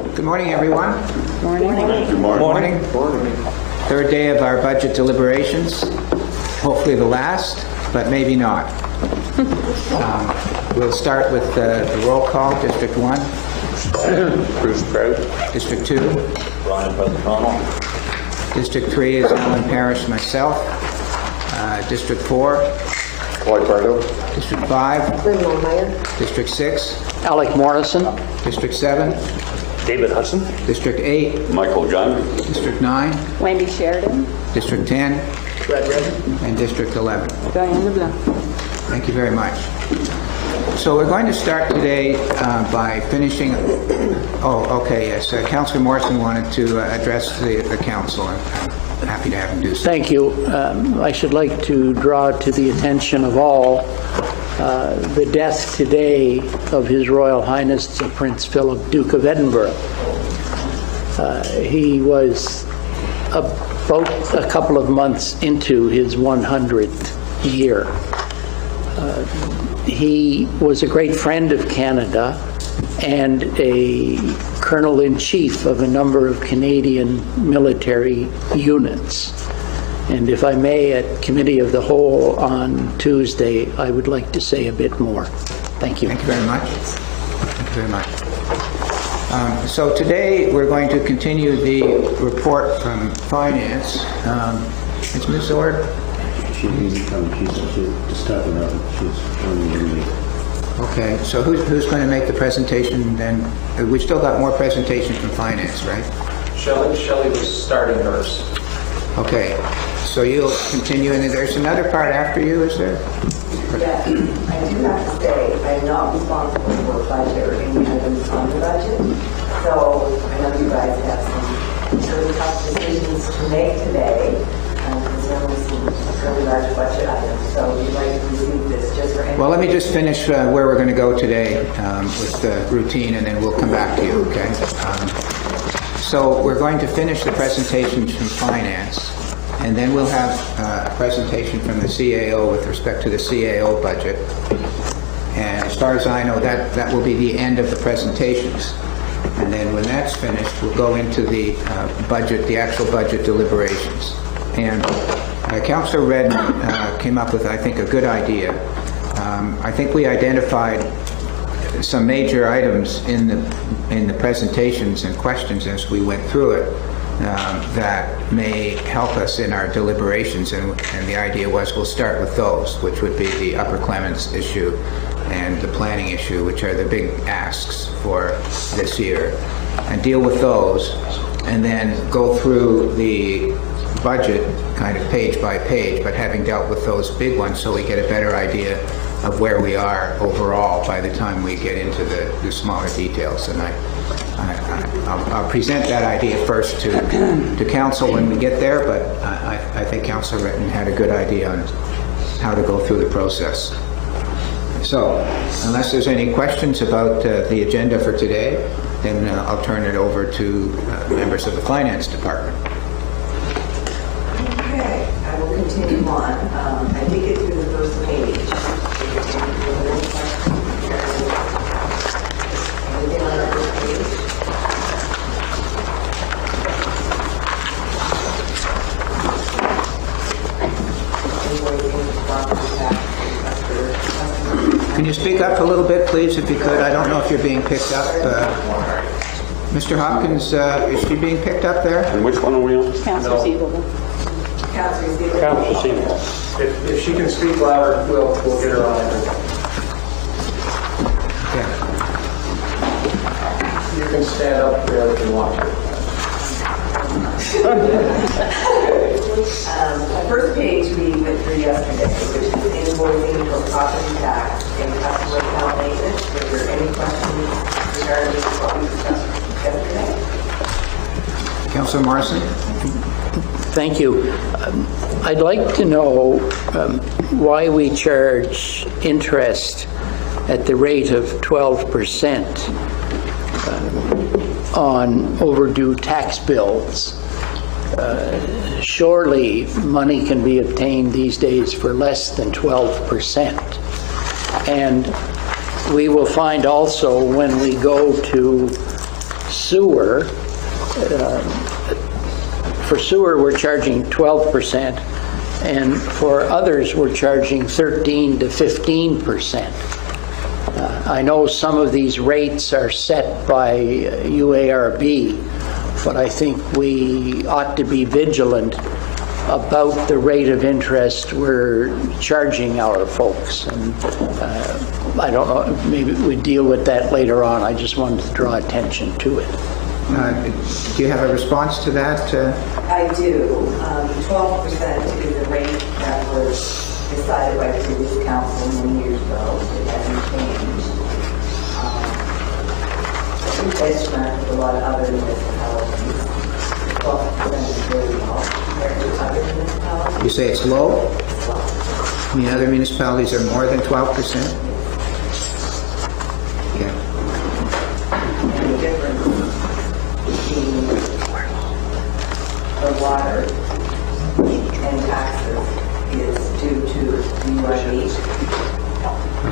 Good morning, everyone. Morning. Good morning. Morning. Third day of our budget deliberations. Hopefully the last, but maybe not. We'll start with the roll call. District 1. Bruce Proud. District 2. Brian O'Connell. District 3 is Alan Parrish, myself. District 4. Floyd Pardo. District 5. District 6. Alec Morrison. District 7. David Hudson. District 8. Michael Gunn. District 9. Wendy Sheridan. District 10. And District 11. Diane LeBlanc. Thank you very much. So we're going to start today by finishing... Oh, okay, yes. Councillor Morrison wanted to address the council. I'm happy to have him do so. Thank you. I should like to draw to the attention of all the death today of His Royal Highness Prince Philip, Duke of Edinburgh. He was about a couple of months into his 100th year. He was a great friend of Canada and a colonel-in-chief of a number of Canadian military units. And if I may, at Committee of the Whole on Tuesday, I would like to say a bit more. Thank you. Thank you very much. Thank you very much. So today we're going to continue the report from Finance. Is Ms. Ord? She needs to come. She's just talking about it. She's only in the Okay, so who's going to make the presentation then? We've still got more presentations from Finance, right? Shelley was starting hers. Okay, so you'll continue, and there's another part after you, is there? Yes, I do have to say, I'm not responsible for budget or any items on the budget. So I know you guys have some really tough decisions to make today. Because there were some really large budget items. So you'd like to receive this just for any... Well, let me just finish where we're going to go today with the routine, and then we'll come back to you, okay? So we're going to finish the presentations from Finance, and then we'll have a presentation from the CAO with respect to the CAO budget. And as far as I know, that will be the end of the presentations. And then when that's finished, we'll go into the budget, the actual budget deliberations. And Councillor Redden came up with, I think, a good idea. I think we identified some major items in the presentations and questions as we went through it that may help us in our deliberations, and the idea was we'll start with those, which would be the Upper Clements issue and the planning issue, which are the big asks for this year, and deal with those, and then go through the budget kind of page by page, but having dealt with those big ones so we get a better idea of where we are overall by the time we get into the smaller details. And I'll present that idea first to Council when we get there, but I think Councillor Redden had a good idea on how to go through the process. So, unless there's any questions about the agenda for today, then I'll turn it over to members of the Finance Department. Okay, I will continue on. I did get through the first page. Anything on the first page? Can you speak up a little bit, please, if you could? I don't know if you're being picked up. Mr. Hopkins, is she being picked up there? And which one are we on? Accounts receivable. Accounts receivable. Accounts receivable. If she can speak louder, we'll get her on. Okay. You can stand up there if you want to. The first page we went through yesterday, which is invoicing for property tax and customer account maintenance. Were there any questions regarding what we discussed yesterday? Councillor Morrison? Thank you. I'd like to know why we charge interest at the rate of 12% on overdue tax bills. Surely money can be obtained these days for less than 12%. And we will find also when we go to sewer, for sewer, we're charging 12%, and for others, we're charging 13 to 15%. I know some of these rates are set by UARB, but I think we ought to be vigilant about the rate of interest we're charging our folks. And I don't know, maybe we deal with that later on. I just wanted to draw attention to it. Do you have a response to that? I do. 12% is the rate that was decided by the previous council many years ago. It hasn't changed. I think benchmark with a lot of other municipalities. 12% is very low compared to other municipalities. You say it's low? I mean, other municipalities are more than 12%? Yeah. And the difference between the water and taxes is due to UID.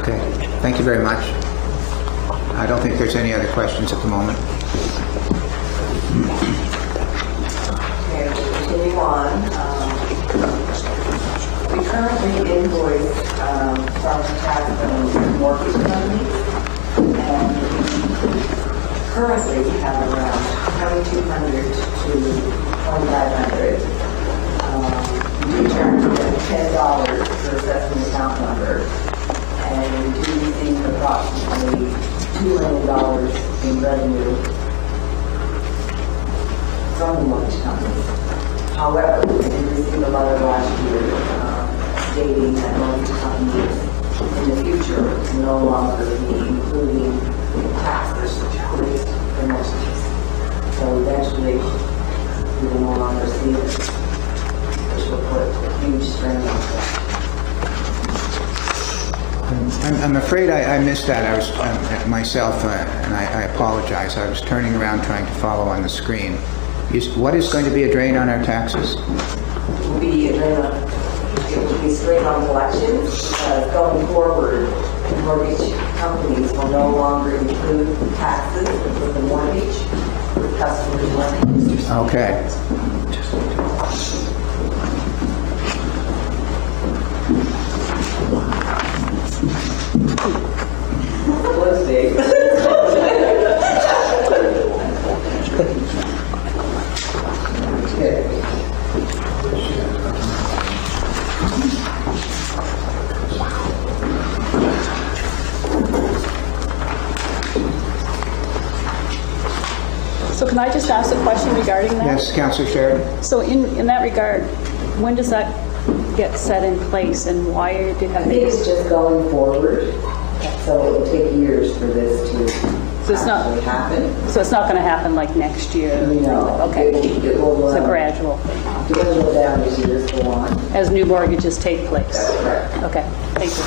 Okay, thank you very much. I don't think there's any other questions at the moment. Okay, we'll continue on. We currently invoice from tax and mortgage companies, and we currently have around 2,200 to 2,500. We charge them $10 for assessment account number, and we do receive approximately $2 million in revenue from the mortgage companies. However, we did receive a letter last year stating that mortgage companies in the future will no longer be including taxes with the mortgages. So eventually, we will no longer see this, which will put a huge strain on us. I'm afraid I missed that. I was myself, and I apologize. I was turning around trying to follow on the screen. What is going to be a drain on our taxes? It will be straight on collections. Going forward, mortgage companies will no longer include taxes with the mortgage with customers' mortgages. Okay. Let's see. So can I just ask a question regarding that? Yes, Councillor Sheridan? So in that regard, when does that get set in place, and why I did think they? it's just going forward, so it will take years for this to So it's not- actually happen. So it's not going to happen like next year? No. Okay. It will, So gradual, Depends on down as years go on. as new mortgages take place? That's correct. Okay, thank you.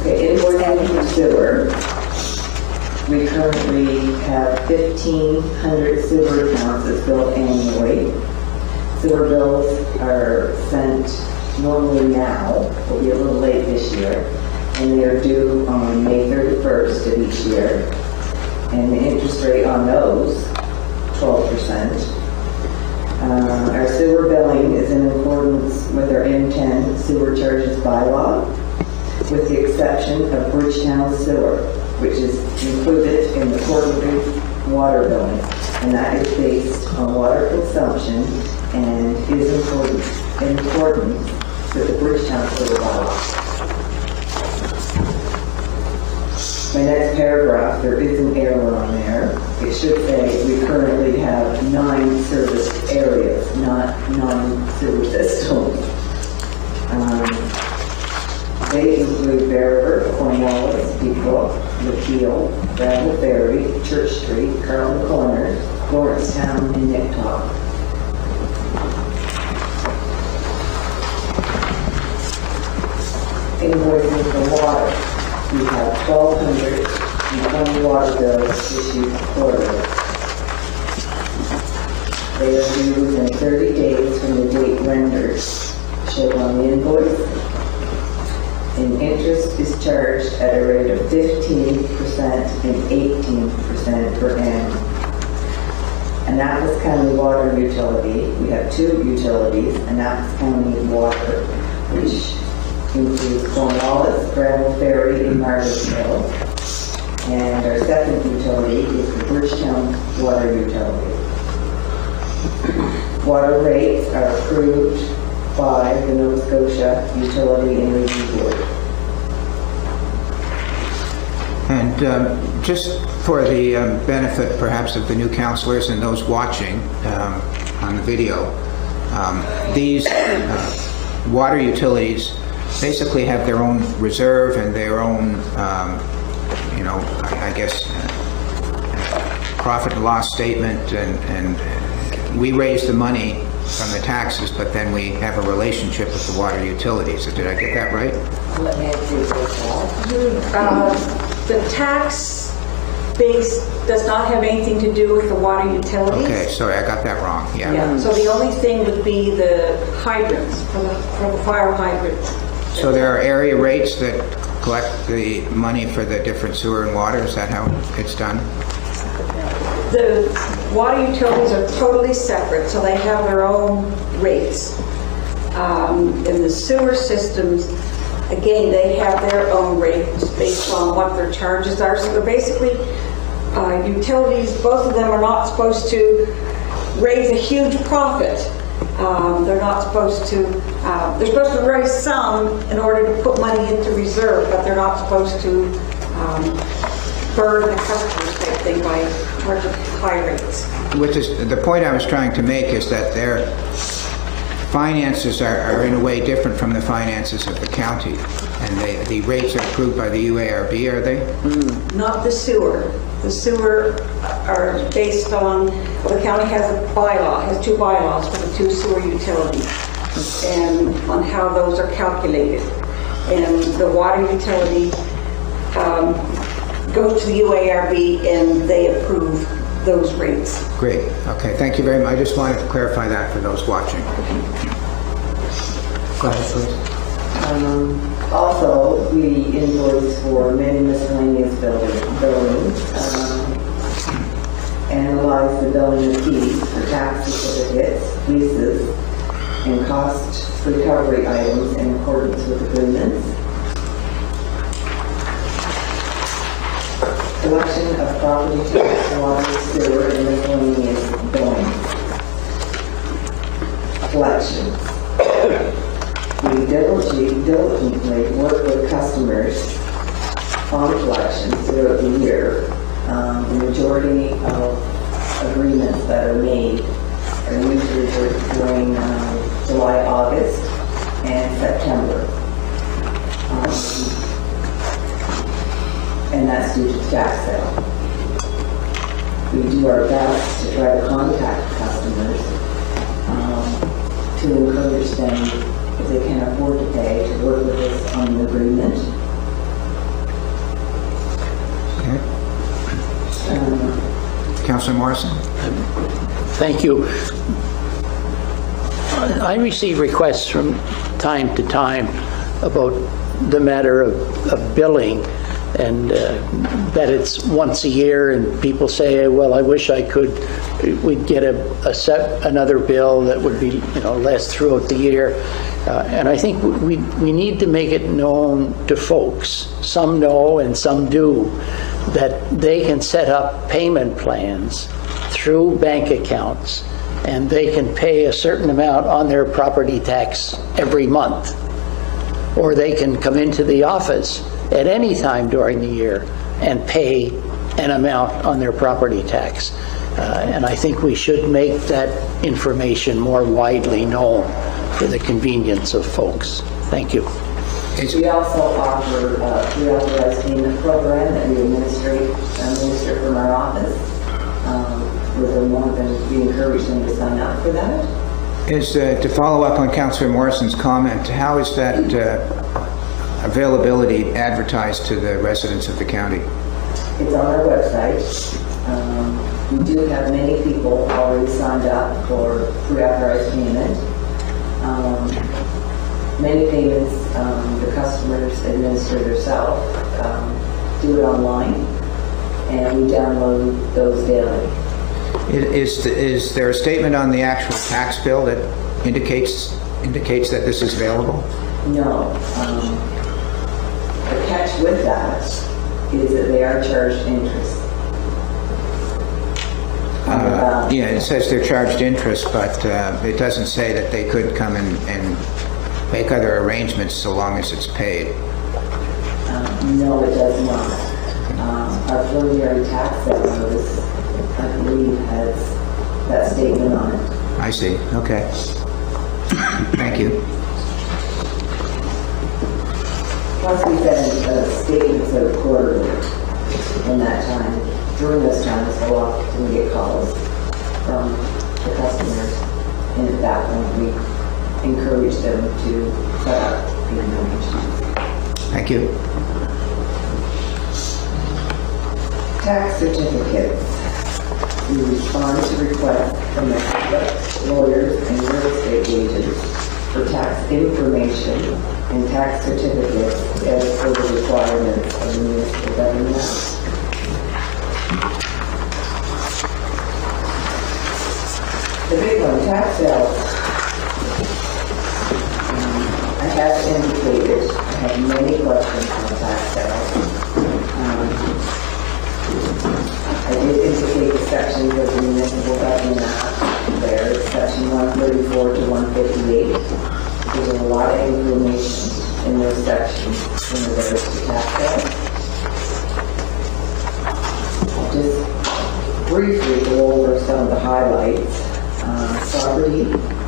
Okay, invoicing for sewer. We currently have 1,500 sewer accounts that's billed annually. Sewer bills are sent normally now, will be a little late this year, and they are due on May 31st of each year. And the interest rate on those, 12%. Our sewer billing is in accordance with our M10 sewer charges bylaw, with the exception of Bridgetown Sewer, which is included in the quarterly water billing, and that is based on water consumption and is in accordance with the Bridgetown Sewer bylaw. My next paragraph, there is an error on there. It should say we currently have 9 service areas, not 9 sewer systems. They include Bearver, Cornwallis, Depot, Lakeel, Bradley Ferry, Church Street, Carlin Corners, Lawrencetown, and Nicktock. Invoicing for water. We have 1,220 water bills issued quarterly. They are due within 30 days from the date rendered, shown on the invoice. and interest is charged at a rate of 15% and 18% per annum. Annapolis County Water Utility, we have two utilities, Annapolis County Water, which includes Cornwallis, Granville Ferry, and Margarettville. And our second utility is the Bridgetown Water Utility. Water rates are approved by the Nova Scotia Utility and Review Board. And just for the benefit perhaps of the new councillors and those watching on the video, these water utilities basically have their own reserve and their own, I guess, profit and loss statement, and we raise the money from the taxes, but then we have a relationship with the water utilities. Did I get that right? Let me answer your question. The tax base does not have anything to do with the water utilities. Okay, sorry, I got that wrong. Yeah. Yeah, so the only thing would be the hydrants, for the fire hydrants. So there are area rates that collect the money for the different sewer and water. Is that how it's done? The water utilities are totally separate, so they have their own rates. In the sewer systems, again, they have their own rates based on what their charges are. So they're basically utilities, both of them are not supposed to raise a huge profit. They're not supposed to, they're supposed to raise some in order to put money into reserve, but they're not supposed to burn the customers type thing by charging high rates. Which is the point I was trying to make, is that their finances are in a way different from the finances of the county, and the rates are approved by the UARB, are they? Not the sewer. The sewer are based on, well, the county has a bylaw, has two bylaws for the two sewer utilities, and on how those are calculated. And the water utility goes to the UARB and they approve those rates. Great. Okay, thank you very much. I just wanted to clarify that for those watching. Go ahead, please. Also, we invoice for many miscellaneous billings, analyze the billing of fees for tax certificates, leases, and cost recovery items in accordance with agreements. Collection of property tax, water, sewer, and miscellaneous billings. Collections. We diligently work with customers on collections throughout the year. The majority of agreements that are made are usually during July, August, and September. And that's due to tax sale. We do our best to try to contact customers to encourage them, if they can afford to pay, to work with us on an agreement. Okay. Councillor Morrison? Thank you. I receive requests from time to time about the matter of billing, and that it's once a year, and people say, well, I wish we'd get another bill that would be less throughout the year. And I think we need to make it known to folks, some know and some do, that they can set up payment plans through bank accounts, and they can pay a certain amount on their property tax every month. Or they can come into the office at any time during the year and pay an amount on their property tax. And I think we should make that information more widely known for the convenience of folks. Thank you. We also offer a pre-authorized payment program that we administer from our office. We encourage them to sign up for that. To follow up on Councillor Morrison's comment, how is that availability advertised to the residents of the county? It's on our website. We do have many people already signed up for pre-authorized payment. Many payments, the customers administer themselves, do it online, and we download those daily. Is there a statement on the actual tax bill that indicates that this is available? No. The catch with that is that they are charged interest. Yeah, it says they're charged interest, but it doesn't say that they could come and make other arrangements so long as it's paid. No, it does not. Our preliminary tax sale notice, I believe, has that statement on it. I see, okay. Thank you. Plus, we send statements out quarterly in that time. During those times, so often we get calls from the customers, and at that point, we encourage them to set up payment arrangements. Thank you. Tax certificates. We respond to requests from experts, lawyers, and real estate agents for tax information and tax certificates as per the requirements of the municipal government act. The big one, tax sales. I have indicated, I have many questions on tax sales. I did indicate the sections of the municipal government act there, section 134 to 158. There's a lot of information in those sections in regards to tax sales. I'll just briefly go over some of the highlights. Property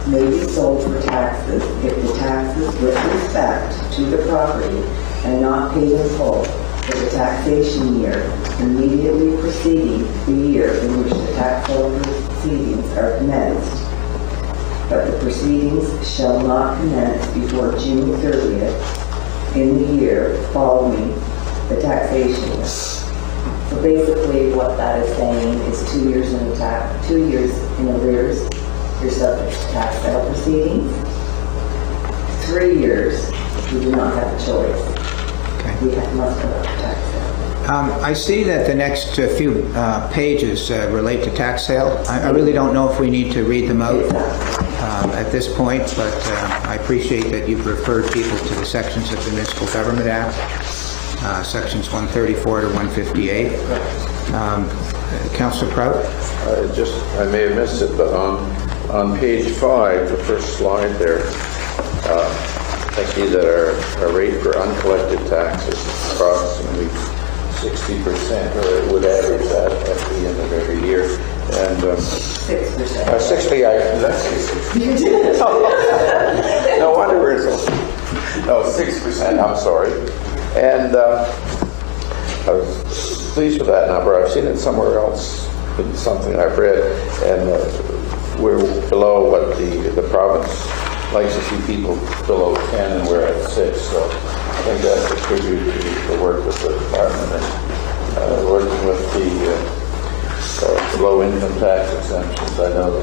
may be sold for taxes if the taxes with respect to the property and not paid in full for the taxation year immediately preceding the year in which the tax sale proceedings are commenced. But the proceedings shall not commence before June 30th in the year following the taxation year. So basically what that is saying is 2 years in 2 years in arrears, you're subject to tax sale proceedings. 3 years, you do not have a choice. Okay. We must go up to tax sale. I see that the next few pages relate to tax sale. I really don't know if we need to read them out at this point, but I appreciate that you've referred people to the sections of the Municipal Government Act, sections 134 to 158. Councillor Prout? I may have missed it, but on page 5, the first slide there, I see that our rate for uncollected taxes is approximately 60%, or it would average that at the end of every year. And 6%. 60, that's 60. You did. No wonder we're so. No, 6%, I'm sorry. And I was pleased with that number. I've seen it somewhere else in something I've read, and we're below what the province likes to see people below 10, and we're at 6. So I think that's a tribute to the work with the department and working with the low-income tax exemptions. I know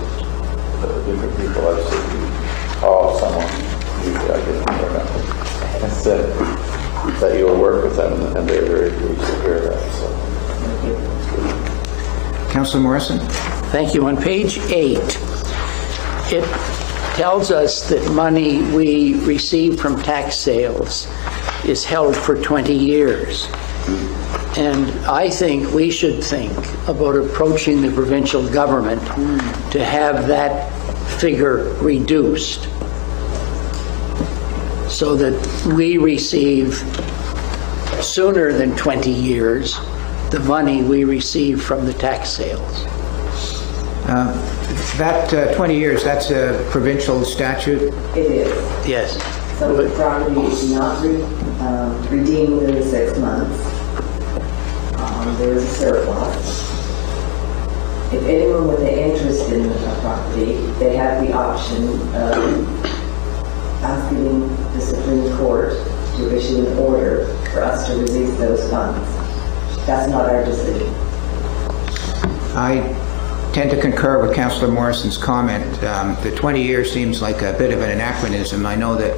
that different people I've seen call someone, usually I get them and said that you'll work with them, and they're very pleased to hear that. So. Councillor Morrison? Thank you. On page 8, it tells us that money we receive from tax sales is held for 20 years. And I think we should think about approaching the provincial government to have that figure reduced so that we receive sooner than 20 years the money we receive from the tax sales. That 20 years, that's a provincial statute? It is. Yes. So the property is not redeemed within 6 months. There is a surplus. If anyone with an interest in a property, they have the option of asking the Supreme Court to issue an order for us to release those funds. That's not our decision. I tend to concur with Councillor Morrison's comment. The 20 years seems like a bit of an anachronism. I know that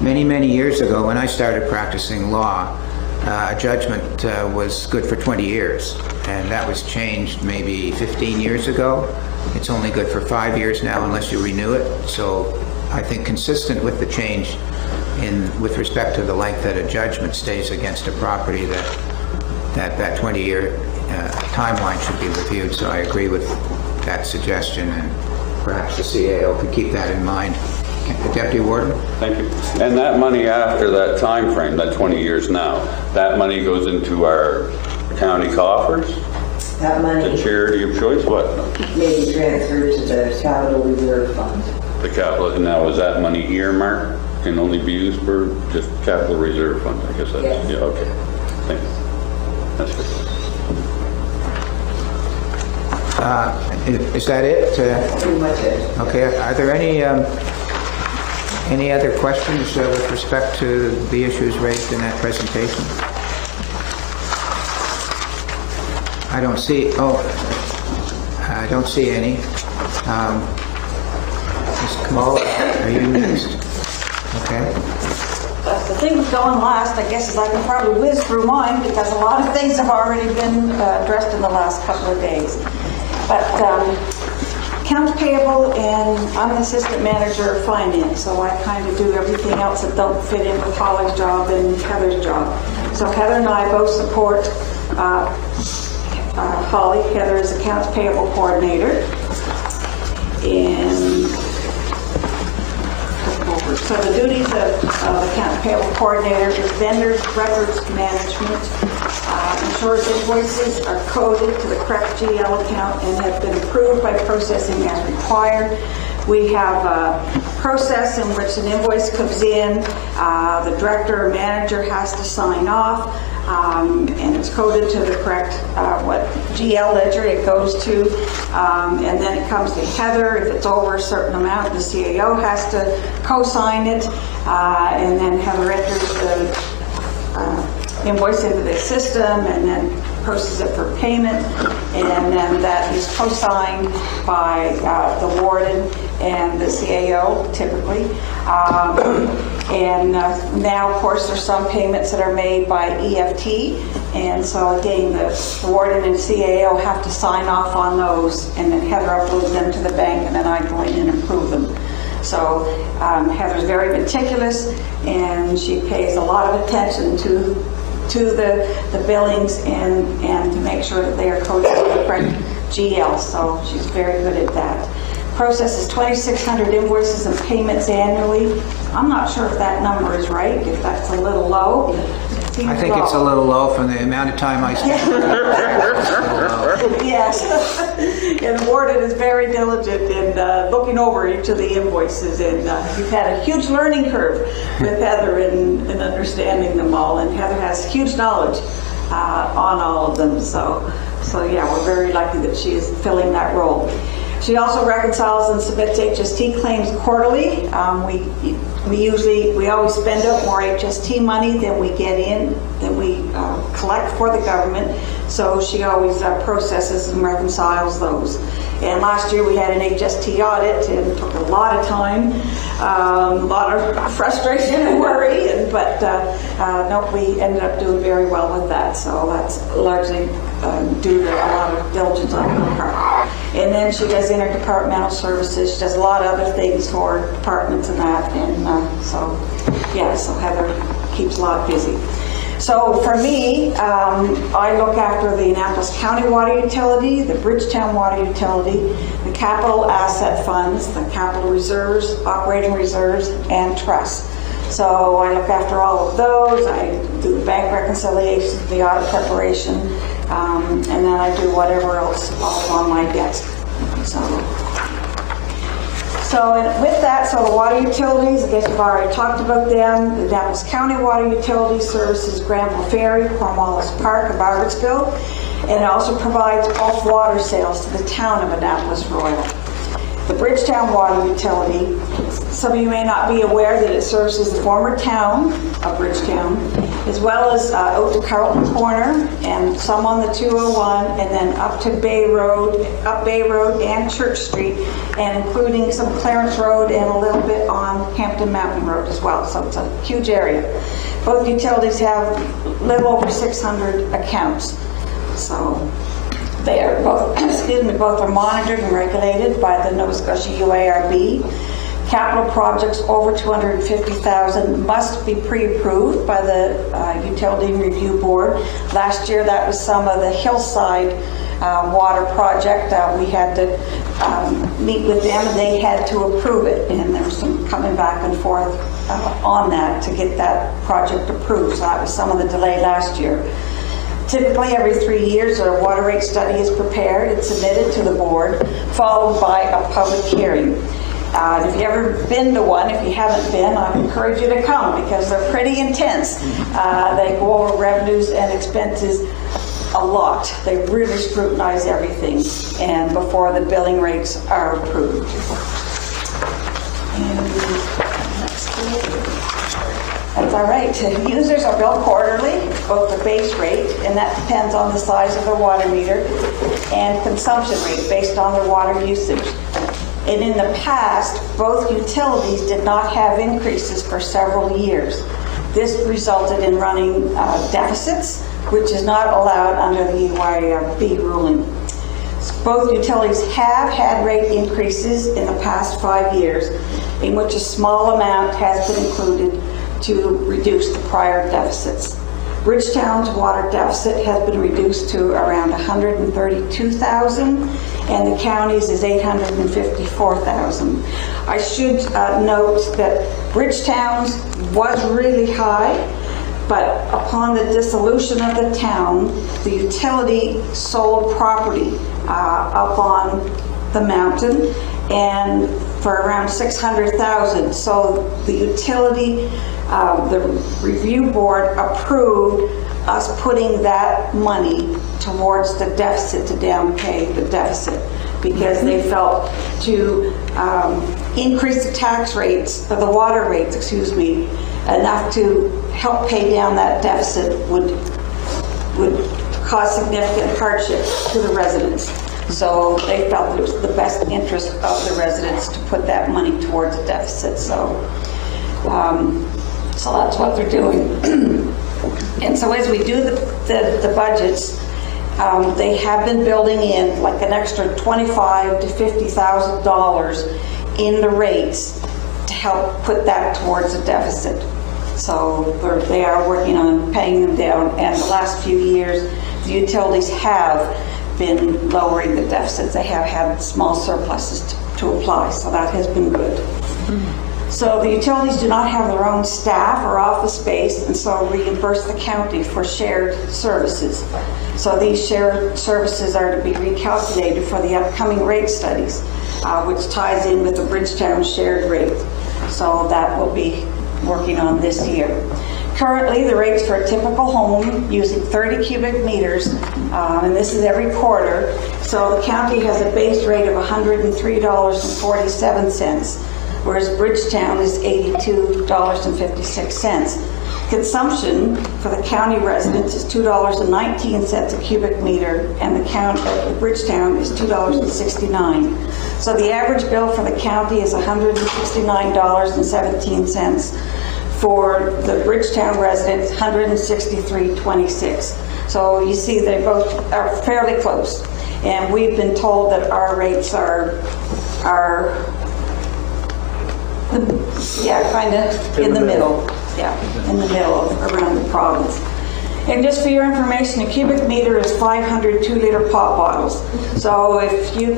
many, many years ago, when I started practicing law, a judgment was good for 20 years, and that was changed maybe 15 years ago. It's only good for 5 years now unless you renew it. So I think consistent with the change with respect to the length that a judgment stays against a property, that 20-year timeline should be reviewed. So I agree with that suggestion, and perhaps the CAO could keep that in mind. Deputy Warden? Thank you. And that money after that time frame, that 20 years now, that money goes into our county coffers? That money The charity of choice? What? may be transferred to the capital reserve fund. The capital, now is that money earmarked? Can only be used for just capital reserve fund? I guess that's, Yes. yeah, okay. Thanks. That's good. Is that it? Pretty much it. Okay. Are there any other questions with respect to the issues raised in that presentation? I don't see. I don't see any. Ms. Kamala, are you next? Okay. The thing with going last, I guess, is I can probably whiz through mine because a lot of things have already been addressed in the last couple of days. But accounts payable, and I'm the assistant manager of finance, so I kind of do everything else that don't fit in with Holly's job and Heather's job. So Heather and I both support Holly. Heather is accounts payable coordinator. And so the duties of account payable coordinator is vendors records management, ensures invoices are coded to the correct GL account and have been approved by processing as required. We have a process in which an invoice comes in, the director or manager has to sign off, and it's coded to the correct what GL ledger it goes to, and then it comes to Heather. If it's over a certain amount, the CAO has to co-sign it, and then Heather enters the invoice into the system and then processes it for payment, and then that is co-signed by the warden and the CAO typically. And now, of course, there's some payments that are made by EFT, and so again, the warden and CAO have to sign off on those, and then Heather uploads them to the bank, and then I go in and approve them. So Heather's very meticulous, and she pays a lot of attention to the billings and to make sure that they are coded to the correct GL, so she's very good at that. Processes 2,600 invoices and payments annually. I'm not sure if that number is right, if that's a little low. I think it's a little low from the amount of time I spent. Yes. And the warden is very diligent in looking over each of the invoices, and you've had a huge learning curve with Heather in understanding them all, and Heather has huge knowledge on all of them. So yeah, we're very lucky that she is filling that role. She also reconciles and submits HST claims quarterly. We always spend out more HST money than we get in, than we collect for the government. So she always processes and reconciles those. And last year we had an HST audit, and it took a lot of time, a lot of frustration and worry, but no, we ended up doing very well with that. So that's largely due to a lot of diligence on her part. And then she does interdepartmental services. She does a lot of other things for departments and that. And so Heather keeps a lot busy. So for me, I look after the Annapolis County Water Utility, the Bridgetown Water Utility, the capital asset funds, the capital reserves, operating reserves, and trusts. So I look after all of those. I do the bank reconciliations, the audit preparation, and then I do whatever else all on my desk. So with that, so the water utilities, I guess we've already talked about them. The Annapolis County Water Utility services Granville Ferry, Cornwallis Park, and Barbertsville, and it also provides bulk water sales to the town of Annapolis Royal. the Bridgetown Water Utility. Some of you may not be aware that it services the former town of Bridgetown, as well as out to Carlton Corner and some on the 201, and then up to Bay Road and Church Street, and including some Clarence Road and a little bit on Hampton Mountain Road as well. So it's a huge area. Both utilities have a little over 600 accounts. So they are both, both are monitored and regulated by the Nova Scotia UARB. Capital projects over $250,000 must be pre-approved by the Utility Review Board. Last year, that was some of the Hillside water project. We had to meet with them, and they had to approve it. And there was some coming back and forth on that to get that project approved. So that was some of the delay last year. Typically, every 3 years, a water rate study is prepared and submitted to the board, followed by a public hearing. If you've ever been to one, if you haven't been, I encourage you to come because they're pretty intense. They go over revenues and expenses a lot. They really scrutinize everything and before the billing rates are approved. And next That's all right. Users are billed quarterly, both the base rate, and that depends on the size of their water meter, and consumption rate based on their water usage. And in the past, both utilities did not have increases for several years. This resulted in running deficits, which is not allowed under the UIRB ruling. Both utilities have had rate increases in the past 5 years, in which a small amount has been included to reduce the prior deficits. Bridgetown's water deficit has been reduced to around $132,000, and the county's is $854,000. I should note that Bridgetown's was really high, but upon the dissolution of the town, the utility sold property up on the mountain, and for around $600,000. So the utility, the review board approved us putting that money towards the deficit to down pay the deficit, because they felt to increase the tax rates, or the water rates, excuse me, enough to help pay down that deficit would cause significant hardship to the residents. So they felt it was the best interest of the residents to put that money towards a deficit. So that's what they're doing. And so as we do the budgets, they have been building in like an extra $25,000 to $50,000 in the rates to help put that towards a deficit. So they are working on paying them down, and the last few years the utilities have been lowering the deficits. They have had small surpluses to apply, so that has been good. So the utilities do not have their own staff or office space, and so reimburse the county for shared services. So these shared services are to be recalculated for the upcoming rate studies, which ties in with the Bridgetown shared rate. So that will be working on this year. Currently, the rates for a typical home using 30 cubic meters, and this is every quarter, so the county has a base rate of $103.47, whereas Bridgetown is $82.56. Consumption for the county residents is $2.19 a cubic meter, and the Bridgetown is $2.69. So the average bill for the county is $169.17. For the Bridgetown residents, $163.26. So you see they both are fairly close. And we've been told that our rates are kind of in the middle. Yeah, in the middle of around the province. And just for your information, a cubic meter is 500 2-liter pop bottles. So if you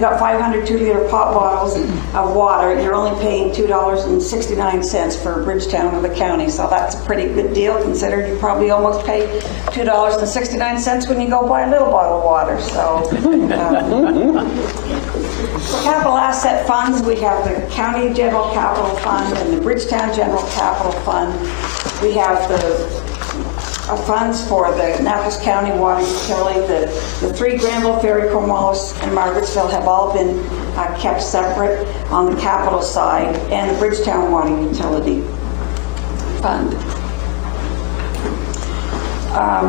got 500 2-liter pop bottles of water, you're only paying $2.69 for Bridgetown or the county. So that's a pretty good deal, considering you probably almost pay $2.69 when you go buy a little bottle of water. So for capital asset funds, we have the County General Capital Fund and the Bridgetown General Capital Fund. We have the funds for the Annapolis County Water Utility. The three, Granville, Ferry, Cornwallis, and Margarettsville, have all been kept separate on the capital side, and the Bridgetown Water Utility Fund.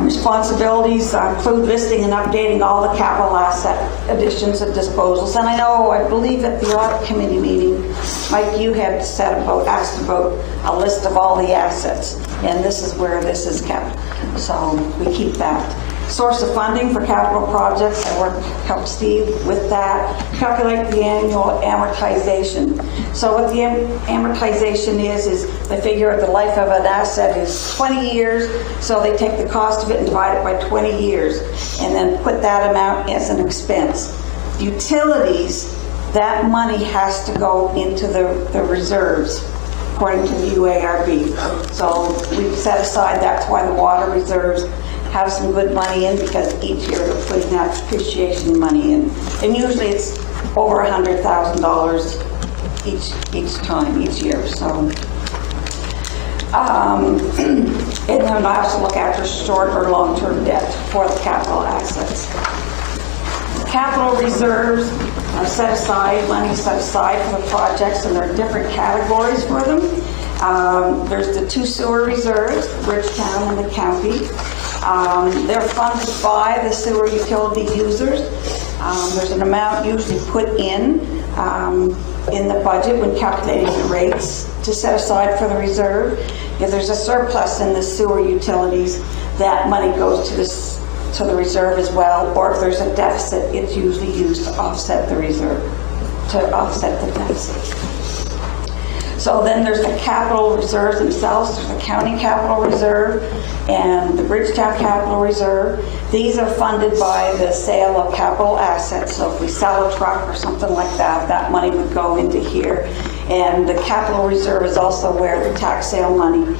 Responsibilities include listing and updating all the capital asset additions and disposals. And I believe at the audit committee meeting, Mike, you had asked about a list of all the assets, and this is where this is kept. So we keep that. Source of funding for capital projects, help Steve with that. Calculate the annual amortization. So what the amortization is they figure the life of an asset is 20 years, so they take the cost of it and divide it by 20 years, and then put that amount as an expense. Utilities, that money has to go into the reserves, according to the UARB. So we've set aside, that's why the water reserves have some good money in, because each year we're putting that depreciation money in. And usually it's over $100,000 each year. So, and then I also look after short or long-term debt for the capital assets. Capital reserves are set aside, money set aside for the projects, and there are different categories for them. There's the 2 sewer reserves, Bridgetown and the county. They're funded by the sewer utility users. There's an amount usually put in the budget when calculating the rates to set aside for the reserve. If there's a surplus in the sewer utilities, that money goes to the reserve as well. Or if there's a deficit, it's usually used to offset the reserve, to offset the deficit. So then there's the capital reserves themselves. There's the county capital reserve and the Bridgetown capital reserve. These are funded by the sale of capital assets. So if we sell a truck or something like that, that money would go into here. And the capital reserve is also where the tax sale money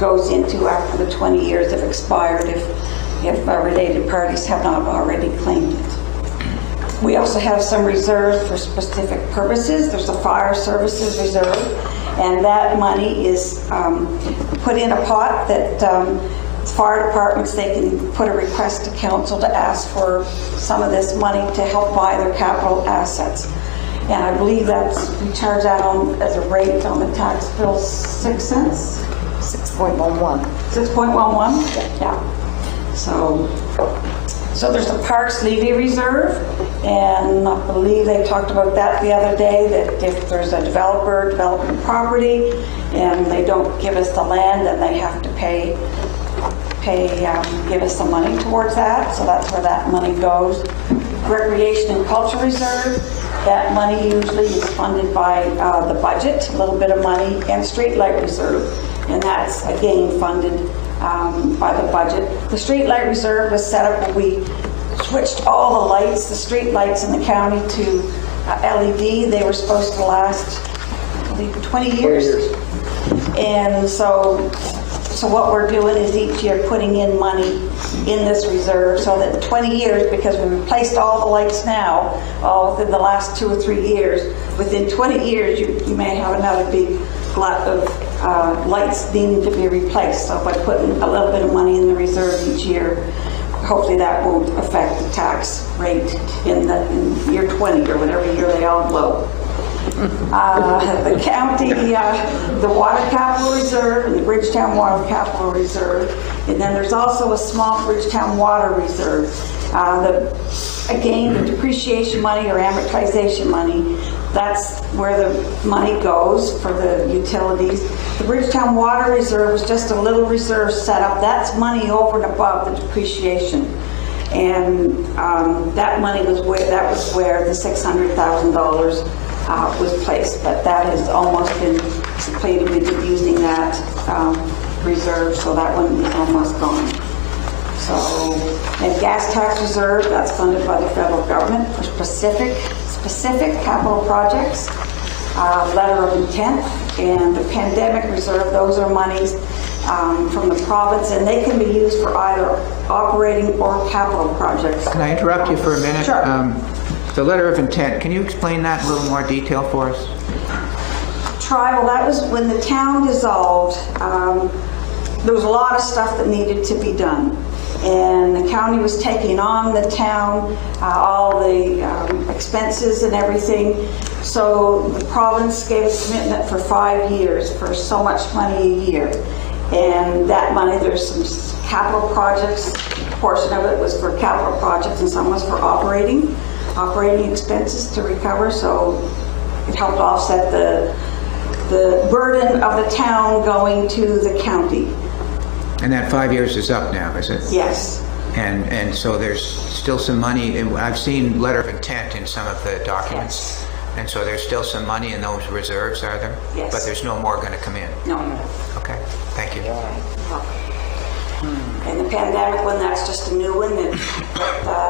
goes into after the 20 years have expired if related parties have not already claimed it. We also have some reserves for specific purposes. There's a fire services reserve, and that money is put in a pot that fire departments, they can put a request to council to ask for some of this money to help buy their capital assets. And I believe we charge that as a rate on the tax bill 6 cents? 6.11. 6.11? Yeah. So there's the Parks Levy Reserve, and I believe they talked about that the other day, that if there's a developer developing property and they don't give us the land, then they have to give us some money towards that. So that's where that money goes. Recreation and Culture Reserve, that money usually is funded by the budget, a little bit of money, and Street Light Reserve, and that's again funded by the budget. The Street Light Reserve was set up when we switched all the lights, the street lights in the county, to LED. They were supposed to last, I believe, 20 years. And so what we're doing is each year putting in money in this reserve so that in 20 years, because we replaced all the lights now, all within the last 2 or 3 years, within 20 years you may have another big glut of lights needing to be replaced. So by putting a little bit of money in the reserve each year, hopefully that won't affect the tax rate in year 20 or whatever year they all blow. The county, the Water Capital Reserve and the Bridgetown Water Capital Reserve, and then there's also a small Bridgetown Water Reserve. Again, the depreciation money or amortization money, that's where the money goes for the utilities. The Bridgetown Water Reserve was just a little reserve set up. That's money over and above the depreciation. And that money was where the $600,000 was placed, but that has almost been completed. We've been using that reserve, so that one is almost gone. So, and gas tax reserve, that's funded by the federal government for specific capital projects. Letter of intent, and the pandemic reserve, those are monies from the province, and they can be used for either operating or capital projects. Can I interrupt you for a minute? Sure. The letter of intent, can you explain that in a little more detail for us? Well, that was when the town dissolved. There was a lot of stuff that needed to be done. and the county was taking on the town, all the expenses and everything. So the province gave a commitment for 5 years for so much money a year. And that money, there's some capital projects, a portion of it was for capital projects and some was for operating expenses to recover. So it helped offset the burden of the town going to the county. And that 5 years is up now, is it? Yes. And so there's still some money, I've seen letter of intent in some of the documents. Yes. And so there's still some money in those reserves, are there? Yes. But there's no more going to come in? No. Okay, thank you. And the pandemic one, that's just a new one that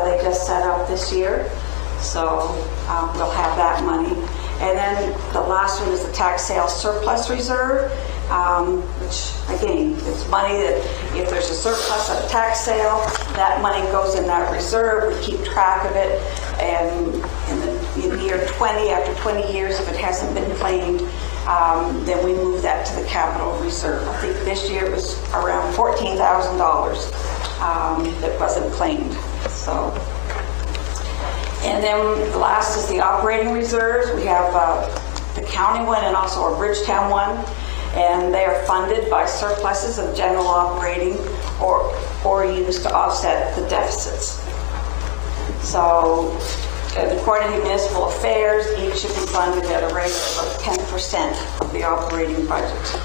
they just set up this year. So we'll have that money. And then the last one is the tax sales surplus reserve, which again, it's money that if there's a surplus at a tax sale, that money goes in that reserve. We keep track of it. And in the year 20, after 20 years, if it hasn't been claimed, then we move that to the capital reserve. I think this year it was around $14,000 that wasn't claimed. So, and then the last is the operating reserves. We have the county one and also a Bridgetown one, and they are funded by surpluses of general operating or used to offset the deficits. So, according to municipal affairs, each should be funded at a rate of 10% of the operating budget.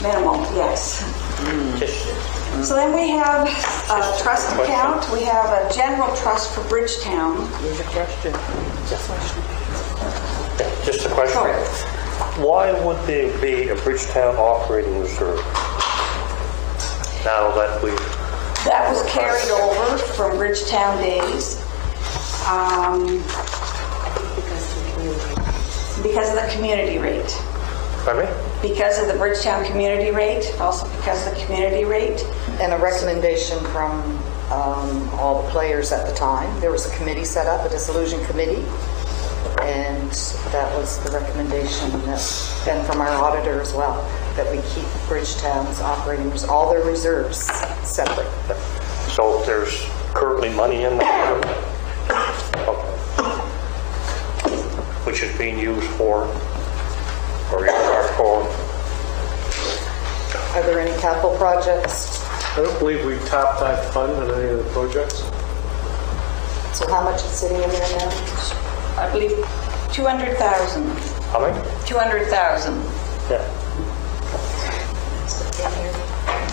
Minimum, yes. So then we have a trust account. We have a general trust for Bridgetown. There's a question. Just a question. Sure. Why would there be a Bridgetown operating reserve? Now that we... That was carried over from Bridgetown days because of the community rate. Pardon me? Because of the Bridgetown community rate, also because of the community rate. And a recommendation from all the players at the time. There was a committee set up, a dissolution committee, and that was the recommendation and from our auditor as well, that we keep Bridgetown's operating, all their reserves separate. So there's currently money in that, okay, which is being used for, or earmarked for. Are there any capital projects? I don't believe we tapped that fund on any of the projects. So how much is sitting in there now? I believe 200,000. How many? 200,000. Yeah.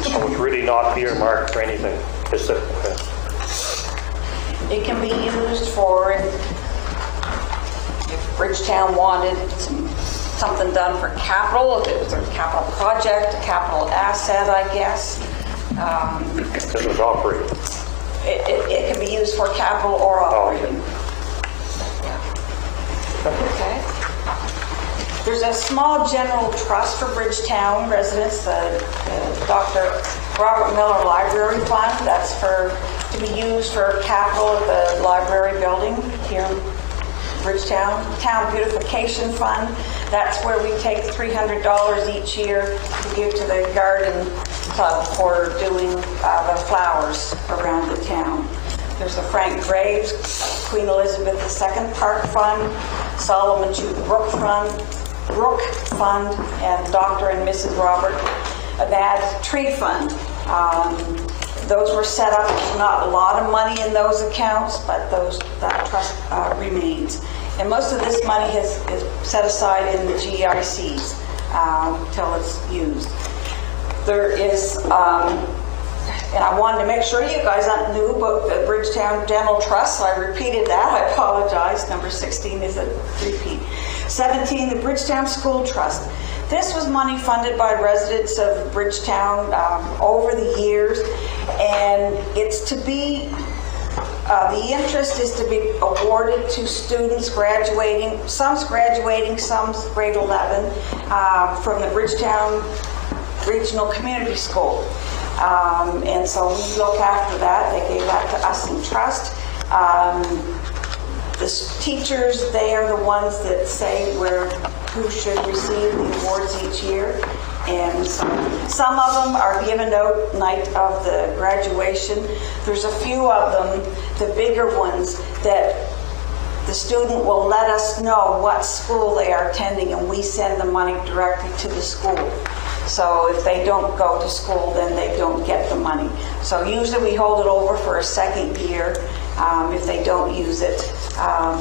So it's really not earmarked for anything specific. It can be used for if Bridgetown wanted something done for capital, if it was a capital project, a capital asset, I guess. It was operating. It can be used for capital or operating. Okay. There's a small general trust for Bridgetown residents, the Dr. Robert Miller Library Fund. That's to be used for capital at the library building here in Bridgetown. Town Beautification Fund. That's where we take $300 each year to give to the garden club for doing the flowers around the town. There's the Frank Graves, Queen Elizabeth II Park Fund, Solomon Jute Brook Fund, and Dr. and Mrs. Robert Abad Tree Fund. Those were set up. Not a lot of money in those accounts, but that trust remains. And most of this money is set aside in the GICs till it's used. There is, and I wanted to make sure you guys knew about the Bridgetown General Trust, so I repeated that. I apologize. Number 16 is a repeat. 17, the Bridgetown School Trust. This was money funded by residents of Bridgetown over the years, and it's to be, the interest is to be awarded to students graduating, some's grade 11, from the Bridgetown Regional Community School. And so we look after that. They gave that to us in trust. The teachers, they are the ones that say who should receive the awards each year. And some of them are given out night of the graduation. There's a few of them, the bigger ones, that the student will let us know what school they are attending, and we send the money directly to the school. So if they don't go to school, then they don't get the money. So usually we hold it over for a second year. If they don't use it, I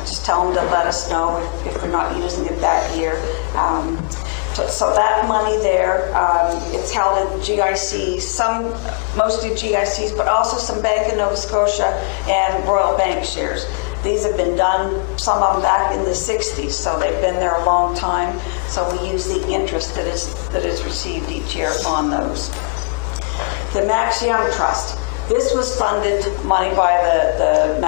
just tell them to let us know if they're not using it that year. So that money there, it's held in GICs, mostly GICs, but also some Bank of Nova Scotia and Royal Bank shares. These have been done, some of them back in the 60s, so they've been there a long time. So we use the interest that is received each year on those. The Max Young Trust. This was funded money by the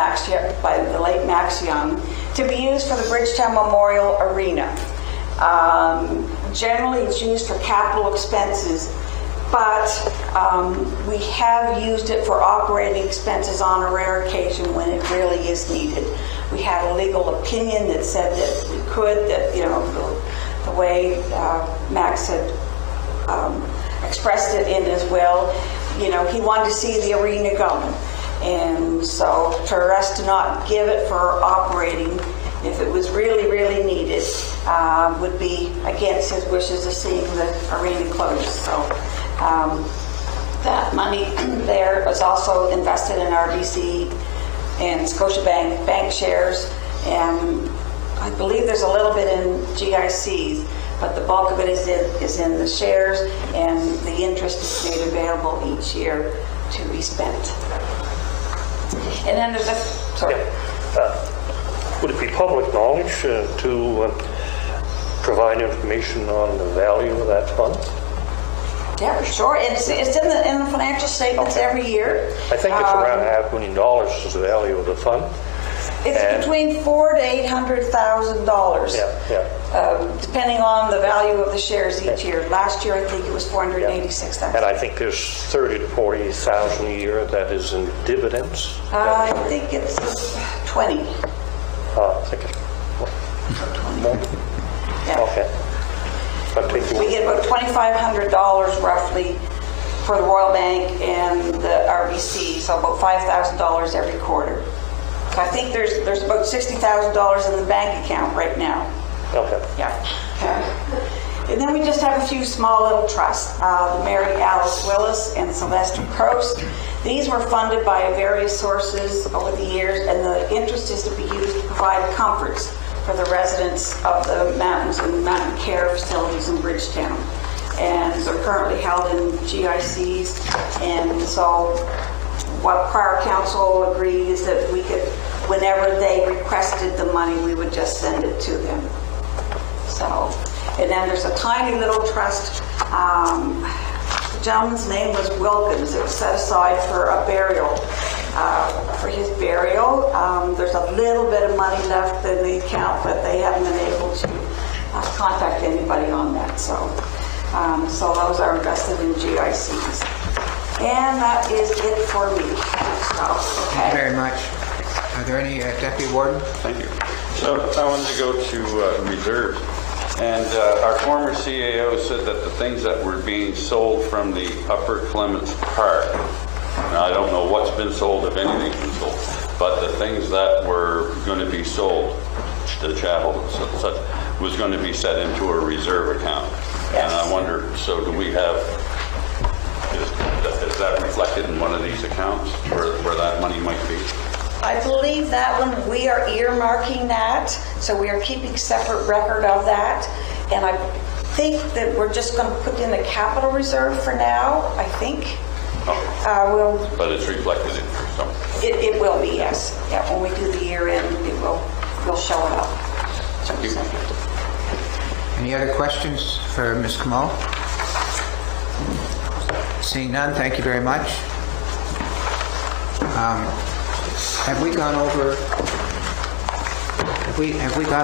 late Max Young to be used for the Bridgetown Memorial Arena. Generally, it's used for capital expenses, but we have used it for operating expenses on a rare occasion when it really is needed. We had a legal opinion that said that we could, that, you know, the way Max had expressed it in his will, you know, he wanted to see the arena going. And so for us to not give it for operating, if it was really, really needed, would be against his wishes of seeing the arena closed. So that money there is also invested in RBC and Scotiabank bank shares, and I believe there's a little bit in GICs, but the bulk of it is in the shares, and the interest is made available each year to be spent. And then there's sorry. Would it be public knowledge to provide information on the value of that fund? Yeah, sure. It's in the financial statements every year. I think it's around $500,000 is the value of the fund. It's between $400,000 to $800,000. Yeah. Depending on the value of the shares each year. Last year, I think it was $486,000. And I think there's $30,000 to $40,000 a year that is in dividends. I think it's 20. I think it's more. Yeah. Okay. We get about $2,500 roughly for the Royal Bank and the RBC, so about $5,000 every quarter. So I think there's about $60,000 in the bank account right now. Okay. Yeah. Okay. And then we just have a few small little trusts, the Mary Alice Willis and Sylvester Crost. These were funded by various sources over the years, and the interest is to be used to provide comforts for the residents of the mountains and mountain care facilities in Bridgetown. And they're currently held in GICs, and so what prior council agreed is that we could, whenever they requested the money, we would just send it to them. So, and then there's a tiny little trust. The gentleman's name was Wilkins. It was set aside for a burial, for his burial. There's a little bit of money left in the account, but they haven't been able to contact anybody on that. So those are invested in GICs. And that is it for me. So, okay. Thank you very much. Are there any Deputy Warden? Thank you. So I wanted to go to reserves. And our former CAO said that the things that were being sold from the Upper Clements Park, now I don't know what's been sold, if anything's been sold, but the things that were going to be sold, the chapel and such, was going to be set into a reserve account. Yes. And I wonder, so do we have, is that reflected in one of these accounts where that money might be? I believe that one, we are earmarking that, so we are keeping separate record of that. And I think that we're just going to put in the capital reserve for now, I think. Okay. But it's reflected in something. It will be, yes. Yeah, when we do the year end, we'll show it up. Thank you. Any other questions for Ms. Kamal? Seeing none, thank you very much. Have we gone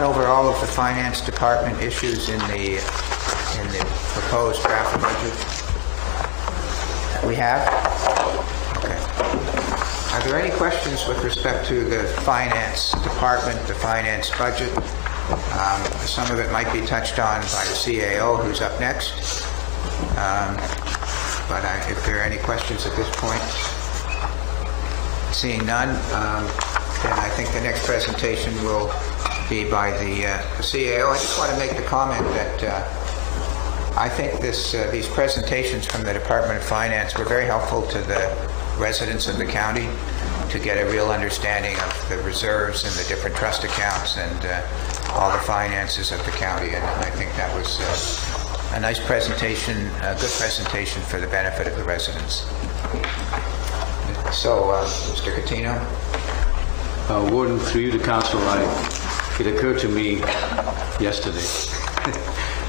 over all of the finance department issues in the proposed draft budget? We have? Okay. Are there any questions with respect to the finance department, the finance budget? Some of it might be touched on by the CAO, who's up next. But if there are any questions at this point, seeing none, then I think the next presentation will be by the CAO. I just want to make the comment that I think these presentations from the Department of Finance were very helpful to the residents of the county to get a real understanding of the reserves and the different trust accounts and all the finances of the county. And I think that was a nice presentation, a good presentation for the benefit of the residents. So, Mr. Catino. Warden, through you to council, it occurred to me yesterday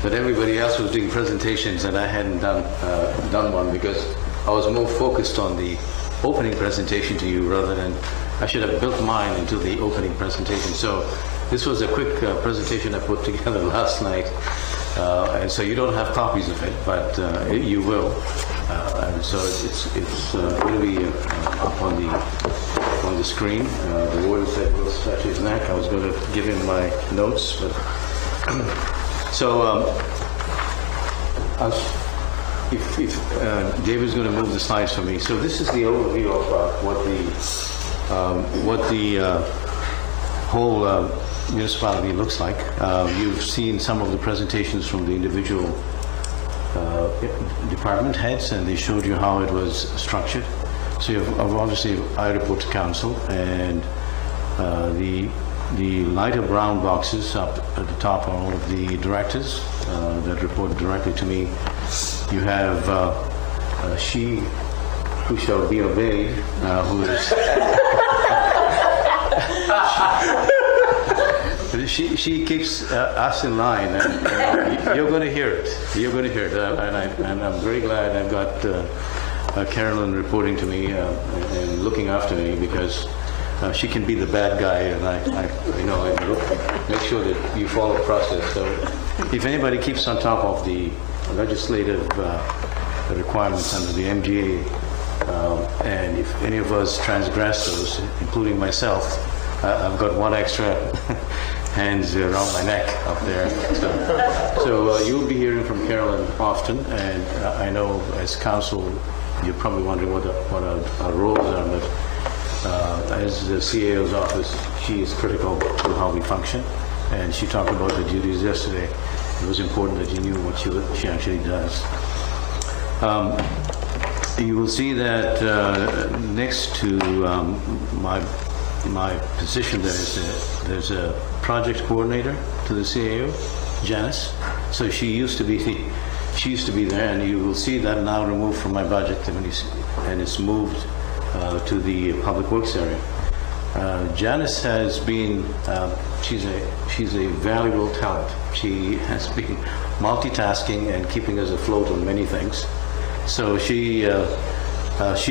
that everybody else was doing presentations and I hadn't done one because I was more focused on the opening presentation to you rather than I should have built mine into the opening presentation. So this was a quick presentation I put together last night, and so you don't have copies of it, but you will. And so it's going to be up on the screen. The warden said we'll stretch his neck. I was going to give him my notes, but so if David's going to move the slides for me. So this is the overview of what the whole municipality looks like. You've seen some of the presentations from the individual department heads, and they showed you how it was structured. So obviously I report to council, and the lighter brown boxes up at the top are all of the directors that report directly to me. You have she who shall be obeyed, who is she keeps us in line, and you're going to hear it. You're going to hear it, and I'm very glad I've got Carolyn reporting to me and looking after me, because she can be the bad guy, and I make sure that you follow the process. So if anybody keeps on top of the legislative requirements under the MGA, and if any of us transgress those, including myself, I've got one extra hands around my neck up there. So you'll be hearing from Carolyn often, and I know as council you're probably wondering what our roles are, but as the CAO's office, she is critical to how we function, and she talked about the duties yesterday. It was important that you knew what she actually does. You will see that next to my position there's a project coordinator to the CAO, Janice. So she used to be there, and you will see that now removed from my budget, and it's moved to the public works area. Janice has been she's a valuable talent. She has been multitasking and keeping us afloat on many things. So she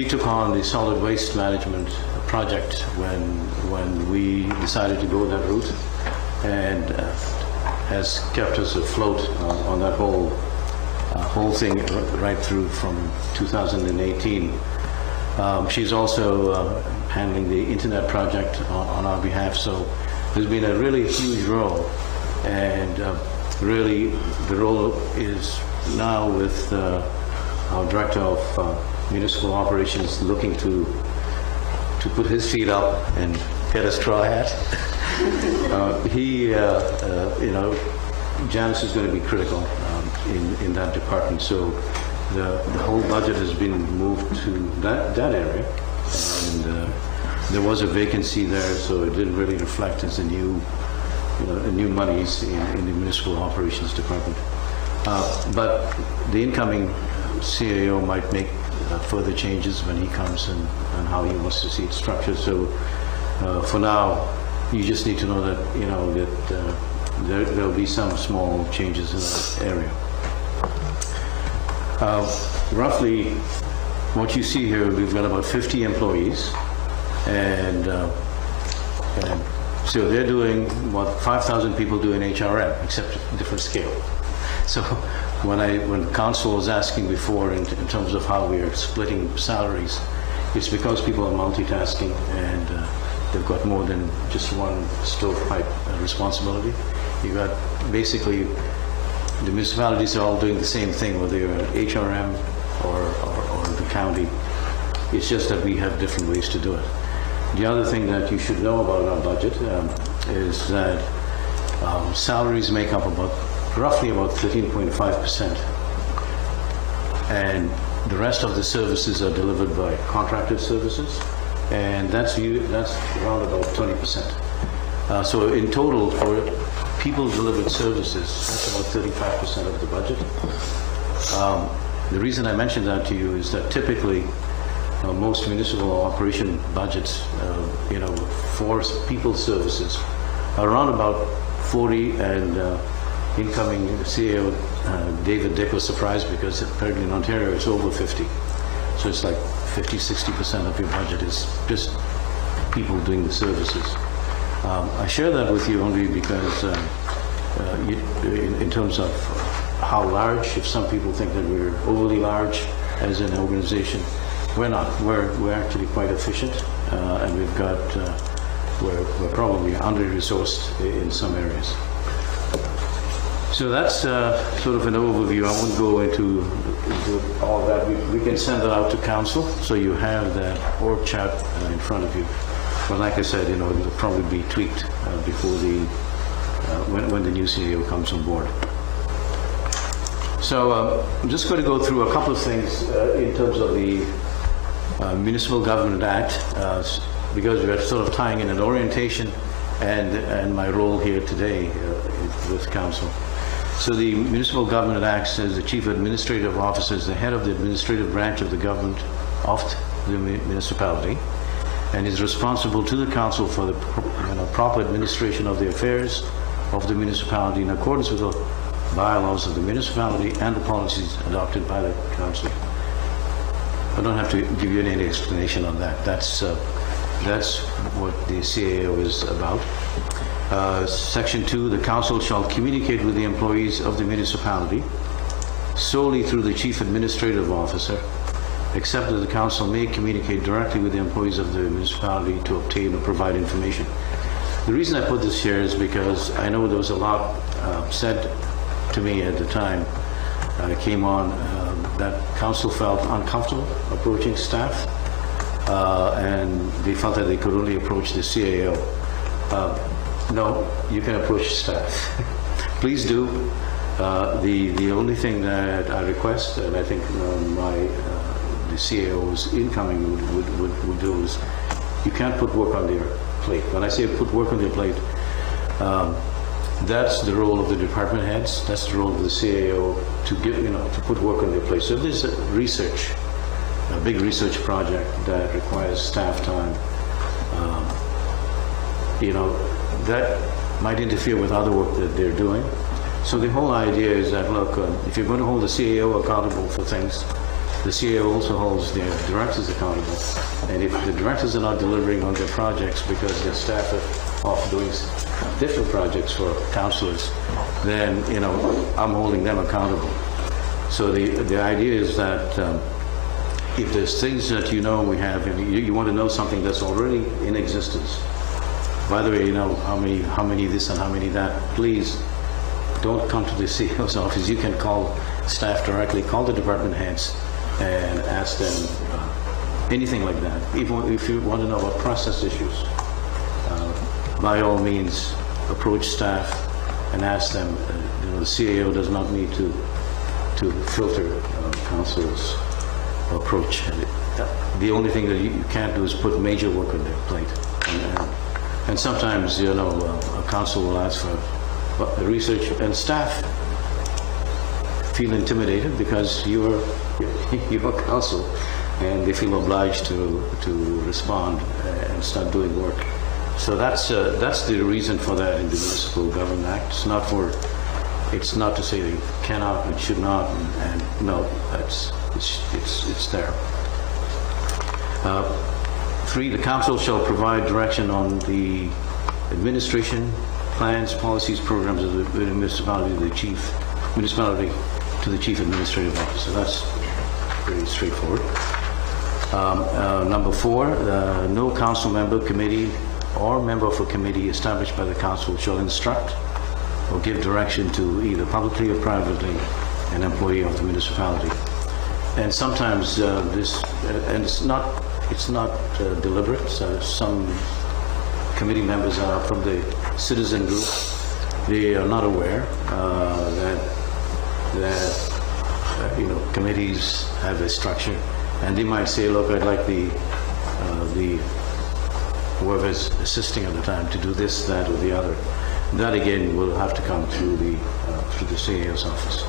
took on the solid waste management project when we decided to go that route, and has kept us afloat on that whole thing right through from 2018. She's also handling the internet project on our behalf, so there's been a really huge role, and really the role is now with our director of municipal operations looking to put his feet up and get a straw hat. Janice is going to be critical in that department, so the whole budget has been moved to that area, and there was a vacancy there, so it didn't really reflect as a new monies in the municipal operations department. But the incoming CAO might make further changes when he comes, and how he wants to see it structured. So for now, you just need to know that there'll be some small changes in that area. Roughly, what you see here, we've got about 50 employees, and so they're doing what 5,000 people do in HRM, except different scale. So when council was asking before in terms of how we are splitting salaries, it's because people are multitasking, and they've got more than just one stovepipe responsibility. You got basically the municipalities are all doing the same thing, whether you're HRM or the county. It's just that we have different ways to do it. The other thing that you should know about our budget is that salaries make up roughly about 13.5%, and the rest of the services are delivered by contracted services, and that's around about 20%. So in total, for people delivered services, that's about 35% of the budget. The reason I mentioned that to you is that typically most municipal operation budgets, for people services are around about 40, and incoming CAO David Dick was surprised because apparently in Ontario it's over 50. So it's like 50-60% of your budget is just people doing the services. I share that with you only because in terms of how large, if some people think that we're overly large as an organization, we're not. We're actually quite efficient, and we're probably under-resourced in some areas. So that's sort of an overview. I won't go into all that. We can send that out to council, so you have that org chart in front of you. But like I said, it'll probably be tweaked before when the new CEO comes on board. So I'm just going to go through a couple of things in terms of the Municipal Government Act, because we're sort of tying in an orientation and my role here today with council. So the Municipal Government Act says the Chief Administrative Officer is the head of the administrative branch of the government of the municipality, and is responsible to the council for the proper administration of the affairs of the municipality in accordance with the bylaws of the municipality and the policies adopted by the council. I don't have to give you any explanation on that. That's what the CAO is about. Section 2, the council shall communicate with the employees of the municipality solely through the Chief Administrative Officer, except that the council may communicate directly with the employees of the municipality to obtain or provide information. The reason I put this here is because I know there was a lot said to me at the time I came on that council felt uncomfortable approaching staff, and they felt that they could only approach the CAO. No, you can approach staff. Please do. The only thing that I request, and I think the CAO's incoming would do, is you can't put work on their plate. When I say put work on their plate, that's the role of the department heads. That's the role of the CAO to put work on their plate. So if there's a big research project that requires staff time, that might interfere with other work that they're doing. So the whole idea is that, look, if you're going to hold the CAO accountable for things, the CAO also holds their directors accountable. And if the directors are not delivering on their projects because their staff are off doing different projects for councillors, then, I'm holding them accountable. So the idea is that if there's things that we have, and you want to know something that's already in existence, by the way, how many this and how many that, please don't come to the CEO's office. You can call staff directly, call the department heads and ask them anything like that. Even if you want to know about process issues, by all means approach staff and ask them. The CAO does not need to filter council's approach. The only thing that you can't do is put major work on their plate. And sometimes, a council will ask for research, and staff feel intimidated because you're council, and they feel obliged to respond and start doing work. So that's the reason for that in the Municipal Government Act. It's not to say they cannot and should not, and no, it's there. 3, the council shall provide direction on the administration, plans, policies, programs of the municipality to the chief administrative officer. That's pretty straightforward. Number 4, no council member, committee, or member of a committee established by the council shall instruct or give direction to either publicly or privately an employee of the municipality. And sometimes and it's not deliberate. So some committee members are from the citizen group. They are not aware that committees have a structure, and they might say, "Look, I'd like the whoever's assisting at the time to do this, that, or the other." That again will have to come through the CAO's office.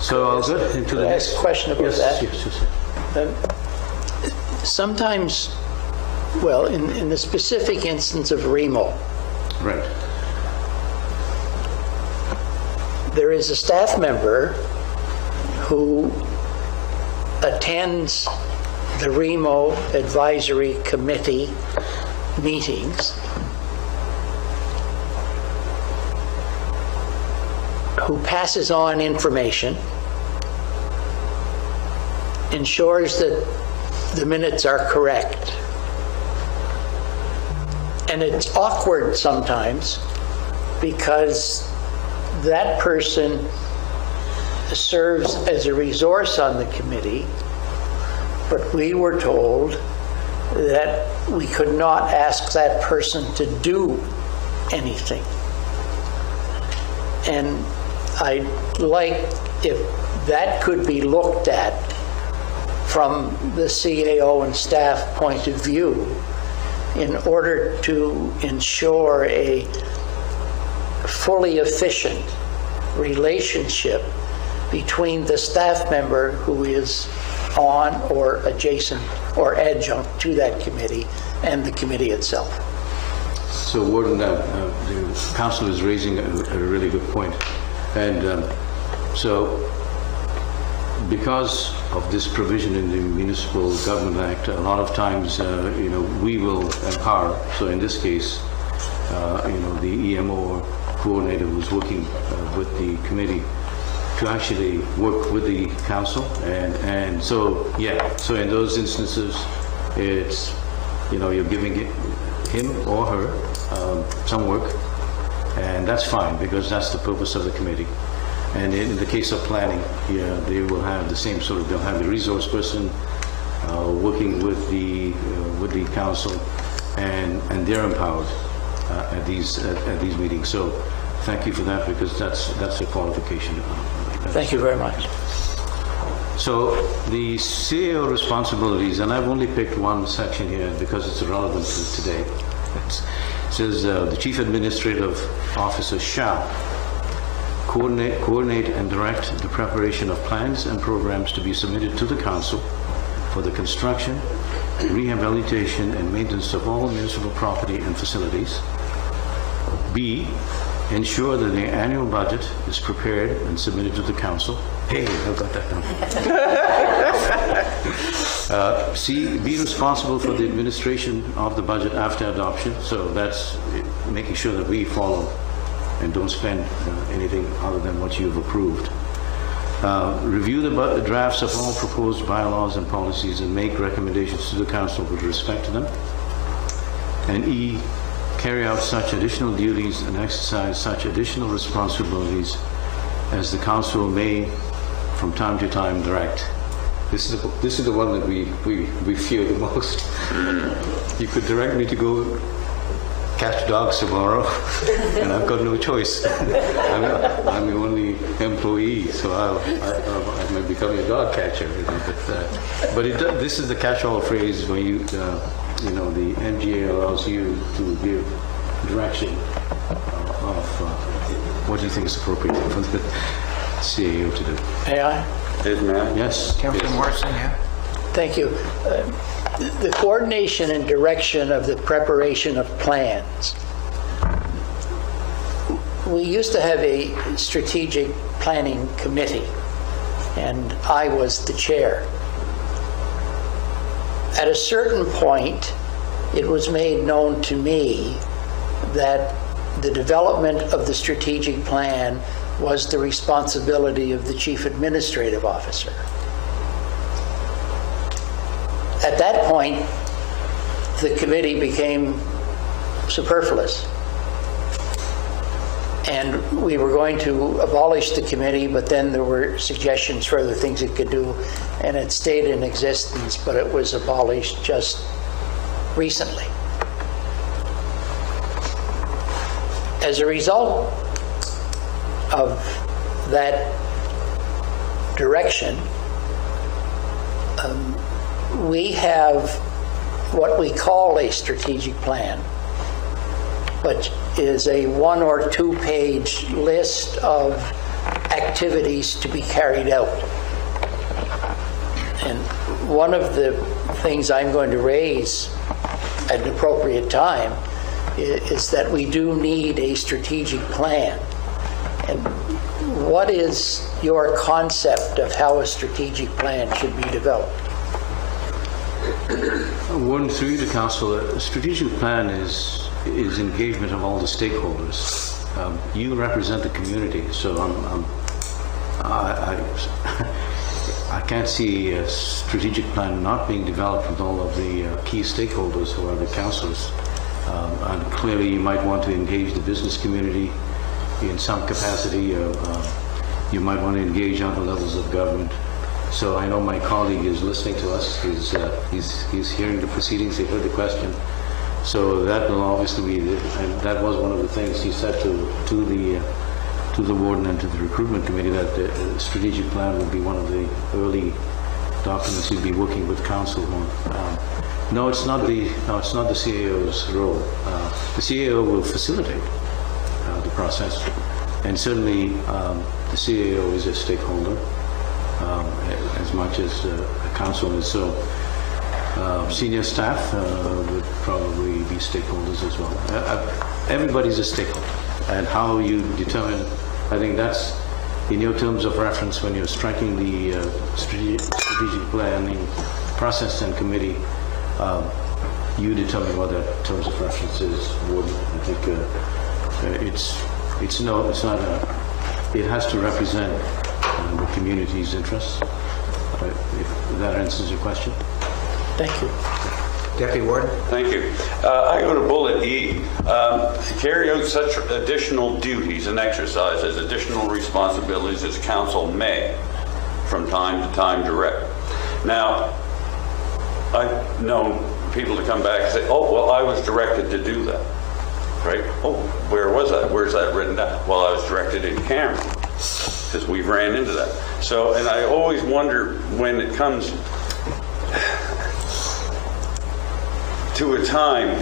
So I'll get into the next question about that. Yes. Sometimes, well, in the specific instance of Remo, Right. there is a staff member who attends the Remo Advisory Committee meetings, who passes on information, ensures that the minutes are correct. And it's awkward sometimes because that person serves as a resource on the committee, but we were told that we could not ask that person to do anything. And I'd like if that could be looked at from the CAO and staff point of view in order to ensure a fully efficient relationship between the staff member who is on or adjacent or adjunct to that committee and the committee itself. So, Warden, the council is raising a really good point. And so, because of this provision in the Municipal Government Act, a lot of times, we will empower. So, in this case, the EMO coordinator who's working with the committee to actually work with the council. And so, yeah, so in those instances, it's, you're giving him or her some work, and that's fine because that's the purpose of the committee. And in the case of planning, yeah, they will have the same sort of, they'll have the resource person working with the council, and they're empowered at these meetings. So thank you for that, because that's a qualification. Thank you very much. So the CAO responsibilities, and I've only picked one section here because it's relevant to today. It says the Chief Administrative Officer shall coordinate and direct the preparation of plans and programs to be submitted to the Council for the construction, rehabilitation, and maintenance of all municipal property and facilities. B, ensure that the annual budget is prepared and submitted to the Council. Hey, I've got that down. C, be responsible for the administration of the budget after adoption. So that's making sure that we follow and don't spend anything other than what you've approved. Review the drafts of all proposed bylaws and policies and make recommendations to the Council with respect to them. And E, carry out such additional duties and exercise such additional responsibilities as the Council may from time to time direct. This is the one that we fear the most. You could direct me to go catch dogs tomorrow, and I've got no choice. I'm the only employee, so I might become a dog catcher. But this is the catch-all phrase when you, the MGA allows you to give direction of what you think is appropriate for the CAO to do. May I? Yes. Councilor Morrison, yeah. Thank you. The coordination and direction of the preparation of plans. We used to have a strategic planning committee, and I was the chair. At a certain point, it was made known to me that the development of the strategic plan was the responsibility of the Chief Administrative Officer. At that point, the committee became superfluous. And we were going to abolish the committee, but then there were suggestions for other things it could do, and it stayed in existence, but it was abolished just recently. As a result of that direction, we have what we call a strategic plan, but is a 1 or 2 page list of activities to be carried out. And one of the things I'm going to raise at an appropriate time is that we do need a strategic plan. And what is your concept of how a strategic plan should be developed? One, through the council, a strategic plan is engagement of all the stakeholders. You represent the community, so I can't see a strategic plan not being developed with all of the key stakeholders who are the councillors. And clearly you might want to engage the business community in some capacity. You might want to engage other levels of government. So I know my colleague is listening to us. He's hearing the proceedings. He heard the question. So that will obviously be, and that was one of the things he said to the warden and to the recruitment committee, that the strategic plan would be one of the early documents he'd be working with council on. No, it's not the CAO's role. The CAO will facilitate the process, and certainly the CAO is a stakeholder as much as a council is. So senior staff would probably be stakeholders as well. Everybody's a stakeholder, and how you determine, I think that's in your terms of reference when you're striking the strategic planning process and committee. You determine what that terms of reference is. I think it's not it has to represent the community's interests. If that answers your question. Thank you. Deputy Warden? Thank you. I go to bullet E. Carry out such additional duties and exercises, additional responsibilities as council may, from time to time, direct. Now, I've known people to come back and say, oh, well, I was directed to do that. Right? Oh, where was that? Where's that written down? Well, I was directed in camera, because we've ran into that. So, and I always wonder when it comes to a time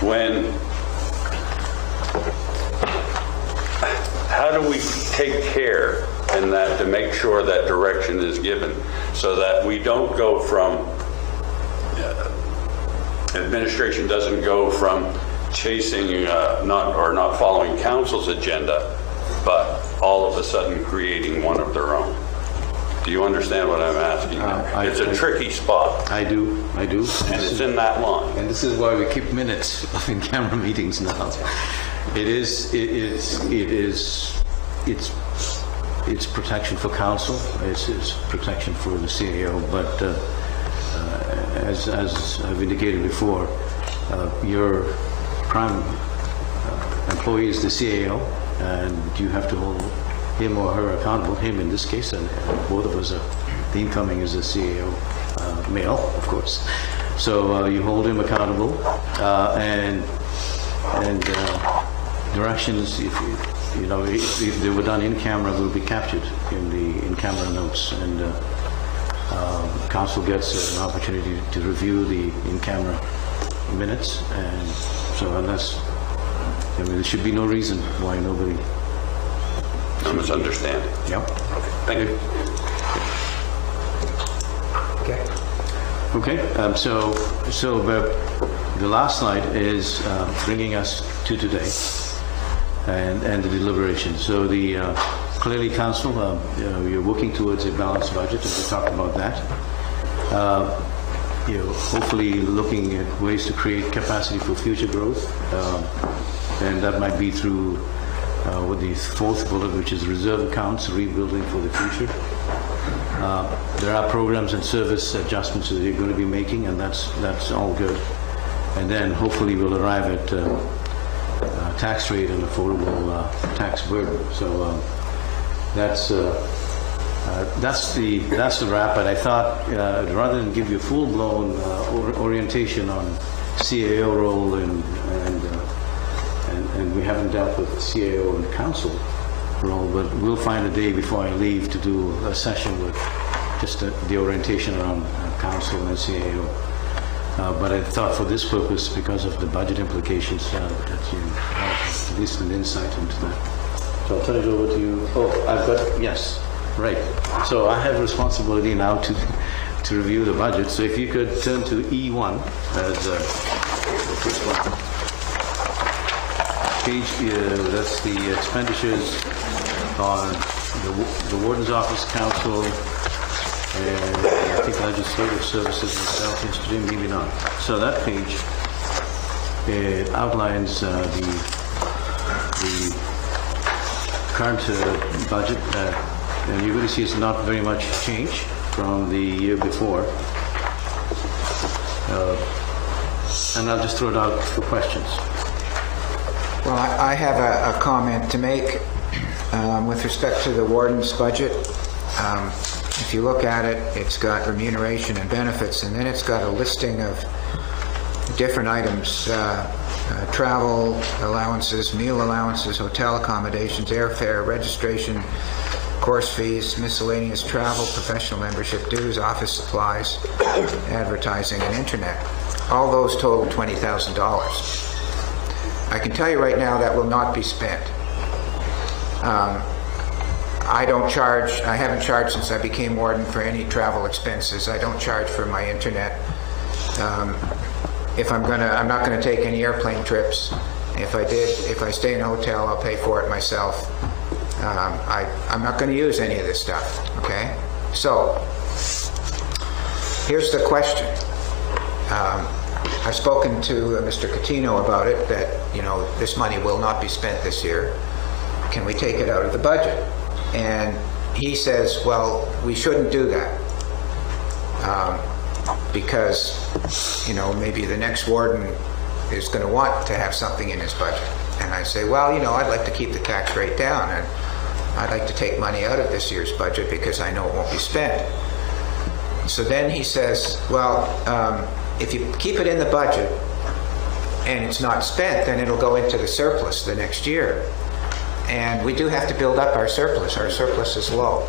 when, how do we take care in that to make sure that direction is given so that we don't go from, administration doesn't go from chasing, not following council's agenda, but all of a sudden creating one of their own. Do you understand what I'm asking? It's a tricky spot. I do. And it's in that line. And this is why we keep minutes of in-camera meetings now. It's protection for council. It's protection for the CAO. But as I've indicated before, your prime employee is the CAO, and you have to hold him or her accountable, him in this case, and both of us the incoming is a CAO, male, of course. So you hold him accountable, and directions, if they were done in camera, will be captured in the in-camera notes, and council gets an opportunity to review the in-camera minutes, and so there should be no reason why nobody. A misunderstanding. Yep. Okay. Thank you. Okay. So the last slide is bringing us to today and the deliberation. So clearly, council, you're working towards a balanced budget, and we talked about that. Hopefully looking at ways to create capacity for future growth, and that might be through with the fourth bullet, which is reserve accounts, rebuilding for the future. There are programs and service adjustments that you're going to be making, and that's all good. And then hopefully we'll arrive at tax rate and affordable tax burden. So that's the wrap. But I thought rather than give you a full-blown orientation on CAO role and we haven't dealt with CAO and council role, but we'll find a day before I leave to do a session with just the orientation around council and CAO. But I thought for this purpose, because of the budget implications, that you have at least an insight into that. So I'll turn it over to you. Oh, I've got, yes, right. So I have responsibility now to review the budget. So if you could turn to E1 as the first one. Page, that's the expenditures on the Warden's Office, Council, and I think legislative services was out yesterday, maybe not. So that page, it outlines the current budget, and you're going to see it's not very much change from the year before. And I'll just throw it out for questions. Well, I have a comment to make with respect to the warden's budget. If you look at it, it's got remuneration and benefits, and then it's got a listing of different items, travel allowances, meal allowances, hotel accommodations, airfare, registration, course fees, miscellaneous travel, professional membership dues, office supplies, advertising, and internet. All those total $20,000. I can tell you right now that will not be spent. I haven't charged since I became warden for any travel expenses. I don't charge for my internet. I'm not gonna take any airplane trips. If I stay in a hotel, I'll pay for it myself. I'm not gonna use any of this stuff, okay? So, here's the question. I've spoken to Mr. Catino about it, that, this money will not be spent this year. Can we take it out of the budget? And he says, well, we shouldn't do that. Because, maybe the next warden is going to want to have something in his budget. And I say, well, I'd like to keep the tax rate down, and I'd like to take money out of this year's budget because I know it won't be spent. So then he says, well, if you keep it in the budget and it's not spent, then it'll go into the surplus the next year. And we do have to build up our surplus. Our surplus is low.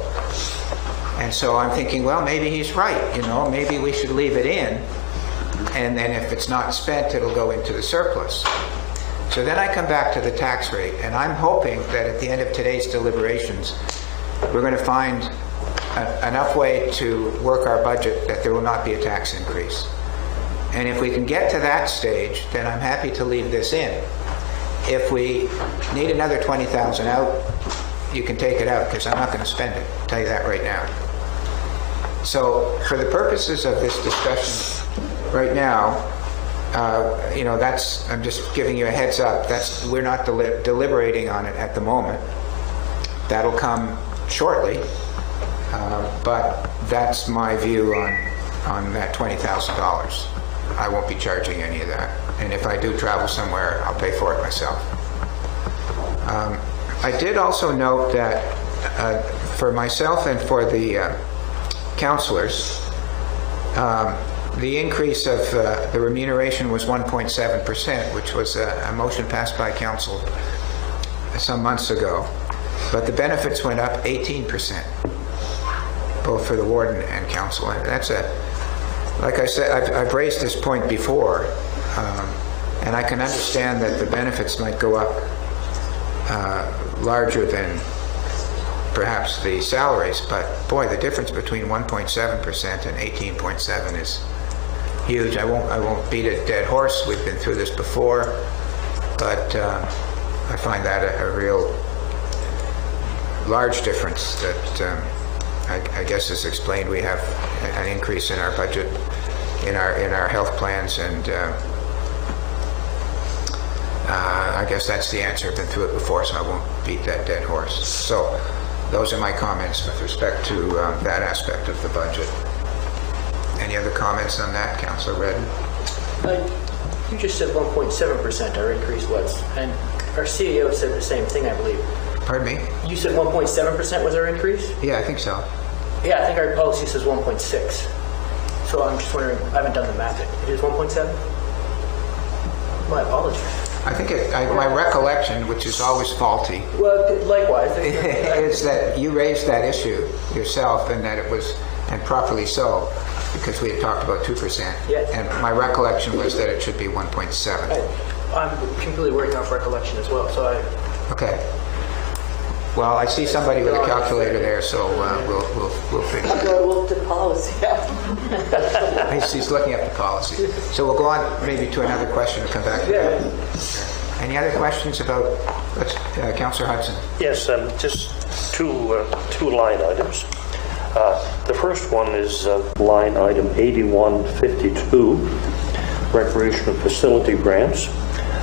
And so I'm thinking, well, maybe he's right. Maybe we should leave it in, and then if it's not spent, it'll go into the surplus. So then I come back to the tax rate, and I'm hoping that at the end of today's deliberations, we're going to find enough way to work our budget that there will not be a tax increase. And if we can get to that stage, then I'm happy to leave this in. If we need another $20,000 out, you can take it out, because I'm not going to spend it. I'll tell you that right now. So for the purposes of this discussion right now, I'm just giving you a heads up. We're not deliberating on it at the moment. That'll come shortly, but that's my view on that $20,000. I won't be charging any of that. And if I do travel somewhere, I'll pay for it myself. I did also note that for myself and for the councillors, the increase of the remuneration was 1.7%, which was a motion passed by council some months ago. But the benefits went up 18%, both for the warden and council. And that's like I said, I've raised this point before, and I can understand that the benefits might go up larger than perhaps the salaries, but boy, the difference between 1.7% and 18.7% is huge. I won't beat a dead horse. We've been through this before, but I find that a real large difference that I guess is explained. We have an increase in our budget, in our health plans, and I guess that's the answer. I've been through it before, so I won't beat that dead horse. So those are my comments with respect to that aspect of the budget. Any other comments on that, Councillor Redden? You just said 1.7% our increase was, and our CEO said the same thing, I believe. Pardon me? You said 1.7% was our increase? Yeah, I think so. Yeah, I think our policy says 1.6. So I'm just wondering, I haven't done the math yet. It is 1.7? My apologies. I think my recollection, which is always faulty, Well, likewise. is that you raised that issue yourself and that it was, and properly so, because we had talked about 2%. Yeah. And my recollection was that it should be 1.7. I'm completely working off recollection as well, so Okay. Well, I see somebody with a calculator there, so we'll figure it out. We'll look at policy. He's looking at the policy. So we'll go on maybe to another question and come back to that. Any other questions about, Councillor Hudson? Yes, just two line items. The first one is line item 8152, recreational facility grants.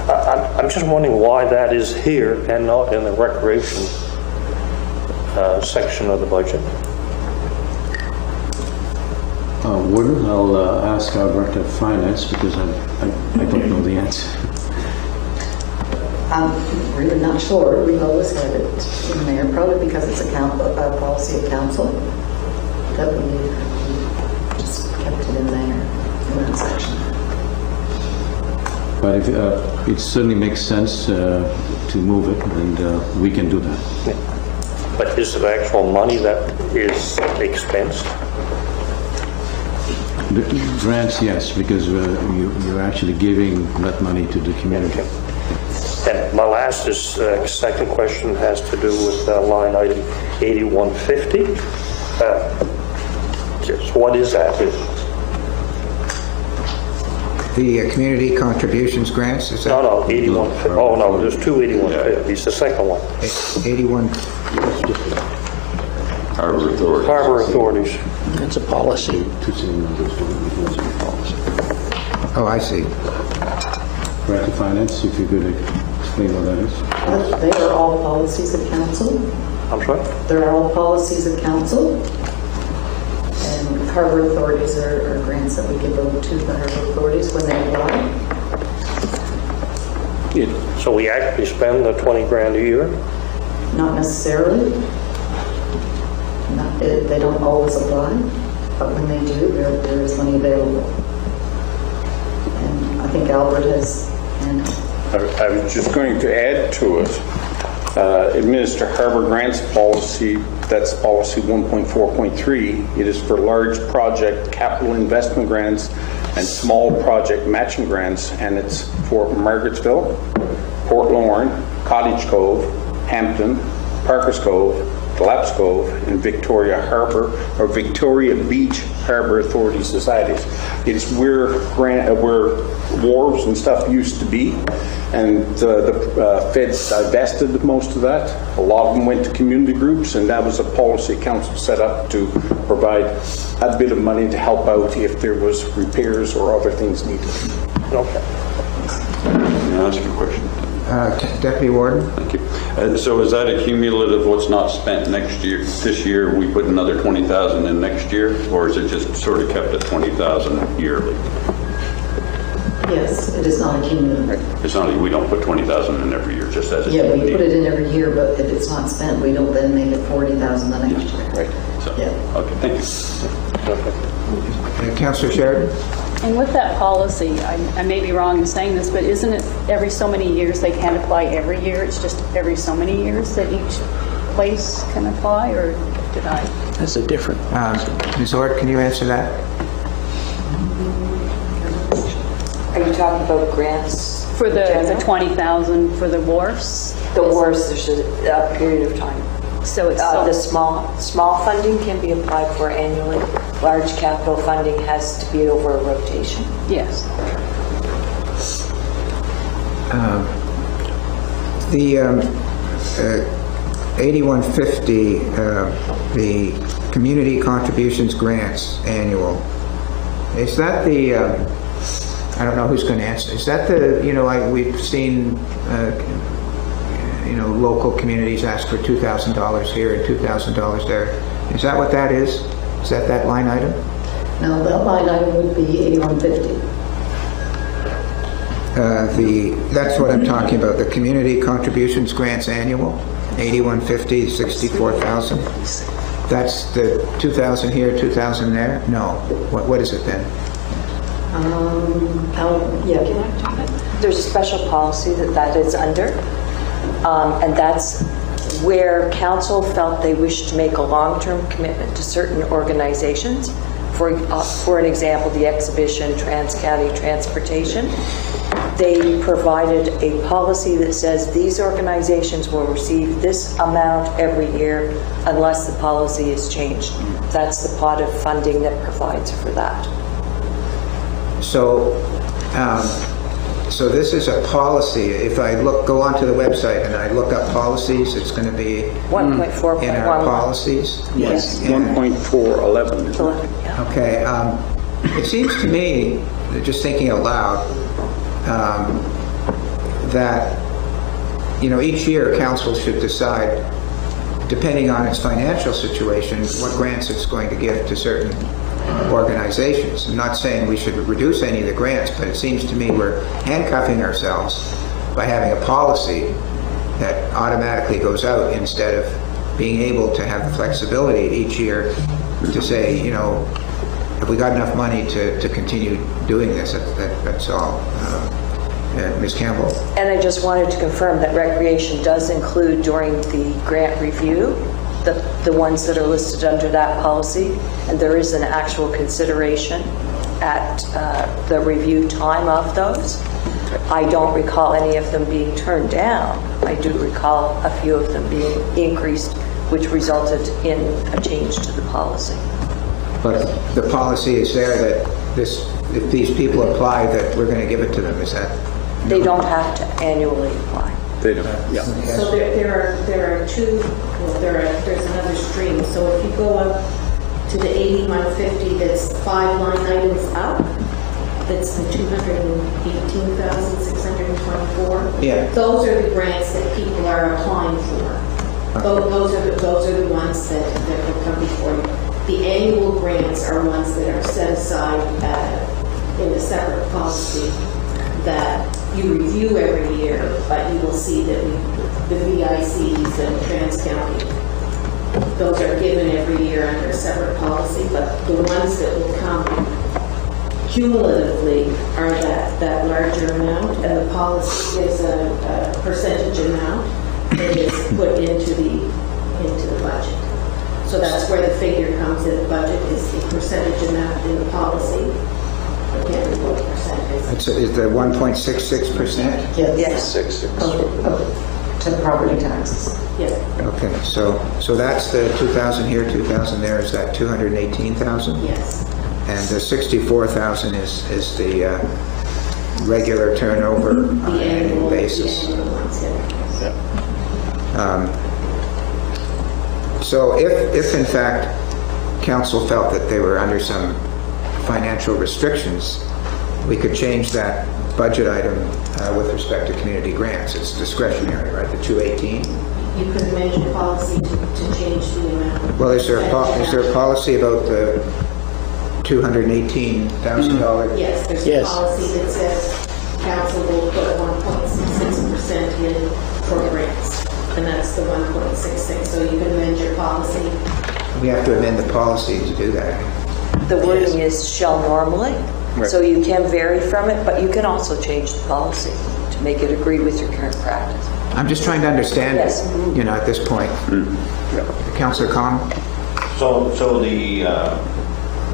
I'm just wondering why that is here and not in the recreation section of the budget. Warden, I'll ask our Director of Finance because I don't know the answer. I'm really not sure. We've always had it in there, probably because it's a policy of council, that we just kept it in there, in that section. But if, it certainly makes sense to move it, and we can do that. Yeah. But is it actual money that is expensed? The grants, yes, because you're actually giving that money to the community. Okay. And my last second question has to do with line item 8150. Just what is that? The community contributions grants, is that? No, 8150. Oh, no, there's two 8150. It's the second one. 81. Harbor Authority. Harbor authorities. It's a policy. Oh, I see. Director of Finance, if you could explain what that is. They are all policies of council. I'm sorry? They're all policies of council. And harbor authorities are grants that we give over to the harbor authorities when they apply. So we actually spend the 20 grand a year? Not necessarily. They don't always apply, but when they do, there is money available. And I think Albert has. I was just going to add to it, administer harbor grants policy, that's policy 1.4.3. It is for large project capital investment grants and small project matching grants, and it's for Margarettsville, Port Lorne, Cottage Cove, Hampton, Parkers Cove, Collapse Cove, and Victoria Harbor, or Victoria Beach Harbor Authority Societies. It's where wharves and stuff used to be, and the feds divested most of that. A lot of them went to community groups, and that was a policy council set up to provide a bit of money to help out if there was repairs or other things needed. Okay. Can I ask you a question? Deputy Warden? Thank you. So is that a cumulative what's not spent next year? This year we put another 20,000 in next year, or is it just sort of kept at 20,000 yearly? Yes, it is not a cumulative. It's not, we don't put 20,000 in every year, just as it's Yeah, we needed. put it in every year, but if it's not spent, we don't then make it 40,000 the next year. Right. So, Yeah. okay, thank you. Councillor Sheridan? And with that policy, I may be wrong in saying this, but isn't it every so many years they can't apply every year? It's just every so many years that each place can apply, or did I? That's a different. Ms. Ord, can you answer that? Are you talking about grants? For the 20,000 for the wharfs? The wharfs, there's a period of time. So it's the small funding can be applied for annually. Large capital funding has to be over a rotation. Yes. The 8150, the community contributions grants annual, is that the, I don't know who's going to answer, is that the, we've seen, local communities ask for $2,000 here and $2,000 there. Is that what that is? Is that line item? No, that line item would be 8150. That's what I'm talking about, the community contributions grants annual, 8150, 64,000. That's the 2,000 here, 2,000 there? No. What is it then? There's a special policy that is under, and that's where council felt they wished to make a long-term commitment to certain organizations. For an example, the exhibition, Trans-County Transportation. They provided a policy that says these organizations will receive this amount every year unless the policy is changed. That's the pot of funding that provides for that. So, so this is a policy. If I go onto the website and I look up policies, it's going to be 1.4.1 in our policies? Yes, 1.411. Okay. It seems to me, just thinking out loud, that, each year council should decide, depending on its financial situation, what grants it's going to give to certain organizations. I'm not saying we should reduce any of the grants, but it seems to me we're handcuffing ourselves by having a policy that automatically goes out instead of being able to have the flexibility each year to say, have we got enough money to continue doing this? That's all. Ms. Campbell. And I just wanted to confirm that recreation does include during the grant review the ones that are listed under that policy, and there is an actual consideration at the review time of those. I don't recall any of them being turned down. I do recall a few of them being increased, which resulted in a change to the policy. But the policy is there that if these people apply, that we're going to give it to them. Is that? They don't have to annually apply. They don't. Yeah. So there are two. Well, there's another stream. So if you go up to the 8150, that's 5 line items up. That's the 218,624. Yeah. Those are the grants that people are applying for. Those are the ones that will come before you. The annual grants are ones that are set aside in a separate policy that you review every year, but you will see that the VICs and Trans-County, those are given every year under a separate policy, but the ones that will come cumulatively are that larger amount, and the policy gives a percentage amount that is put into the budget. So that's where the figure comes in. The budget is the percentage amount in the policy. I can't remember what percent is. Is the 1.66%? Yes. 6. To the property taxes. Yes. Okay, so that's the 2,000 here, 2,000 there. Is that 218,000? Yes. And the 64,000 is the regular turnover on an annual basis. So if in fact council felt that they were under some financial restrictions, we could change that budget item with respect to community grants. It's discretionary, right? The 218. You could amend your policy to change the amount. Well, is there a policy about the $218,000? Yes, there's a policy that says council will put 1.66% in for grants, and that's the 1.66. So you can amend your policy. We have to amend the policy to do that. The wording is shall normally, so you can vary from it, but you can also change the policy to make it agree with your current practice. I'm just trying to understand it, at this point. Councillor Connell? So the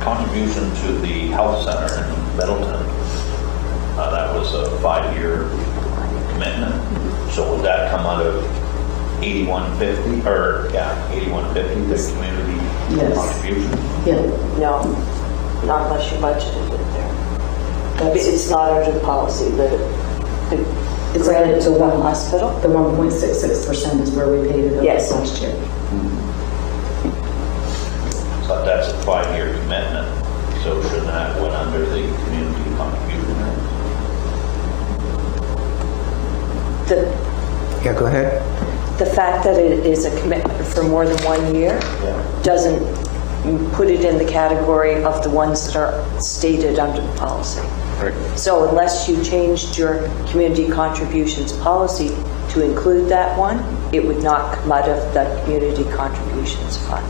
contribution to the health center in Middleton, that was a 5-year commitment. So would that come out of 8150 8150, the community contribution? No, not unless you budgeted it there. It's not under the policy that It's added to one hospital. The 1.66% is where we paid it last year. So that's a 5-year commitment. So shouldn't that went under the community contribution? Yeah, go ahead. The fact that it is a commitment for more than 1 year doesn't put it in the category of the ones that are stated under the policy. Right. So unless you changed your community contributions policy to include that one, it would not come out of the community contributions fund.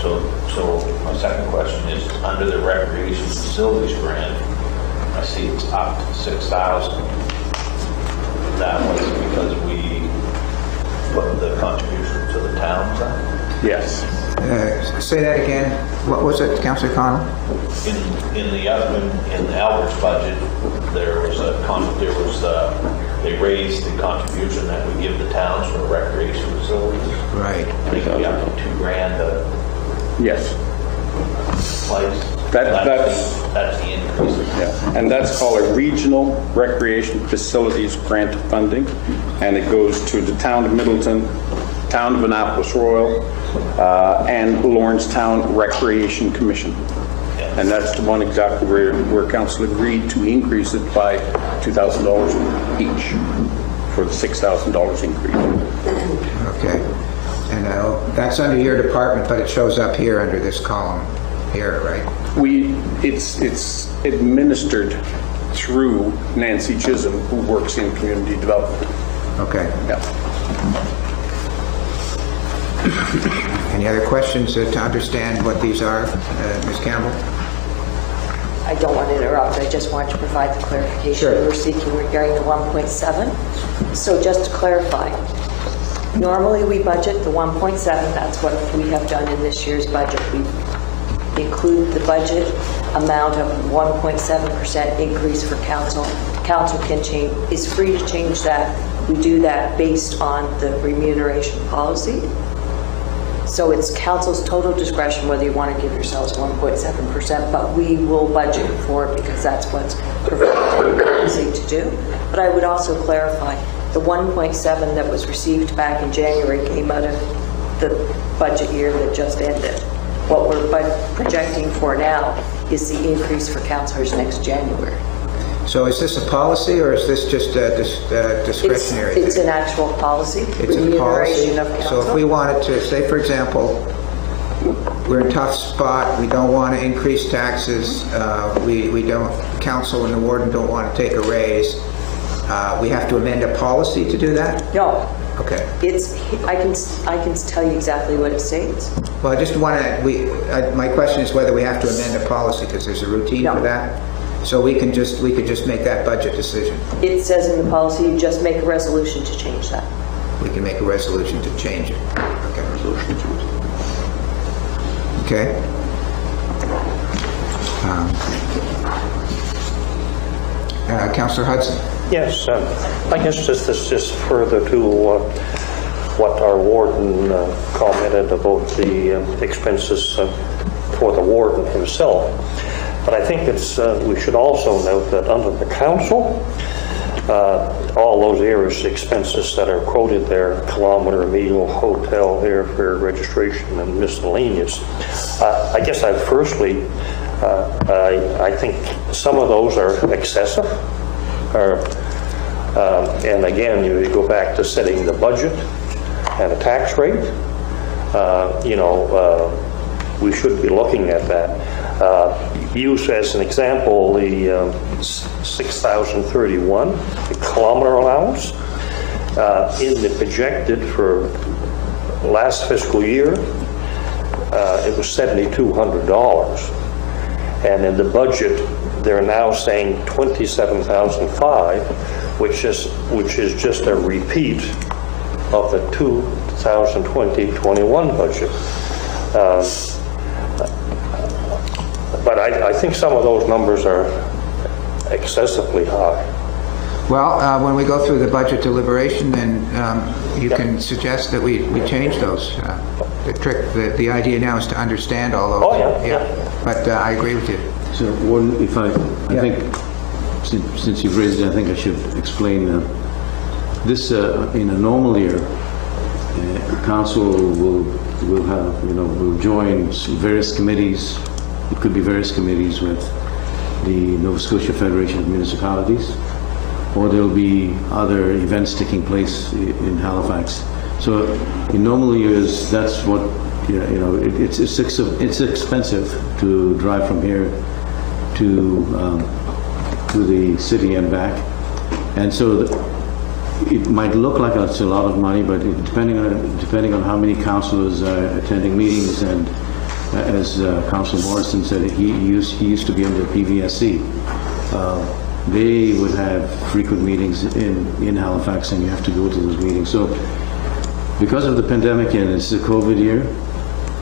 So my second question is, under the recreation facilities grant, I see it's up to 6,000. That was because we put the contribution to the towns on? Yes. Say that again. What was it, Councillor Connell? In the Albert's budget, they raised the contribution that we give the towns for recreation facilities. Right. I think we up to $2,000 a Yes. place. That's the increase. Yeah. And that's called a regional recreation facilities grant funding, and it goes to the town of Middleton, town of Annapolis Royal, and Lawrencetown Recreation Commission. And that's the one exactly where council agreed to increase it by $2,000 each for the $6,000 increase. Okay. And that's under your department, but it shows up here under this column here, right? It's administered through Nancy Chisholm, who works in community development. Okay. Yeah. Any other questions to understand what these are, Ms. Campbell? I don't want to interrupt, I just wanted to provide the clarification Sure. we were seeking regarding the 1.7. So just to clarify, normally we budget the 1.7, that's what we have done in this year's budget. We include the budget amount of 1.7% increase for council. Council is free to change that. We do that based on the remuneration policy. So it's council's total discretion whether you want to give yourselves 1.7%, but we will budget for it because that's what's provided to do. But I would also clarify, the 1.7 that was received back in January came out of the budget year that just ended. What we're projecting for now is the increase for councillors next January. So is this a policy or is this just a discretionary thing? It's an actual policy. It's a policy. Remuneration of council. So if we wanted to, say for example, we're in a tough spot, we don't want to increase taxes, council and the warden don't want to take a raise, we have to amend a policy to do that? No. Okay. I can tell you exactly what it states. Well, I just want to, my question is whether we have to amend a policy because there's a routine for that. So we could just make that budget decision. It says in the policy you just make a resolution to change that. We can make a resolution to change it. Okay. Resolution to change it. Okay. Councillor Hudson. Yes, I guess this is just further to what our warden commented about the expenses for the warden himself. But I think we should also note that under the council, all those areas expenses that are quoted there, kilometer, meal, hotel, airfare, registration, and miscellaneous. I guess I think some of those are excessive. And again, you go back to setting the budget and a tax rate. We should be looking at that. Use as an example the 6,031, the kilometer allowance. In the projected for last fiscal year, it was $7,200. And in the budget, they're now saying $27,005, which is just a repeat of the 2020-21 budget. But I think some of those numbers are excessively high. Well, when we go through the budget deliberation, then you can suggest that we change those. The idea now is to understand all those. Oh, yeah. But I agree with you. So, Warden, I think, since you've raised it, I think I should explain this. In a normal year, council will join various committees. It could be various committees with the Nova Scotia Federation of Municipalities, or there'll be other events taking place in Halifax. So in normal years, that's what it's expensive to drive from here to the city and back. And so it might look like it's a lot of money, but depending on how many councillors are attending meetings, and as Councillor Morrison said, he used to be under PVSC. They would have frequent meetings in Halifax, and you have to go to those meetings. So because of the pandemic, and it's a COVID year,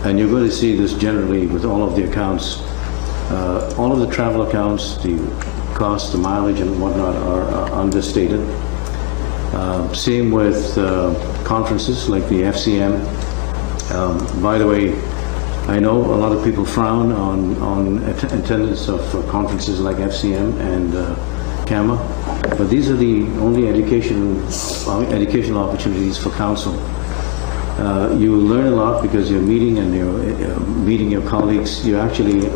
and you're going to see this generally with all of the accounts, all of the travel accounts, the cost, the mileage and whatnot are understated. Same with conferences like the FCM. By the way, I know a lot of people frown on attendance of conferences like FCM and CAMA, but these are the only educational opportunities for council. You learn a lot because you're meeting and you're meeting your colleagues. You're actually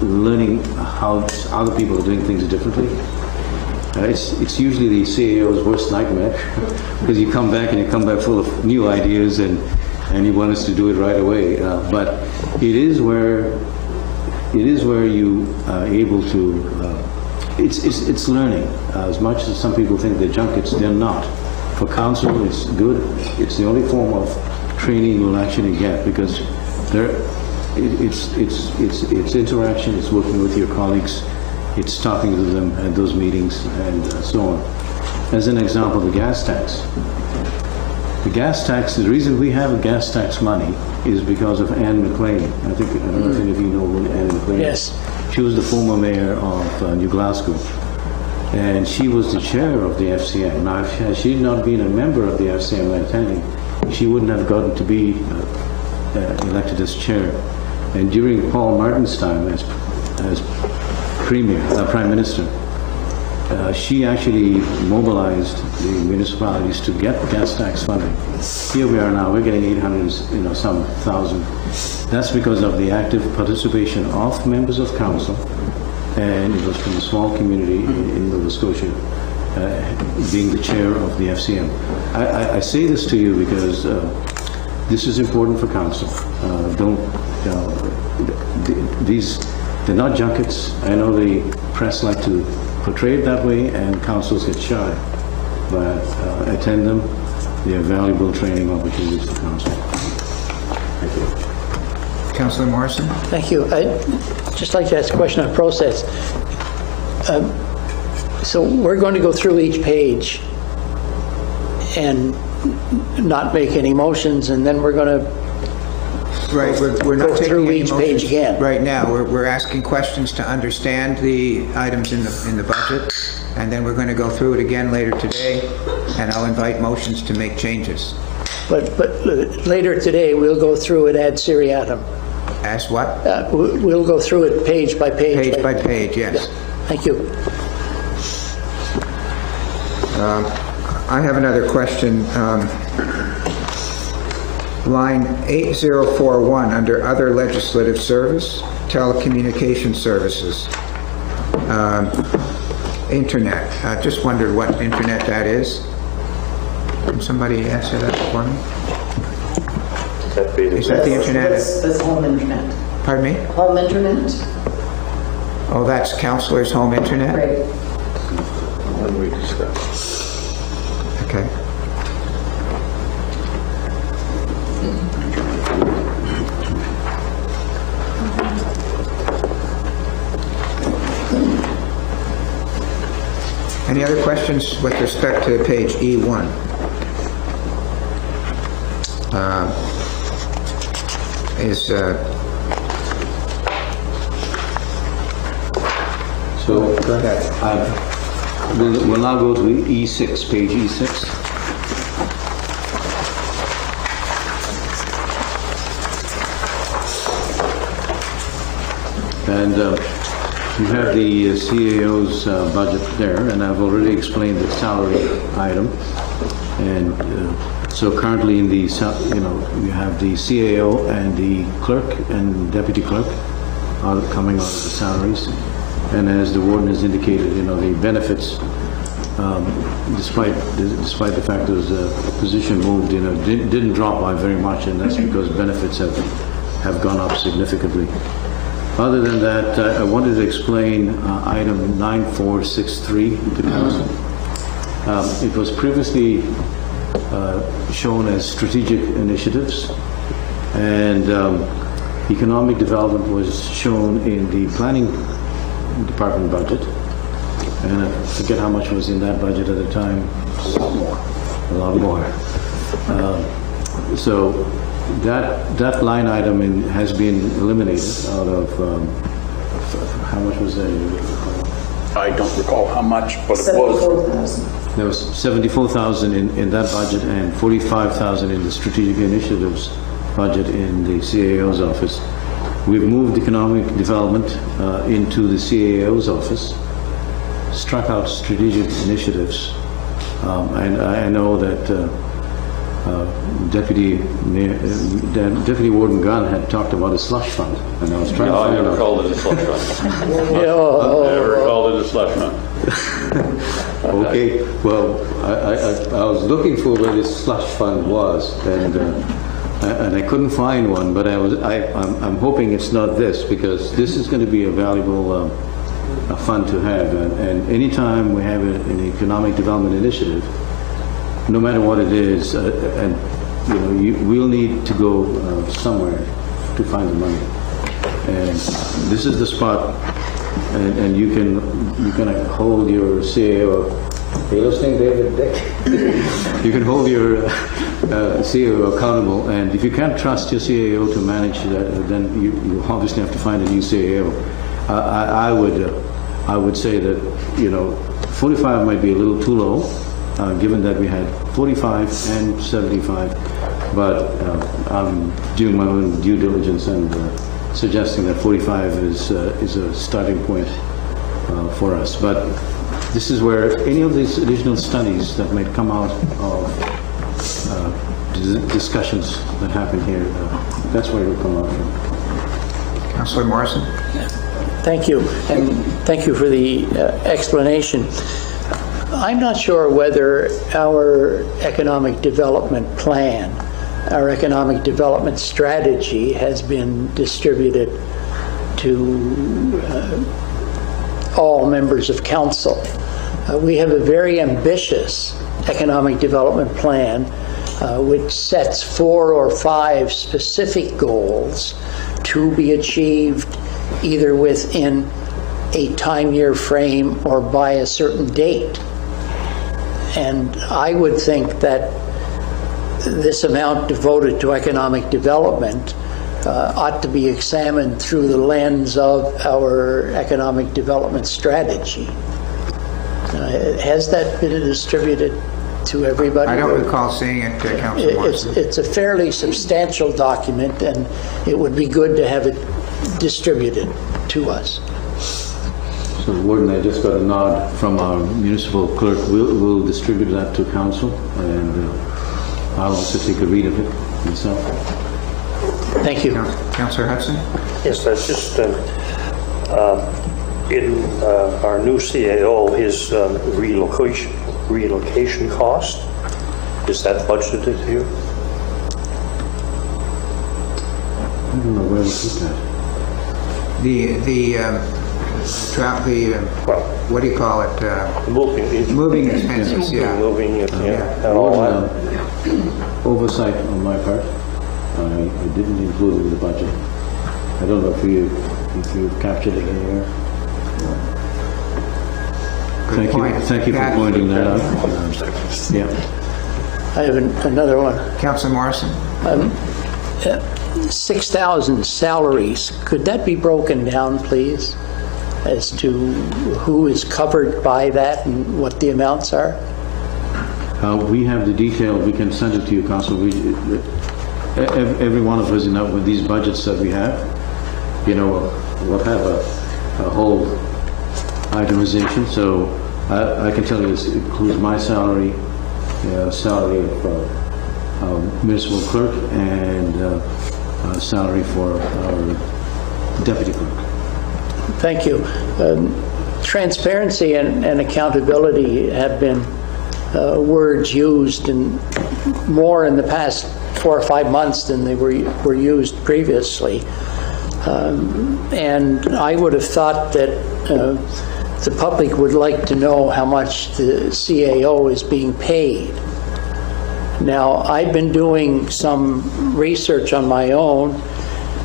learning how other people are doing things differently. It's usually the CAO's worst nightmare because you come back full of new ideas and you want us to do it right away. But it is where you are able to. It's learning. As much as some people think they're junkets, they're not. For council, it's good. It's the only form of training you'll actually get because it's interaction. It's working with your colleagues. It's talking to them at those meetings and so on. As an example, the gas tax. The gas tax, the reason we have a gas tax money is because of Anne McLean. I don't know if any of you know who Anne McLean is. Yes. She was the former mayor of New Glasgow. And she was the chair of the FCM. Now, had she not been a member of the FCM and attending, she wouldn't have gotten to be elected as chair. And during Paul Martin's time as Prime Minister, she actually mobilized the municipalities to get gas tax funding. Here we are now, we're getting 800, some thousand. That's because of the active participation of members of council, and it was from a small community in Nova Scotia, being the chair of the FCM. I say this to you because this is important for council. They're not junkets. I know the press like to portray it that way, and councils get shy. But attend them. They are valuable training opportunities for council. Thank you. Councillor Morrison? Thank you. I'd just like to ask a question on process. So we're going to go through each page and not make any motions, and then we're going to Right, we're not go taking through any each motions page again. right now. We're asking questions to understand the items in the budget, and then we're going to go through it again later today, and I'll invite motions to make changes. But later today, we'll go through it ad seriatim. As what? We'll go through it page by page. Page by page, yes. Thank you. I have another question. Line 8041 under Other Legislative Service, Telecommunication Services, Internet. I just wondered what Internet that is. Can somebody answer that for me? Is that the Internet? That's home internet. Pardon me? Home internet? Oh, that's Councillor's Home Internet? Right. When we discuss. Okay. Any other questions with respect to page E1? So go ahead. We'll now go to E6, page E6. And you have the CAO's budget there, and I've already explained the salary item. And so currently in the, you have the CAO and the clerk and deputy clerk are coming out of the salaries. And as the warden has indicated, the benefits, despite the fact that the position moved, didn't drop by very much, and that's because benefits have gone up significantly. Other than that, I wanted to explain item 9463 to council. It was previously shown as strategic initiatives, and economic development was shown in the planning department budget. And I forget how much was in that budget at the time. A lot more. So that line item has been eliminated out of, how much was that? I don't recall how much, but it was. There was 74,000 in that budget and 45,000 in the strategic initiatives budget in the CAO's office. We've moved economic development into the CAO's office, struck out strategic initiatives, and I know that Deputy Warden Gunn had talked about a slush fund, and I was trying to find out. I never called it a slush fund. I never called it a slush fund. Okay, well, I was looking for where this slush fund was, and I couldn't find one, but I'm hoping it's not this, because this is going to be a valuable fund to have, and anytime we have an economic development initiative, no matter what it is, and we'll need to go somewhere to find the money, and this is the spot. And you can hold your CAO. Are you listening, David? You can hold your CAO accountable, and if you can't trust your CAO to manage that, then you obviously have to find a new CAO. I would say that 45 might be a little too low, given that we had 45 and 75. But I'm doing my own due diligence and suggesting that 45 is a starting point for us. But this is where any of these additional studies that might come out of discussions that happen here, that's where it will come out from. Councillor Morrison? Thank you, and thank you for the explanation. I'm not sure whether our economic development plan, our economic development strategy has been distributed to all members of council. We have a very ambitious economic development plan which sets 4 or 5 specific goals to be achieved either within a time-year frame or by a certain date. And I would think that this amount devoted to economic development ought to be examined through the lens of our economic development strategy. Has that been distributed to everybody? I don't recall seeing it, Councilor Morrison. It's a fairly substantial document, and it would be good to have it distributed to us. So, Warden, I just got a nod from our municipal clerk. We'll distribute that to council, and I'll also take a read of it myself. Thank you. Councillor Hudson? Yes, that's just in our new CAO, his relocation cost, is that budgeted here? I don't know where to put that. What do you call it? Moving expenses, yeah. Moving it, yeah. And all that. Oversight on my part. I didn't include it in the budget. I don't know if you captured it anywhere. Thank you for pointing that out. Yeah. I have another one. Councillor Morrison? 6,000 salaries. Could that be broken down, please, as to who is covered by that and what the amounts are? We have the detail. We can send it to you, Council. Every one of us, with these budgets that we have, we'll have a whole itemization. So I can tell you this includes my salary, salary of municipal clerk, and salary for our deputy clerk. Thank you. Transparency and accountability have been words used more in the past 4 or 5 months than they were used previously. And I would have thought that the public would like to know how much the CAO is being paid. Now, I've been doing some research on my own,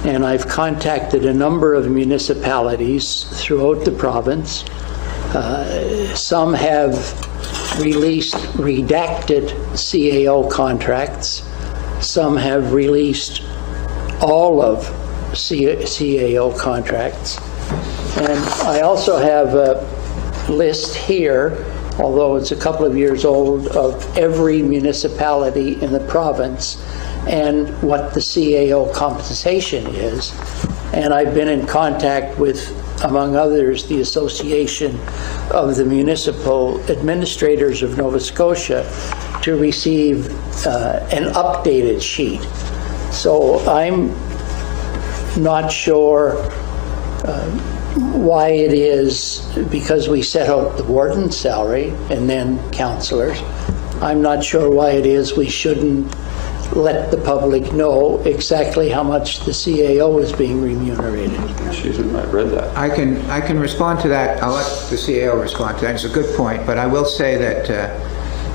and I've contacted a number of municipalities throughout the province. Some have released redacted CAO contracts. Some have released all of CAO contracts. And I also have a list here, although it's a couple of years old, of every municipality in the province and what the CAO compensation is. And I've been in contact with, among others, the Association of the Municipal Administrators of Nova Scotia to receive an updated sheet. So I'm not sure why it is, because we set out the warden's salary and then councillors, I'm not sure why it is we shouldn't let the public know exactly how much the CAO is being remunerated. I read that. I can respond to that. I'll let the CAO respond to that. It's a good point, but I will say that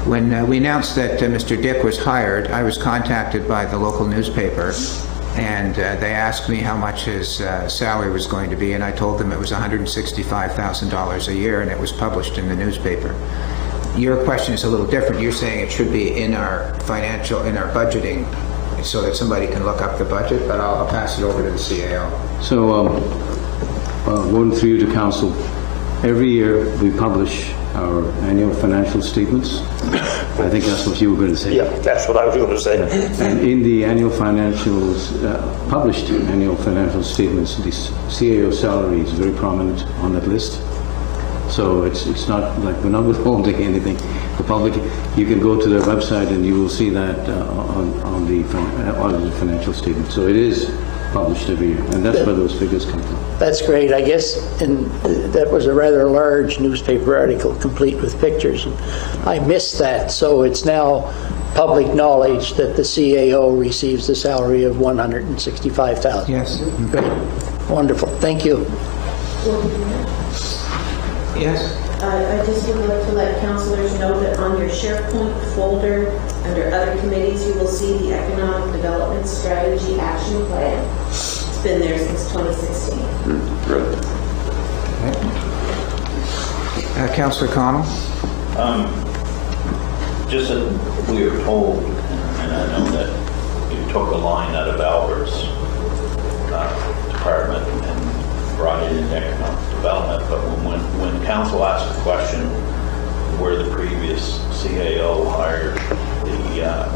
when we announced that Mr. Dick was hired, I was contacted by the local newspaper, and they asked me how much his salary was going to be, and I told them it was $165,000 a year, and it was published in the newspaper. Your question is a little different. You're saying it should be in our budgeting, so that somebody can look up the budget, but I'll pass it over to the CAO. So, going through you to council, every year we publish our annual financial statements. I think that's what you were going to say. Yeah, that's what I was going to say. And in the annual financials, published annual financial statements, the CAO salary is very prominent on that list. So it's not like we're not withholding anything. The public, you can go to their website and you will see that on the audited financial statement. So it is published every year, and that's where those figures come from. That's great. I guess that was a rather large newspaper article, complete with pictures. And I missed that, so it's now public knowledge that the CAO receives a salary of $165,000. Yes. Great. Wonderful. Thank you. Yes. I just would like to let councillors know that on your SharePoint folder, under other committees, you will see the Economic Development Strategy Action Plan. It's been there since 2016. Good. Okay. Councillor Connell? Just that we were told, and I know that you took a line out of Albert's department and brought it into economic development, but when council asked the question where the previous CAO hired the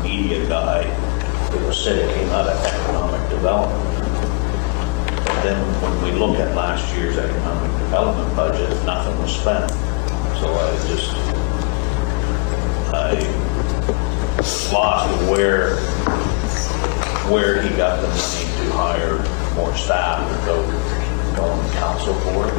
media guy, it said it came out of economic development. But then when we look at last year's economic development budget, nothing was spent. So I was lost of where he got the money to hire more staff and go on the council board.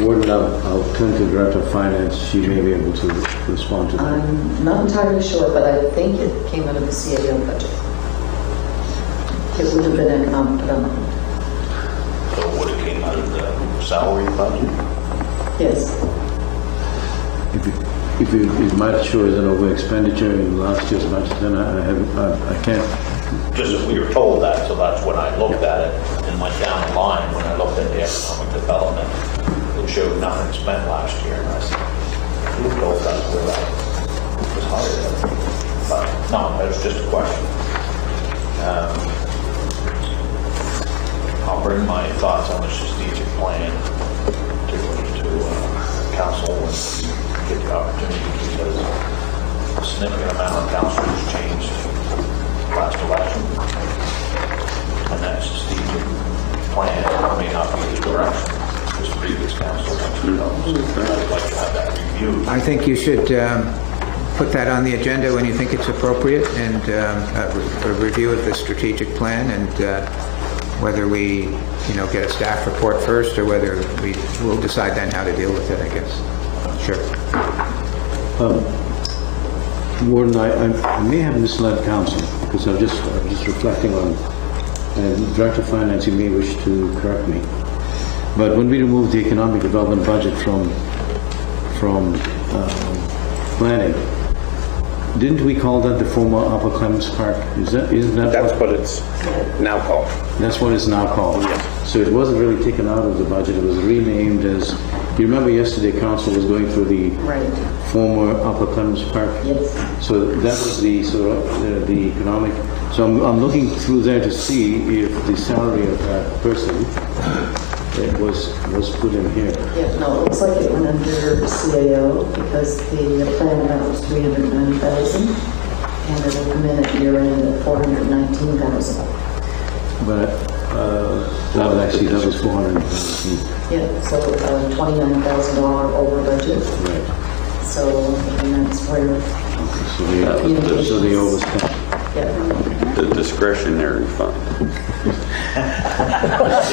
Warden, I'll turn to the Director of Finance. She may be able to respond to that. I'm not entirely sure, but I think it came out of the CAO budget. It would have been economic development. So would it came out of the salary budget? Yes. If it might show as an over expenditure in last year's budget, then I can't. Just as we were told that, so that's when I looked at it and went down the line. When I looked at the economic development, it showed nothing spent last year, and I said, we were told that's where that was hired. But no, that's just a question. I'll bring my thoughts on the strategic plan to council when we get the opportunity, because a significant amount of councilors changed last election, and that strategic plan may not be the direction this previous council wants to go. So I'd like to have that reviewed. I think you should put that on the agenda when you think it's appropriate, and a review of the strategic plan, and whether we, get a staff report first, or whether we'll decide then how to deal with it, I guess. Sure. Warden, I may have misled council, because I'm just reflecting on and Director of Finance, you may wish to correct me. But when we removed the economic development budget from planning, didn't we call that the former Upper Clements Park? Isn't that? That's what it's now called. That's what it's now called. Yes. So it wasn't really taken out of the budget. It was renamed as. You remember yesterday, Council was going through the former Upper Clements Park. Yes. So that was the the economic. So I'm looking through there to see if the salary of that person was put in here. Yeah, no, it looks like it went under CAO because the plan amount was $309,000 and it will come in at year end at $419,000. But that was 419. Yeah, so $29,000 over budget. Right. So, and that's where. So the overspent. Yeah. The discretionary fund.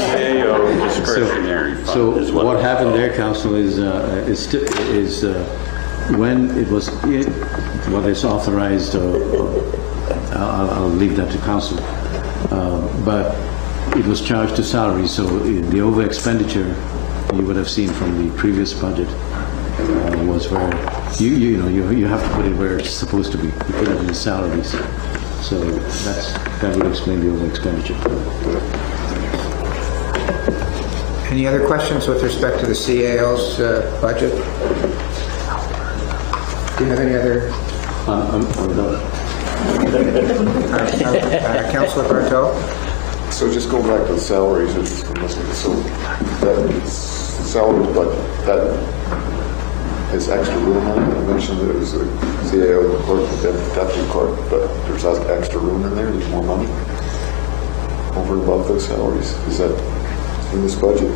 CAO discretionary fund. So is what it's happened called. there, Council, is when it was what is authorized. I'll leave that to Council. But it was charged to salary, so the over expenditure you would have seen from the previous budget was where you have to put it where it's supposed to be. You put it in the salaries. So that would explain the over expenditure. Any other questions with respect to the CAO's budget? Do you have any other? I'm done. Councilor Barteau? So just going back to the salaries, so that salary budget, that is extra room on it. I mentioned that it was a CAO clerk, deputy clerk, but there's extra room in there, there's more money over and above those salaries. Is that in this budget?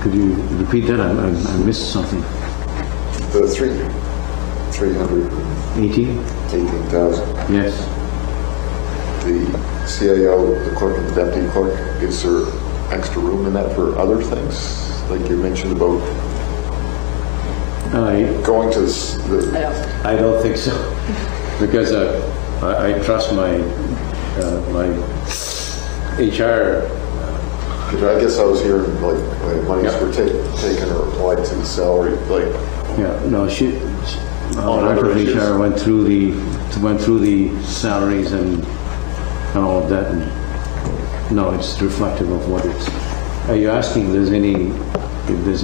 Could you repeat that? I missed something. The 300. 18,000. Yes. The CAO, the clerk and the deputy clerk, is there extra room in that for other things? Like you mentioned about going to I don't think so. Because I trust my HR. I guess I was hearing like monies were taken or applied to the salary, like. Yeah, no, Director of HR went through the salaries and all of that, and no, it's reflective of what it's. Are you asking if there's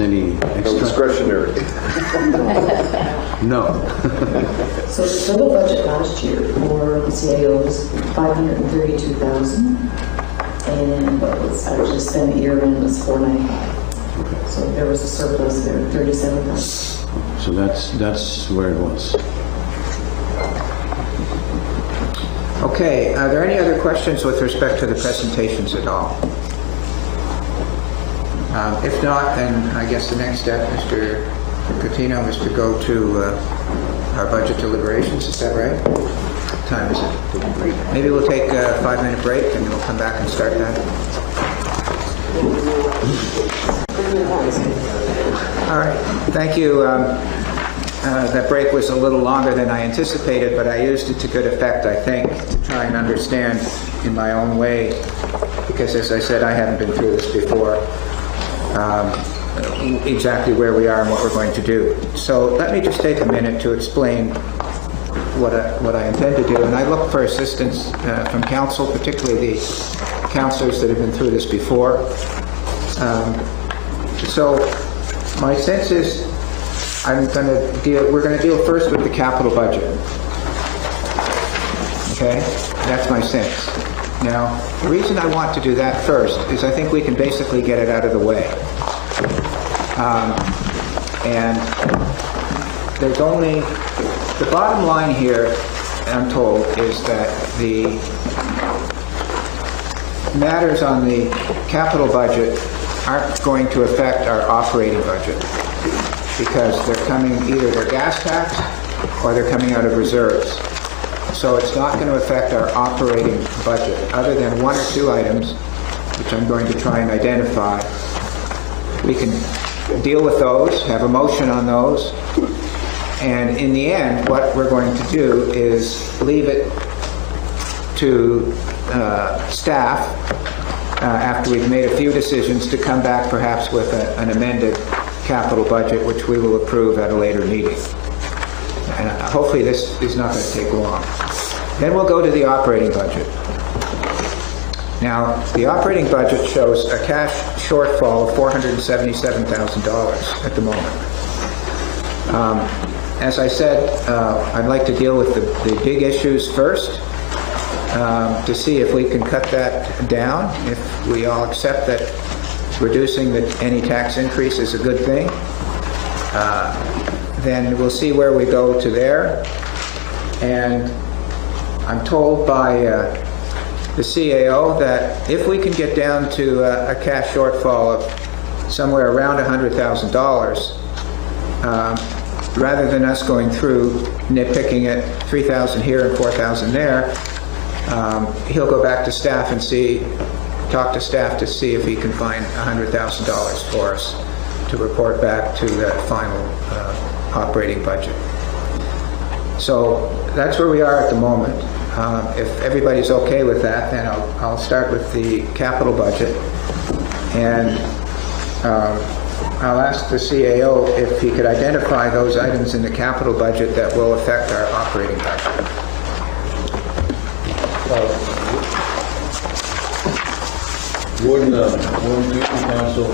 any extra? No discretionary. No. So the total budget last year for the CAO was $532,000, and what was actually spent year end was $495,000. So there was a surplus there, $37,000. So that's where it was. Okay, are there any other questions with respect to the presentations at all? If not, then I guess the next step, Mr. Coutinho, is to go to our budget deliberations. Is that right? What time is it? Maybe we'll take a 5-minute break and we'll come back and start that. All right, thank you. That break was a little longer than I anticipated, but I used it to good effect, I think, to try and understand in my own way, because as I said, I haven't been through this before, exactly where we are and what we're going to do. So let me just take a minute to explain what I intend to do, and I look for assistance from council, particularly the councillors that have been through this before. So my sense is we're going to deal first with the capital budget. Okay? That's my sense. Now, the reason I want to do that first is I think we can basically get it out of the way. And there's only, the bottom line here, I'm told, is that the matters on the capital budget aren't going to affect our operating budget, because they're coming, either they're gas tax or they're coming out of reserves. So it's not going to affect our operating budget, other than one or two items, which I'm going to try and identify. We can deal with those, have a motion on those, and in the end, what we're going to do is leave it to staff, after we've made a few decisions, to come back perhaps with an amended capital budget, which we will approve at a later meeting. And hopefully this is not going to take long. Then we'll go to the operating budget. Now, the operating budget shows a cash shortfall of $477,000 at the moment. As I said, I'd like to deal with the big issues first, to see if we can cut that down. If we all accept that reducing any tax increase is a good thing, then we'll see where we go to there. And I'm told by the CAO that if we can get down to a cash shortfall of somewhere around $100,000, rather than us going through nitpicking it, 3,000 here and 4,000 there, he'll go back to staff and talk to staff to see if he can find $100,000 for us to report back to the final operating budget. So that's where we are at the moment. If everybody's okay with that, then I'll start with the capital budget, and I'll ask the CAO if he could identify those items in the capital budget that will affect our operating budget. Warden Duty Council,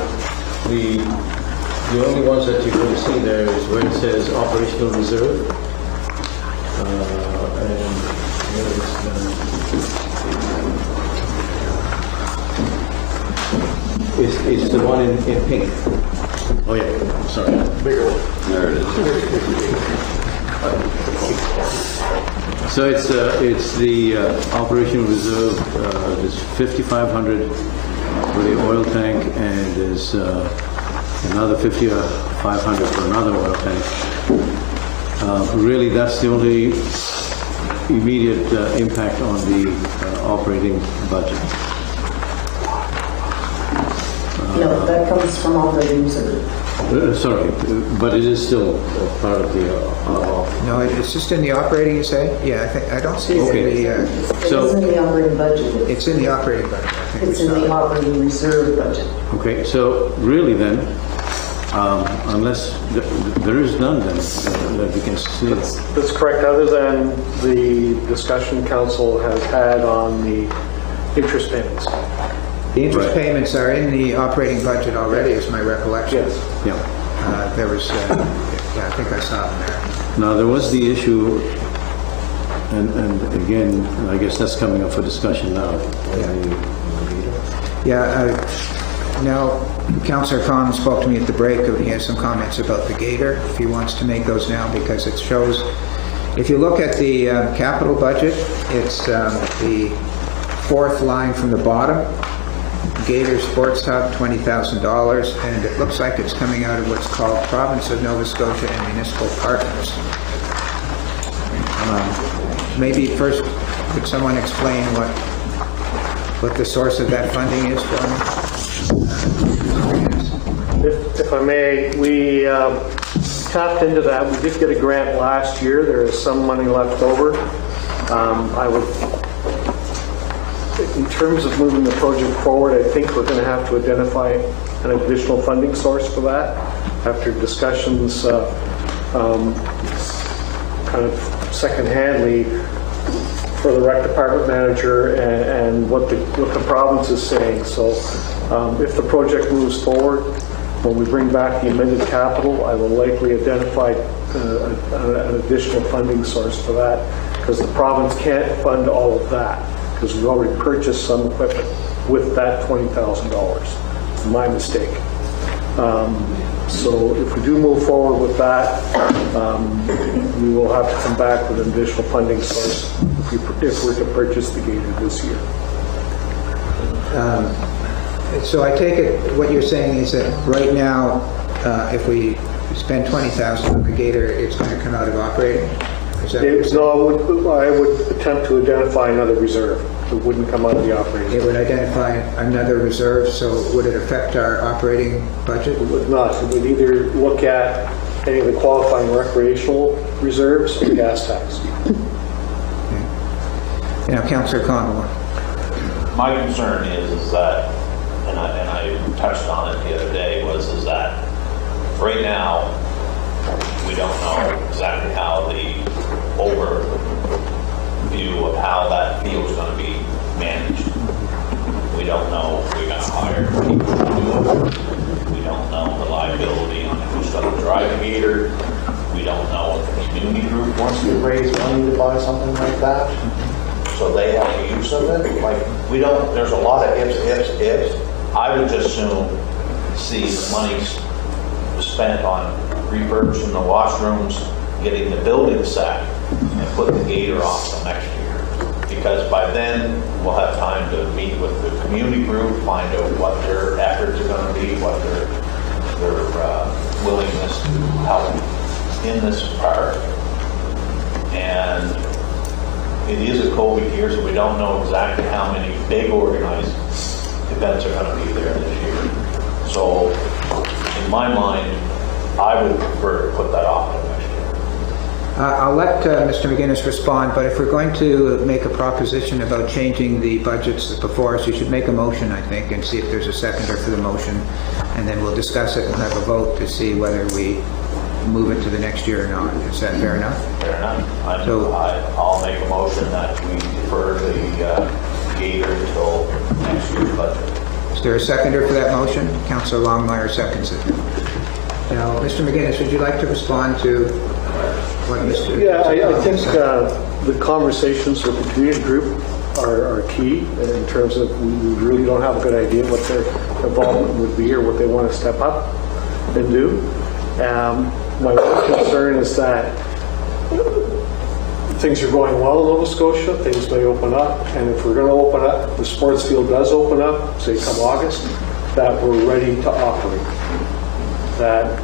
the only ones that you're going to see there is where it says operational reserve, and it's the one in pink. Oh yeah, sorry. Bigger one. There it is. So it's the operational reserve. There's 5,500 for the oil tank, and there's another 5,500 for another oil tank. Really, that's the only immediate impact on the operating budget. No, that comes from operating reserve. Sorry, but it is still part of the... No, it's just in the operating, you say? Yeah, I don't see it in the... It's in the operating budget. It's in the operating budget, I think. It's in the operating reserve budget. Okay, so really then, unless there is none then that we can see. That's correct, other than the discussion council has had on the interest payments. The interest payments are in the operating budget already, is my recollection. Yes. Yeah. There was, yeah, I think I saw them there. Now, there was the issue, and again, I guess that's coming up for discussion now. Yeah, now, Councillor Collins spoke to me at the break. He has some comments about the gator, if he wants to make those now, because it shows, if you look at the capital budget, it's the fourth line from the bottom. Gator Sports Hub, $20,000, and it looks like it's coming out of what's called Province of Nova Scotia and Municipal Partners. Maybe first, could someone explain what the source of that funding is for me? If I may, we tapped into that. We did get a grant last year. There is some money left over. In terms of moving the project forward, I think we're going to have to identify an additional funding source for that after discussions kind of second-handly for the rec department manager and what the province is saying. So if the project moves forward, when we bring back the amended capital, I will likely identify an additional funding source for that, because the province can't fund all of that, because we already purchased some equipment with that $20,000. It's my mistake. So if we do move forward with that, we will have to come back with an additional funding source if we're to purchase the gator this year. So I take it what you're saying is that right now, if we spend $20,000 on the gator, it's going to come out of operating? Is that No, I would attempt to identify another reserve. It wouldn't come out of the operating. It would identify another reserve, so would it affect our operating budget? It would not. It would either look at any of the qualifying recreational reserves or gas tax. Councillor Conway. My concern is that, and I touched on it the other day, is that right now, we don't know exactly how the overview of how that field is going to be managed. We don't know if we're going to hire people to do it. We don't know the liability on who's going to drive the gator. We don't know if the community group wants to raise money to buy something like that, so they have use of it. Like, we don't, there's a lot of ifs. I would just soon see the money spent on refurbishing the washrooms, getting the building set, and putting the gator off till next year. Because by then, we'll have time to meet with the community group, find out what their efforts are going to be, what their willingness to help in this park. And it is a COVID year, so we don't know exactly how many big organized events are going to be there this year. So, in my mind, I would prefer to put that off till next year. I'll let Mr. McGuinness respond, but if we're going to make a proposition about changing the budgets before us, you should make a motion, I think, and see if there's a seconder for the motion, and then we'll discuss it and have a vote to see whether we move it to the next year or not. Is that fair enough? Fair enough. I'll make a motion that we defer the gator until next year's budget. Is there a seconder for that motion? Councillor Longmire seconds it. Now, Mr. McGuinness, would you like to respond to what Mr. Yeah, I think the conversations with the community group are key in terms of we really don't have a good idea what their involvement would be or what they want to step up and do. My one concern is that things are going well in Nova Scotia, things may open up, and if we're going to open up, the sports field does open up, say come August, that we're ready to operate.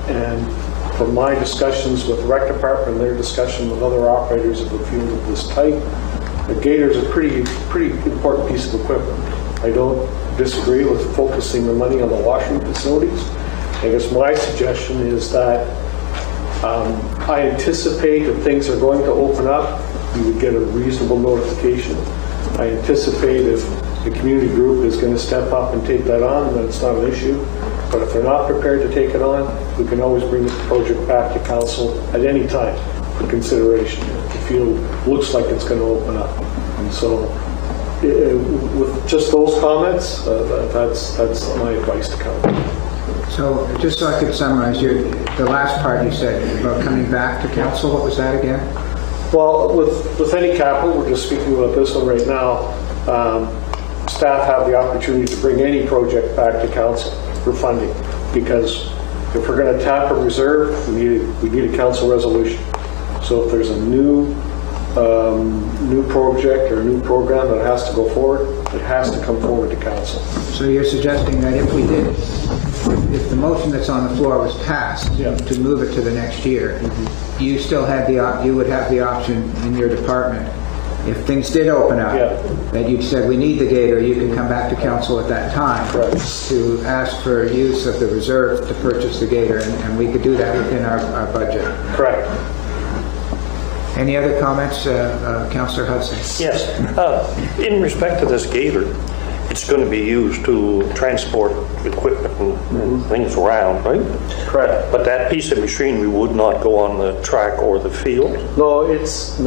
And from my discussions with the rec department and their discussion with other operators of a field of this type, the gator is a pretty important piece of equipment. I don't disagree with focusing the money on the washroom facilities. I guess my suggestion is that I anticipate if things are going to open up, we would get a reasonable notification. I anticipate if the community group is going to step up and take that on, then it's not an issue. But if they're not prepared to take it on, we can always bring the project back to council at any time for consideration. If the field looks like it's going to open up. And so with just those comments, that's my advice to council. So, just so I could summarize, the last part you said about coming back to council, what was that again? Well, with any capital, we're just speaking about this one right now, staff have the opportunity to bring any project back to council for funding, because if we're going to tap a reserve, we need a council resolution. So if there's a new project or a new program that has to go forward, it has to come forward to council. So you're suggesting that if the motion that's on the floor was passed to move it to the next year, you still had you would have the option in your department, if things did open up, that you said we need the gator, you can come back to council at that time to ask for use of the reserve to purchase the gator, and we could do that within our budget. Correct. Any other comments, Councillor Hudson? Yes. In respect to this gator, it's going to be used to transport equipment and things around, right? Correct. But that piece of machinery would not go on the track or the field? No, it's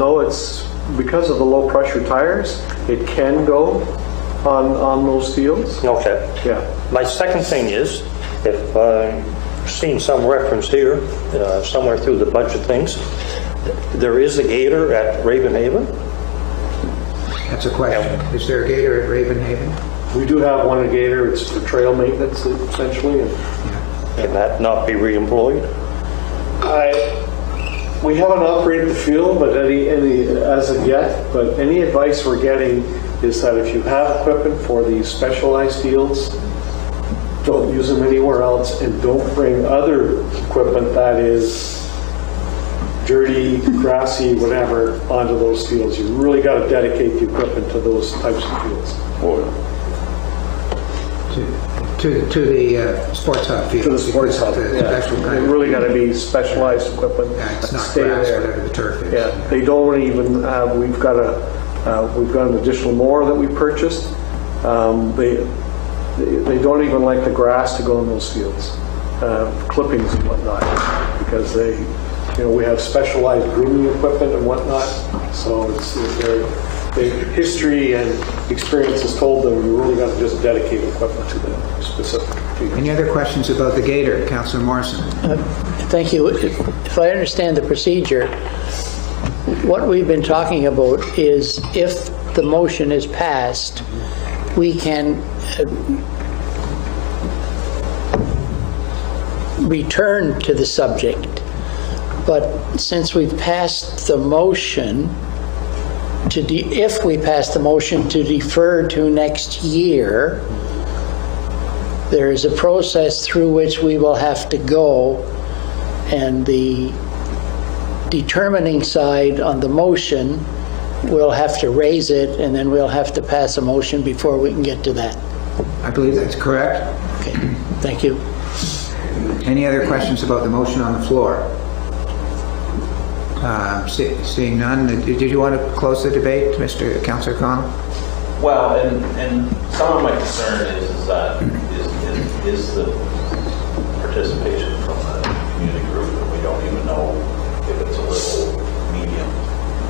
because of the low pressure tires, it can go on those fields. Okay. Yeah. My second thing is, if I've seen some reference here, somewhere through the budget things, there is a gator at Ravenhaven? That's a question. Is there a gator at Ravenhaven? We do have one gator. It's for trail maintenance, essentially. Can that not be re-employed? We haven't operated the field, but any as of yet. But any advice we're getting is that if you have equipment for these specialized fields, don't use them anywhere else, and don't bring other equipment that is dirty, grassy, whatever, onto those fields. You really got to dedicate the equipment to those types of fields. To the sports hub field. To the sports hub, It really got to be specialized equipment. It's not stay grass, there. whatever the turf is. Yeah, they don't even have, we've got a We've got an additional mower that we purchased. They don't even like the grass to go in those fields, clippings and whatnot, because we have specialized grooming equipment and whatnot. So their history and experience has told them we really got to just dedicate equipment to them specifically. Any other questions about the Gator? Councillor Morrison. Thank you. If I understand the procedure, what we've been talking about is if the motion is passed, we can return to the subject. But since we've passed the motion, if we pass the motion to defer to next year, there is a process through which we will have to go, and the determining side on the motion will have to raise it, and then we'll have to pass a motion before we can get to that. I believe that's correct. Okay, thank you. Any other questions about the motion on the floor? Seeing none, did you want to close the debate, Mr. Councillor Connell? Well, and some of my concern is the participation from the community group, and we don't even know if it's a little, medium,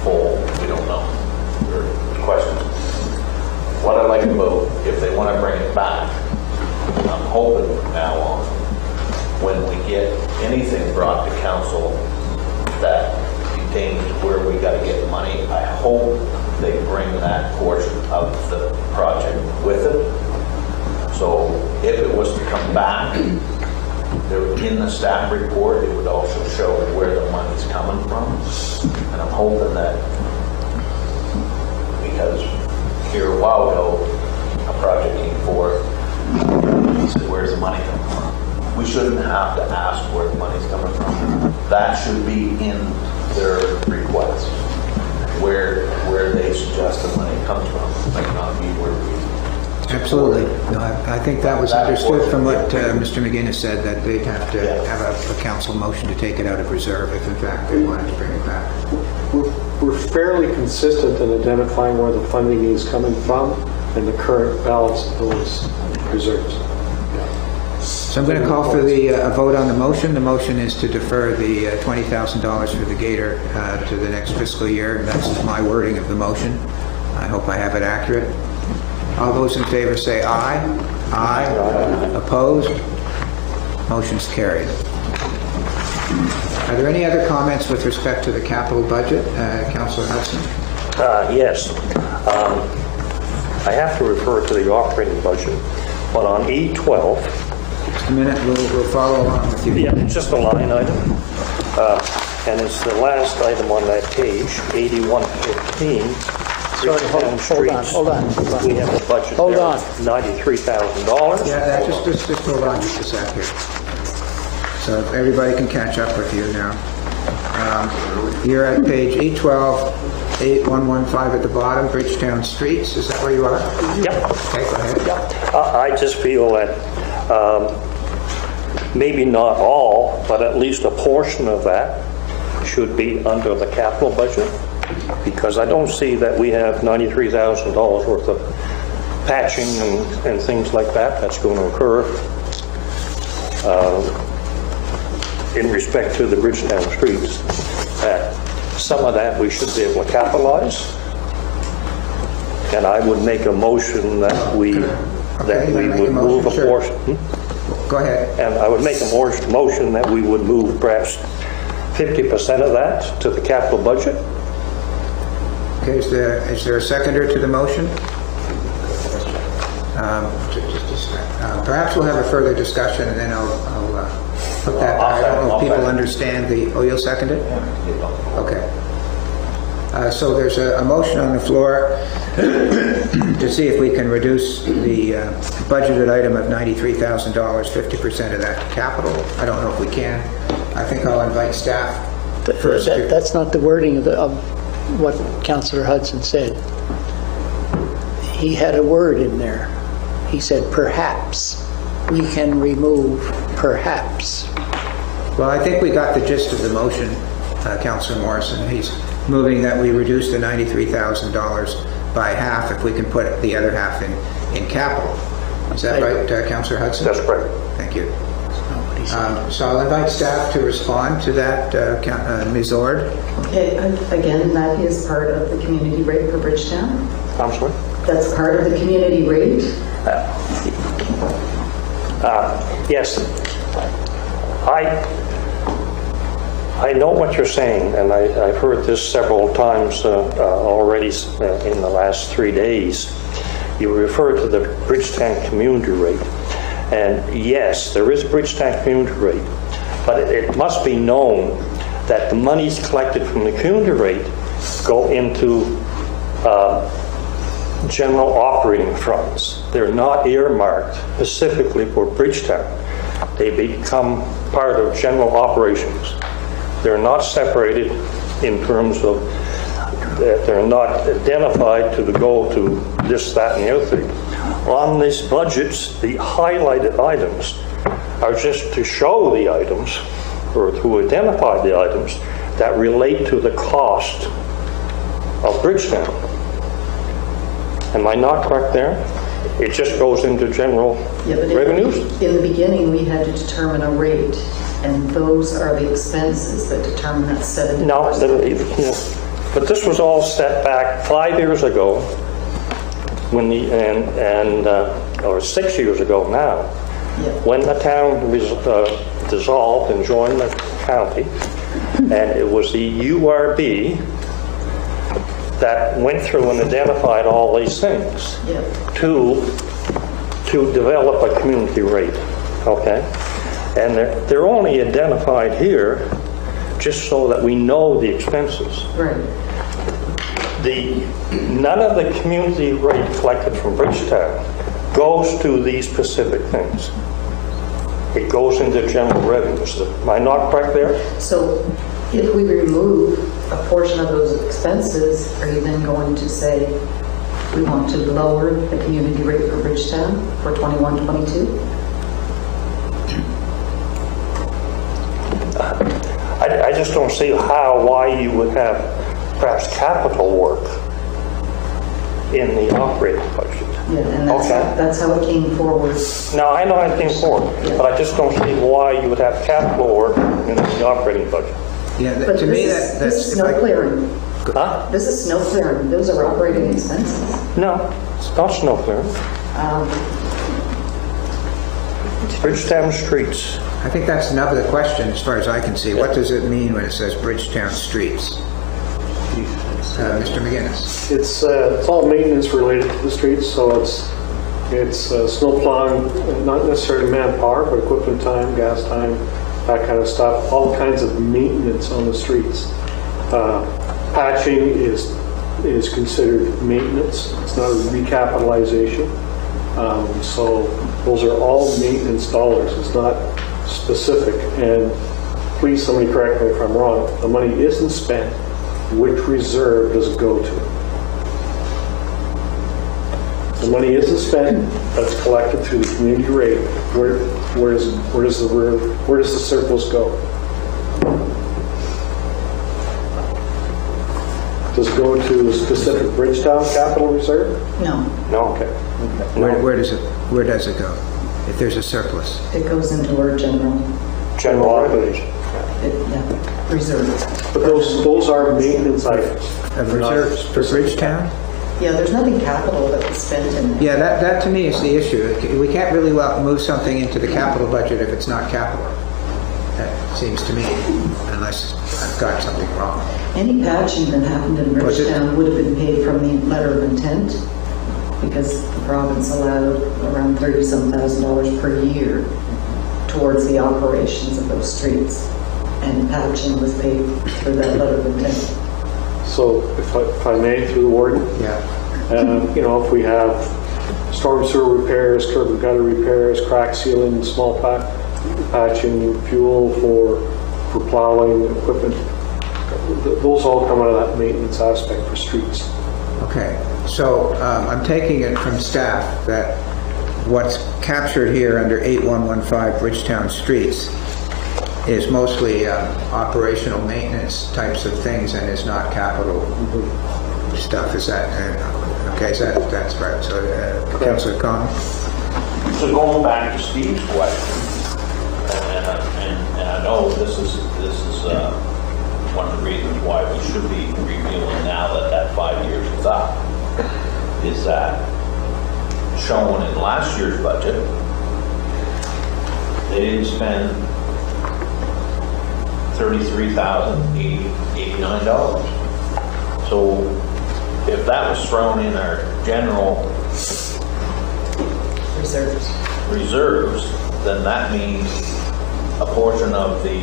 full. We don't know. There are questions. What I like about, if they want to bring it back, I'm hoping from now on, when we get anything brought to council that pertains to where we got to get money, I hope they bring that portion of the project with it. So if it was to come back, in the staff report, it would also show where the money's coming from. And I'm hoping that, because here a while ago, a project came forth, he said, where's the money coming from? We shouldn't have to ask where the money's coming from. That should be in their request, where they suggest the money comes from, like not be where we. Absolutely. No, I think that was understood from what Mr. McGinnis said, that they'd have to have a council motion to take it out of reserve if in fact they wanted to bring it back. We're fairly consistent in identifying where the funding is coming from and the current balance of those reserves. So I'm going to call for the vote on the motion. The motion is to defer the $20,000 for the Gator to the next fiscal year, and that's my wording of the motion. I hope I have it accurate. All those in favor say aye. Aye. Opposed? Motion's carried. Are there any other comments with respect to the capital budget? Councillor Hudson? Yes. I have to refer to the operating budget, but on E12, just a minute, we'll follow along with you. Yeah, it's just a line item. And it's the last item on that page, 8115. Sorry, hold on. We have a budget Hold there on. of $93,000. Yeah, just hold on just a sec here. So everybody can catch up with you now. You're at page 812, 8115 at the bottom, Bridgetown Streets. Is that where you are? Yep. Okay, go ahead. Yep. I just feel that maybe not all, but at least a portion of that should be under the capital budget, because I don't see that we have $93,000 worth of patching and things like that that's going to occur in respect to the Bridgetown streets. Some of that we should be able to capitalize, and I would make a motion that we would move a portion. Go ahead. And I would make a motion that we would move perhaps 50% of that to the capital budget. Okay, is there a seconder to the motion? Perhaps we'll have a further discussion, and then I'll put that back. I don't know if people understand the... Oh, you'll second it? Okay. So there's a motion on the floor to see if we can reduce the budgeted item of $93,000, 50% of that to capital. I don't know if we can. I think I'll invite staff first. That's not the wording of what Councillor Hudson said. He had a word in there. He said, perhaps we can remove perhaps. Well, I think we got the gist of the motion, Councillor Morrison. He's moving that we reduce the $93,000 by half if we can put the other half in capital. Is that right, Councillor Hudson? That's correct. Thank you. So I'll invite staff to respond to that, Ms. Ord. Okay, again, that is part of the community rate for Bridgetown. I'm sorry? That's part of the community rate. Yes. I know what you're saying, and I've heard this several times already in the last 3 days. You refer to the Bridgetown community rate. And yes, there is a Bridgetown community rate, but it must be known that the monies collected from the community rate go into general operating funds. They're not earmarked specifically for Bridgetown. They become part of general operations. They're not separated in terms of that they're not identified to go to this, that, and the other thing. On these budgets, the highlighted items are just to show the items or to identify the items that relate to the cost of Bridgetown. Am I not correct there? It just goes into general revenues? In the beginning, we had to determine a rate, and those are the expenses that determine that 70%. No, but this was all set back 5 years ago, when or 6 years ago now, when the town was dissolved and joined the county, and it was the URB that went through and identified all these things to develop a community rate, okay? And they're only identified here just so that we know the expenses. Right. None of the community rate collected from Bridgetown goes to these specific things. It goes into general revenues. Am I not correct there? So if we remove a portion of those expenses, are you then going to say we want to lower the community rate for Bridgetown for 21-22? I just don't see why you would have perhaps capital work in the operating budget. Yeah, and that's how it came forward. No, I know how it came forward, but I just don't see why you would have capital work in the operating budget. Yeah, But to me, this that's is snow clearing. Huh? This is snow clearing. Those are operating expenses. No, it's not snow clearing. Bridgetown streets. I think that's enough of the question as far as I can see. What does it mean when it says Bridgetown streets? Mr. McGinnis. It's all maintenance related to the streets, so it's snow plowing, not necessarily manpower, but equipment time, gas time, that kind of stuff. All kinds of maintenance on the streets. Patching is considered maintenance. It's not a recapitalization. So those are all maintenance dollars. It's not specific. And please, somebody correct me if I'm wrong. The money isn't spent. Which reserve does it go to? The money isn't spent. That's collected through the community rate. Where does the surplus go? Does it go to a specific Bridgetown capital reserve? No. No. Okay. Where does it go? If there's a surplus? It goes into our general operations. Reserves. But those are maintenance items. Reserves for Bridgetown? Yeah, there's nothing capital that was spent in there. Yeah, that to me is the issue. We can't really move something into the capital budget if it's not capital. That seems to me, unless I've got something wrong. Any patching that happened in Bridgetown would have been paid from the letter of intent, because the province allowed around $30,000 per year towards the operations of those streets, and patching was paid through that letter of intent. So if I may, through the warden, if we have storm sewer repairs, curb and gutter repairs, crack sealing, small patching, fuel for plowing equipment, those all come out of that maintenance aspect for streets. Okay, so I'm taking it from staff that what's captured here under 8115 Bridgetown Streets is mostly operational maintenance types of things and is not capital stuff. Is that okay? That's right. So, Councillor Conn. So going back to Steve's question, and I know this is one of the reasons why we should be reviewing now that 5 years is up, is that shown in last year's budget, they didn't spend $33,089. So if that was thrown in our general reserves, then that means a portion of the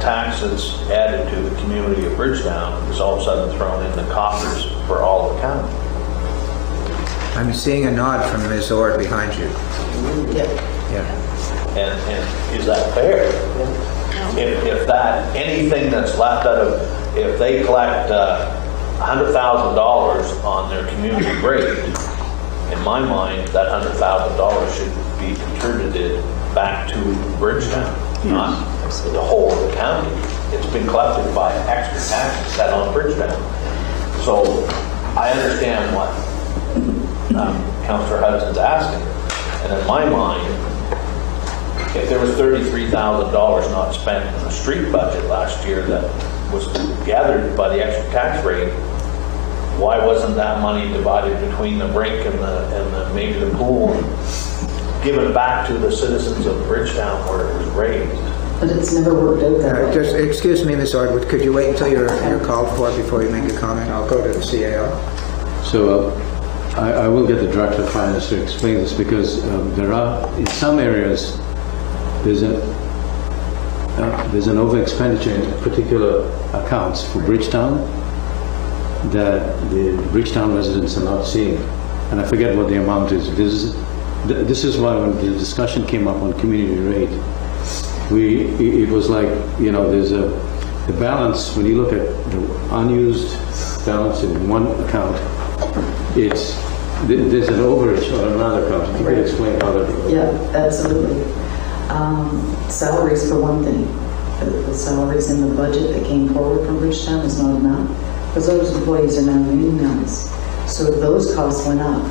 tax that's added to the community of Bridgetown is all of a sudden thrown in the coffers for all the county. I'm seeing a nod from Ms. Orr behind you. Yeah. And is that fair? If that, anything that's left out of, if they collect $100,000 on their community rate, in my mind, that $100,000 should be contributed back to Bridgetown, not the whole of the county. It's been collected by extra taxes set on Bridgetown. So I understand what Councillor Hudson's asking. And in my mind, if there was $33,000 not spent in the street budget last year that was gathered by the extra tax rate, why wasn't that money divided between the brink and the maybe the pool and given back to the citizens of Bridgetown where it was raised? But it's never worked out that way. Just excuse me, Ms. Orr, could you wait until you're called for before you make a comment? I'll go to the CAO. So I will get the Director of Finance to explain this, because there are, in some areas, there's an over expenditure in particular accounts for Bridgetown that the Bridgetown residents are not seeing. And I forget what the amount is. This is why when the discussion came up on community rate, it was like, you know, there's the balance, when you look at the unused balance in one account, there's an overage on another account. Can you explain how that works? Yeah, absolutely. Salaries for one thing. The salaries in the budget that came forward from Bridgetown is not enough, because those employees are now unionized. So those costs went up.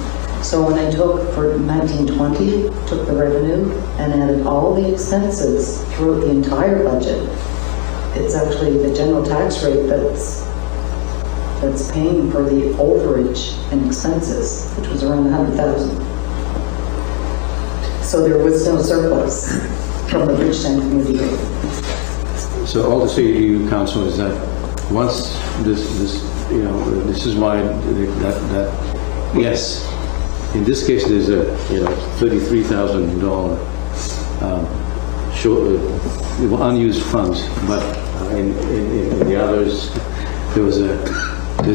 So when I took for 1920, took the revenue and added all the expenses throughout the entire budget, it's actually the general tax rate that's paying for the overage and expenses, which was around 100,000. So there was no surplus from the Bridgetown community rate. So all to say to you, Council, is that once this is why that yes, in this case there's a $33,000 unused funds, but in the others there's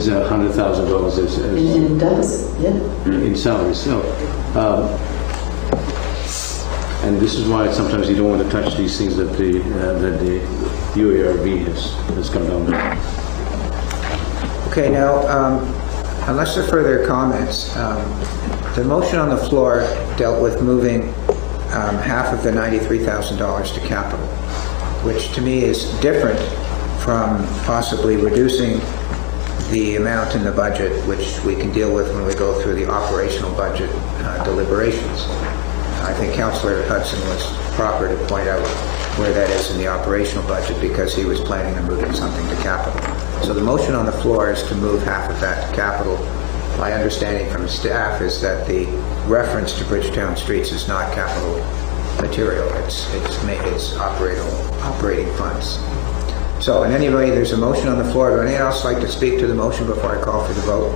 $100,000 in deficit, in salaries. So. And this is why sometimes you don't want to touch these things that the UARB has come down with. Okay, now, unless there are further comments, the motion on the floor dealt with moving half of the $93,000 to capital, which to me is different from possibly reducing the amount in the budget, which we can deal with when we go through the operational budget deliberations. I think Councillor Hudson was proper to point out where that is in the operational budget, because he was planning on moving something to capital. So the motion on the floor is to move half of that to capital. My understanding from staff is that the reference to Bridgetown streets is not capital material. It's operating funds. So in any way, there's a motion on the floor. Would anyone else like to speak to the motion before I call for the vote?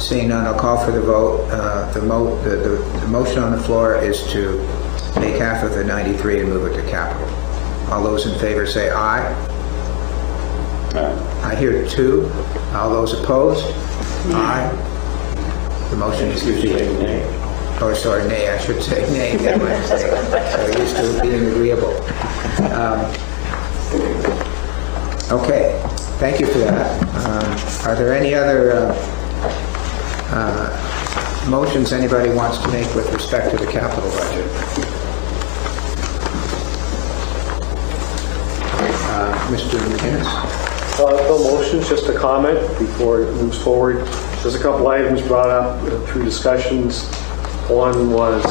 Seeing none, I'll call for the vote. The motion on the floor is to make half of the 93 and move it to capital. All those in favor say aye. Aye. I hear 2. All those opposed? Aye. The motion is defeated. Nay. Oh, sorry, nay. I should say nay. So used to being agreeable. Okay. Thank you for that. Are there any other motions anybody wants to make with respect to the capital budget? Mr. McGinnis? No motions, just a comment before it moves forward. There's a couple items brought up through discussions. One was,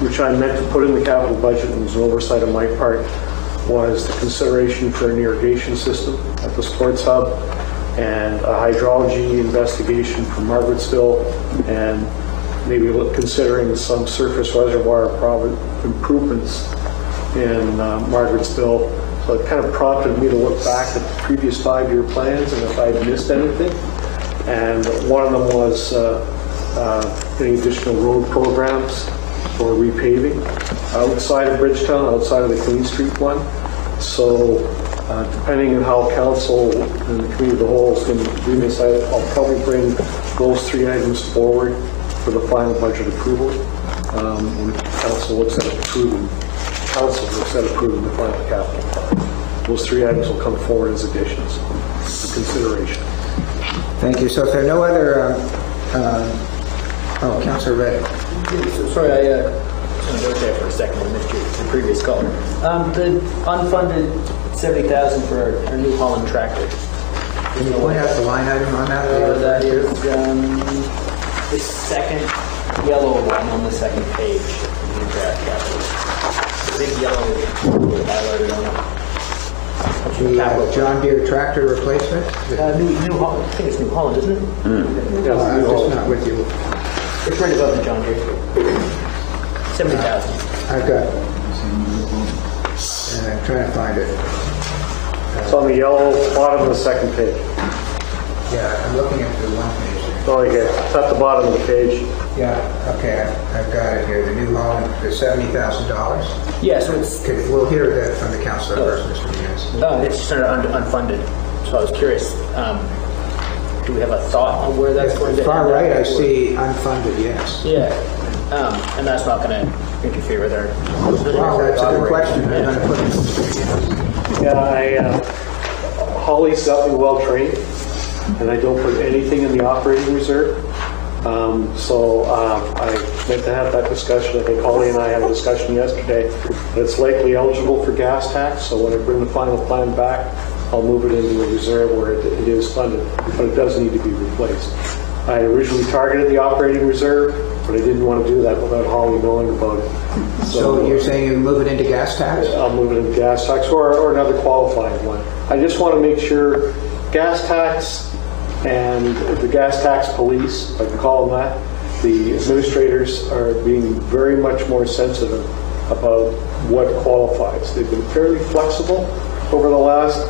which I meant to put in the capital budget and was an oversight on my part, was the consideration for an irrigation system at the sports hub and a hydrology investigation for Margarettsville, and maybe considering some surface reservoir improvements in Margarettsville. So it kind of prompted me to look back at the previous 5-year plans and if I'd missed anything. And one of them was any additional road programs for repaving outside of Bridgetown, outside of the Queen Street one. So depending on how council and the committee of the whole is going to do this, I'll probably bring those 3 items forward for the final budget approval. When council looks at approving the final capital plan. Those 3 items will come forward as additions for consideration. Thank you. So if there are no other, Councillor Red. Sorry, I just want to go there for a second. I missed the previous caller. The unfunded $70,000 for our New Holland tractor. Can you point out the line item on that? That is the second yellow one on the second page. The draft capital. The big yellow highlighted on it. The John Deere tractor replacement? New Holland. I think it's New Holland, isn't it? I'm just not with you. It's right above the John Deere. 70,000. I've got it. I'm trying to find it. It's on the yellow bottom of the second page. Yeah, I'm looking at the one page. Oh, yeah, it's at the bottom of the page. Yeah, okay, I've got it here. The New Holland, the $70,000. Yeah, so it's... Okay, we'll hear that from the councillor first, Mr. Yes. No, it's just unfunded. So I was curious, do we have a thought on where that's going to Far end right, up? I see unfunded, yes. Yeah, and that's not going to interfere with our... Well, that's a good question. I'm going to put it. Yeah, Holly's got me well trained, and I don't put anything in the operating reserve. So I meant to have that discussion. I think Holly and I had a discussion yesterday. It's likely eligible for gas tax, so when I bring the final plan back, I'll move it into a reserve where it is funded, but it does need to be replaced. I originally targeted the operating reserve, but I didn't want to do that without Holly knowing about it. So you're saying you move it into gas tax? I'll move it into gas tax or another qualifying one. I just want to make sure gas tax and the gas tax police, if I can call them that, the administrators are being very much more sensitive about what qualifies. They've been fairly flexible over the last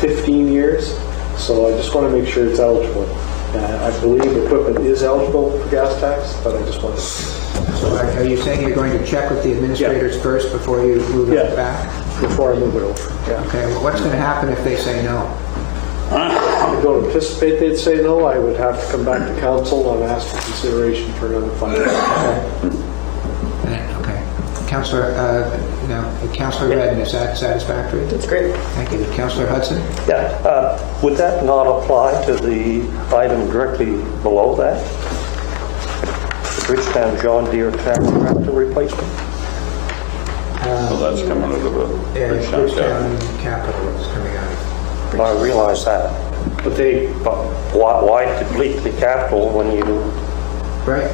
15 years, so I just want to make sure it's eligible. I believe equipment is eligible for gas tax, but I just want to... So are you saying you're going to check with the administrators first before you move it back? Before I move it over. Yeah. Okay, well, what's going to happen if they say no? I don't anticipate they'd say no. I would have to come back to council and ask for consideration for another funding. Okay. Councillor Redden, is that satisfactory? That's great. Thank you. Councillor Hudson? Yeah. Would that not apply to the item directly below that? The Bridgetown John Deere tractor replacement? So that's coming out of the Bridgetown Capital is coming out. I realize that. But why deplete the capital when you... Right.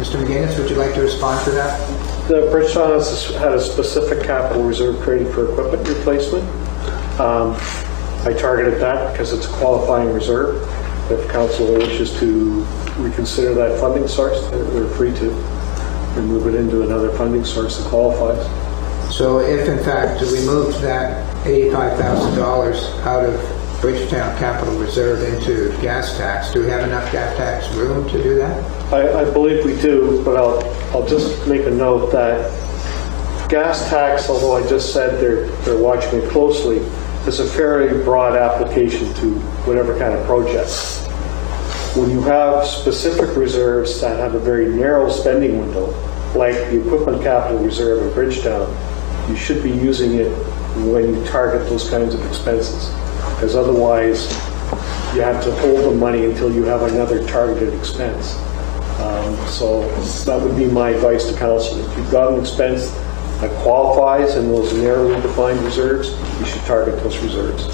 Mr. McGinnis, would you like to respond to that? The Bridgetown has had a specific capital reserve created for equipment replacement. I targeted that because it's a qualifying reserve. If council wishes to reconsider that funding source, they're free to move it into another funding source that qualifies. So if in fact we moved that $85,000 out of Bridgetown Capital Reserve into gas tax, do we have enough gas tax room to do that? I believe we do, but I'll just make a note that gas tax, although I just said they're watching it closely, is a fairly broad application to whatever kind of project. When you have specific reserves that have a very narrow spending window, like the equipment capital reserve in Bridgetown, you should be using it when you target those kinds of expenses, because otherwise you have to hold the money until you have another targeted expense. So that would be my advice to council. If you've got an expense qualifies in those narrowly defined reserves, you should target those reserves.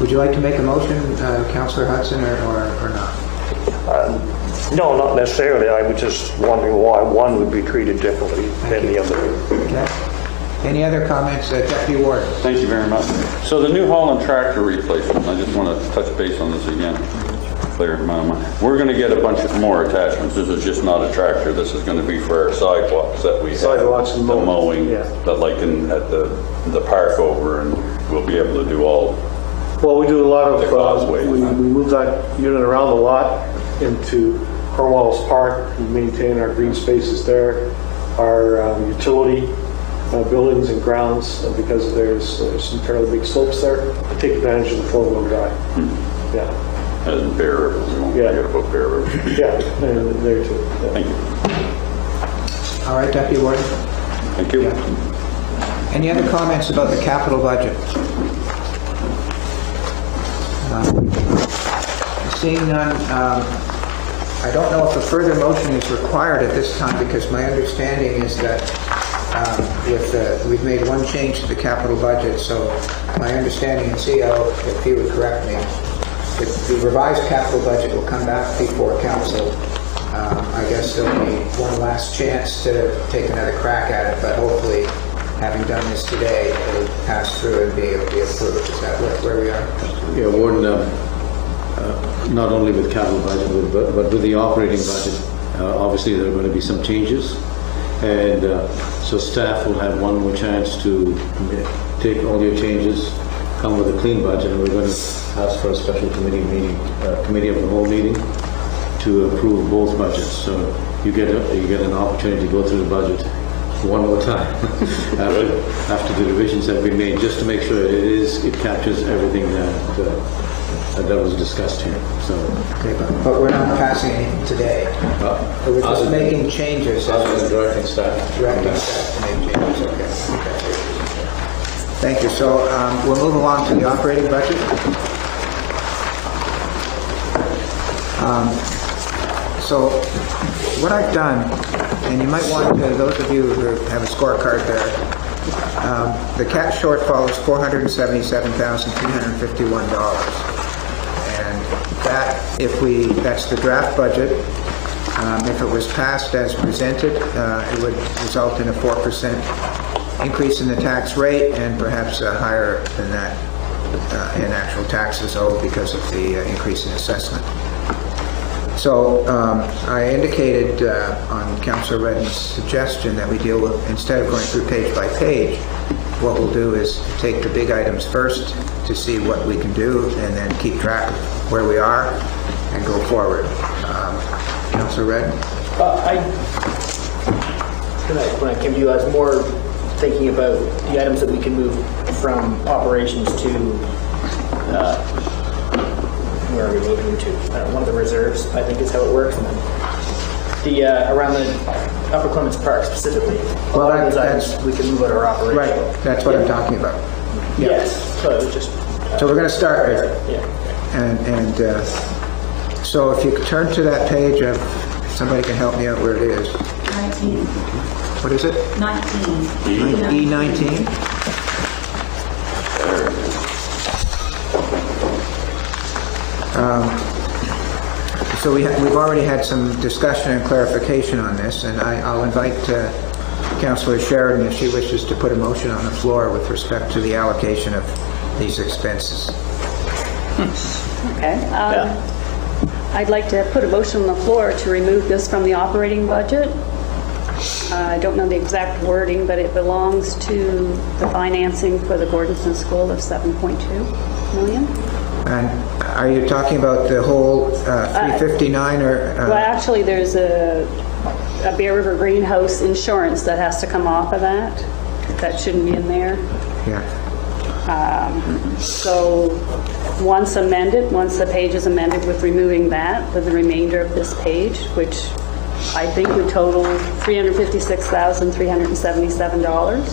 Would you like to make a motion, Councillor Hudson, or not? No, not necessarily. I was just wondering why one would be treated differently than the other. Okay. Any other comments, Deputy Ward? Thank you very much. So the New Holland tractor replacement, I just want to touch base on this again. Clear my mind. We're going to get a bunch of more attachments. This is just not a tractor. This is going to be for our sidewalks that we have. Sidewalks and the mowing, yeah. that like at the park over, and we'll be able to do all. Well, we do a lot of, the causeway. we move that unit around the lot into Cornwallis Park. We maintain our green spaces there, our utility buildings and grounds, because there's some fairly big slopes there. We take advantage of the four-wheel drive. Yeah. As in Bear River. We won't forget about Bear River. Yeah, and there too. Yeah. Thank you. All right, Deputy Ward. Thank you. Yeah. Any other comments about the capital budget? Seeing none, I don't know if a further motion is required at this time, because my understanding is that we've made one change to the capital budget, so my understanding, and CEO, if he would correct me, the revised capital budget will come back before council. I guess there'll be one last chance to take another crack at it, but hopefully, having done this today, it'll pass through and be approved. Is that where we are? Yeah, Warden, not only with capital budget, but with the operating budget, obviously there are going to be some changes. And so staff will have one more chance to take all your changes, come with a clean budget, and we're going to ask for a special committee meeting, committee of the whole meeting, to approve both budgets. So you get an opportunity to go through the budget one more time after the revisions have been made, just to make sure it captures everything that was discussed here. So, okay, but we're not passing anything today. We're just making changes. Directing staff. Directing staff to make changes. Okay. Thank you. So we'll move along to the operating budget. So what I've done, and you might want to, those of you who have a scorecard there, the cash shortfall is $477,351. And that's the draft budget. If it was passed as presented, it would result in a 4% increase in the tax rate, and perhaps higher than that in actual taxes owed because of the increase in assessment. So I indicated on Councillor Redden's suggestion that we deal with, instead of going through page by page, what we'll do is take the big items first to see what we can do, and then keep track of where we are and go forward. Councillor Redden? When I came to you, I was more thinking about the items that we can move from operations to where are we moving to? One of the reserves, I think, is how it works. And then around the Upper Clements Park specifically. Well, those items we can move out our operation. Right, that's what I'm talking about. Yeah. Yes, so it was just. So we're going to start there. Yeah. And so if you could turn to that page, if somebody can help me out where it is. 19. What is it? 19. E19? So we've already had some discussion and clarification on this, and I'll invite Councillor Sheridan, if she wishes to put a motion on the floor with respect to the allocation of these expenses. Okay. I'd like to put a motion on the floor to remove this from the operating budget. I don't know the exact wording, but it belongs to the financing for the Gordonson School of $7.2 million. And are you talking about the whole 359 or? Well, actually, there's a Bear River Greenhouse insurance that has to come off of that. That shouldn't be in there. Yeah. So once the page is amended with removing that, then the remainder of this page, which I think would total $356,377.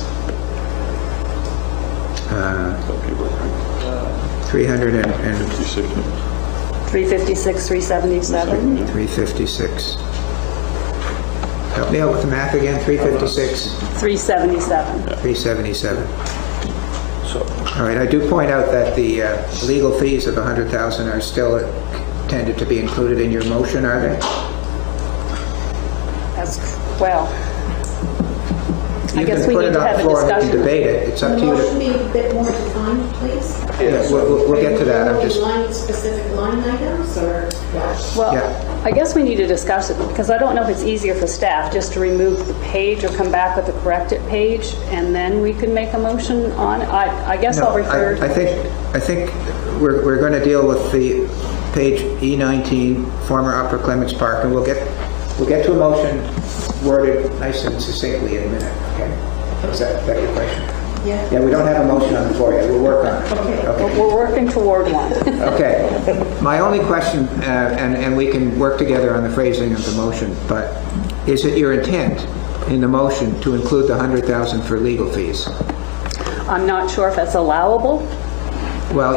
356. 356, 377. 356. Help me out with the math again, 356, 377. 377. So, All right, I do point out that the legal fees of 100,000 are still intended to be included in your motion, are they? As well. I You guess can we put need it to on have the a floor and we can discussion. debate it. It's up to you The motion to... be a bit more defined, please? Yeah, we'll get to that. I'm just... Specific line items, or what? Well, Yeah. I guess we need to discuss it, because I don't know if it's easier for staff just to remove the page or come back with the corrected page, and then we can make a motion on it. I guess No, I'll refer... I think we're going to deal with the page E19, former Upper Clements Park, and we'll get to a motion worded nice and succinctly in a minute, okay? Is that your question? Yeah. Yeah, we don't have a motion on the floor yet. We'll work on it. Okay. We're working toward one. Okay. My only question, and we can work together on the phrasing of the motion, but is it your intent in the motion to include the 100,000 for legal fees? I'm not sure if that's allowable. Well,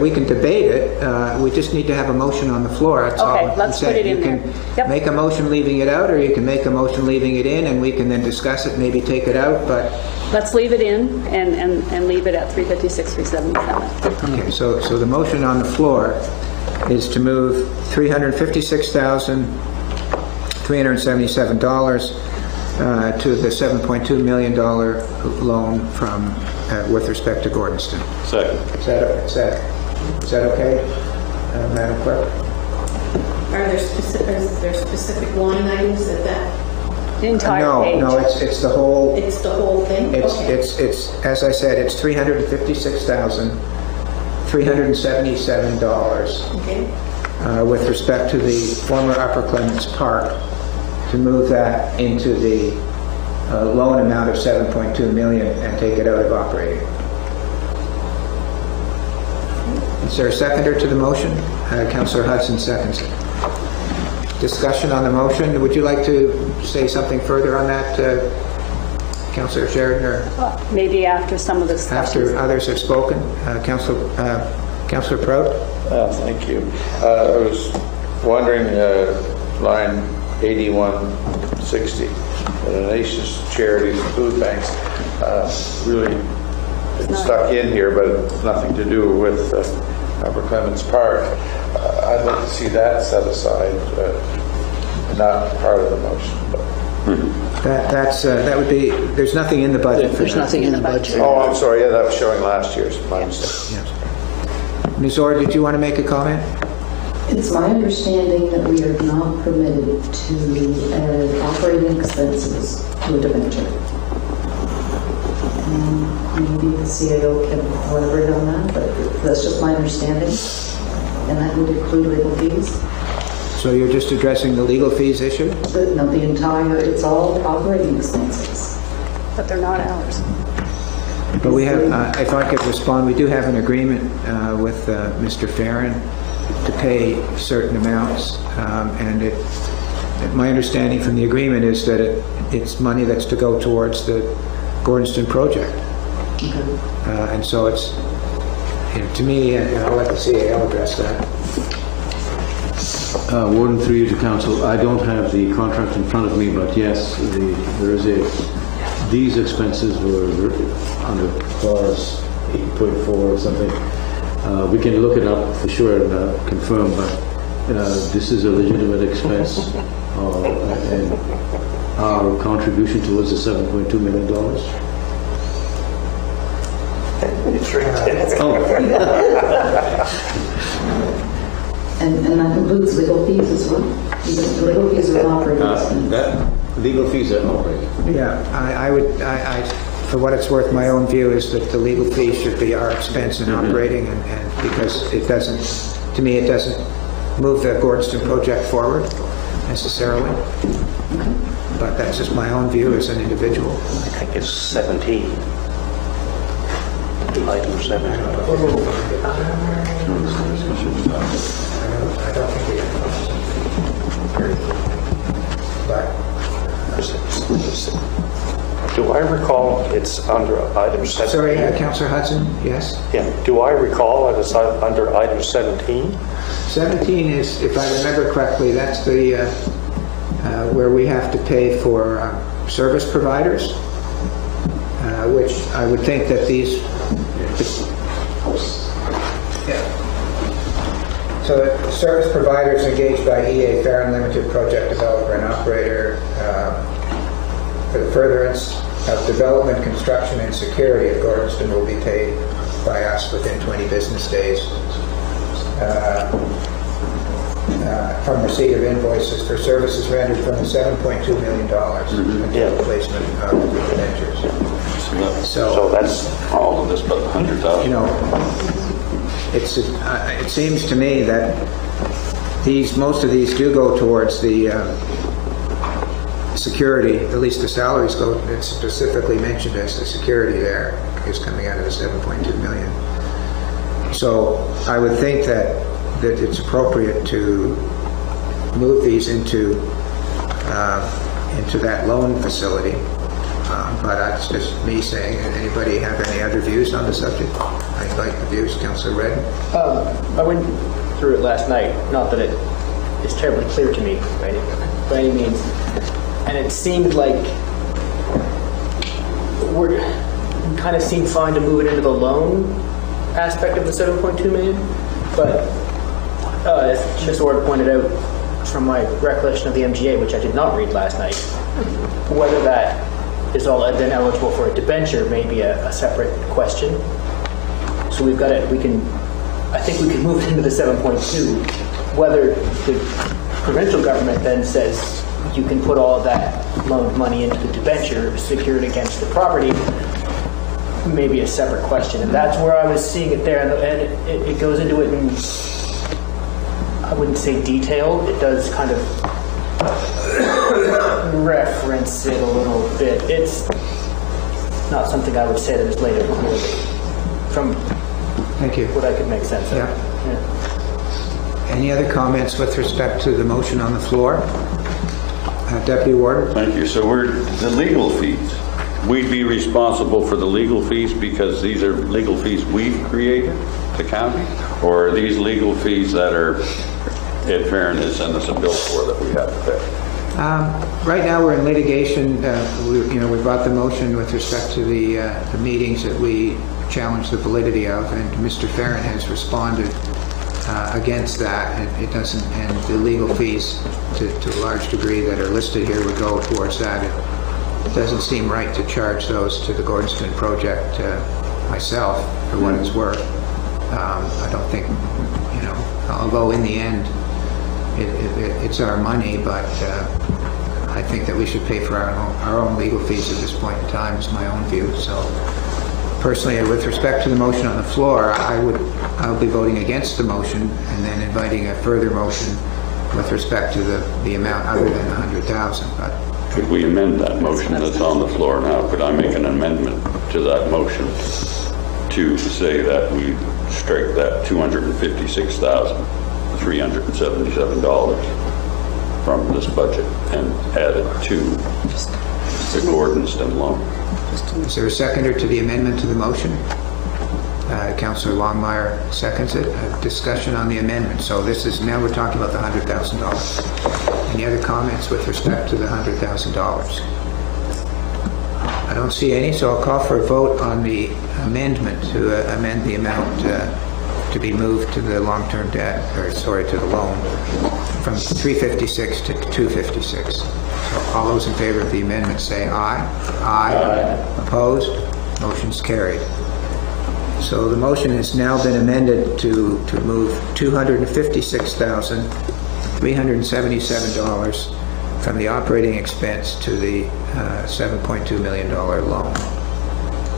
we can debate it. We just need to have a motion on the floor. That's all Okay, I'm let's put saying. it in there. You can Yep. make a motion leaving it out, or you can make a motion leaving it in, and we can then discuss it, maybe take it out, but... Let's leave it in and leave it at 356, 377. Okay, so the motion on the floor is to move $356,377 to the $7.2 million loan from with respect to Gordonston. Second. Is that okay, Madam Clerk? Are there specific line items that The entire page. No, it's the whole. it's the whole thing? Okay. It's as I said, it's $356,377 Okay. with respect to the former Upper Clements Park, to move that into the loan amount of $7.2 million and take it out of operating. Is there a seconder to the motion? Councillor Hudson seconds it. Discussion on the motion. Would you like to say something further on that, Councillor Sheridan, or Maybe after some of the discussions. after others have spoken? Councillor Prout? Thank you. I was wondering, line 8160, the nation's charities and food banks, really stuck in here, but it's nothing to do with Upper Clements Park. I'd like to see that set aside, not part of the motion. But. That would be, there's nothing in the budget for There's that. nothing in the budget. Oh, I'm sorry. Yeah, that was showing last year's. My mistake. Yes. Ms. Orr, did you want to make a comment? It's my understanding that we are not permitted to add operating expenses to a debenture. Maybe the CAO can elaborate on that, but that's just my understanding. And that would include legal fees. So you're just addressing the legal fees issue? Not the entire, it's all operating expenses. But they're not ours. But we have, if I could respond, we do have an agreement with Mr. Farron to pay certain amounts, and my understanding from the agreement is that it's money that's to go towards the Gordonston project. Okay. And so it's, to me, and I'll let the CAL address that. Warden, through you to council, I don't have the contract in front of me, but yes, these expenses were under clause 8.4 or something. We can look it up for sure and confirm, but this is a legitimate expense, and our contribution towards the $7.2 million. It's right there. And that includes legal fees as well? The legal fees are operating expenses. Legal fees are operating. Yeah, I would, for what it's worth, my own view is that the legal fees should be our expense in operating, and because it doesn't, to me, it doesn't move the Gordonston project forward necessarily. But that's just my own view as an individual. I think it's 17. Item 17. I don't think we have. But Do I recall it's under item 17? sorry, Councillor Hudson, yes? Yeah. Do I recall it is under item 17? 17 is, if I remember correctly, that's the where we have to pay for service providers, which I would think that these... Yeah. So service providers engaged by EA Farron Limited, project developer and operator, for the furtherance of development, construction, and security at Gordonston will be paid by us within 20 business days from receipt of invoices for services rendered from the $7.2 million until the placement of the debentures. So that's all of this but the 100,000. You know, it seems to me that most of these do go towards the security. At least the salaries go. It's specifically mentioned as the security there is coming out of the 7.2 million. So I would think that it's appropriate to move these into that loan facility. But that's just me saying. Anybody have any other views on the subject? I like the views, Councillor Redden. I went through it last night. Not that it is terribly clear to me by any means, and it seemed like we kind of seemed fine to move it into the loan aspect of the 7.2 million. But as Ms. Ord pointed out, from my recollection of the MGA, which I did not read last night, whether that is all then eligible for a debenture may be a separate question. So we've got it. I think we can move it into the 7.2. Whether the provincial government then says you can put all of that loaned money into the debenture secured against the property may be a separate question. And that's where I was seeing it there. And it goes into it in, I wouldn't say detail. It does kind of reference it a little bit. It's not something I would say that is laid out clearly from what I could make sense of. Yeah. Any other comments with respect to the motion on the floor? Deputy Warden? Thank you. So the legal fees. We'd be responsible for the legal fees because these are legal fees we've created, the county? Or are these legal fees that are Ed Farron has sent us a bill for that we have to pay? Right now we're in litigation. We brought the motion with respect to the meetings that we challenged the validity of, and Mr. Farron has responded against that. It doesn't, and the legal fees to a large degree that are listed here would go towards that. It doesn't seem right to charge those to the Gordonston project myself for what it's worth. I don't think, although in the end it's our money, but I think that we should pay for our own legal fees at this point in time, is my own view. So personally, with respect to the motion on the floor, I'll be voting against the motion and then inviting a further motion with respect to the amount other than 100,000. But could we amend that motion that's on the floor now? Could I make an amendment to that motion to say that we strike that $256,377 from this budget and add it to the Gordonston loan? Is there a seconder to the amendment to the motion? Councillor Longmire seconds it. Discussion on the amendment. So now we're talking about the $100,000. Any other comments with respect to the $100,000? I don't see any, so I'll call for a vote on the amendment to amend the amount to be moved to the long-term debt, to the loan, from 356 to 256. So all those in favor of the amendment say aye. Aye. Opposed? Motion's carried. So the motion has now been amended to move $256,377 from the operating expense to the $7.2 million loan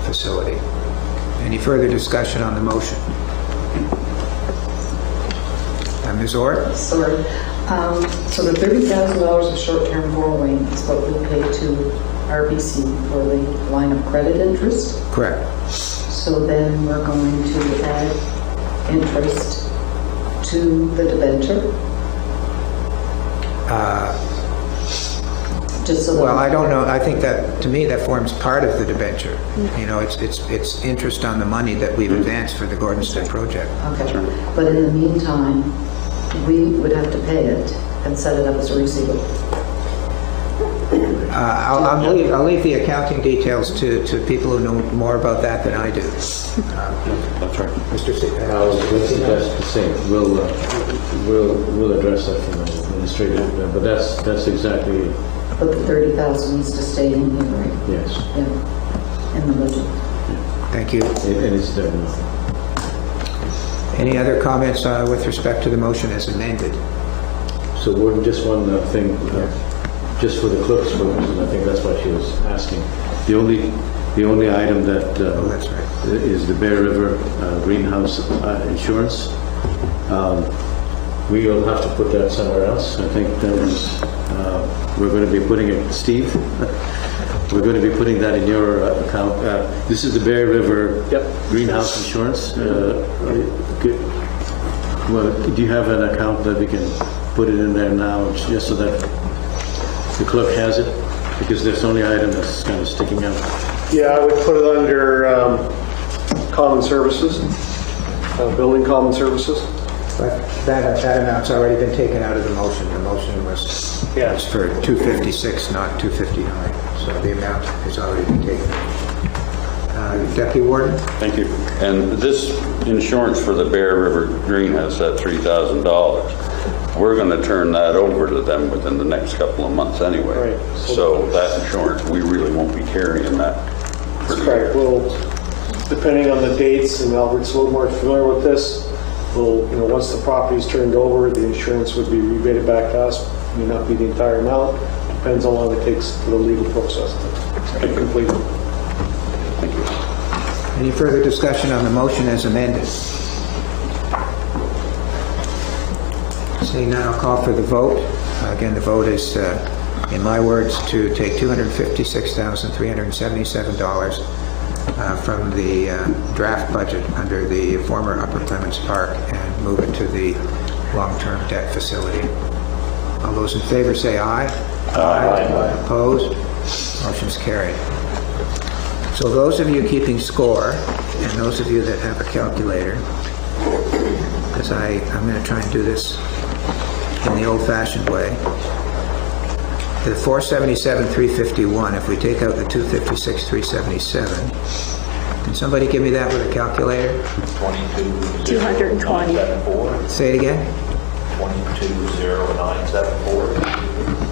facility. Any further discussion on the motion? Ms. Orr? Sorry. So the $30,000 of short-term borrowing is what we pay to RBC for the line of credit interest? Correct. So then we're going to add interest to the debenture? Just so well, I don't know. I think that, to me, that forms part of the debenture. It's interest on the money that we've advanced for the Gordonston project. Okay. But in the meantime, we would have to pay it and set it up as a receivable. I'll leave the accounting details to people who know more about that than I do. That's right. Mr. That's the same. We'll address that from the administrative, but that's exactly it. But the 30,000 needs to stay in here, right? Yes. Yeah, in the budget. Thank you. And it's there now. Any other comments with respect to the motion as amended? So just one thing, just for the clerk's purposes, I think that's what she was asking. The only item that that's right. is the Bear River greenhouse insurance. We will have to put that somewhere else. I think that is, we're going to be putting it, Steve, we're going to be putting that in your account. This is the Bear River greenhouse insurance. Well, do you have an account that we can put it in there now, just so that the clerk has it? Because that's the only item that's kind of sticking out. Yeah, I would put it under common services, building common services. But that amount's already been taken out of the motion. The motion was for 256, not 259. So the amount has already been taken. Deputy Warden? Thank you. And this insurance for the Bear River greenhouse, that $3,000, we're going to turn that over to them within the next couple of months anyway. Right. So that insurance, we really won't be carrying that. That's correct. Well, depending on the dates, and Albert's a little more familiar with this, once the property is turned over, the insurance would be rebated back to us. May not be the entire amount. Depends on how long it takes for the legal process to get completed. Thank you. Any further discussion on the motion as amended? Seeing none, I'll call for the vote. Again, the vote is, in my words, to take $256,377 from the draft budget under the former Upper Clements Park and move it to the long-term debt facility. All those in favor say aye. Aye. Opposed? Motion's carried. So those of you keeping score, and those of you that have a calculator, because I'm going to try and do this in the old-fashioned way. The 477,351, if we take out the 256,377, can somebody give me that with a calculator? 220. Say it again. 220974.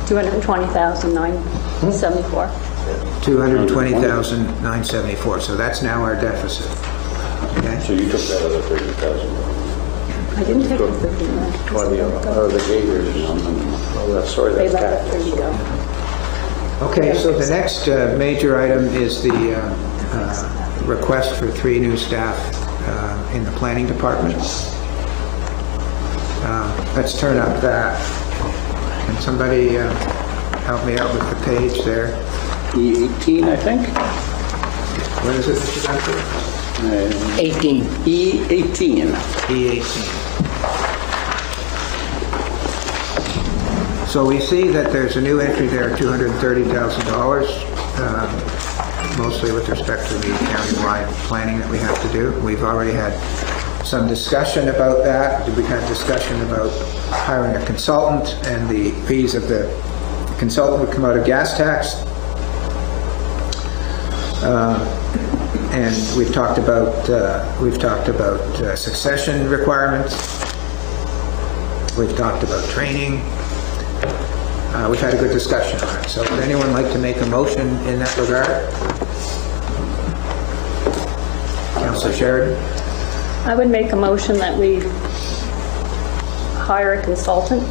220,974. 220,974. So that's now our deficit. Okay. So you took that other 30,000. I didn't take the 50. 20 of the gators. Oh, that's sorry. They That's let that 30 go. Okay, so the next major item is the request for 3 new staff in the planning department. Let's turn up that. Can somebody help me out with the page there? E18, I think. What is it, Mr. Dunford? 18. E18. E18. So we see that there's a new entry there, $230,000, mostly with respect to the countywide planning that we have to do. We've already had some discussion about that. We've had discussion about hiring a consultant, and the fees of the consultant would come out of gas tax. And we've talked about succession requirements. We've talked about training. We've had a good discussion on it. So would anyone like to make a motion in that regard? Councillor Sheridan? I would make a motion that we hire a consultant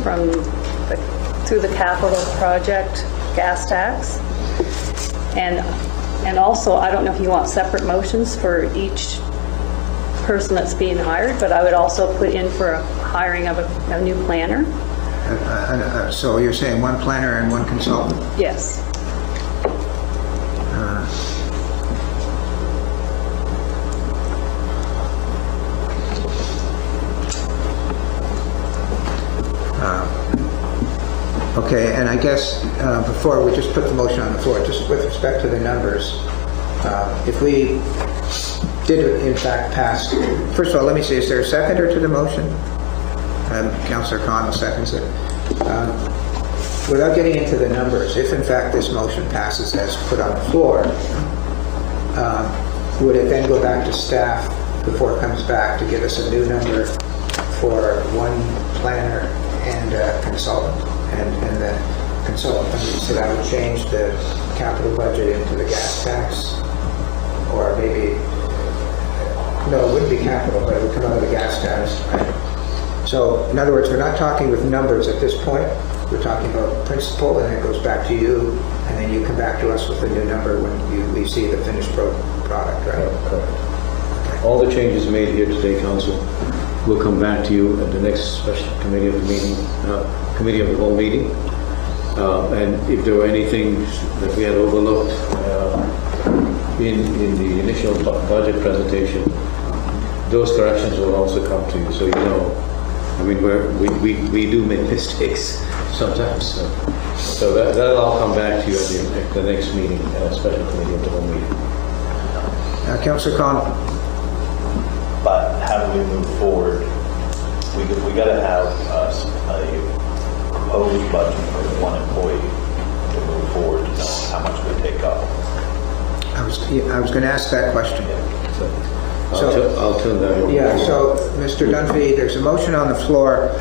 through the capital project gas tax. And also, I don't know if you want separate motions for each person that's being hired, but I would also put in for a hiring of a new planner. So you're saying one planner and one consultant? Yes. Okay, and I guess before we just put the motion on the floor, just with respect to the numbers, if we did in fact pass, first of all, let me see, is there a seconder to the motion? Councillor Connell seconds it. without getting into the numbers, if in fact this motion passes as put on the floor, would it then go back to staff before it comes back to give us a new number for one planner and a consultant? And the consultant, so that would change the capital budget into the gas tax? Or maybe, no, it wouldn't be capital, but it would come out of the gas tax. Right? So, in other words, we're not talking with numbers at this point. We're talking about principle, and it goes back to you, and then you come back to us with a new number when we see the finished product, right? Correct. All the changes made here today, Council, will come back to you at the next special committee of the meeting, committee of the whole meeting. And if there were anything that we had overlooked in the initial budget presentation, those corrections will also come to you. So you know, I mean, we do make mistakes sometimes. So that'll all come back to you at the next meeting, special committee of the whole meeting. Councillor Connell. But how do we move forward? We got to have a proposed budget for one employee to move forward to know how much we take up. I was going to ask that question. I'll turn that over. Yeah, so Mr. Dunphy, there's a motion on the floor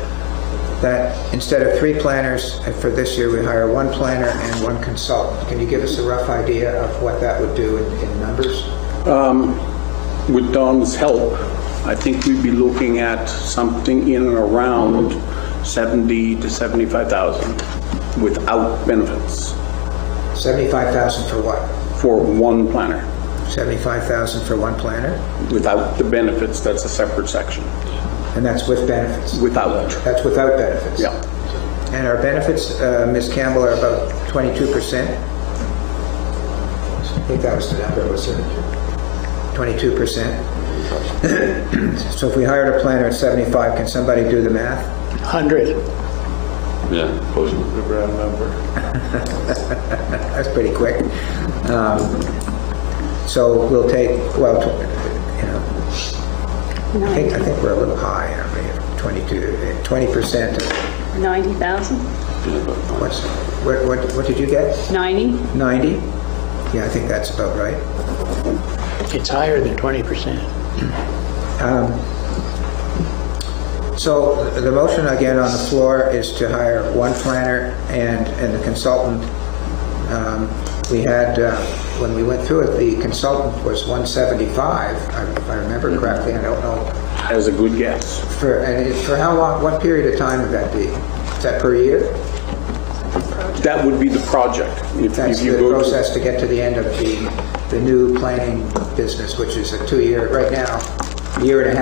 that instead of 3 planners for this year, we hire 1 planner and 1 consultant. Can you give us a rough idea of what that would do in numbers? With Don's help, I think we'd be looking at something in and around 70 to 75,000 without benefits. 75,000 for what? For 1 planner. 75,000 for 1 planner? Without the benefits, that's a separate section. And that's with benefits? Without. That's without benefits? Yeah. And our benefits, Ms. Campbell, are about 22%? I think that was the number, was it? 22%? So if we hired a planner at 75, can somebody do the math? 100. Yeah, close to the round number. That's pretty quick. So we'll take, well, I think we're a little high, aren't we? 20%. 90,000? What did you get? 90. 90? Yeah, I think that's about right. It's higher than 20%. So the motion again on the floor is to hire 1 planner and the consultant. We had, when we went through it, the consultant was 175, if I remember correctly. I don't know. As a good guess. For how long, what period of time would that be? Is that per year? That would be the project. That's the process to get to the end of the new planning business, which is a 2-year, right now, 1.5 years.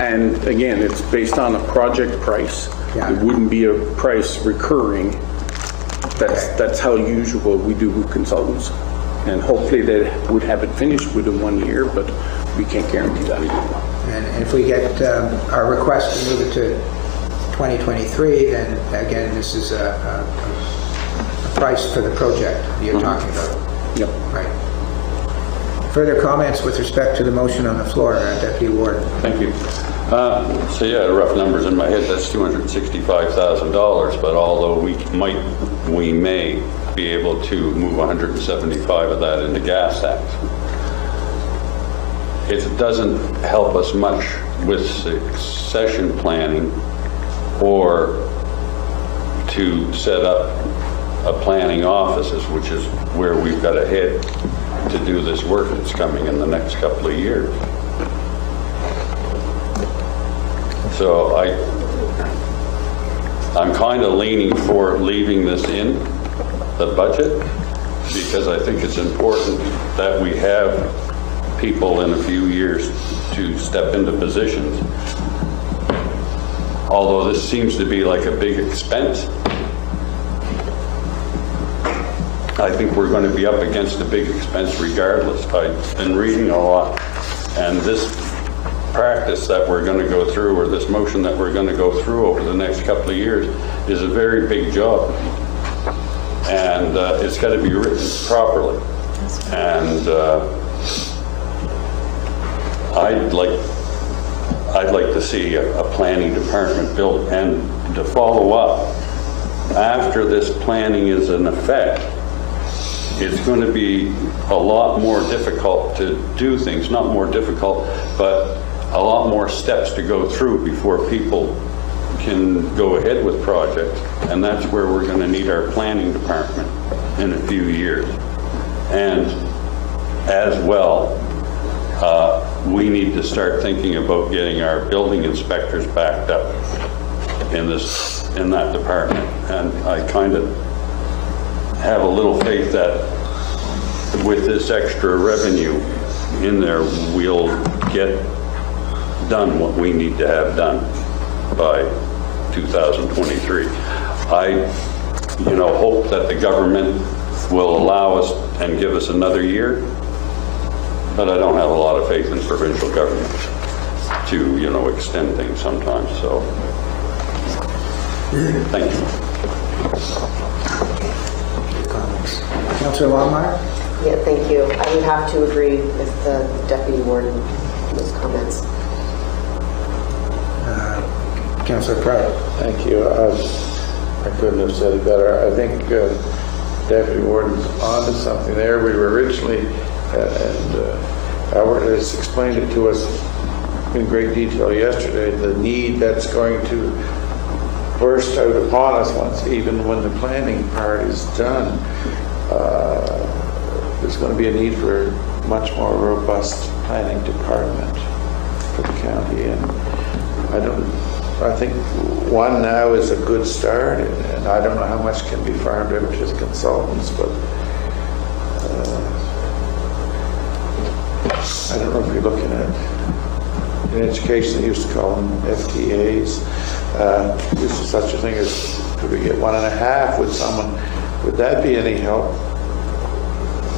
And again, it's based on a project price. Yeah. It wouldn't be a price recurring. That's how usual we do with consultants. And hopefully they would have it finished within 1 year, but we can't guarantee that. And if we get our request to move it to 2023, then again, this is a price for the project you're talking about. Yep. Right. Further comments with respect to the motion on the floor, Deputy Warden? Thank you. So yeah, rough numbers in my head, that's $265,000, but although we may be able to move 175 of that into gas tax, it doesn't help us much with succession planning or to set up a planning offices, which is where we've got to head to do this work that's coming in the next couple of years. So I'm kind of leaning for leaving this in the budget because I think it's important that we have people in a few years to step into positions. Although this seems to be like a big expense, I think we're going to be up against a big expense regardless. I've been reading a lot, and this practice that we're going to go through, or this motion that we're going to go through over the next couple of years, is a very big job. And it's got to be written properly. And I'd like to see a planning department built, and to follow up after this planning is in effect, it's going to be a lot more difficult to do things, not more difficult, but a lot more steps to go through before people can go ahead with projects. And that's where we're going to need our planning department in a few years. And as well, we need to start thinking about getting our building inspectors backed up in that department. And I kind of have a little faith that with this extra revenue in there, we'll get done what we need to have done by 2023. I, hope that the government will allow us and give us another year, but I don't have a lot of faith in provincial government to, extend things sometimes. So, thank you. Comments. Councillor Longmire? Yeah, thank you. I would have to agree with the deputy warden, those comments. Councillor Pratt. Thank you. I couldn't have said it better. I think Deputy Warden's onto something there. We were originally, and Albert has explained it to us in great detail yesterday, the need that's going to burst out upon us once, even when the planning part is done. There's going to be a need for a much more robust planning department for the county, and I think one now is a good start, and I don't know how much can be farmed over to the consultants, but I don't know if you're looking at, in education they used to call them FTAs. Is there such a thing as, could we get 1.5 with someone? Would that be any help?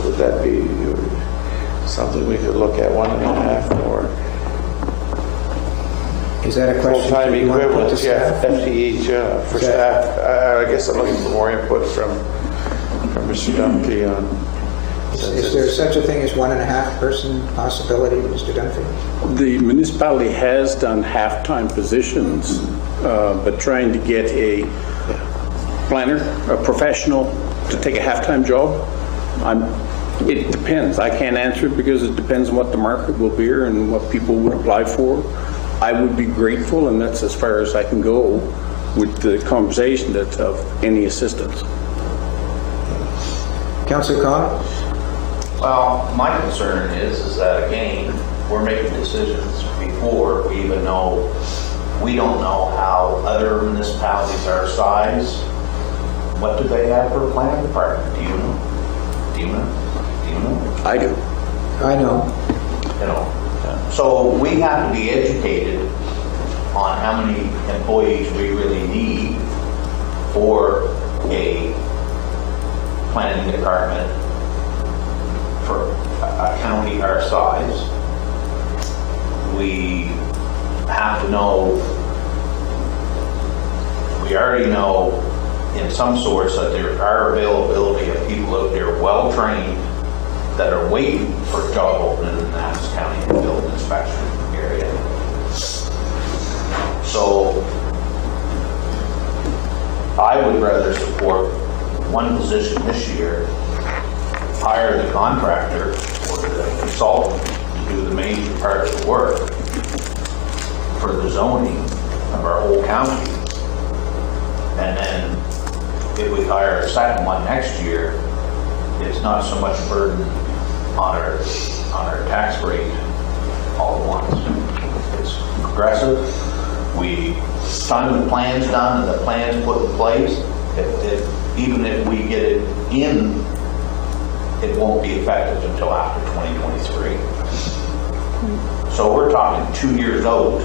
Would that be something we could look at, 1.5 more? Is that a question? Full-time you want to put equivalent, to yeah, staff? FTEs, for staff. I guess I'm looking for more input from Mr. Dunphy on. Is there such a thing as 1.5 person possibility, Mr. Dunphy? The municipality has done half-time positions, but trying to get a planner, a professional, to take a half-time job, it depends. I can't answer it because it depends on what the market will bear and what people would apply for. I would be grateful, and that's as far as I can go with the conversation that's of any assistance. Councillor Cobb? Well, my concern is that, again, we're making decisions before we even know, we don't know how other municipalities our size, what do they have for a planning department? Do you know? Do you know? Do you know? I do. I know. You know. So we have to be educated on how many employees we really need for a planning department for a county our size. We have to know, we already know in some sorts that there are availability of people out there well-trained that are waiting for a job opening in the Nass County building inspection area. So I would rather support one position this year, hire the contractor or the consultant to do the major part of the work for the zoning of our whole county. And then if we hire a second one next year, it's not so much burden on our tax rate all at once. It's progressive. Time the plan's done and the plan's put in place, even if we get it in, it won't be effective until after 2023. So we're talking 2 years out,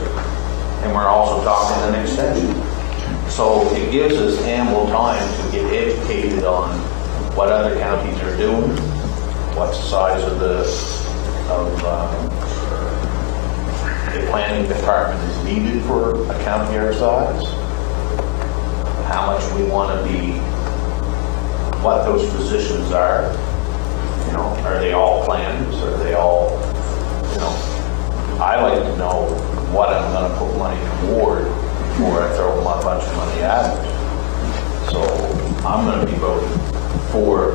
and we're also talking an extension. So it gives us ample time to get educated on what other counties are doing, what the size of the planning department is needed for a county our size, how much we want to be, what those positions are. You know, are they all planners? Are they all, you know, I like to know what I'm going to put money toward before I throw a bunch of money at it. So I'm going to be voting for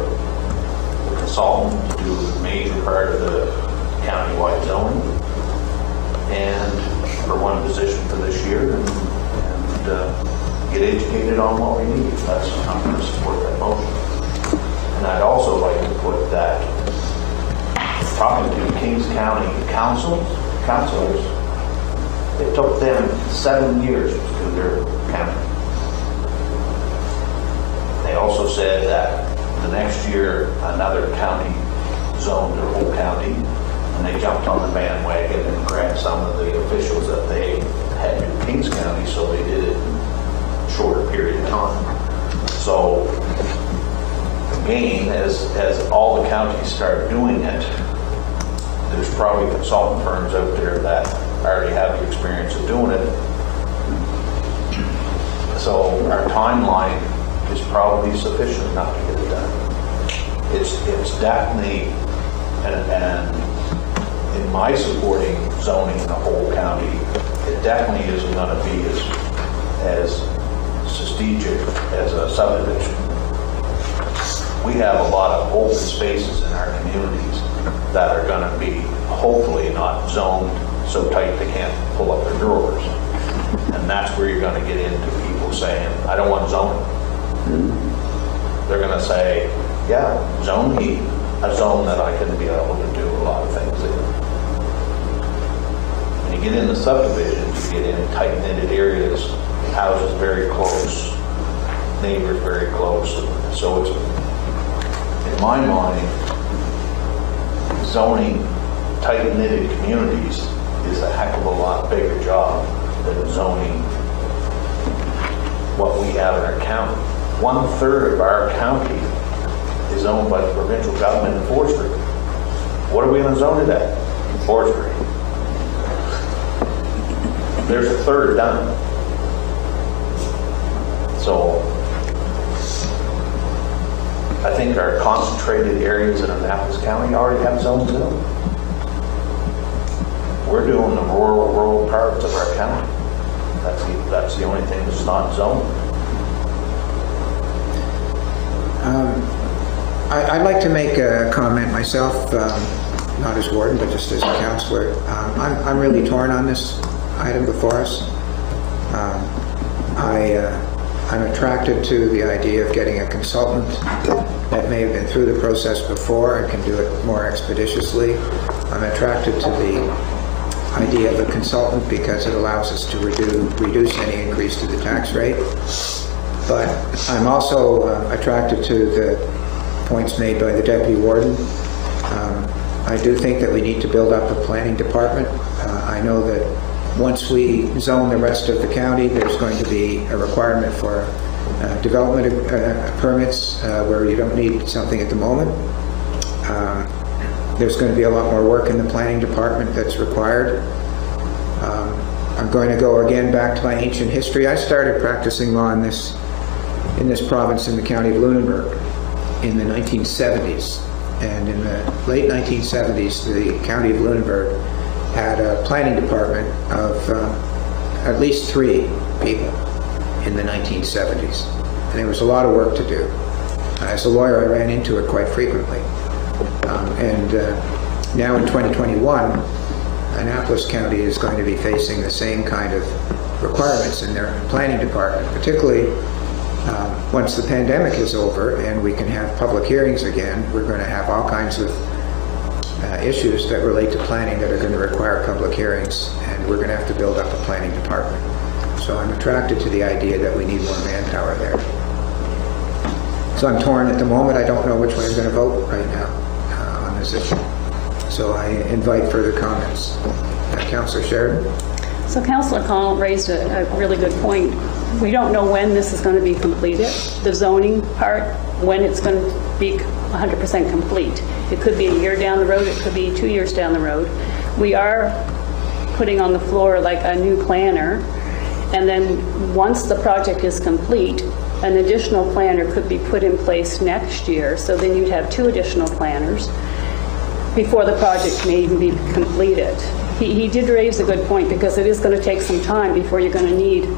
the consultant to do the major part of the countywide zoning and for one position for this year and get educated on what we need. I'm going to support that motion. And I'd also like to put that talking to Kings County councilors, it took them 7 years to do their county. They also said that the next year another county zoned their whole county, and they jumped on the bandwagon and grabbed some of the officials that they had in Kings County, so they did it in a shorter period of time. So again, as all the counties start doing it, there's probably consultant firms out there that already have the experience of doing it. So our timeline is probably sufficient not to get it done. It's definitely, and in my supporting zoning in the whole county, it definitely isn't going to be as strategic as a subdivision. We have a lot of open spaces in our communities that are going to be hopefully not zoned so tight they can't pull up their drawers. And that's where you're going to get into people saying, I don't want zoning. They're going to say, yeah, zone me a zone that I can be able to do a lot of things in. When you get into subdivisions, you get in tight-knitted areas, houses very close, neighbors very close. So it's, in my mind, zoning tight-knitted communities is a heck of a lot bigger job than zoning what we have in our county. 1/3 of our county is owned by the provincial government in forestry. What are we going to zone it at? Forestry. There's a third done. So I think our concentrated areas in Annapolis County already have zones in them. We're doing the rural parts of our county. That's the only thing that's not zoned. I'd like to make a comment myself, not as warden, but just as a councillor. I'm really torn on this item before us. I'm attracted to the idea of getting a consultant that may have been through the process before and can do it more expeditiously. I'm attracted to the idea of a consultant because it allows us to reduce any increase to the tax rate. But I'm also attracted to the points made by the deputy warden. I do think that we need to build up a planning department. I know that once we zone the rest of the county, there's going to be a requirement for development permits where you don't need something at the moment. There's going to be a lot more work in the planning department that's required. I'm going to go again back to my ancient history. I started practicing law in this province in the county of Lunenburg in the 1970s. And in the late 1970s, the county of Lunenburg had a planning department of at least 3 people in the 1970s. And there was a lot of work to do. As a lawyer, I ran into it quite frequently. Now in 2021, Annapolis County is going to be facing the same kind of requirements in their planning department, particularly once the pandemic is over and we can have public hearings again. We're going to have all kinds of issues that relate to planning that are going to require public hearings, and we're going to have to build up a planning department. So I'm attracted to the idea that we need more manpower there. So I'm torn at the moment. I don't know which way I'm going to vote right now on this issue. So I invite further comments. Councillor Sheridan? So Councillor Connell raised a really good point. We don't know when this is going to be completed, the zoning part, when it's going to be 100% complete. It could be a year down the road, it could be 2 years down the road. We are putting on the floor like a new planner, and then once the project is complete, an additional planner could be put in place next year, so then you'd have 2 additional planners before the project may even be completed. He did raise a good point, because it is going to take some time before you're going to need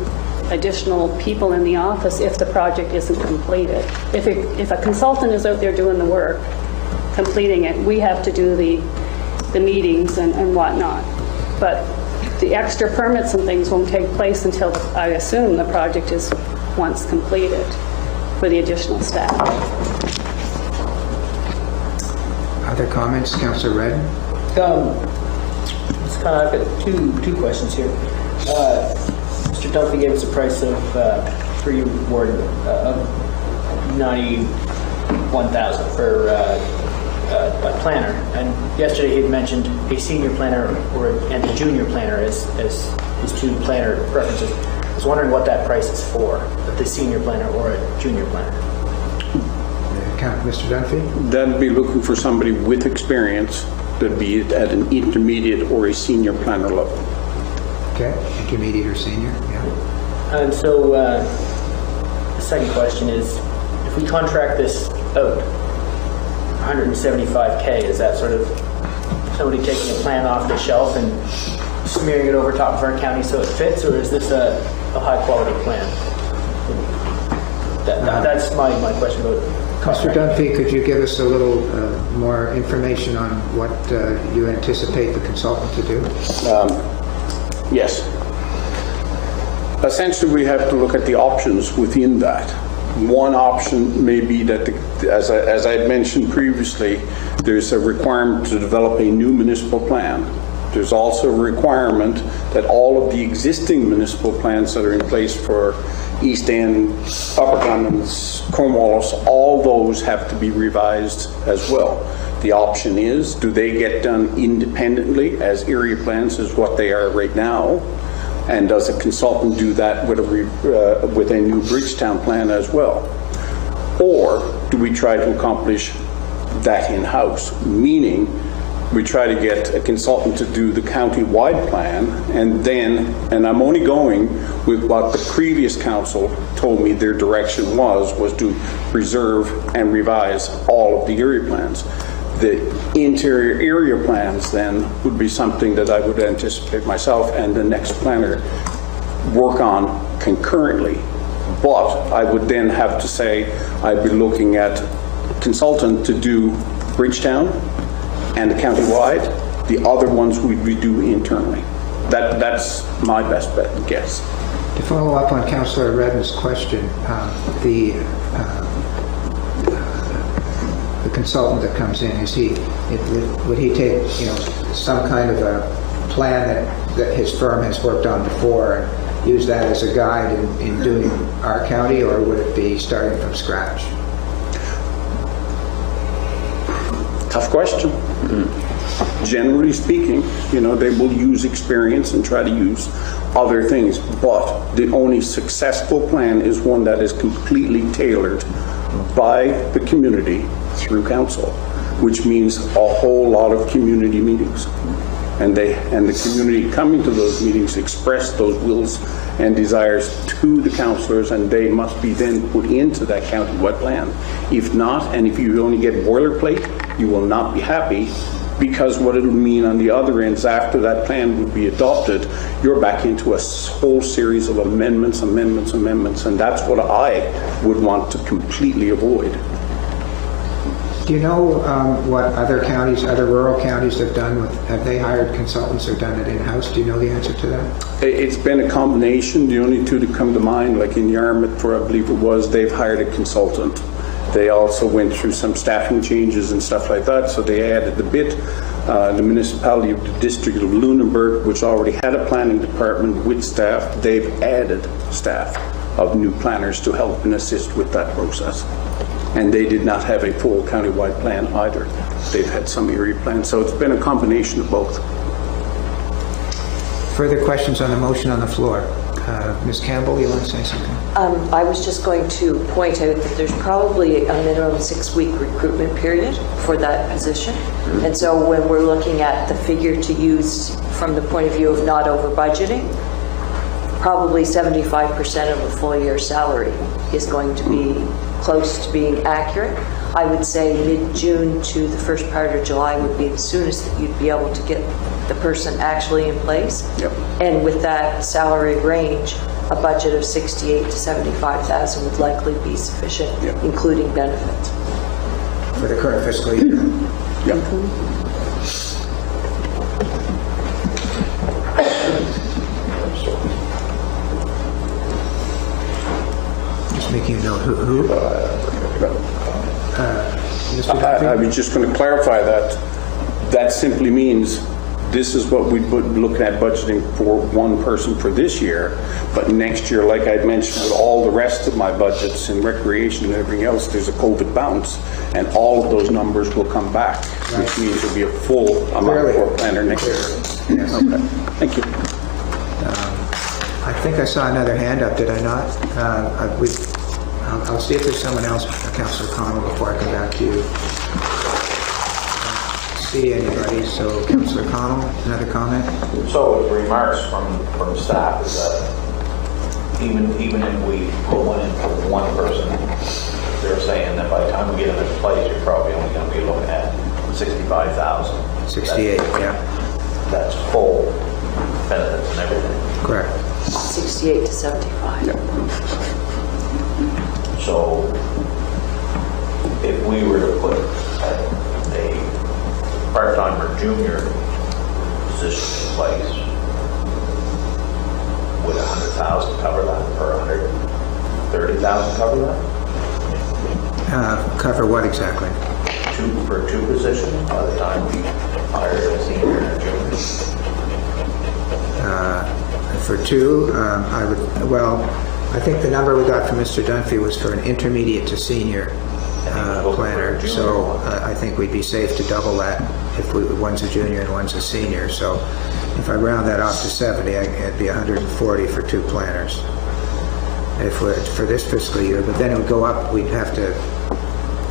additional people in the office if the project isn't completed. If a consultant is out there doing the work, completing it, we have to do the meetings and whatnot. But the extra permits and things won't take place until, I assume, the project is once completed for the additional staff. Other comments, Councillor Redden? It's kind of, I've got two questions here. Mr. Dunphy gave us a price of for your ward of $91,000 for a planner, and yesterday he had mentioned a senior planner and a junior planner as his two planner preferences. I was wondering what that price is for, the senior planner or a junior planner. Mr. Dunphy? That'd be looking for somebody with experience, that'd be at an intermediate or a senior planner level. Okay, intermediate or senior, yeah. And so the second question is, if we contract this out, 175K, is that sort of somebody taking a plan off the shelf and smearing it over top of our county so it fits, or is this a high quality plan? That's my question about Mr. Dunphy, could you give us a little more information on what you anticipate the consultant to do? Yes. Essentially, we have to look at the options within that. One option may be that, as I had mentioned previously, there's a requirement to develop a new municipal plan. There's also a requirement that all of the existing municipal plans that are in place for East End, Upper Clemens, Cornwallis, all those have to be revised as well. The option is, do they get done independently as area plans is what they are right now? And does a consultant do that with a new Bridgetown plan as well? Or do we try to accomplish that in-house? Meaning, we try to get a consultant to do the county-wide plan, and I'm only going with what the previous council told me their direction was to preserve and revise all of the area plans. The interior area plans then would be something that I would anticipate myself and the next planner work on concurrently. But I would then have to say I'd be looking at consultant to do Bridgetown and the county-wide. The other ones we do internally. That's my best bet and guess. To follow up on Councillor Redden's question, the consultant that comes in, would he take some kind of a plan that his firm has worked on before and use that as a guide in doing our county, or would it be starting from scratch? Tough question. Generally speaking, they will use experience and try to use other things, but the only successful plan is one that is completely tailored by the community through council, which means a whole lot of community meetings. And the community coming to those meetings express those wills and desires to the councillors, and they must be then put into that county-wide plan. If not, and if you only get boilerplate, you will not be happy, because what it'll mean on the other end is after that plan would be adopted, you're back into a whole series of amendments, and that's what I would want to completely avoid. Do you know what other rural counties have done? Have they hired consultants or done it in-house? Do you know the answer to that? It's been a combination. The only two that come to mind, like in Yarmouth, where I believe it was, they've hired a consultant. They also went through some staffing changes and stuff like that, so they added a bit. The municipality of the district of Lunenburg, which already had a planning department with staff, they've added staff of new planners to help and assist with that process. And they did not have a full county-wide plan either. They've had some area plans, so it's been a combination of both. Further questions on the motion on the floor? Ms. Campbell, you want to say something? I was just going to point out that there's probably a minimum 6-week recruitment period for that position. And so when we're looking at the figure to use from the point of view of not over budgeting, probably 75% of a full year salary is going to be close to being accurate. I would say mid-June to the first part of July would be the soonest that you'd be able to get the person actually in place. Yep. And with that salary range, a budget of 68 to 75,000 would likely be sufficient, including benefits. For the current fiscal year? Yep. Just making a note. Who? I was just going to clarify that. That simply means this is what we'd be looking at budgeting for one person for this year, but next year, like I mentioned, with all the rest of my budgets in recreation and everything else, there's a COVID bounce, and all of those numbers will come back, which means there'll be a full amount for a planner next year. Yes. Okay, thank you. I think I saw another hand up, did I not? I'll see if there's someone else, Councillor Connell, before I come back to you. See anybody, so Councillor Connell, another comment? So the remarks from staff is that even if we put one in for one person, they're saying that by the time we get them in place, you're probably only going to be looking at 65,000. 68, yeah. That's full benefits and everything. Correct. 68 to 75. Yep. So if we were to put a part-time or junior position in place, would 100,000 cover that, or 130,000 cover that? Cover what exactly? For two positions by the time we hire a senior and a junior. For two, I think the number we got from Mr. Dunphy was for an intermediate to senior planner, so I think we'd be safe to double that if one's a junior and one's a senior. So if I round that off to 70, it'd be 140 for two planners for this fiscal year, but then it would go up, we'd have to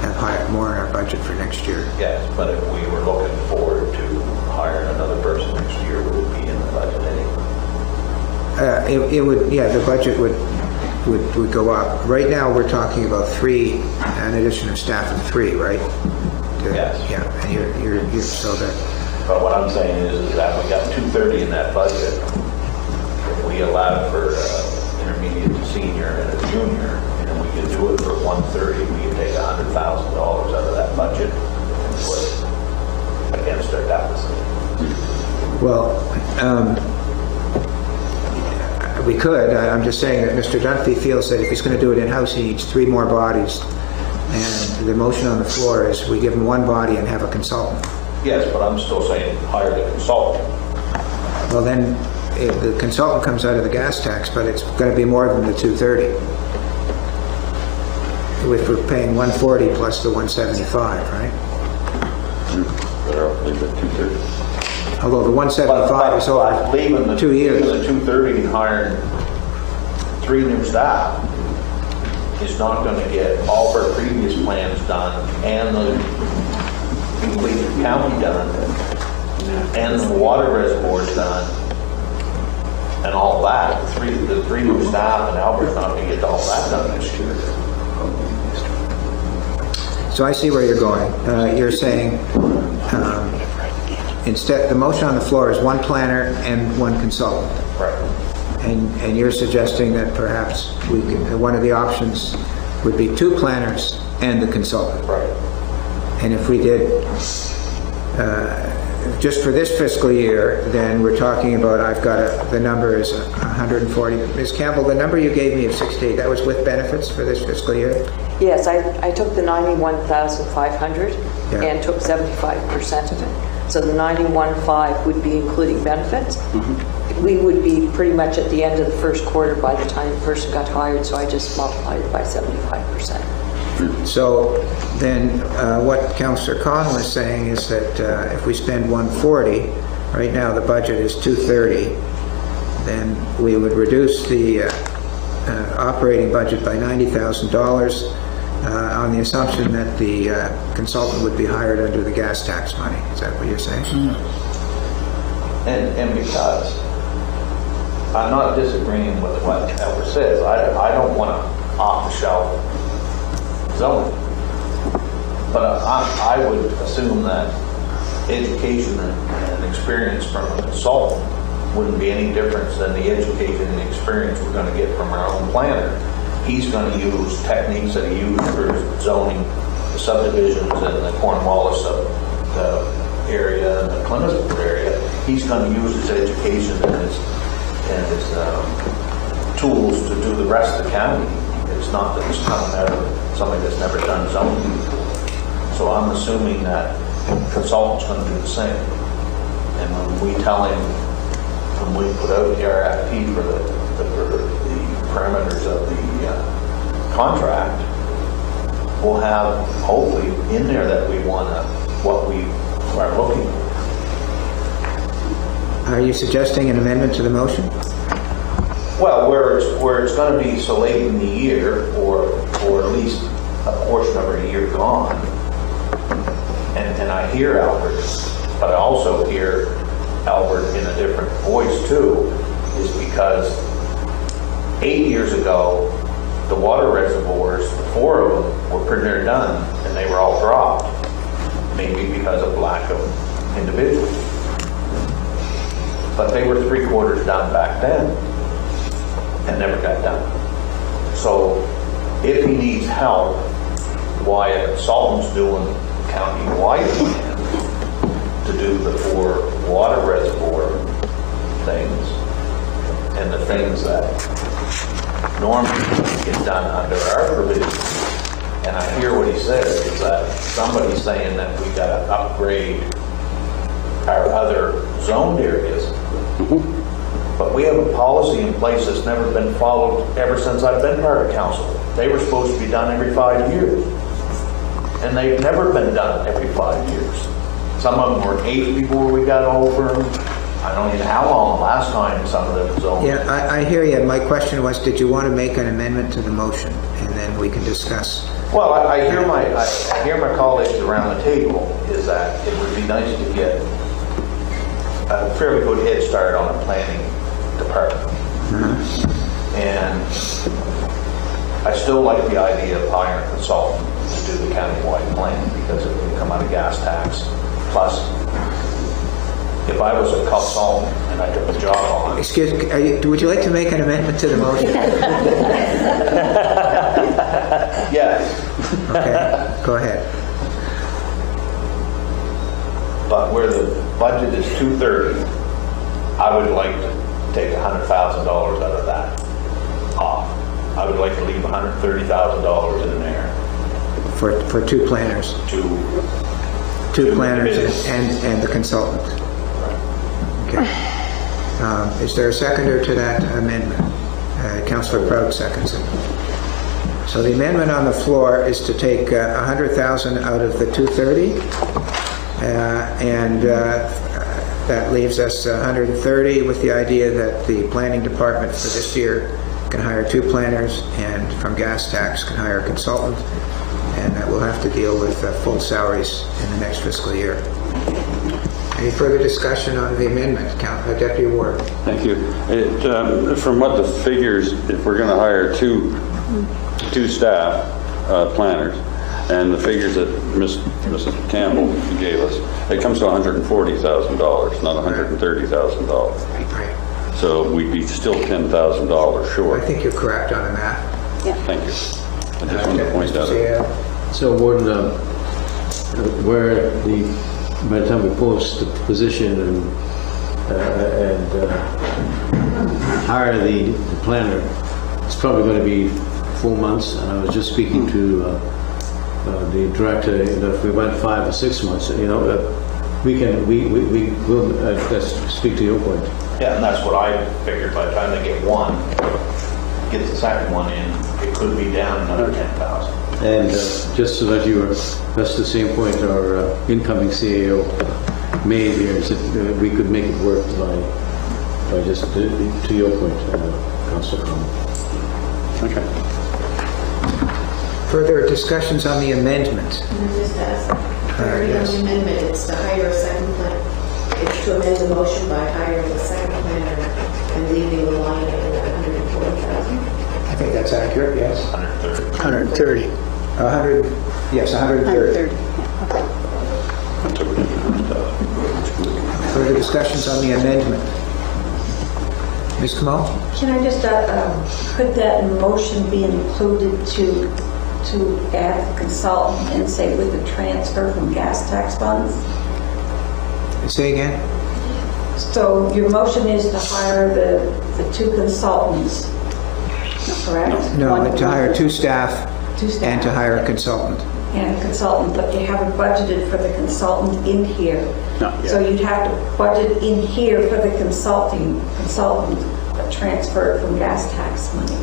have more in our budget for next year. Yes, but if we were looking forward to hiring another person next year, would it be in the budget anyway? It would, yeah, the budget would go up. Right now, we're talking about an addition of staff of 3, right? Yes. Yeah, and you're so that. But what I'm saying is that we got 230 in that budget. If we allowed for intermediate to senior and a junior, and we could do it for 130, we could take $100,000 out of that budget and put against our deficit. Well, we could. I'm just saying that Mr. Dunphy feels that if he's going to do it in-house, he needs 3 more bodies. And the motion on the floor is we give him 1 body and have a consultant. Yes, but I'm still saying hire the consultant. Well, then the consultant comes out of the gas tax, but it's going to be more than the 230. If we're paying 140 plus the 175, right? Leave it 230. Although the 175 is over leaving the 2 years. Leaving the 230 and hiring 3 new staff is not going to get all of our previous plans done and the completed county done and the water reservoirs done and all that. The three new staff and Albert's not going to get all that done this year. So I see where you're going. You're saying instead, the motion on the floor is 1 planner and 1 consultant. Right. And you're suggesting that perhaps one of the options would be 2 planners and the consultant. Right. And if we did, just for this fiscal year, then we're talking about, the number is 140. Ms. Campbell, the number you gave me of 68, that was with benefits for this fiscal year? Yes, I took the 91,500 and took 75% of it. So the 91.5 would be including benefits. Mm-hmm. We would be pretty much at the end of the first quarter by the time the person got hired, so I just multiplied it by 75%. So then what Councillor Connell is saying is that if we spend 140, right now the budget is 230, then we would reduce the operating budget by $90,000 on the assumption that the consultant would be hired under the gas tax money. Is that what you're saying? Mm-hmm. And because I'm not disagreeing with what Albert says, I don't want to off-the-shelf zoning. But I would assume that education and experience from a consultant wouldn't be any difference than the education and experience we're going to get from our own planner. He's going to use techniques that he used for zoning the subdivisions and the Cornwallis area and the Plymouth area. He's going to use his education and his tools to do the rest of the county. It's not that it's coming out of somebody that's never done zoning before. So I'm assuming that consultant's going to do the same. And when we tell him, when we put out the RFP for the parameters of the contract, we'll have hopefully in there that we want to, what we are looking for. Are you suggesting an amendment to the motion? Well, where it's going to be so late in the year, or at least a portion of our year gone, and I hear Albert, but I also hear Albert in a different voice too, is because 8 years ago, the water reservoirs, the 4 of them, were pretty near done, and they were all dropped, maybe because of lack of individuals. But they were 3/4 done back then, and never got done. So if he needs help, why a consultant's doing county-wide plan to do the 4 water reservoir things, and the things that normally get done under our provision. And I hear what he says, is that somebody's saying that we got to upgrade our other zoned areas. But we have a policy in place that's never been followed ever since I've been part of council. They were supposed to be done every 5 years. And they've never been done every 5 years. Some of them were 8 before we got over them. I don't even know how long last time some of them was over. Yeah, I hear you. My question was, did you want to make an amendment to the motion? And then we can discuss. Well, I hear my colleagues around the table is that it would be nice to get a fairly good head start on the planning department. And I still like the idea of hiring a consultant to do the countywide plan, because it can come out of gas tax. Plus, if I was a consultant and I took the job on... Excuse me, would you like to make an amendment to the motion? Yes. Okay, go ahead. But where the budget is $230, I would like to take $100,000 out of that off. I would like to leave $130,000 in there. For 2 planners? Two planners and the consultant. Okay. Is there a seconder to that amendment? Councillor Prout seconds it. So the amendment on the floor is to take $100,000 out of the 230, and that leaves us 130, with the idea that the planning department for this year can hire 2 planners, and from gas tax can hire a consultant, and that we'll have to deal with full salaries in the next fiscal year. Any further discussion on the amendment? Deputy Ward. Thank you. From what the figures, if we're going to hire two staff planners, and the figures that Mrs. Campbell gave us, it comes to $140,000, not $130,000. So we'd be still $10,000 short. I think you're correct on the math. Yeah. Thank you. I just wanted to point that out. So, Warden, by the time we post the position and hire the planner, it's probably going to be 4 months. And I was just speaking to the director, if we went 5 or 6 months, we will speak to your point. Yeah, and that's what I figured. By the time they get one, get the second one in, it could be down another 10,000. And just so that that's the same point our incoming CAO made here, is that we could make it work by just, to your point, Councillor Cronin. Okay. Further discussions on the amendment? Can I just ask, Yes. the amendment, it's to hire a second planner. It's to amend the motion by hiring a second planner and leaving the line at 140,000. I think that's accurate, yes. 130. 100, yes, 130. Further discussions on the amendment? Ms. Camo? Can I just, could that motion be included to add the consultant and say with the transfer from gas tax funds? Say again? So your motion is to hire the two consultants, correct? No, to hire two staff and to hire a consultant. And a consultant, but you haven't budgeted for the consultant in here. Not yet. So you'd have to budget in here for the consultant, but transfer it from gas tax money.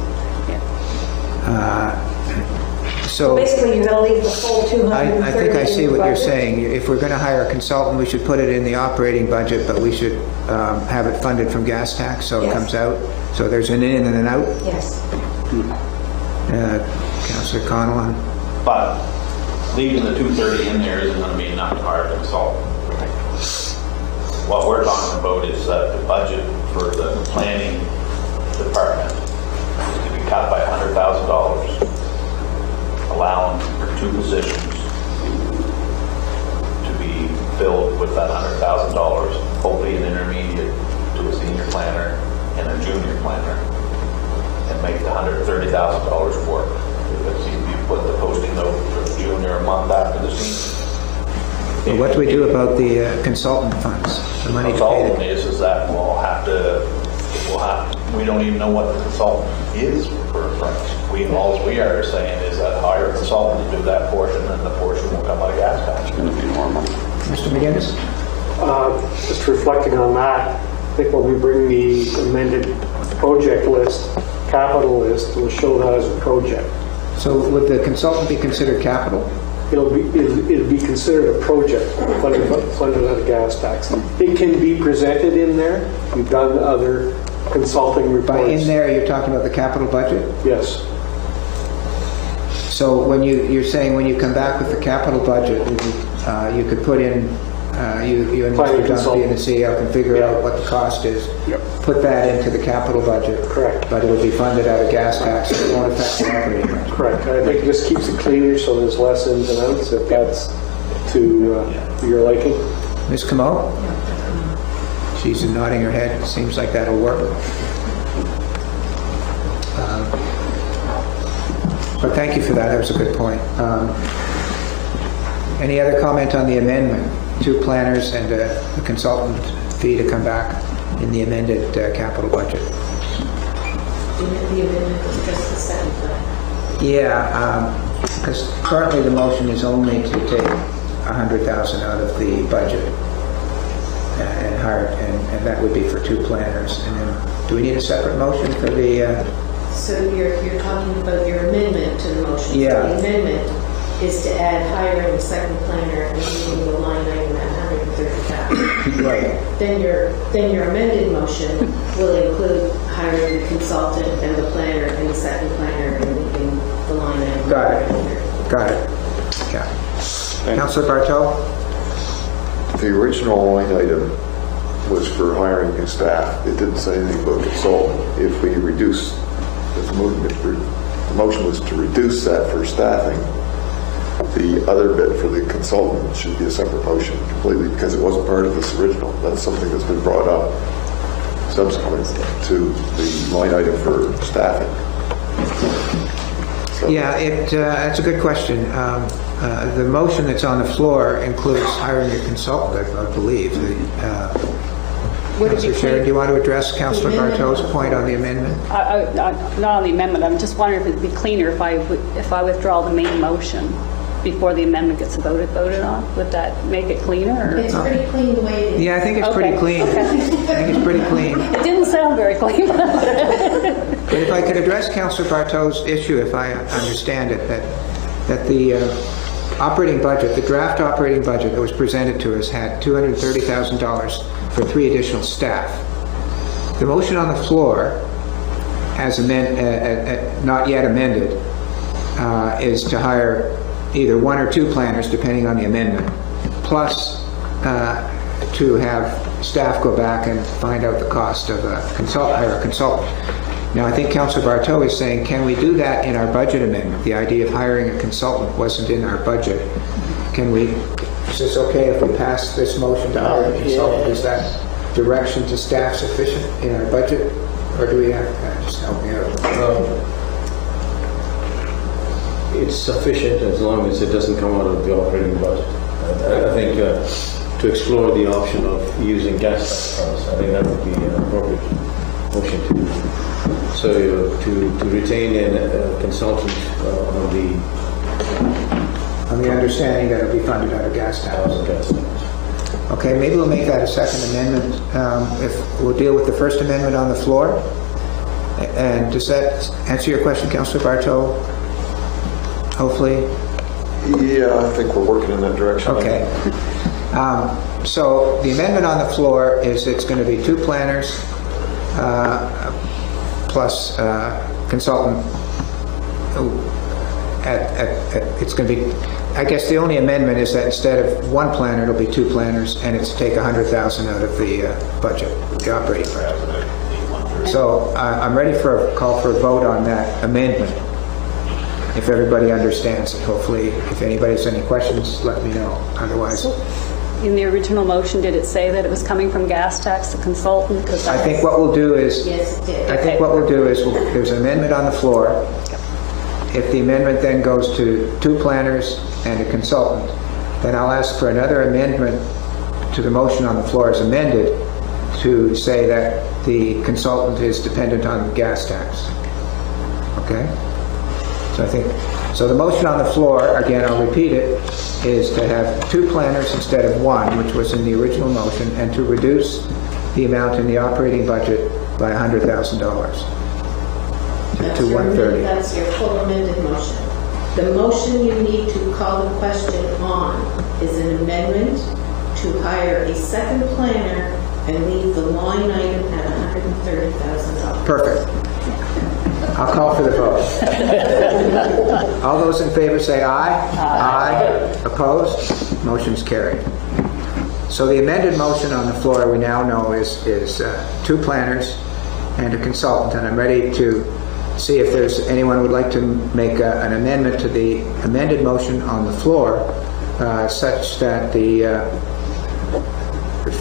So So basically, you're going to leave the full 230. I think I see in the what you're budget? saying. If we're going to hire a consultant, we should put it in the operating budget, but we should have it funded from gas tax, so it Yes. comes out. So there's an in and an out. Yes. Councillor Connell? But leaving the 230 in there isn't going to be enough to hire a consultant. What we're talking about is that the budget for the planning department is to be cut by $100,000, allowing for two positions to be filled with that $100,000, hopefully an intermediate to a senior planner and a junior planner, and make the $130,000 work. Because you put the posting note for the junior a month after the senior. Well, what do we do about the consultant funds? The money to pay Consultant the... is that we don't even know what the consultant is for a price. All we are saying is that hire a consultant to do that portion, and the portion will come out of gas tax. It's going to be more money. Mr. McGinnis? Just reflecting on that, I think when we bring the amended project list, capital list, we'll show that as a project. So would the consultant be considered capital? It'll be considered a project funded out of gas tax. It can be presented in there. We've done other consulting reports. By in there, you're talking about the capital budget? Yes. So when you're saying when you come back with the capital budget, you could put in, you and Mr. Dunphy and the CEO can figure out what the cost is. Yep. Put that into the capital budget. Correct. But it will be funded out of gas tax. It won't affect the operating budget. Correct. I think this keeps it cleaner so there's less ins and outs if that's to your liking. Ms. Camo? She's nodding her head. Seems like that'll work. But thank you for that. That was a good point. Any other comment on the amendment? Two planners and a consultant fee to come back in the amended capital budget. The amendment was just the second plan. Yeah, because currently the motion is only to take $100,000 out of the budget and hire, and that would be for two planners. And then, do we need a separate motion for the? So you're talking about your amendment to the motion. Yeah. So the amendment is to add hiring the second planner and using the line item at $130,000. Right. Then your amended motion will include hiring the consultant and the planner and the second planner and leaving the line item. Got it. Got it. Yeah. Councillor Bartow? The original line item was for hiring new staff. It didn't say anything about consultant. If we reduce, the motion was to reduce that for staffing. The other bit for the consultant should be a separate motion completely because it wasn't part of this original. That's something that's been brought up subsequent to the line item for staffing. So, Yeah, that's a good question. The motion that's on the floor includes hiring a consultant, I believe. Councillor Sharon, do you want to address Councillor Bartow's point on the amendment? Not on the amendment, I'm just wondering if it'd be cleaner if I withdraw the main motion before the amendment gets voted on. Would that make it cleaner? Or? It's pretty clean the way it is. Yeah, I think it's pretty clean. Okay. I think it's pretty clean. It didn't sound very clean. But if I could address Councillor Bartow's issue, if I understand it, that the operating budget, the draft operating budget that was presented to us had $230,000 for 3 additional staff. The motion on the floor, as not yet amended, is to hire either 1 or 2 planners, depending on the amendment, plus to have staff go back and find out the cost of a consultant. Now, I think Councillor Bartow is saying, can we do that in our budget amendment? The idea of hiring a consultant wasn't in our budget. Is this okay if we pass this motion to hire a consultant? Is that direction to staff sufficient in our budget Or do we have, just help me out? It's sufficient as long as it doesn't come out of the operating budget. I think to explore the option of using gas tax funds, I think that would be an appropriate motion to do. So to retain a consultant on the understanding that it'll be funded out of gas tax. Okay, maybe we'll make that a second amendment. If we'll deal with the first amendment on the floor. And does that answer your question, Councillor Bartow? Hopefully. Yeah, I think we're working in that direction. Okay. So the amendment on the floor is it's going to be 2 planners plus consultant. It's going to be, I guess the only amendment is that instead of 1 planner, it'll be 2 planners, and it's to take $100,000 out of the budget, the operating budget. So I'm ready for a call for a vote on that amendment. If everybody understands it, hopefully, if anybody has any questions, let me know. Otherwise, In the original motion, did it say that it was coming from gas tax, the consultant? Because I think what we'll do is, Yes, it did. I think what we'll do is, there's an amendment on the floor. If the amendment then goes to 2 planners and a consultant, then I'll ask for another amendment to the motion on the floor as amended to say that the consultant is dependent on gas tax. Okay? So I think, so the motion on the floor, again, I'll repeat it, is to have 2 planners instead of 1, which was in the original motion, and to reduce the amount in the operating budget by $100,000 to 130. That's your full amended motion. The motion you need to call the question on is an amendment to hire a second planner and leave the line item at $130,000. Perfect. I'll call for the vote. All those in favor say aye. Aye. Opposed? Motion's carried. So the amended motion on the floor we now know is 2 planners and a consultant, and I'm ready to see if there's anyone who would like to make an amendment to the amended motion on the floor such that the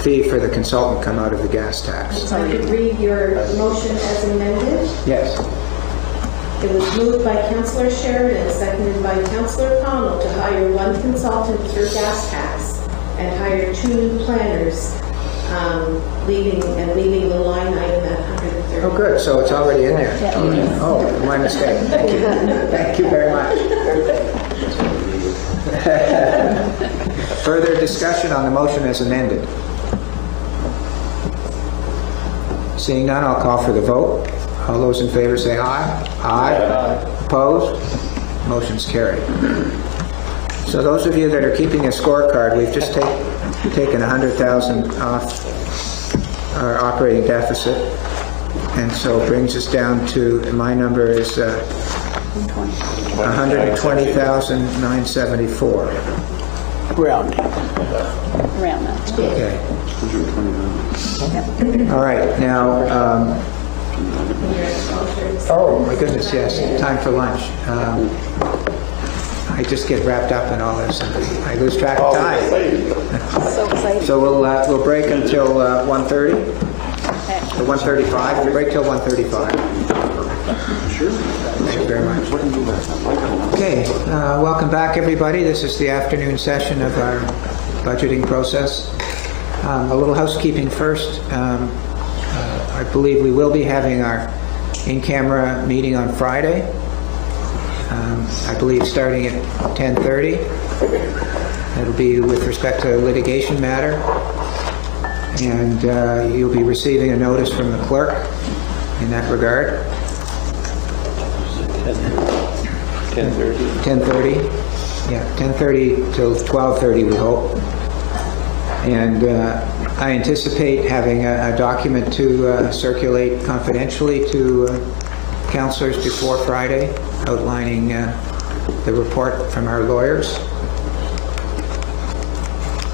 fee for the consultant come out of the gas tax. So I could read your motion as amended. Yes. It was moved by Councillor Sheridan, seconded by Councillor Connell to hire 1 consultant through gas tax and hire 2 new planners, leaving the line item at $130,000. Oh, good. So it's already in there. Yeah. Oh, my mistake. Thank you. Thank you very much. Further discussion on the motion as amended. Seeing none, I'll call for the vote. All those in favor say aye. Aye. Opposed? Motion's carried. So those of you that are keeping a scorecard, we've just taken $100,000 off our operating deficit, and so it brings us down to, my number is $120,974. Round. Around that. Okay. All right, now, oh my goodness, yes, time for lunch. I just get wrapped up in all this, and I lose track of time. So exciting. So we'll break until 1:30, or 1:35. We'll break till 1:35. Sure. Thank you very much. Okay, welcome back, everybody. This is the afternoon session of our budgeting process. A little housekeeping first. I believe we will be having our in-camera meeting on Friday. I believe starting at 10:30. It'll be with respect to a litigation matter, and you'll be receiving a notice from the clerk in that regard. 10:30. 10:30. Yeah, 10:30 till 12:30 we hope. And I anticipate having a document to circulate confidentially to councillors before Friday, outlining the report from our lawyers.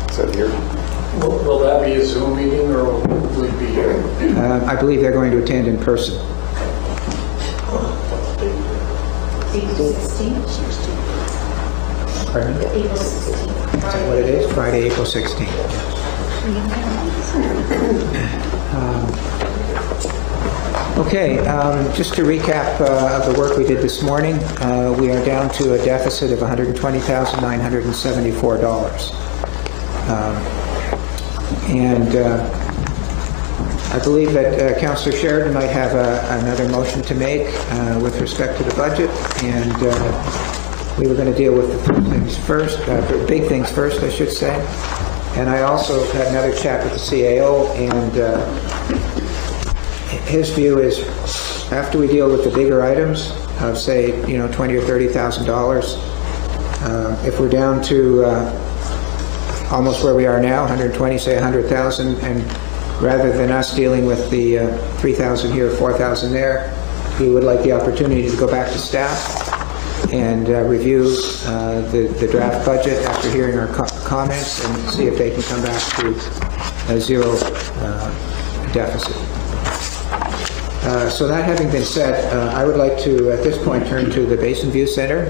Is that here? Will that be a Zoom meeting, or will it be here? I believe they're going to attend in person. April 16th? Pardon? April 16th. Is that what it is? Friday, April 16th. Okay, just to recap of the work we did this morning, we are down to a deficit of $120,974. And I believe that Councillor Sheridan might have another motion to make with respect to the budget, and we were going to deal with the things first, big things first, I should say. And I also had another chat with the CAO, and his view is after we deal with the bigger items of, say, $20,000 or $30,000, if we're down to almost where we are now, 120, say 100,000, and rather than us dealing with the 3,000 here, 4,000 there, we would like the opportunity to go back to staff and review the draft budget after hearing our comments and see if they can come back to a zero deficit. So that having been said, I would like to, at this point, turn to the Basin View Center.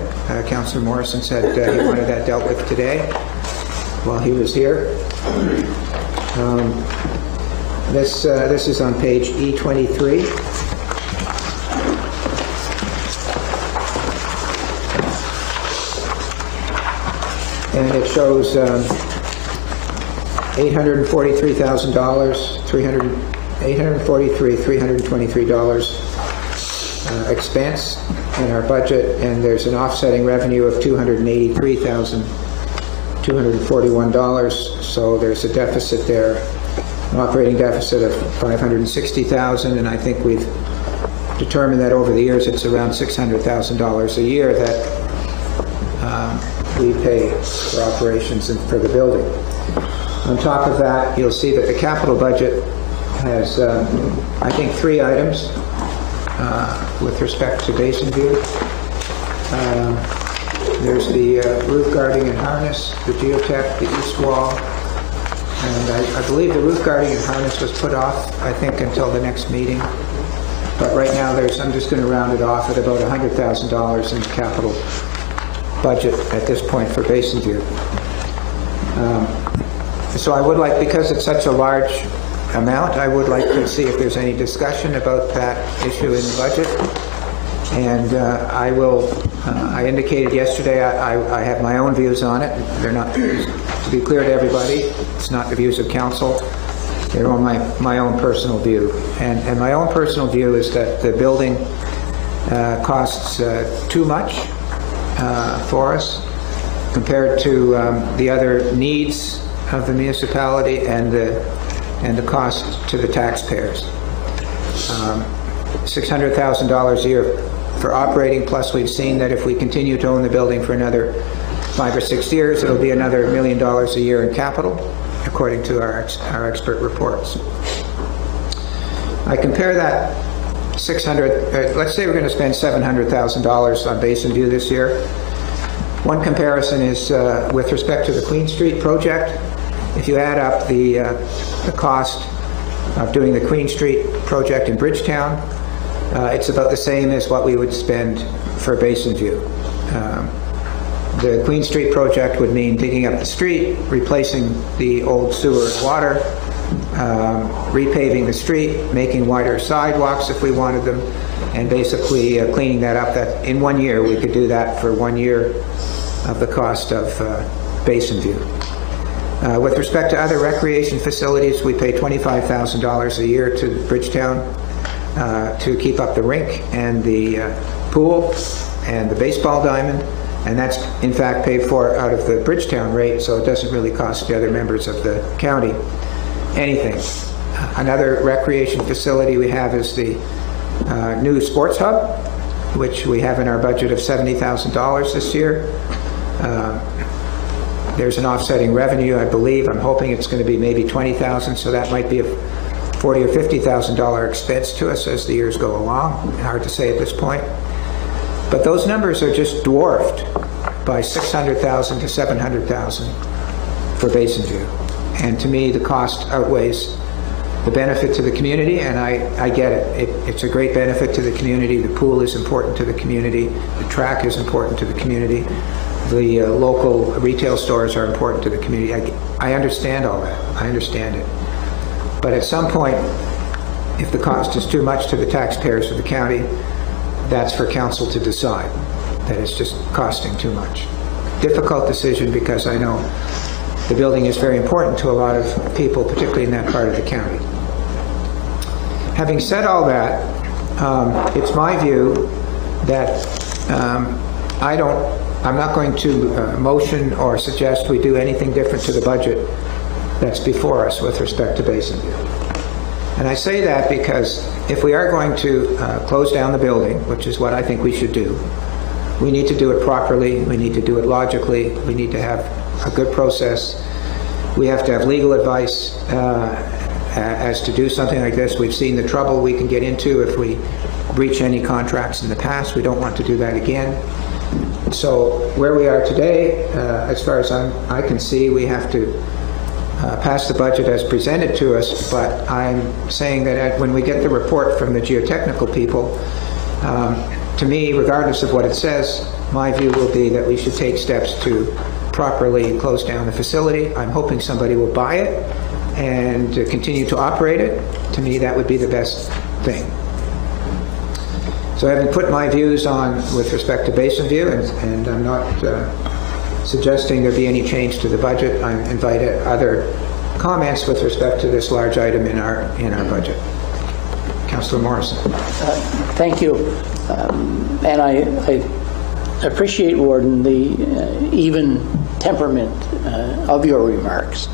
Councillor Morrison said he wanted that dealt with today while he was here. This is on page E23. And it shows $843,000, $323 expense in our budget, and there's an offsetting revenue of $283,241. So there's a deficit there, an operating deficit of $560,000, and I think we've determined that over the years it's around $600,000 a year that we pay for operations and for the building. On top of that, you'll see that the capital budget has, I think, 3 items with respect to Basin View. There's the roof guarding and harness, the geotech, the east wall, and I believe the roof guarding and harness was put off, I think, until the next meeting. But right now, I'm just going to round it off at about $100,000 in the capital budget at this point for Basin View. So I would like, because it's such a large amount, I would like to see if there's any discussion about that issue in the budget. And I indicated yesterday I have my own views on it. They're not, to be clear to everybody, it's not the views of council. They're on my own personal view. And my own personal view is that the building costs too much for us compared to the other needs of the municipality and the cost to the taxpayers. $600,000 a year for operating, plus we've seen that if we continue to own the building for another 5 or 6 years, it'll be another $1 million a year in capital, according to our expert reports. I compare that 600, let's say we're going to spend $700,000 on Basin View this year. One comparison is with respect to the Queen Street project. If you add up the cost of doing the Queen Street project in Bridgetown, it's about the same as what we would spend for Basin View. The Queen Street project would mean digging up the street, replacing the old sewer and water, repaving the street, making wider sidewalks if we wanted them, and basically cleaning that up. That in 1 year we could do that for 1 year of the cost of Basin View. With respect to other recreation facilities, we pay $25,000 a year to Bridgetown to keep up the rink and the pool and the baseball diamond, and that's in fact paid for out of the Bridgetown rate, so it doesn't really cost the other members of the county anything. Another recreation facility we have is the new sports hub, which we have in our budget of $70,000 this year. There's an offsetting revenue, I believe. I'm hoping it's going to be maybe $20,000, so that might be a $40,000 or $50,000 expense to us as the years go along. Hard to say at this point. But those numbers are just dwarfed by $600,000 to $700,000 for Basin View. And to me, the cost outweighs the benefit to the community, and I get it. It's a great benefit to the community. The pool is important to the community. The track is important to the community. The local retail stores are important to the community. I understand all that. I understand it. But at some point, If the cost is too much to the taxpayers of the county, that's for council to decide, that it's just costing too much. Difficult decision, because I know the building is very important to a lot of people, particularly in that part of the county. Having said all that, it's my view that I'm not going to motion or suggest we do anything different to the budget that's before us with respect to Basin View. And I say that because if we are going to close down the building, which is what I think we should do, we need to do it properly, we need to do it logically, we need to have a good process. We have to have legal advice as to do something like this. We've seen the trouble we can get into if we breach any contracts in the past. We don't want to do that again. So where we are today, as far as I can see, we have to pass the budget as presented to us, but I'm saying that when we get the report from the geotechnical people, to me, regardless of what it says, my view will be that we should take steps to properly close down the facility. I'm hoping somebody will buy it and continue to operate it. To me, that would be the best thing. So having put my views on with respect to Basin View, and I'm not suggesting there be any change to the budget, I invite other comments with respect to this large item in our budget. Councillor Morrison. Thank you. And I appreciate, Warden, the even temperament of your remarks.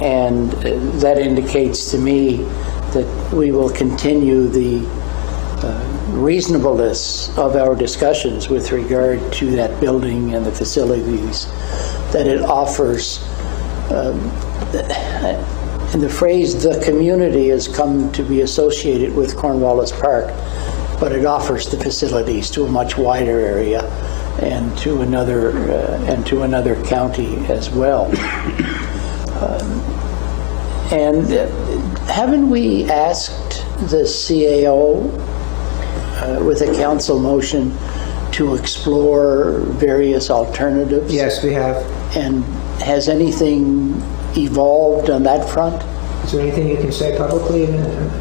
And that indicates to me that we will continue the reasonableness of our discussions with regard to that building and the facilities that it offers. And the phrase "the community" has come to be associated with Cornwallis Park, but it offers the facilities to a much wider area and to another county as well. And haven't we asked the CAO with a council motion to explore various alternatives? Yes, we have. And has anything evolved on that front? Is there anything you can say publicly,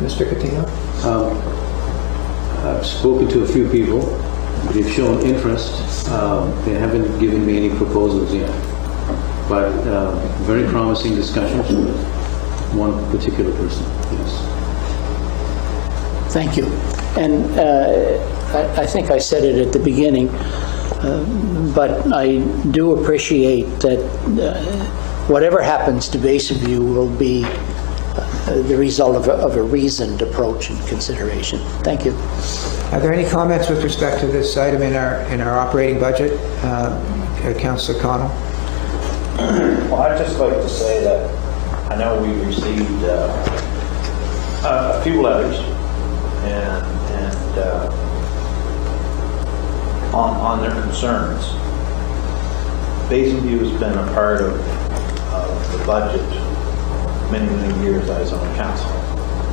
Mr. Catino? I've spoken to a few people. They've shown interest. They haven't given me any proposals yet. But very promising discussions with one particular person, yes. Thank you. And I think I said it at the beginning, but I do appreciate that whatever happens to Basin View will be the result of a reasoned approach and consideration. Thank you. Are there any comments with respect to this item in our operating budget? Councillor Connell? Well, I'd just like to say that I know we received a few letters and on their concerns. Basin View has been a part of the budget many years I was on council.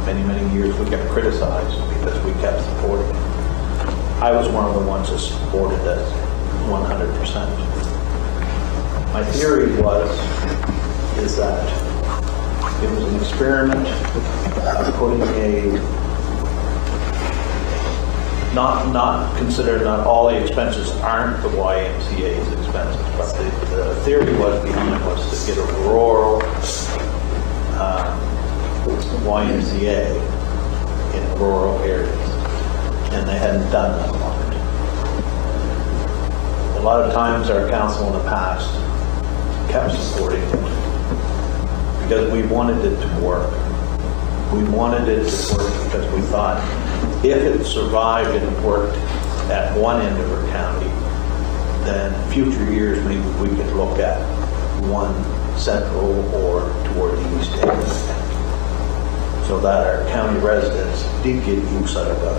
Many years we kept criticized because we kept supporting it. I was one of the ones that supported it 100%. My theory is that it was an experiment of putting not all the expenses aren't the YMCA's expenses, but the theory behind was to get a rural YMCA in rural areas, and they hadn't done that much. A lot of times our council in the past kept supporting it because we wanted it to work. We wanted it to work because we thought if it survived and it worked at one end of our county, then future years maybe we could look at one central or toward the east end of the county, so that our county residents did get use out of a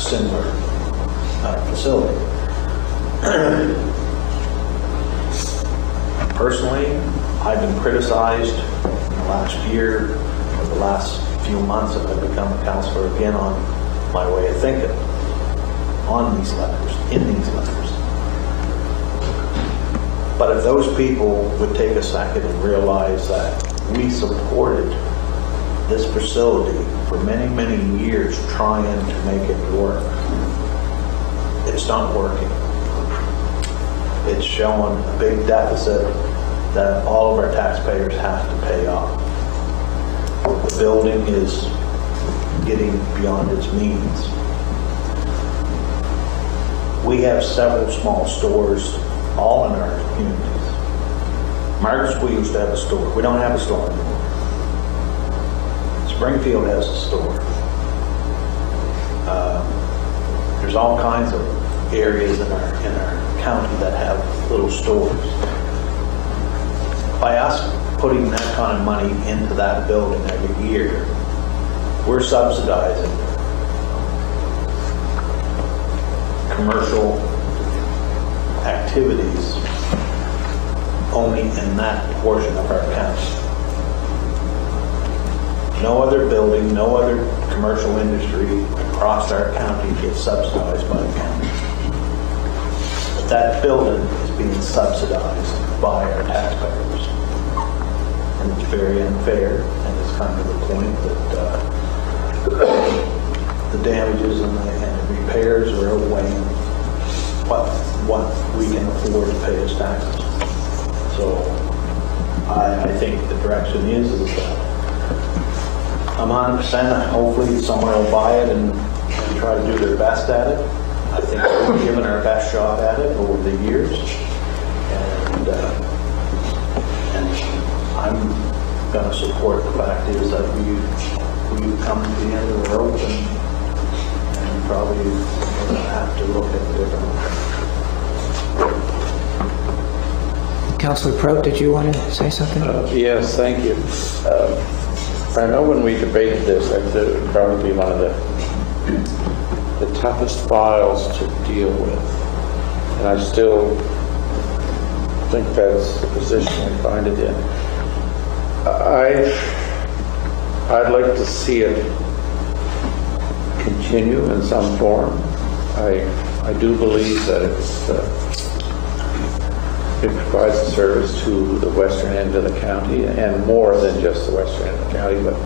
similar facility. Personally, I've been criticized in the last year or the last few months that I've become a councillor again on my way of thinking on these letters, in these letters. But if those people would take a second and realize that we supported this facility for many, many years trying to make it work. It's not working. It's showing a big deficit that all of our taxpayers have to pay off. The building is getting beyond its means. We have several small stores all in our communities. Margaret, we used to have a store. We don't have a store anymore. Springfield has a store. There's all kinds of areas in our county that have little stores. By us putting that kind of money into that building every year, we're subsidizing commercial activities only in that portion of our county. No other building, no other commercial industry across our county gets subsidized by the county. But that building is being subsidized by our taxpayers. And it's very unfair, and it's kind of the point that the damages and the repairs are outweighing what we can afford to pay as taxes. So I think the direction is that I'm 100%. Hopefully someone will buy it and try to do their best at it. I think we've given our best shot at it over the years. And I'm going to support the fact is that we come to the end of the road and probably going to have to look at the different. Councillor Prout, did you want to say something? Yes, thank you. I know when we debated this, it would probably be one of the toughest files to deal with. And I still think that's the position we find it in. I'd like to see it continue in some form. I do believe that it provides a service to the western end of the county, and more than just the western end of the county, but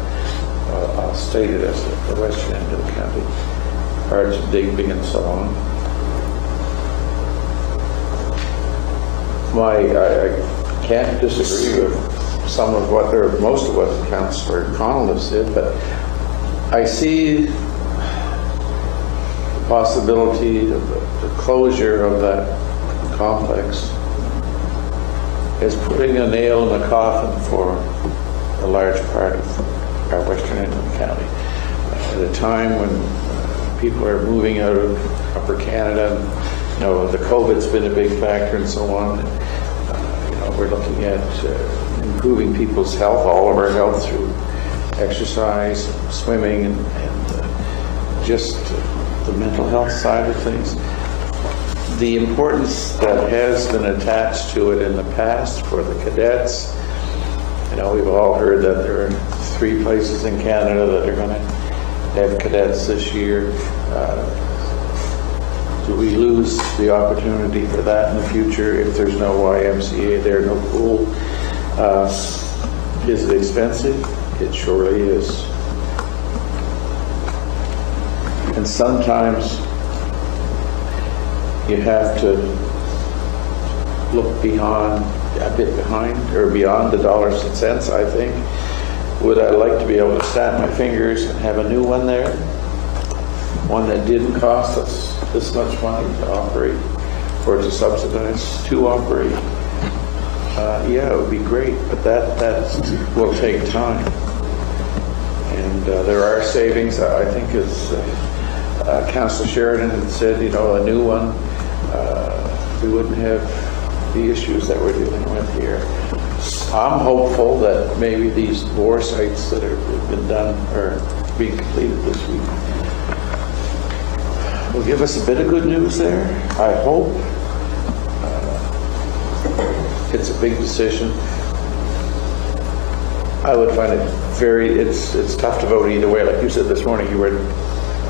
I'll state it as the western end of the county. Parts of Digby and so on. I can't disagree with some of what, or most of what Councillor Connell has said, but I see the possibility of the closure of that complex is putting a nail in the coffin for a large part of our western end of the county. At a time when people are moving out of Upper Canada, the COVID's been a big factor and so on. We're looking at improving people's health, all of our health, through exercise, swimming, and just the mental health side of things. The importance that has been attached to it in the past for the cadets. We've all heard that there are 3 places in Canada that are going to have cadets this year. Do we lose the opportunity for that in the future if there's no YMCA there, no pool? Is it expensive? It surely is. And sometimes you have to look beyond the dollars and cents, I think. Would I like to be able to snap my fingers and have a new one there? One that didn't cost us this much money to operate or to subsidize to operate? Yeah, it would be great, but that will take time. And there are savings, I think, as Councillor Sheridan had said, a new one, we wouldn't have the issues that we're dealing with here. I'm hopeful that maybe these bore sites that have been done or being completed this week will give us a bit of good news there. I hope. It's a big decision. I would find it it's tough to vote either way. Like you said this morning, you were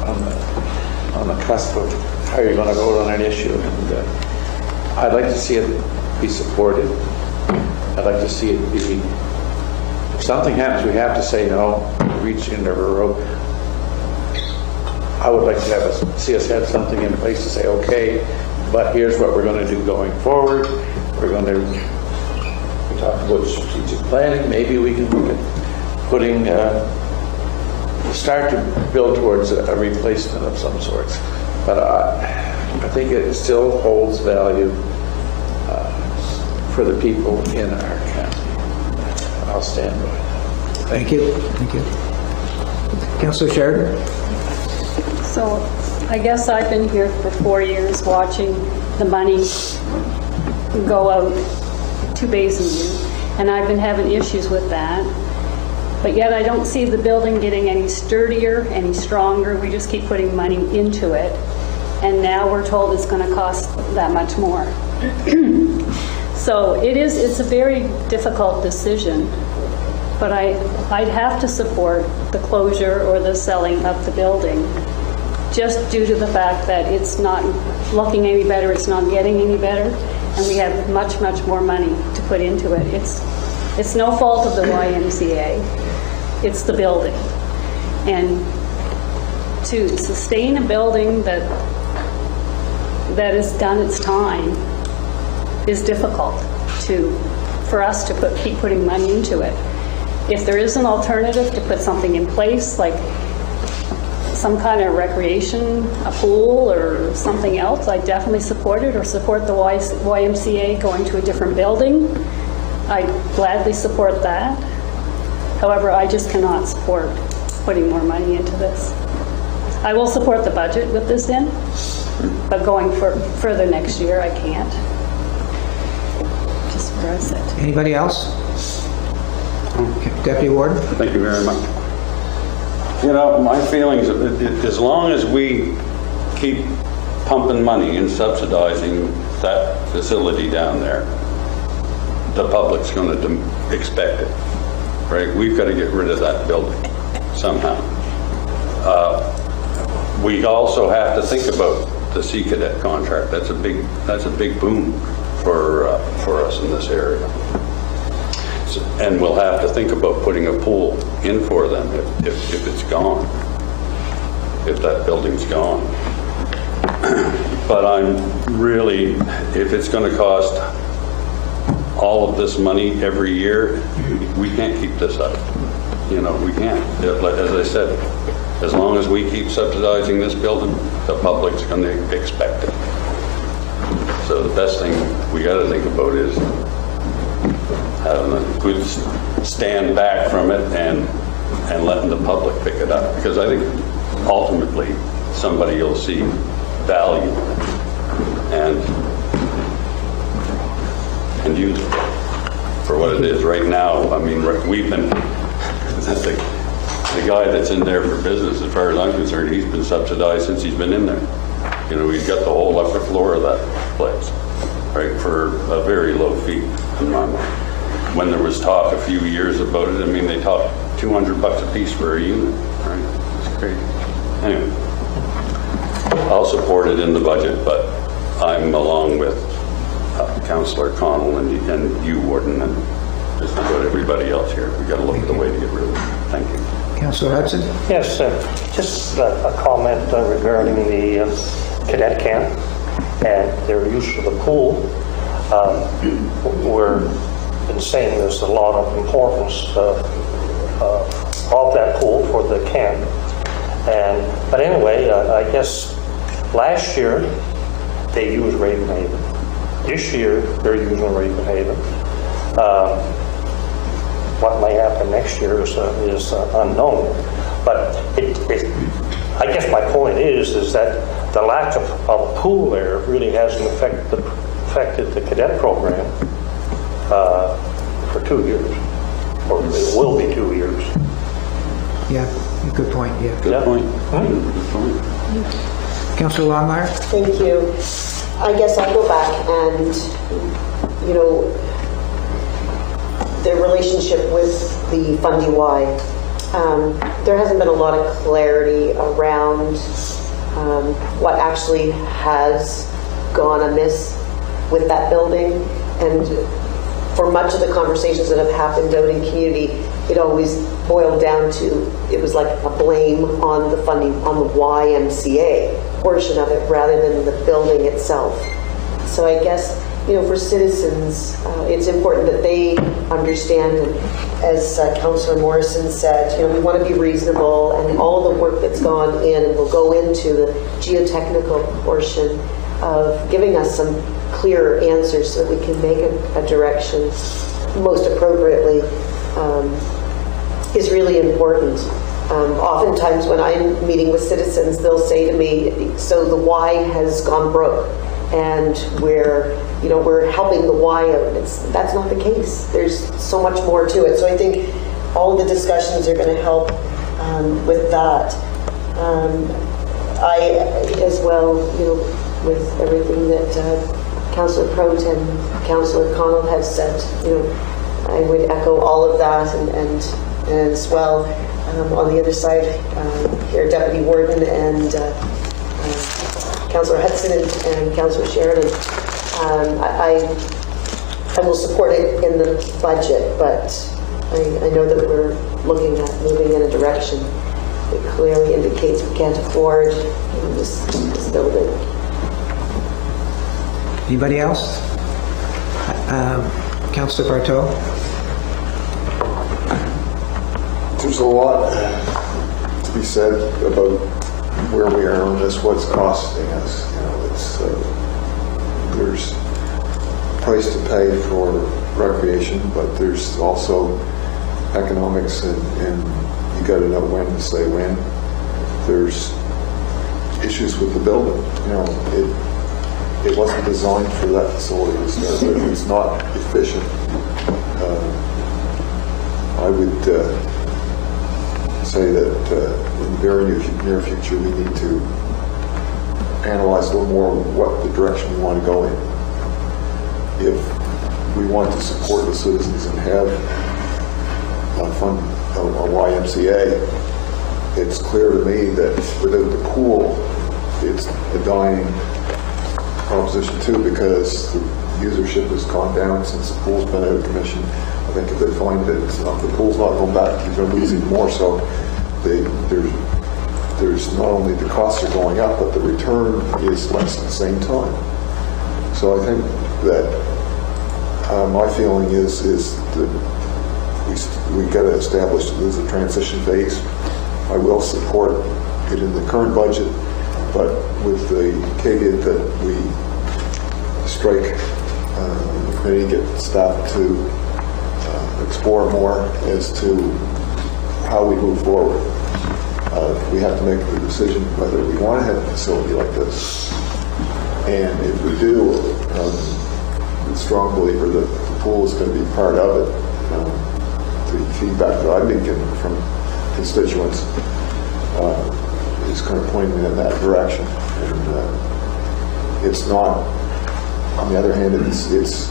on the cusp of how you're going to vote on an issue. And I'd like to see it be supported. I'd like to see it be if something happens, we have to say no, reach the end of a rope. I would like to see us have something in place to say, okay, but here's what we're going to do going forward. We talked about strategic planning. Maybe we can look at start to build towards a replacement of some sorts. But I think it still holds value for the people in our county. I'll stand by that. Thank you. Thank you. Councillor Sheridan? So I guess I've been here for 4 years watching the money go out to Basin, and I've been having issues with that. But yet I don't see the building getting any sturdier, any stronger. We just keep putting money into it. And now we're told it's going to cost that much more. So it's a very difficult decision. But I'd have to support the closure or the selling of the building, just due to the fact that it's not looking any better, it's not getting any better, and we have much, much more money to put into it. It's no fault of the YMCA. It's the building. And to sustain a building that has done its time is difficult for us to keep putting money into it. If there is an alternative to put something in place, like some kind of recreation, a pool or something else, I definitely support it, or support the YMCA going to a different building. I gladly support that. However, I just cannot support putting more money into this. I will support the budget with this in, but going further next year, I can't. Just where I sit. Anybody else? Deputy Warden? Thank you very much. You know, my feelings, as long as we keep pumping money and subsidizing that facility down there, the public's going to expect it, right? We've got to get rid of that building somehow. We also have to think about the Sea Cadet contract. That's a big boom for us in this area. And we'll have to think about putting a pool in for them if it's gone, if that building's gone. But I'm really, if it's going to cost all of this money every year, we can't keep this up. You know, we can't. As I said, as long as we keep subsidizing this building, the public's going to expect it. So the best thing we got to think about is having a good stand back from it and letting the public pick it up. Because I think ultimately somebody will see value and use it for what it is. Right now, I mean, we've been, the guy that's in there for business, as far as I'm concerned, he's been subsidized since he's been in there. You know, he's got the whole upper floor of that place, right, for a very low fee in my mind. When there was talk a few years about it, I mean, they talked $200 a piece for a unit, right? It's crazy. Anyway, I'll support it in the budget, but I'm along with Councillor Connell and you, Warden, and just about everybody else here. We've got to look at the way to get rid of it. Thank you. Councillor Hudson? Yes, just a comment regarding the cadet camp and their use of the pool. We're been saying there's a lot of importance of that pool for the camp. But anyway, I guess last year they used Ravenhaven. This year they're using Ravenhaven. What may happen next year is unknown. But I guess my point is that the lack of a pool there really hasn't affected the cadet program for 2 years, or it will be 2 years. Yeah, good point. Yeah. Good point. Good point. Councillor Longmire? Thank you. I guess I'll go back and, you know, the relationship with the Fundy Y. There hasn't been a lot of clarity around what actually has gone amiss with that building. And for much of the conversations that have happened out in community, it always boiled down to, it was like a blame on the funding, on the YMCA portion of it rather than the building itself. So I guess, for citizens, it's important that they understand, and as Councillor Morrison said, we want to be reasonable, and all the work that's gone in and will go into the geotechnical portion of giving us some clearer answers so that we can make a direction most appropriately is really important. Oftentimes when I'm meeting with citizens, they'll say to me, so the Y has gone broke and we're helping the Y out. That's not the case. There's so much more to it. So I think all the discussions are going to help with that. I, as well, with everything that Councillor Prout and Councillor Connell have said, I would echo all of that, and as well on the other side here, Deputy Warden and Councillor Hudson and Councillor Sheridan. I will support it in the budget, but I know that we're looking at moving in a direction that clearly indicates we can't afford this building. Anybody else? Councillor Barteau? There's a lot to be said about where we are on this, what's costing us. There's a price to pay for recreation, but there's also economics, and you got to know when to say when. There's issues with the building. It wasn't designed for that facility to start with. It's not efficient. I would say that in the very near future we need to analyze a little more what the direction we want to go in. If we want to support the citizens and have a YMCA, it's clear to me that without the pool, it's a dying proposition too, because the usership has gone down since the pool's been out of commission. I think if they find that the pool's not going back, you're going to lose even more. So there's not only the costs are going up, but the return is less at the same time. So I think that my feeling is that we got to establish that there's a transition phase. I will support it in the current budget, but with the caveat that we strike the committee, get staff to explore more as to how we move forward. We have to make the decision whether we want to have a facility like this. And if we do, I'm a strong believer that the pool is going to be part of it. The feedback that I've been getting from constituents is kind of pointing in that direction. And it's not, on the other hand, its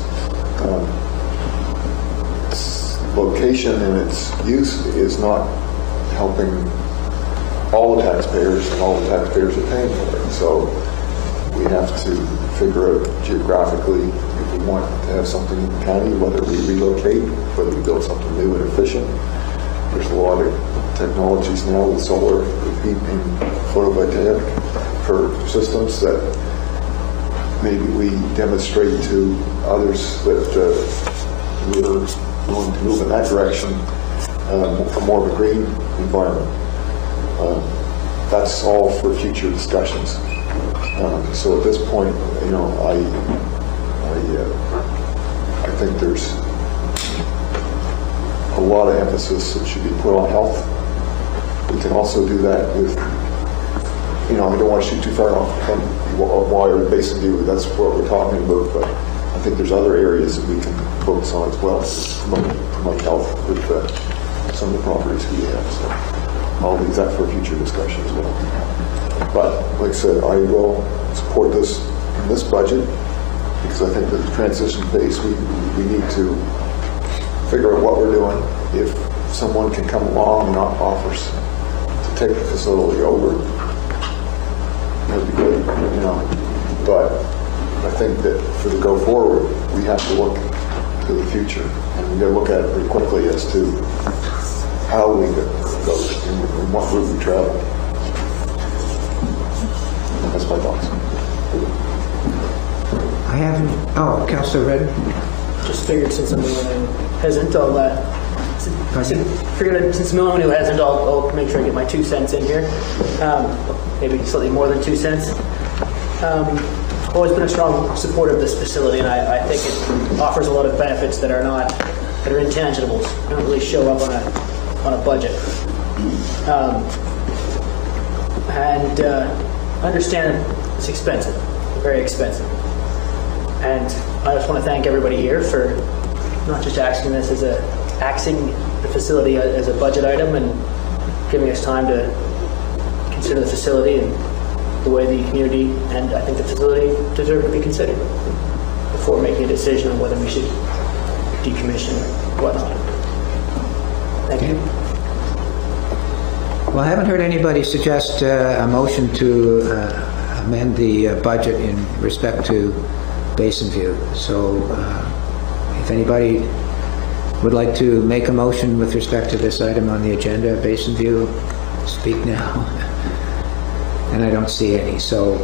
location and its use is not helping all the taxpayers, and all the taxpayers are paying for it. So we have to figure out geographically if we want to have something in the county, whether we relocate, whether we build something new and efficient. There's a lot of technologies now with solar, with heat and photovoltaic for systems that maybe we demonstrate to others that we're willing to move in that direction, for more of a green environment. That's all for future discussions. So at this point, I think there's a lot of emphasis that should be put on health. We can also do that with, I don't want to shoot too far off from Wire Basin View. That's what we're talking about, but I think there's other areas that we can focus on as well to promote health with some of the properties we have. So I'll leave that for a future discussion as well. But like I said, I will support this in this budget because I think that the transition phase, we need to figure out what we're doing. If someone can come along and offers to take the facility over, that'd be great, But I think that for the go forward, we have to look to the future, and we got to look at it pretty quickly as to how we go and what route we travel. That's my thoughts. I haven't, oh, Councillor Redden? Just figured since I'm the one who hasn't, since I'm the one who hasn't, I'll make sure I get my 2 cents in here. Maybe slightly more than 2 cents. Always been a strong supporter of this facility, and I think it offers a lot of benefits that are intangibles. They don't really show up on a budget. And I understand it's expensive, very expensive. And I just want to thank everybody here for not just axing the facility as a budget item and giving us time to consider the facility and the way the community and I think the facility deserve to be considered before making a decision on whether we should decommission or whatnot. Thank you. Well, I haven't heard anybody suggest a motion to amend the budget in respect to Basin View. So if anybody would like to make a motion with respect to this item on the agenda, Basin View, speak now. And I don't see any. So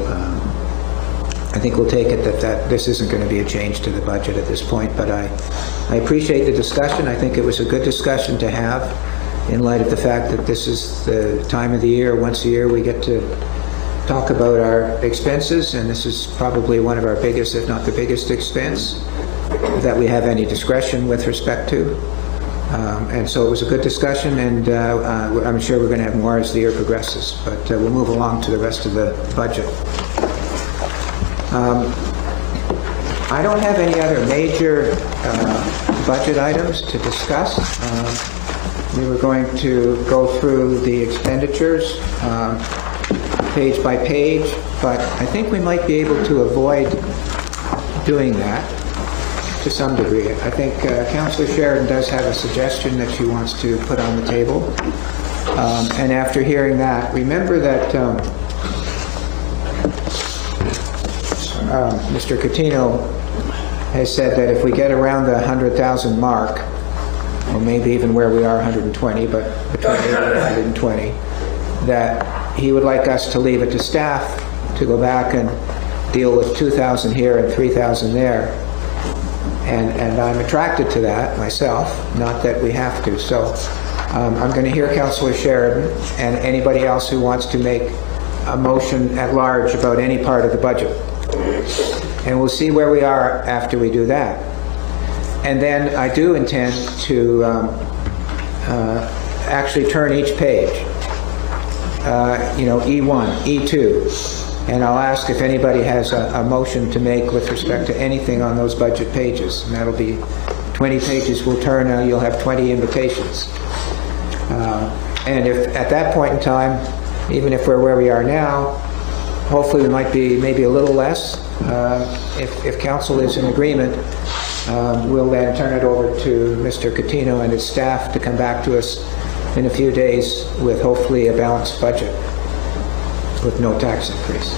I think we'll take it that this isn't going to be a change to the budget at this point, but I appreciate the discussion. I think it was a good discussion to have in light of the fact that this is the time of the year, once a year we get to talk about our expenses, and this is probably one of our biggest, if not the biggest expense that we have any discretion with respect to. And so it was a good discussion, and I'm sure we're going to have more as the year progresses, but we'll move along to the rest of the budget. I don't have any other major budget items to discuss. We were going to go through the expenditures page by page, but I think we might be able to avoid doing that to some degree. I think Councillor Sheridan does have a suggestion that she wants to put on the table. And after hearing that, remember that Mr. Coutinho has said that if we get around the 100,000 mark, or maybe even where we are 120, but between 80 and 120, that he would like us to leave it to staff to go back and deal with 2,000 here and 3,000 there. And I'm attracted to that myself, not that we have to. So I'm going to hear Councillor Sheridan and anybody else who wants to make a motion at large about any part of the budget. And we'll see where we are after we do that. And then I do intend to actually turn each page, E1, E2, and I'll ask if anybody has a motion to make with respect to anything on those budget pages. And that'll be 20 pages we'll turn, and you'll have 20 invitations. And if at that point in time, even if we're where we are now, hopefully we might be maybe a little less. If council is in agreement, we'll then turn it over to Mr. Coutinho and his staff to come back to us in a few days with hopefully a balanced budget with no tax increase.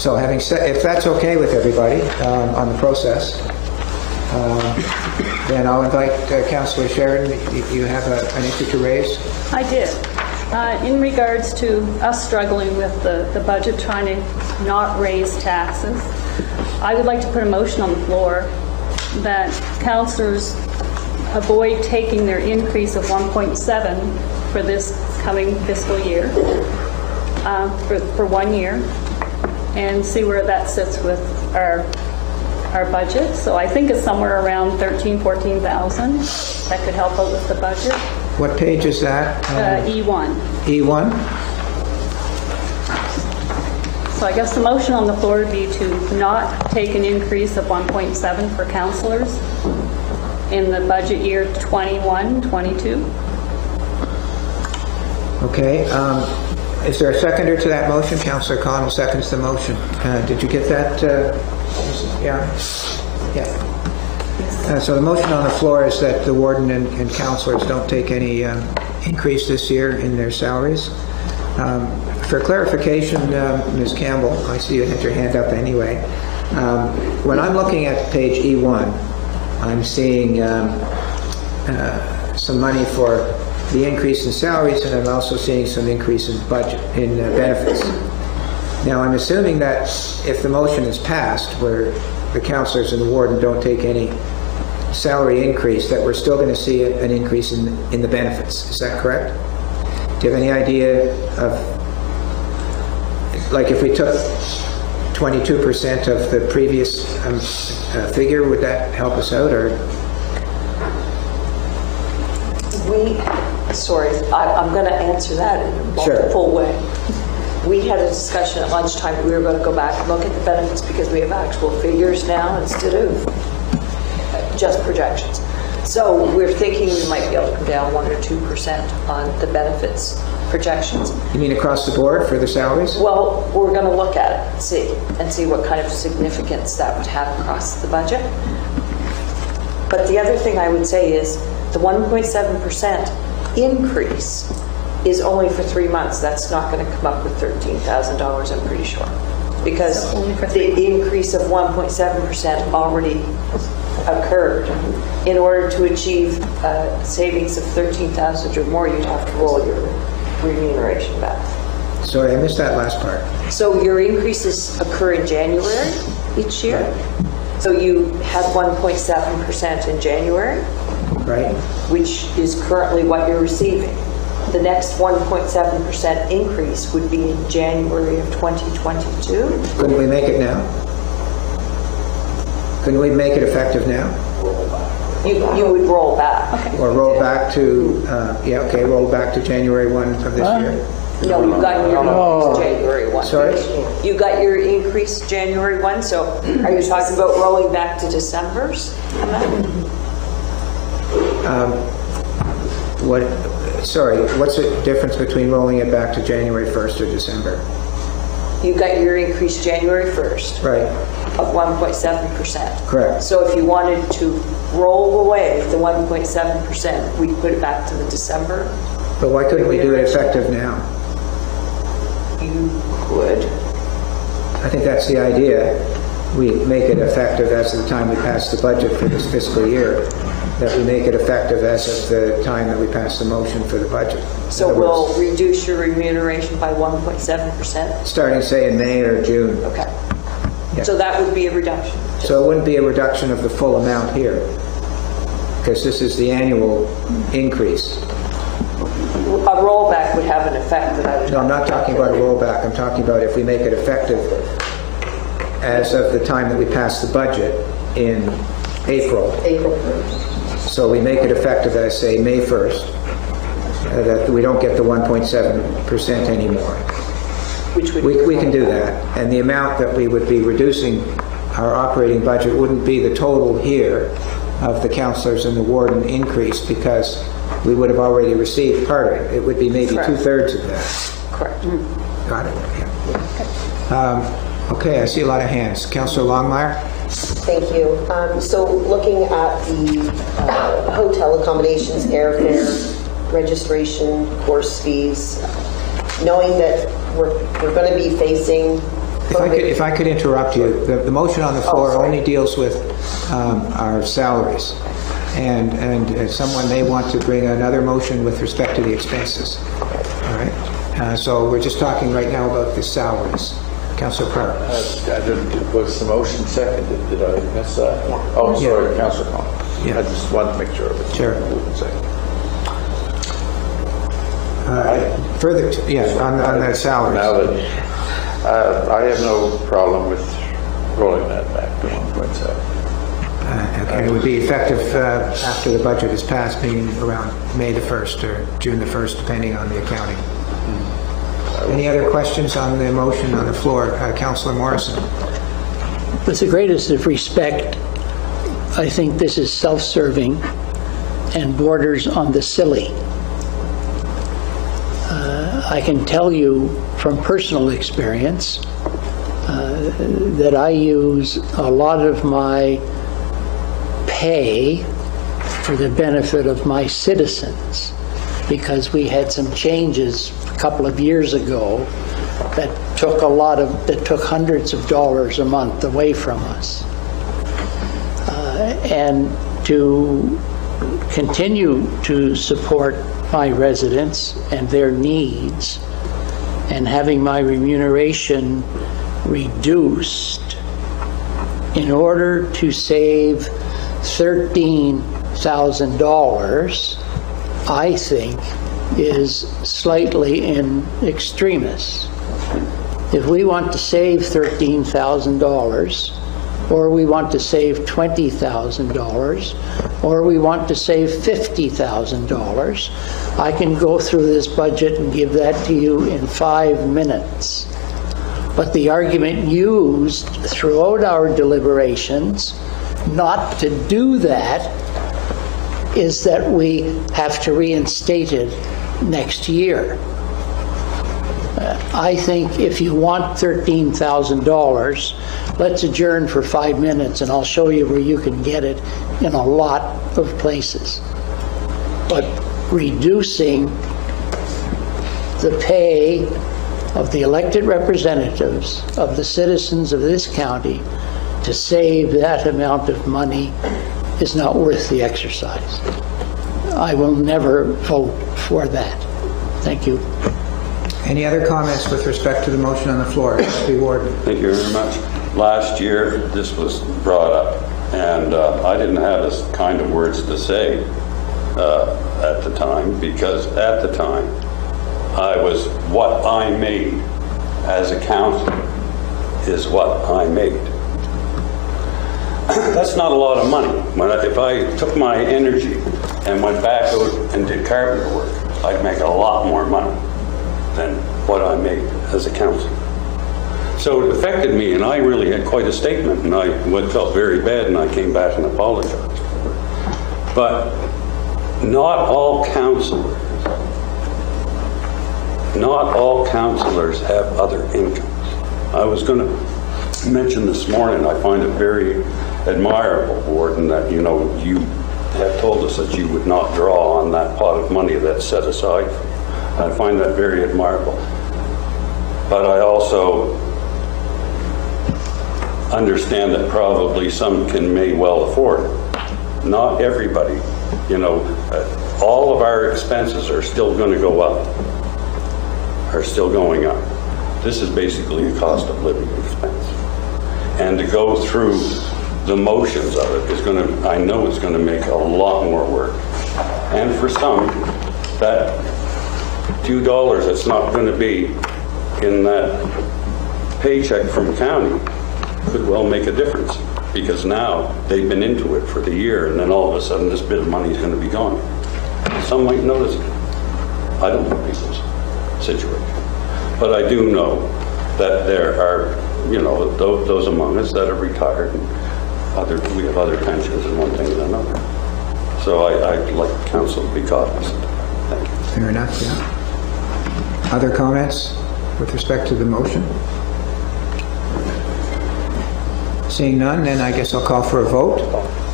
So having said, if that's okay with everybody on the process, then I'll invite Councillor Sheridan. You have an issue to raise? I did. In regards to us struggling with the budget, trying to not raise taxes, I would like to put a motion on the floor that councillors avoid taking their increase of 1.7 for this coming fiscal year, for 1 year, and see where that sits with our budget. So I think it's somewhere around 13,000, 14,000. That could help out with the budget. What page is that? E1. E1? So I guess the motion on the floor would be to not take an increase of 1.7 for councillors in the budget year 21-22. Okay. Is there a seconder to that motion? Councillor Connell seconds the motion. Did you get that? Yeah. So the motion on the floor is that the warden and councillors don't take any increase this year in their salaries. For clarification, Ms. Campbell, I see you had your hand up anyway. When I'm looking at page E1, I'm seeing some money for the increase in salaries, and I'm also seeing some increase in budget, in benefits. Now, I'm assuming that if the motion is passed, where the councillors and the warden don't take any salary increase, that we're still going to see an increase in the benefits. Is that correct? Do you have any idea of, like, if we took 22% of the previous figure, would that help us out, or? I'm going to answer that in a multiple way. We had a discussion at lunchtime that we were going to go back and look at the benefits because we have actual figures now instead of just projections. So we're thinking we might be able to come down 1 or 2% on the benefits projections. You mean across the board for the salaries? Well, we're going to look at it and see what kind of significance that would have across the budget. But the other thing I would say is the 1.7% increase is only for 3 months. That's not going to come up with $13,000, I'm pretty sure. Because the increase of 1.7% already occurred. In order to achieve savings of $13,000 or more, you'd have to roll your remuneration back. Sorry, I missed that last part. So your increases occur in January each year. So you had 1.7% in January, right? Which is currently what you're receiving. The next 1.7% increase would be in January of 2022. Couldn't we make it now? Couldn't we make it effective now? You would roll back. Okay. Or roll back to, roll back to January 1 of this year? No, you got your increase January 1. Sorry? You got your increase January 1, so are you talking about rolling back to December's amount? What's the difference between rolling it back to January 1st or December? You got your increase January 1st. Right. Of 1.7%. Correct. So if you wanted to roll away the 1.7%, we put it back to the December. But why couldn't we do it effective now? You could. I think that's the idea. We make it effective as of the time we pass the budget for this fiscal year, that we make it effective as of the time that we pass the motion for the budget. So we'll reduce your remuneration by 1.7%? Starting, say, in May or June. Okay. Yeah. So that would be a reduction? So it wouldn't be a reduction of the full amount here, because this is the annual increase. A rollback would have an effect that I would... No, I'm not talking about a rollback. I'm talking about if we make it effective as of the time that we pass the budget in April. April 1st. So we make it effective, as I say, May 1st, that we don't get the 1.7% anymore. Which would we can do that. And the amount that we would be reducing our operating budget wouldn't be the total here of the councillors and the warden increase, because we would have already received part of it. It would be maybe Correct. 2/3 of that. Correct. Got it. Yeah. Okay, I see a lot of hands. Councillor Longmire? Thank you. So looking at the hotel accommodations, airfare, registration, course fees, knowing that we're going to be facing... If I could interrupt you, the motion on the floor only deals with our salaries. And someone may want to bring another motion with respect to the expenses. All right? So we're just talking right now about the salaries. Councillor Pratt. Was the motion seconded? Did I miss that? Oh, sorry, Councillor Collins. Yeah. I just wanted to make sure of it. Sure. Further, on the salaries. Now that I have no problem with rolling that back to 1.7. Okay, it would be effective after the budget is passed, being around May the 1st or June the 1st, depending on the accounting. Any other questions on the motion on the floor? Councillor Morrison. With the greatest of respect, I think this is self-serving and borders on the silly. I can tell you from personal experience that I use a lot of my pay for the benefit of my citizens, because we had some changes a couple of years ago that took hundreds of dollars a month away from us. And to continue to support my residents and their needs and having my remuneration reduced in order to save $13,000, I think is slightly in extremis. If we want to save $13,000, or we want to save $20,000, or we want to save $50,000, I can go through this budget and give that to you in 5 minutes. But the argument used throughout our deliberations not to do that is that we have to reinstate it next year. I think if you want $13,000, let's adjourn for 5 minutes and I'll show you where you can get it in a lot of places. But reducing the pay of the elected representatives of the citizens of this county to save that amount of money is not worth the exercise. I will never vote for that. Thank you. Any other comments with respect to the motion on the floor? Mr. Ward. Thank you very much. Last year, this was brought up, and I didn't have this kind of words to say at the time, because at the time, I was what I made as a council is what I made. That's not a lot of money. If I took my energy and went back out and did carpenter work, I'd make a lot more money than what I made as a council. So it affected me, and I really had quite a statement, and I felt very bad, and I came back and apologized. But not all councillors have other incomes. I was going to mention this morning, I find it very admirable, Warden, that you have told us that you would not draw on that pot of money that's set aside for you. I find that very admirable. But I also understand that probably some may well afford it. Not everybody. All of our expenses are still going to go up, are still going up. This is basically a cost of living expense. And to go through the motions of it is I know it's going to make a lot more work. And for some, that few dollars that's not going to be in that paycheck from county could well make a difference, because now they've been into it for the year, and then all of a sudden this bit of money is going to be gone. Some might notice it. I don't know people's situation, but I do know that there are, those among us that are retired, and we have other pensions and one thing and another. So I'd like council to be cognizant. Thank you. Fair enough, yeah. Other comments with respect to the motion? Seeing none, then I guess I'll call for a vote.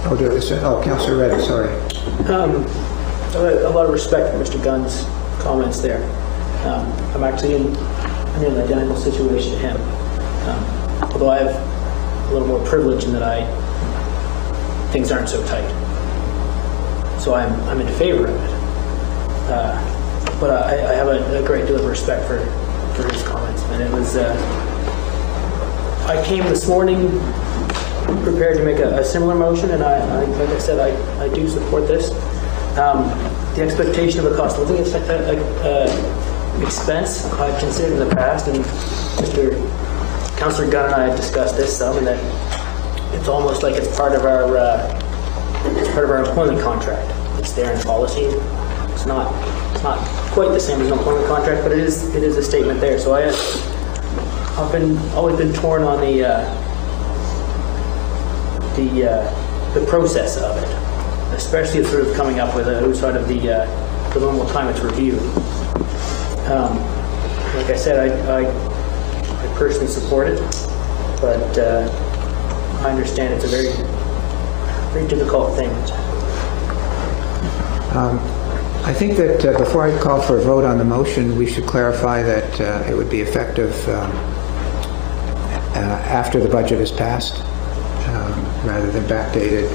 Councillor Reddy, sorry. I have a lot of respect for Mr. Gunn's comments there. I'm actually in an identical situation to him. Although I have a little more privilege in that things aren't so tight. So I'm in favor of it. But I have a great deal of respect for his comments. And it was, I came this morning prepared to make a similar motion, and like I said, I do support this. The expectation of a cost of living expense I've considered in the past, and Councillor Gunn and I have discussed this some, and that it's almost like it's part of our employment contract. It's there in policy. It's not quite the same as an employment contract, but it is a statement there. So I've always been torn on the process of it, especially sort of coming up with outside of the normal time it's reviewed. Like I said, I personally support it, but I understand it's a very, very difficult thing. I think that before I call for a vote on the motion, we should clarify that it would be effective after the budget is passed, rather than backdated.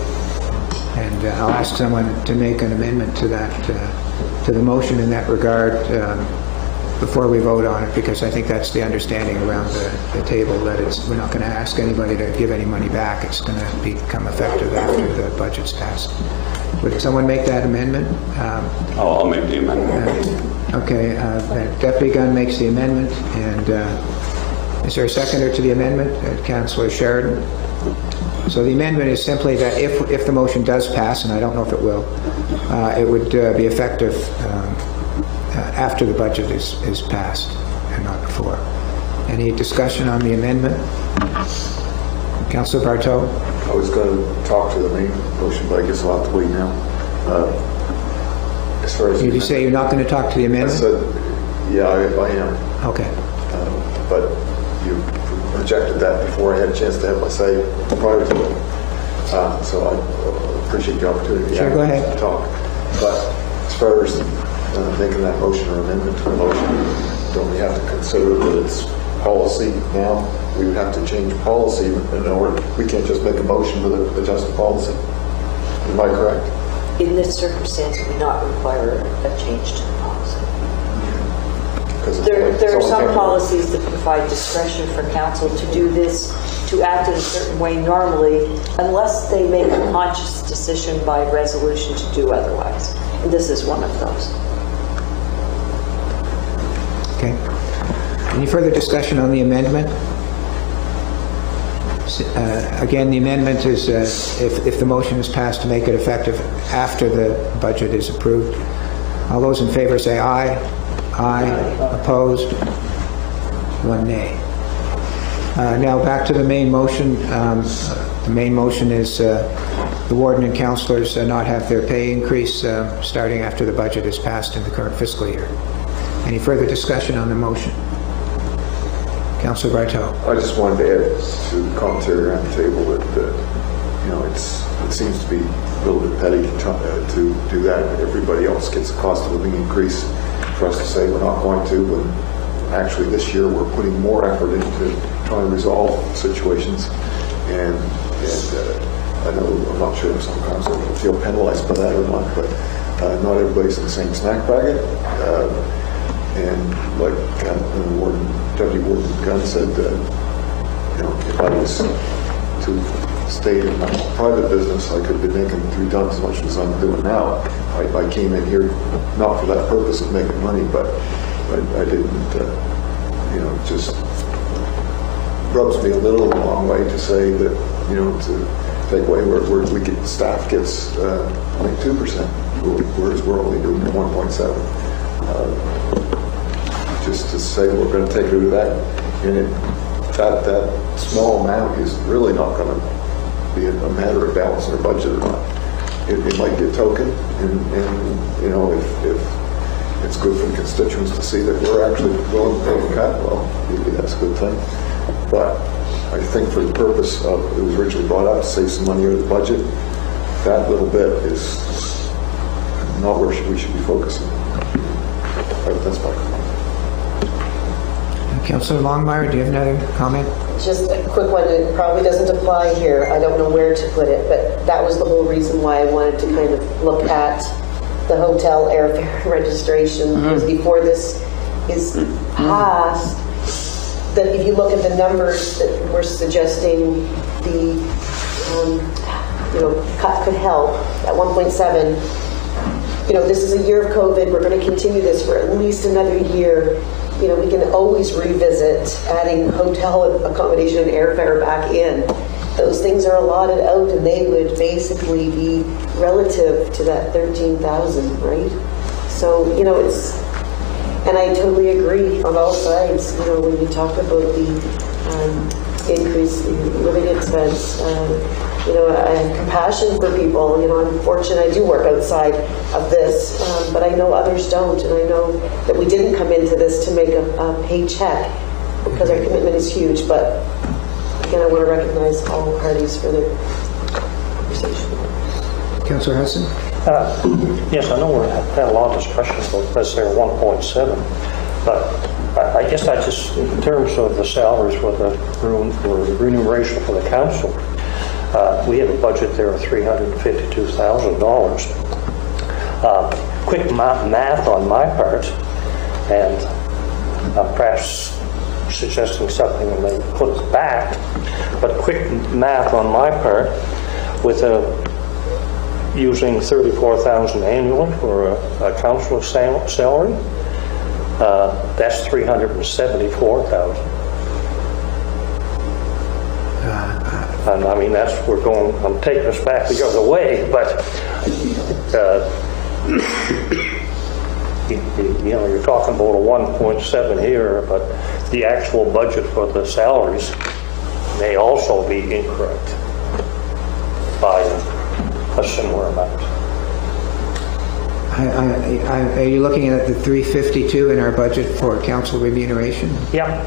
And I'll ask someone to make an amendment to that to the motion in that regard before we vote on it, because I think that's the understanding around the table, that we're not going to ask anybody to give any money back. It's going to become effective after the budget's passed. Would someone make that amendment? I'll make the amendment. Okay, Deputy Gunn makes the amendment, and is there a seconder to the amendment? Councillor Sheridan. So the amendment is simply that if the motion does pass, and I don't know if it will, it would be effective after the budget is passed and not before. Any discussion on the amendment? Councillor Bartow? I was going to talk to the main motion, but I guess I'll have to wait now. As far as Did you say you're not going to talk to the amendment? I said, yeah, I am. Okay. But you rejected that before I had a chance to have my say prior to it. So I appreciate the opportunity Sure, go ahead. to talk. But as far as making that motion or amendment to the motion, don't we have to consider that it's policy now? We would have to change policy in order. We can't just make a motion with an adjusted policy. Am I correct? In this circumstance, it would not require a change to the policy. There are some policies that provide discretion for council to do this, to act in a certain way normally, unless they make a conscious decision by resolution to do otherwise. And this is one of those. Okay. Any further discussion on the amendment? Again, the amendment is if the motion is passed, to make it effective after the budget is approved. All those in favor say aye. Aye. Opposed? One nay. Now back to the main motion. The main motion is the warden and councillors not have their pay increase starting after the budget is passed in the current fiscal year. Any further discussion on the motion? Councillor Bartow. I just wanted to add to the commentary around the table that it seems to be a little bit petty to do that. Everybody else gets a cost of living increase. For us to say we're not going to, when actually this year we're putting more effort into trying to resolve situations. And I know, I'm not sure if sometimes I feel penalized by that or not, but not everybody's in the same snack bag. And like Deputy Warden Gunn said, if I was to stay in my private business, I could be making 3 times as much as I'm doing now. I came in here not for that purpose of making money, but I didn't, it just rubs me a little the wrong way to say that, to take away where staff gets like 2%, whereas we're only doing 1.7. Just to say we're going to take it to that, and that small amount is really not going to be a matter of balancing our budget or not. It might be a token, and if it's good for the constituents to see that we're actually willing to take a cut, well, maybe that's a good thing. But I think for the purpose of, it was originally brought up to save some money out of the budget, that little bit is not where we should be focusing. That's my comment. Councillor Longmire, do you have another comment? Just a quick one. It probably doesn't apply here. I don't know where to put it, but that was the whole reason why I wanted to kind of look at the hotel airfare registration, because before this is passed, that if you look at the numbers that we're suggesting, the cut could help at 1.7. This is a year of COVID. We're going to continue this for at least another year. We can always revisit adding hotel accommodation and airfare back in. Those things are allotted out, and they would basically be relative to that 13,000, right? So, it's, and I totally agree on all sides. When you talk about the increase in living expense, I have compassion for people. I'm fortunate I do work outside of this, but I know others don't, and I know that we didn't come into this to make a paycheck, because our commitment is huge. But again, I want to recognize all parties for their conversation. Councillor Hudson? Yes, I know we've had a lot of discussion about this there 1.7, but I guess I just, in terms of the salaries for the remuneration for the council, we have a budget there of $352,000. quick math on my part, and perhaps suggesting something that may put it back, but quick math on my part, with using $34,000 annually for a councilor's salary, that's $374,000. And I mean, I'm taking us back the other way, but you're talking about a 1.7 here, but the actual budget for the salaries may also be incorrect by a similar amount. Are you looking at the 352 in our budget for council remuneration? Yeah.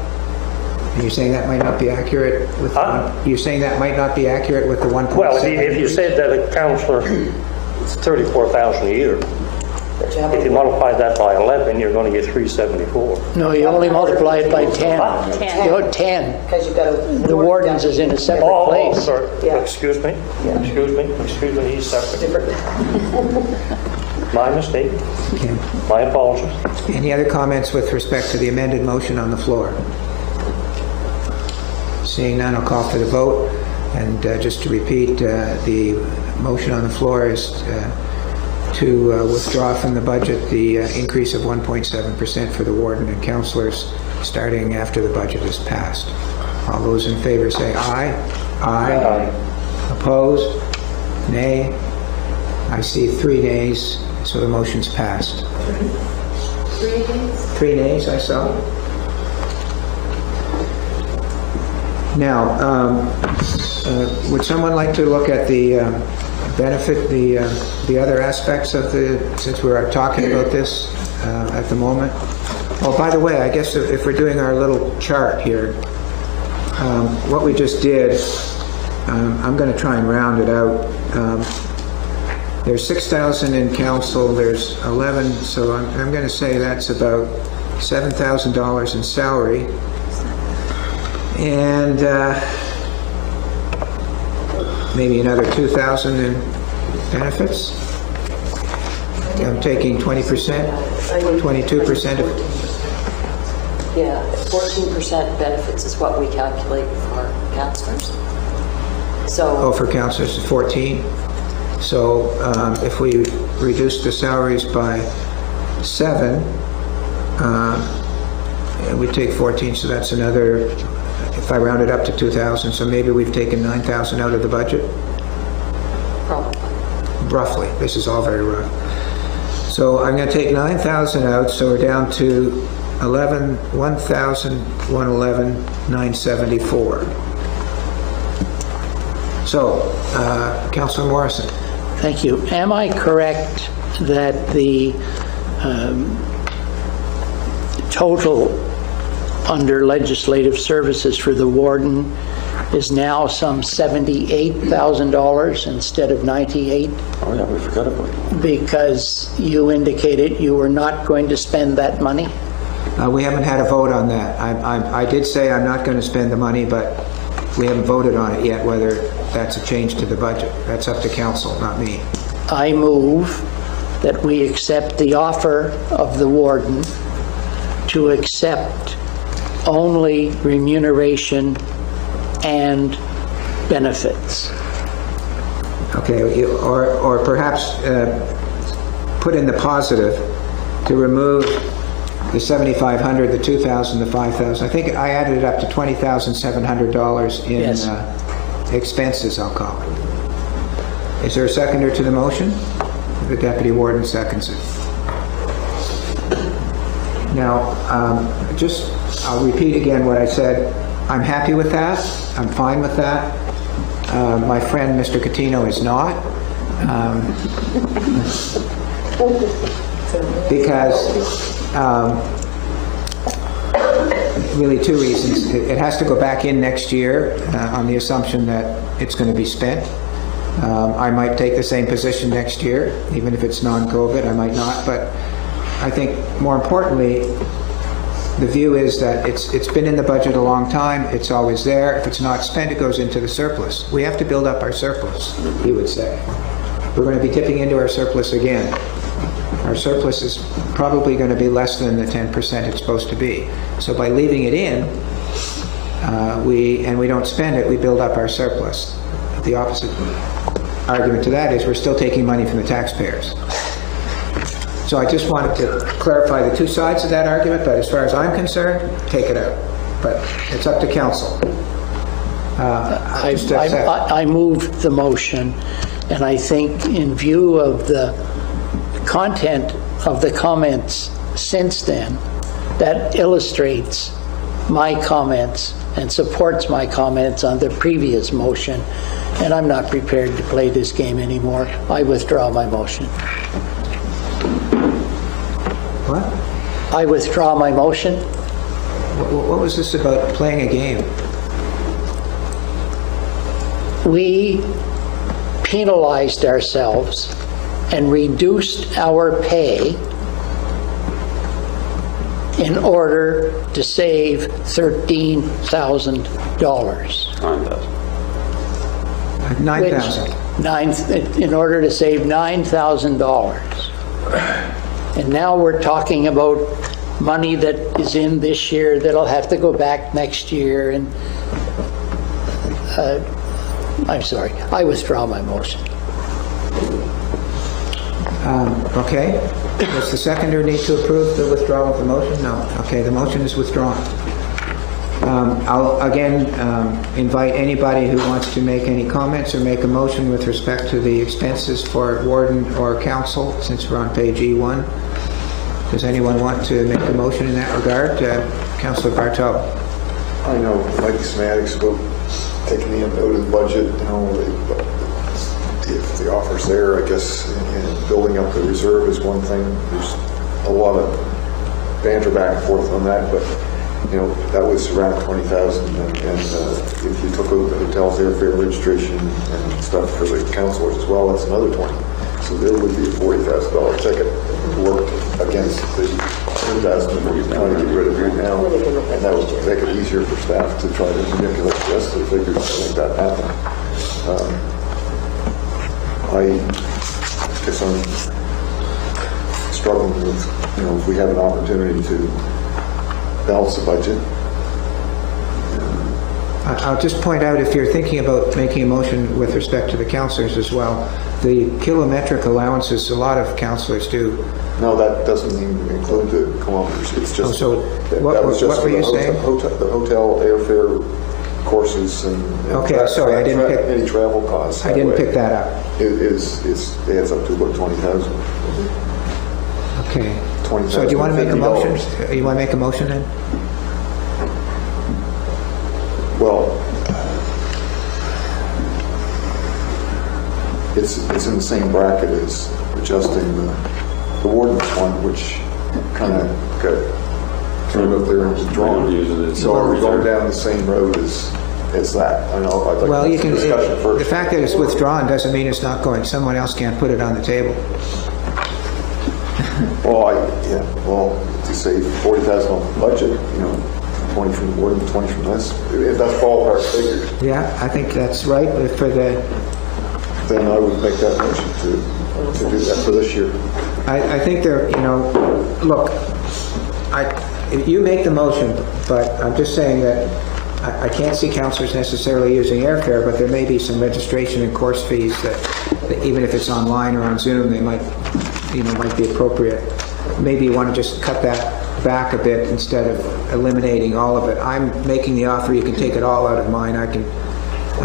And you're saying that might not be accurate with you're saying that might not be accurate with the 1.7? Well, if you said that a councillor, it's $34,000 a year. If you multiply that by 11, you're going to get 374. No, you only multiply it by 10. 10. You know, 10. Because you've got The warden's is in a separate place. Sorry. Yeah. Excuse me. Excuse me. He's separate. My mistake. Okay. My apologies. Any other comments with respect to the amended motion on the floor? Seeing none, I'll call for the vote. And just to repeat, the motion on the floor is to withdraw from the budget the increase of 1.7% for the warden and councillors starting after the budget is passed. All those in favor say aye. Aye. Opposed? Nay. I see 3 nays, so the motion's passed. 3 nays? 3 nays, I saw. Now, would someone like to look at the benefit, the other aspects of since we're talking about this at the moment? Oh, by the way, I guess if we're doing our little chart here, what we just did, I'm going to try and round it out. There's 6,000 in council, there's 11, so I'm going to say that's about $7,000 in salary. And maybe another 2,000 in benefits. I'm taking 20%, 22% of. Yeah, 14% benefits is what we calculate for councillors. So. For councillors, 14. So if we reduce the salaries by 7, we take 14, so that's another. If I round it up to 2,000, so maybe we've taken 9,000 out of the budget? Probably. Roughly. This is all very rough. So I'm going to take 9,000 out, so we're down to 1,111,974. So, Councillor Morrison. Thank you. Am I correct that the total under legislative services for the warden is now some $78,000 instead of $98,000? Oh yeah, we forgot about it. Because you indicated you were not going to spend that money? We haven't had a vote on that. I did say I'm not going to spend the money, but we haven't voted on it yet, whether that's a change to the budget. That's up to council, not me. I move that we accept the offer of the warden to accept only remuneration and benefits. Okay, or perhaps put in the positive to remove the $7,500, the $2,000, the $5,000. I think I added it up to $20,700 in Yes. Expenses, I'll call it. Is there a seconder to the motion? The deputy warden seconds it. Now, I'll repeat again what I said. I'm happy with that. I'm fine with that. My friend, Mr. Catino, is not. Because really 2 reasons. It has to go back in next year on the assumption that it's going to be spent. I might take the same position next year, even if it's non-COVID. I might not, but I think more importantly, the view is that it's been in the budget a long time. It's always there. If it's not spent, it goes into the surplus. We have to build up our surplus, he would say. We're going to be tipping into our surplus again. Our surplus is probably going to be less than the 10% it's supposed to be. So by leaving it in, we don't spend it, we build up our surplus. The opposite argument to that is we're still taking money from the taxpayers. So I just wanted to clarify the two sides of that argument, but as far as I'm concerned, take it out. But it's up to council. I moved the motion, and I think in view of the content of the comments since then, that illustrates my comments and supports my comments on the previous motion, and I'm not prepared to play this game anymore. I withdraw my motion. What? I withdraw my motion. What was this about playing a game? We penalized ourselves and reduced our pay in order to save $13,000. $9,000. In order to save $9,000. And now we're talking about money that is in this year that'll have to go back next year. And I'm sorry, I withdraw my motion. Okay. Does the seconder need to approve the withdrawal of the motion? No. Okay, the motion is withdrawn. I'll again invite anybody who wants to make any comments or make a motion with respect to the expenses for warden or council, since we're on page E1. Does anyone want to make a motion in that regard? Councillor Bartow. I know Mike schematics about taking the out of the budget, if the offer's there, I guess, and building up the reserve is one thing. There's a lot of banter back and forth on that, but that was around 20,000, and if you took out the hotel's airfare registration and stuff for the councillors as well, that's another 20. So there would be a $40,000 ticket to work against the 10,000 that we're trying to get rid of right now, and that would make it easier for staff to try to manipulate the rest of the figures to make that happen. I guess I'm struggling with, if we have an opportunity to balance the budget. I'll just point out, if you're thinking about making a motion with respect to the councillors as well, the kilometric allowances, a lot of councillors do. No, that doesn't even include the kilometers. It's just what were you saying? The hotel airfare courses and okay, sorry, I didn't pick any travel costs. I didn't pick that up. It adds up to about 20,000. Okay. So do you want to make a motion? You want to make a motion then? Well, it's in the same bracket as adjusting the warden's one, which kind of got thrown up there and was drawn. So are we going down the same road as that? I know. I'd like well, you can. The fact that it's withdrawn doesn't mean it's not going. Someone else can't put it on the table. Well, to save 40,000 on the budget, 20 from the warden, 20 from this. If that's ballpark figures. Yeah, I think that's right. Then I would make that motion to do that for this year. I think look, you make the motion, but I'm just saying that I can't see councillors necessarily using airfare, but there may be some registration and course fees that even if it's online or on Zoom, they might be appropriate. Maybe you want to just cut that back a bit instead of eliminating all of it. I'm making the offer, you can take it all out of mine. I'm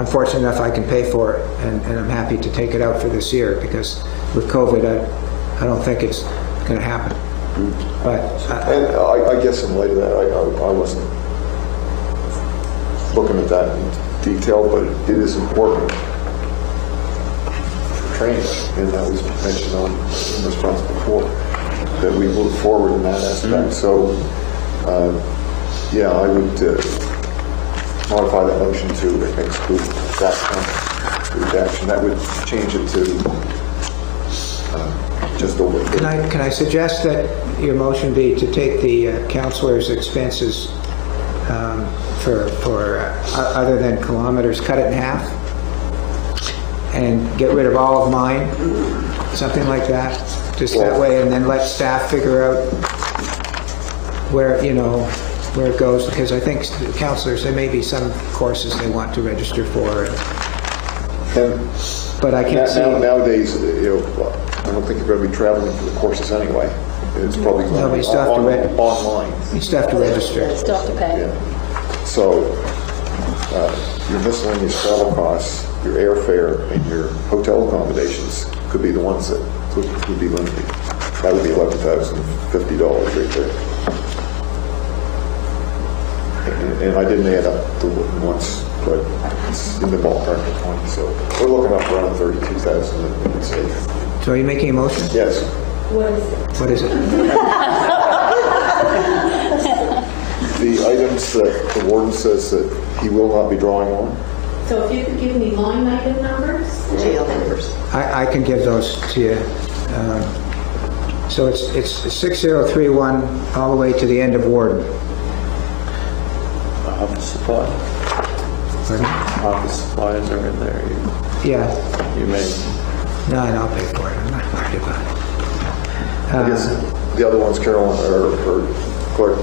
fortunate enough I can pay for it, and I'm happy to take it out for this year, because with COVID, I don't think it's going to happen. But and I guess in light of that, I wasn't looking at that in detail, but it is important for training, and that was mentioned in response before, that we move forward in that aspect. So, I would modify that motion to exclude that kind of redaction. That would change it to just over. Can I suggest that your motion be to take the councillors' expenses for other than kilometers, cut it in half, and get rid of all of mine, something like that? just that way, and then let staff figure out where, where it goes, because I think the counselors, there may be some courses they want to register for. But I can't see. Nowadays, I don't think you're going to be traveling for the courses anyway. It's probably No, but you still have to online. You still have to register. Still have to pay. Yeah. So your miscellaneous travel costs, your airfare, and your hotel accommodations could be the ones that would be limited. That would be $11,050 right there. And I didn't add up the once, but it's in the ballpark of 20. So we're looking up around 32,000 in the safe. So are you making a motion? Yes. What is it? What is it? The items that the warden says that he will not be drawing on. So if you could give me line item numbers? Jail numbers. I can give those to you. So it's 6031 all the way to the end of Warden. Office supply. Pardon? Office supplies are in there. Yeah. You may. No, I'll pay for it. I'm not worried about it. I guess the other ones, Carolyn, or clerk,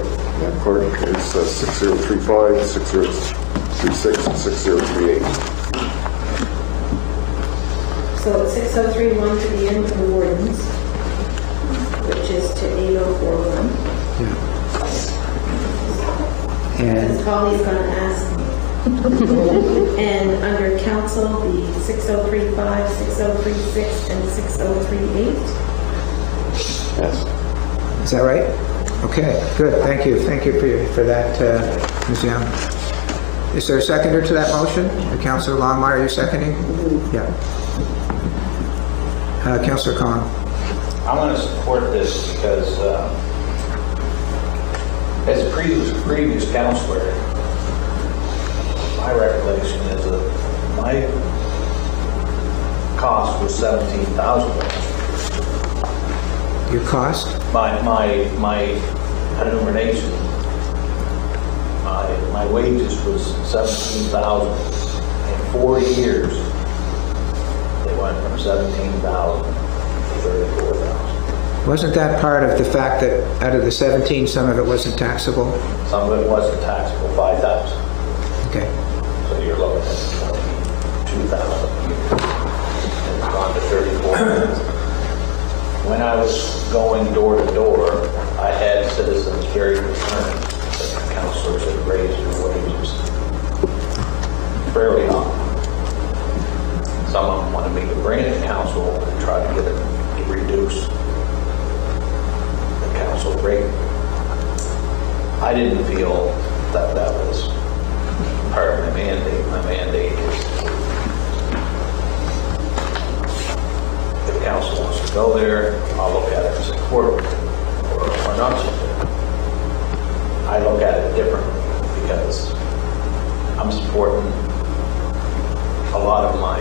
is 6035, 6036, and 6038. So it's 6031 to the end of the wardens, which is to 8041. And Holly's going to ask me. And under council, the 6035, 6036, and 6038. Yes. is that right? Okay, good. Thank you. Thank you for that, Ms. Young. Is there a seconder to that motion? Councillor Longmire, are you seconding? Yeah. Councillor Kong. I'm going to support this because as a previous counselor, my recollection is that my cost was $17,000. Your cost? My enumeration, my wages was $17,000. In 4 years, they went from $17,000 to $34,000. Wasn't that part of the fact that out of the 17, some of it wasn't taxable? Some of it wasn't taxable, $5,000. Okay. So you're looking at $2,000 a year. And it's gone to $34,000. When I was going door to door, I had citizens very concerned that the councilors had raised their wages fairly high. Some of them wanted me to bring it to council and try to get it to reduce the council rate. I didn't feel that that was part of my mandate. My mandate is if the council wants to go there, I'll look at it and support it or not support it. I look at it differently because I'm supporting a lot of my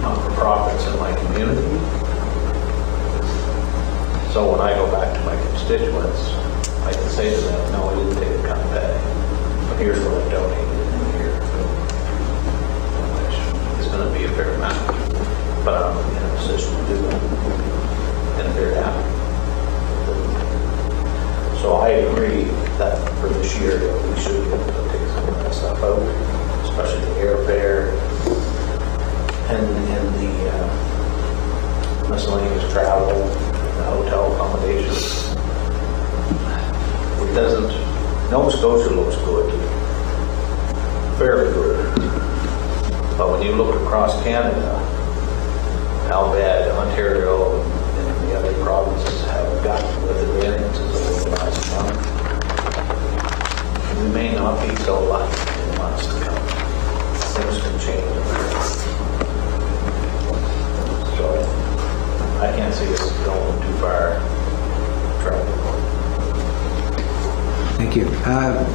not-for-profits in my community. So when I go back to my constituents, I can say to them, no, I didn't take a cut pay, but here's what I donated in here, which is going to be a fair amount, but I'm in a position to do that, and they're happy. So I agree that for this year, we should be able to take some of that stuff out, especially the airfare and the miscellaneous travel, the hotel accommodations. It doesn't, Nova Scotia looks good, fairly good. But when you look across Canada, how bad Ontario and the other provinces have gotten with the variances over the last month, we may not be so lucky in months to come. Things can change. So I can't see us going too far. Thank you.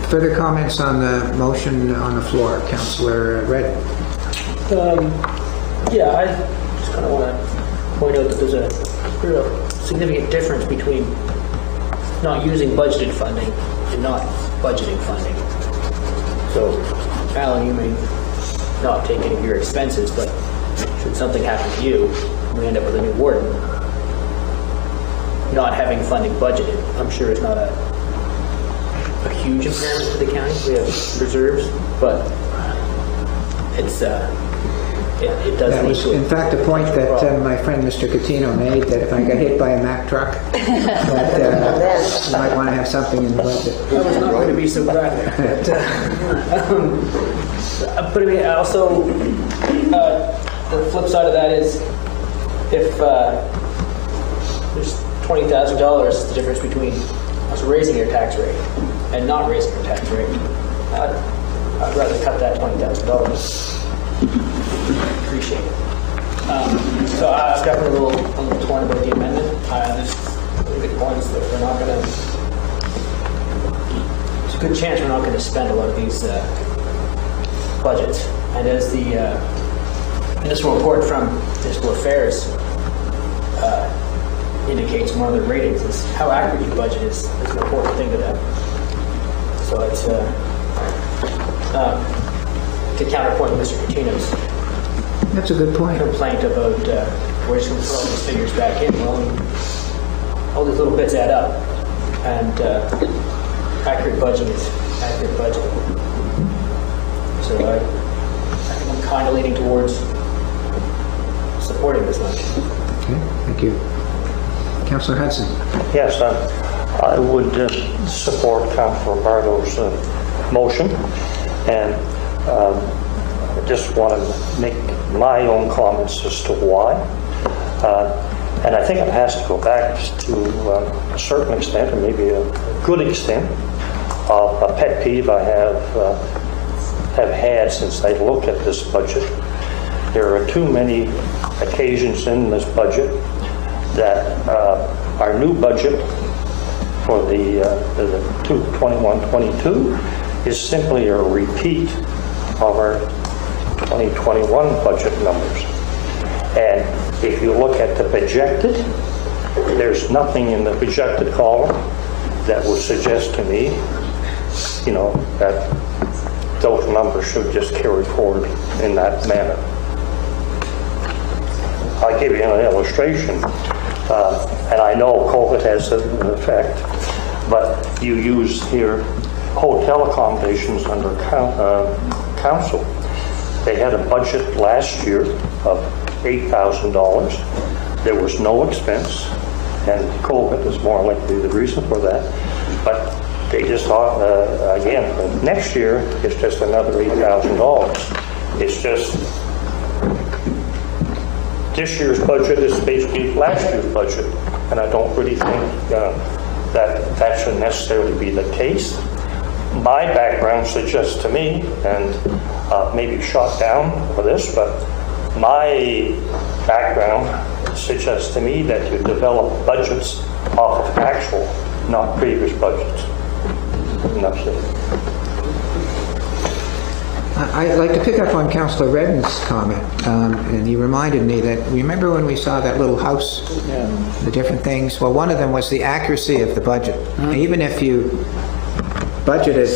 Further comments on the motion on the floor? Councillor Reddy. Yeah, I just kind of want to point out that there's a real significant difference between not using budgeted funding and not budgeting funding. So, Alan, you may not take any of your expenses, but should something happen to you, we end up with a new warden, not having funding budgeted, I'm sure is not a huge impairment to the county. We have reserves, but it's it does. That was, in fact, a point that my friend Mr. Catino made, that if I got hit by a Mack truck, that you might want to have something in the budget. I was not going to be so glad. But I mean, also, the flip side of that is, if there's $20,000, it's the difference between us raising your tax rate and not raising your tax rate. I'd rather cut that $20,000. Appreciate it. So I've got a little torn about the amendment. There's good points that we're not going to. There's a good chance we're not going to spend a lot of these budgets. And as the municipal report from Municipal Affairs indicates, one of the ratings is how accurate your budget is an important thing to them. So it's to counterpoint Mr. Catino's. That's a good point. Complaint about we're just going to put all these figures back in. Well, all these little bits add up, and accurate budgeting is accurate budgeting. So I think I'm kind of leaning towards supporting this motion. Okay, thank you. Councillor Hudson. Yes, I would support Councillor Bardo's motion, and I just want to make my own comments as to why. And I think it has to go back to a certain extent, or maybe a good extent, of a pet peeve I have had since I looked at this budget. There are too many occasions in this budget that our new budget for the 21-22 is simply a repeat of our 2021 budget numbers. And if you look at the projected, there's nothing in the projected column that would suggest to me, that those numbers should just carry forward in that manner. I'll give you an illustration, and I know COVID has an effect, but you use here hotel accommodations under council. They had a budget last year of $8,000. There was no expense, and COVID is more likely the reason for that. But they just thought, again, next year it's just another $8,000. It's just this year's budget is basically last year's budget, and I don't really think that should necessarily be the case. My background suggests to me, and maybe shot down for this, but my background suggests to me that you develop budgets off of actual, not previous budgets. And that's it. I'd like to pick up on Councillor Redden's comment, and he reminded me that, remember when we saw that little house, the different things? Well, one of them was the accuracy of the budget. Even if you budgeted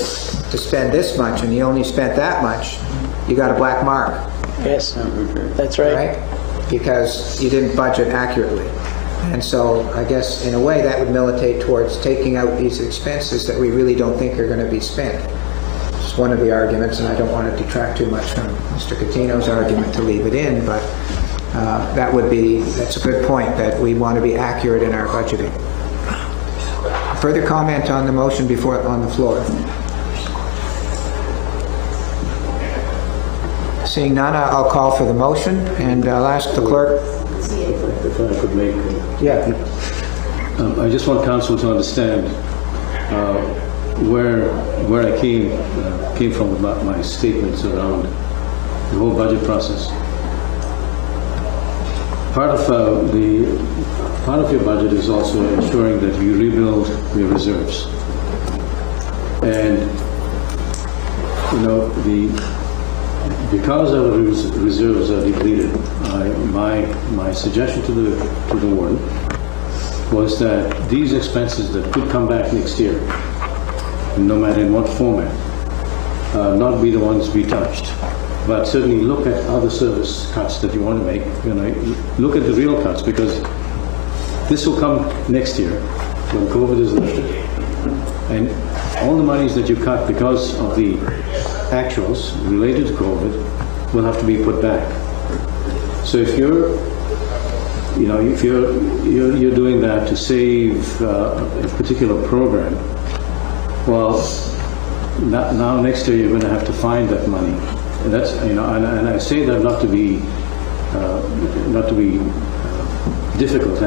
to spend this much and you only spent that much, you got a black mark. Yes, that's right. Right? Because you didn't budget accurately. And so I guess in a way that would militate towards taking out these expenses that we really don't think are going to be spent. It's one of the arguments, and I don't want to detract too much from Mr. Catino's argument to leave it in, but that's a good point, that we want to be accurate in our budgeting. Further comment on the motion on the floor? Seeing none, I'll call for the motion, and I'll ask the clerk. If I could make... I just want council to understand where I came from about my statements around the whole budget process. Part of your budget is also ensuring that you rebuild your reserves, and because our reserves are depleted, my suggestion to the warden was that these expenses that could come back next year, no matter in what format, not be the ones be touched, but certainly look at other service cuts that you want to make. Look at the real cuts, because This will come next year when COVID is lifted. And all the monies that you cut because of the actuals related to COVID will have to be put back. So if you're doing that to save a particular program, well, now next year you're going to have to find that money. And that's, and I say that not to be difficult.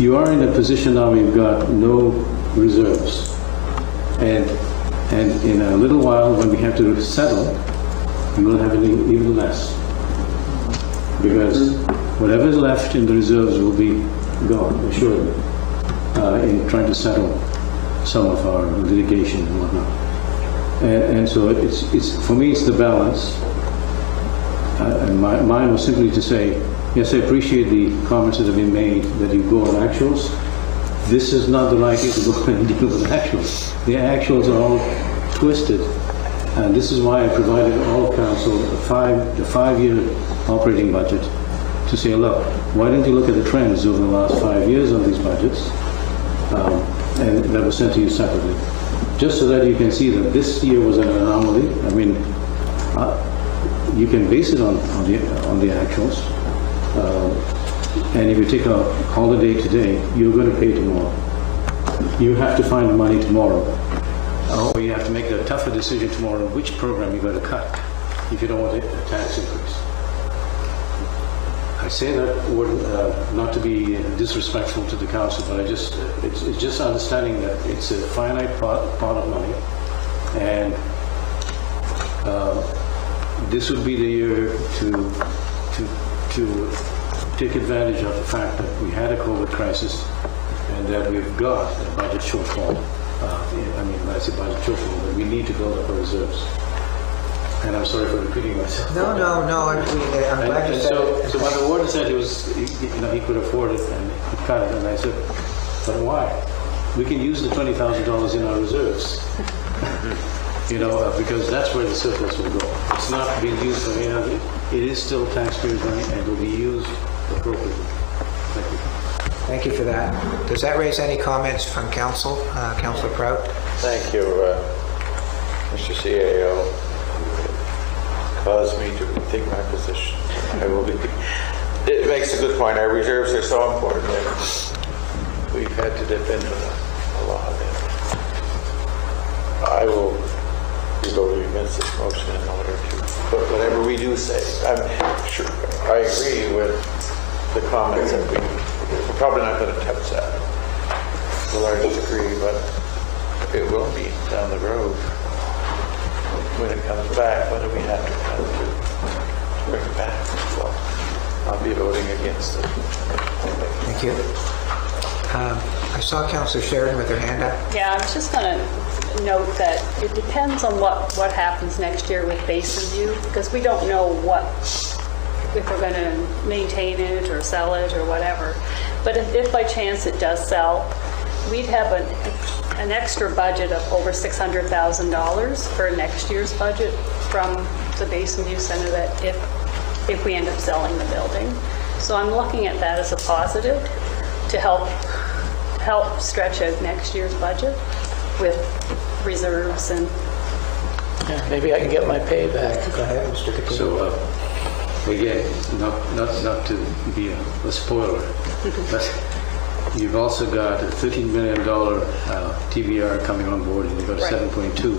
You are in a position now where you've got no reserves, and in a little while when we have to settle, you will have even less, because whatever is left in the reserves will be gone, assuredly, in trying to settle some of our litigation and whatnot. And so it's for me, it's the balance. And mine was simply to say, yes, I appreciate the comments that have been made that you go on actuals. This is not the right way to go and deal with actuals. The actuals are all twisted, and this is why I provided all council the five-year operating budget to say, look, why don't you look at the trends over the last 5 years on these budgets, and that was sent to you separately, just so that you can see that this year was an anomaly. I mean, you can base it on the actuals. And if you take a holiday today, you're going to pay tomorrow. You have to find the money tomorrow. Or you have to make a tougher decision tomorrow which program you're going to cut if you don't want a tax increase. I say that word not to be disrespectful to the council, but it's just understanding that it's a finite pot of money, and this would be the year to take advantage of the fact that we had a COVID crisis and that we've got a budget shortfall. When I say budget shortfall, but we need to build up our reserves. And I'm sorry for repeating myself. No. I'm glad you said it. So when the warden said he could afford it and he cut it, and I said, but why? We can use the $20,000 in our reserves. Because that's where the surplus will go. It's not being used for any other. It is still taxpayers' money and will be used appropriately. Thank you. Thank you for that. Does that raise any comments from council? Councillor Prout? Thank you, Mr. CAO. Caused me to rethink my position. It makes a good point. Our reserves are so important that we've had to dip into them a lot. I will be voting against this motion in order to put whatever we do say. I'm sure I agree with the comments that we're probably not going to touch that to a large degree, but it will be down the road. When it comes back, whether we have to bring it back. So I'll be voting against it. Thank you. I saw Councillor Sheridan with her hand up. Yeah, I was just going to note that it depends on what happens next year with Basin View, because we don't know if we're going to maintain it or sell it or whatever. But if by chance it does sell, we'd have an extra budget of over $600,000 for next year's budget from the Basin View Center that if we end up selling the building. So I'm looking at that as a positive to help stretch out next year's budget with reserves and... Yeah, maybe I can get my pay back. Go ahead, Mr. Coutinho. So again, not to be a spoiler, but you've also got a $13 million TBR coming on board, and you've got $7.2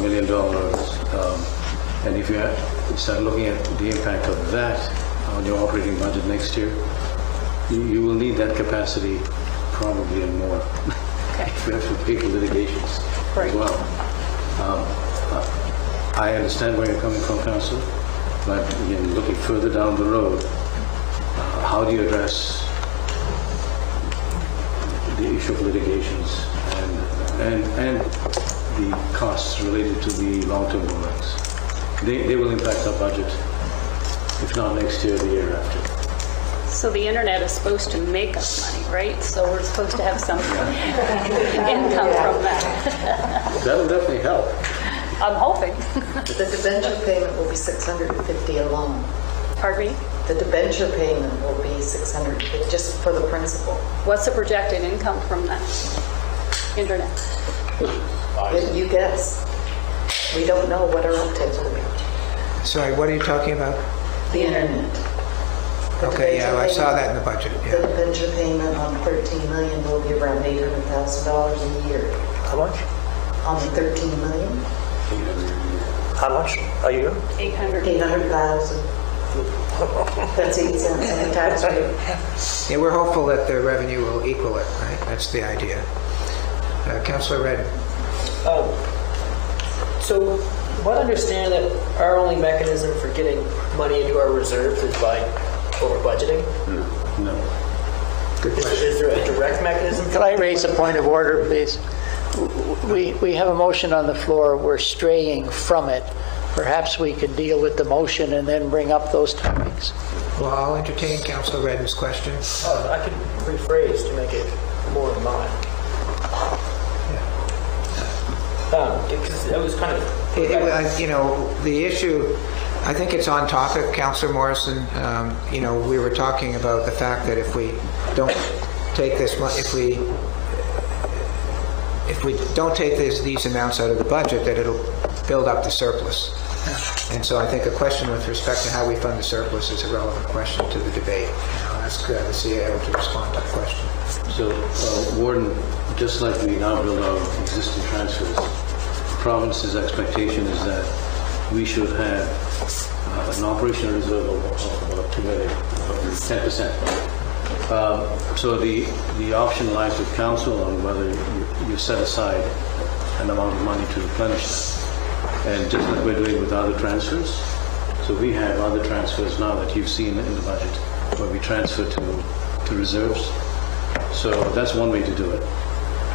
million. And if you start looking at the impact of that on your operating budget next year, you will need that capacity probably and more. Okay. If you have to pay for litigations as well. I understand where you're coming from, Council, but again, looking further down the road, how do you address the issue of litigations and the costs related to the long-term borrowings? They will impact our budget, if not next year, the year after. So the internet is supposed to make us money, right? So we're supposed to have some income from that. That'll definitely help. I'm hoping. The debenture payment will be $650 alone. Pardon me? The debenture payment will be 600, just for the principal. What's the projected income from that internet? You guess. We don't know what our uptake will be. Sorry, what are you talking about? The internet. Okay, yeah, I saw that in the budget, The yeah. debenture payment on 13 million will be around $800,000 a year. How much? On the 13 million? How much a year? 800,000. That's 8 cents on the tax rate. Yeah, we're hopeful that the revenue will equal it, right? That's the idea. Councillor Redden. So, what understand that our only mechanism for getting money into our reserves is by over budgeting? No. Good question. Is there a direct mechanism? Could I raise a point of order, please? We have a motion on the floor. We're straying from it. Perhaps we could deal with the motion and then bring up those topics. Well, I'll entertain Councillor Redden's question. I could rephrase to make it more in line. Because it was kind of... The issue, I think it's on topic, Councillor Morrison. We were talking about the fact that if we don't take this, if we don't take these amounts out of the budget, that it'll build up the surplus. And so I think a question with respect to how we fund the surplus is a relevant question to the debate. I'll ask the CAO to respond to the question. So, Warden, just like we now build our existing transfers, the province's expectation is that we should have an operational reserve of about 10%. So the option lies with council on whether you set aside an amount of money to replenish that. And just like we're doing with other transfers, so we have other transfers now that you've seen in the budget where we transfer to reserves. So that's one way to do it.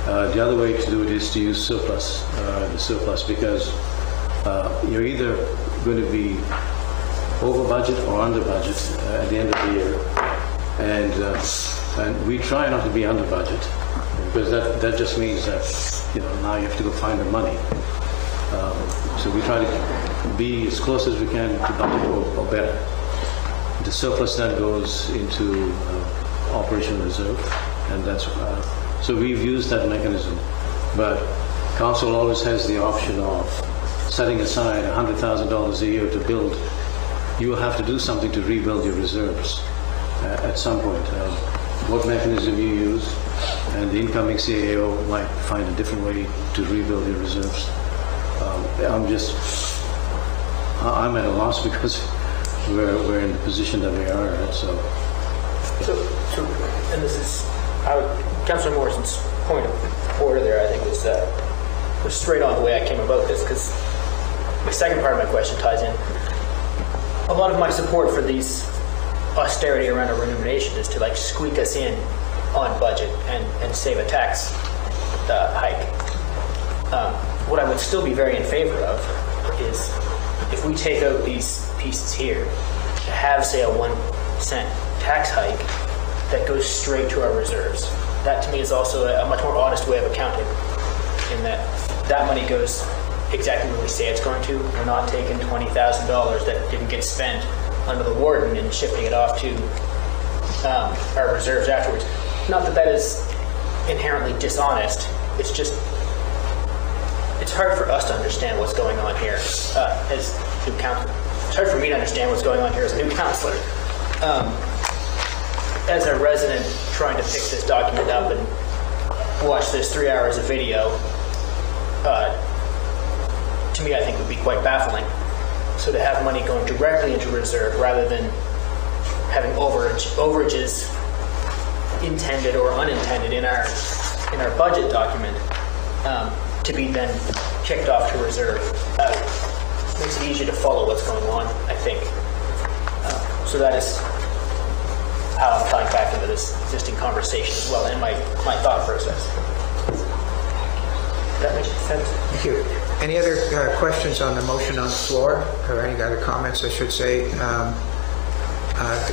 The other way to do it is to use surplus, the surplus, because you're either going to be over budget or under budget at the end of the year. And we try not to be under budget, because that just means that now you have to go find the money. So we try to be as close as we can to budget or better. The surplus then goes into operational reserve, and that's so we've used that mechanism. But council always has the option of setting aside $100,000 a year to build. You will have to do something to rebuild your reserves at some point. What mechanism you use, and the incoming CAO might find a different way to rebuild your reserves. I'm at a loss because we're in the position that we are at. So and this is Councillor Morrison's point of order there. I think was straight on the way I came about this, because the second part of my question ties in. A lot of my support for these austerity around a remuneration is to squeak us in on budget and save a tax hike. What I would still be very in favor of is if we take out these pieces here, to have, say, a 1 cent tax hike that goes straight to our reserves. That to me is also a much more honest way of accounting, in that money goes exactly where we say it's going to. We're not taking $20,000 that didn't get spent under the warden and shifting it off to our reserves afterwards. Not that is inherently dishonest. It's just, it's hard for us to understand what's going on here as new council. It's hard for me to understand what's going on here as a new councillor. As a resident trying to pick this document up and watch this 3 hours of video, to me, I think would be quite baffling. So to have money going directly into reserve rather than having overages intended or unintended in our budget document, to be then kicked off to reserve, makes it easier to follow what's going on, I think. So that is how I'm tying back into this existing conversation as well, and my thought process. Does that make sense? Thank you. Any other questions on the motion on the floor, or any other comments, I should say?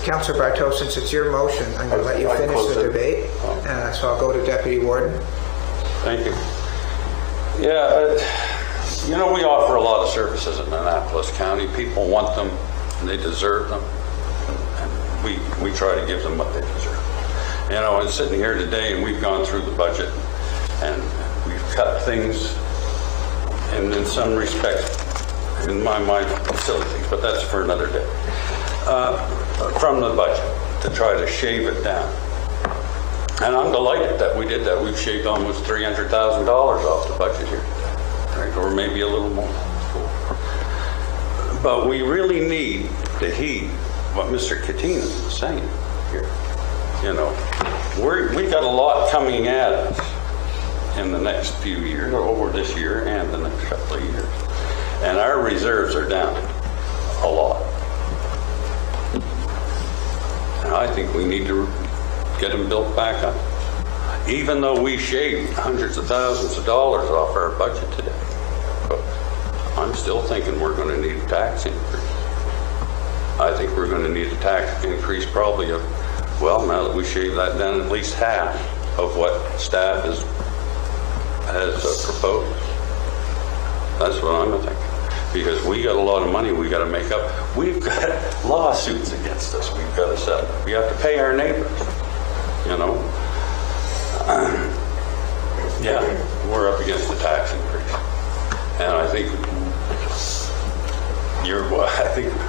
Councillor Bartow, since it's your motion, I'm going to let you finish the debate. So I'll go to Deputy Warden. Thank you. Yeah, we offer a lot of services in Annapolis County. People want them, and they deserve them. And we try to give them what they deserve. You know, and sitting here today, and we've gone through the budget, and we've cut things, and in some respects, in my mind, facilities, but that's for another day, from the budget to try to shave it down. And I'm delighted that we did that. We've shaved almost $300,000 off the budget here, right? Or maybe a little more. But we really need to heed what Mr. Katina was saying here. You know, we've got a lot coming at us in the next few years, or over this year and the next couple of years. And our reserves are down a lot. And I think we need to get them built back up. Even though we shaved hundreds of thousands of dollars off our budget today. But I'm still thinking we're going to need a tax increase. I think we're going to need a tax increase probably of, well, now that we shave that down, at least half of what staff has proposed. That's what I'm thinking. Because we got a lot of money we got to make up. We've got lawsuits against us we've got to settle. We have to pay our neighbors, you know. Yeah, we're up against the tax increase. And I think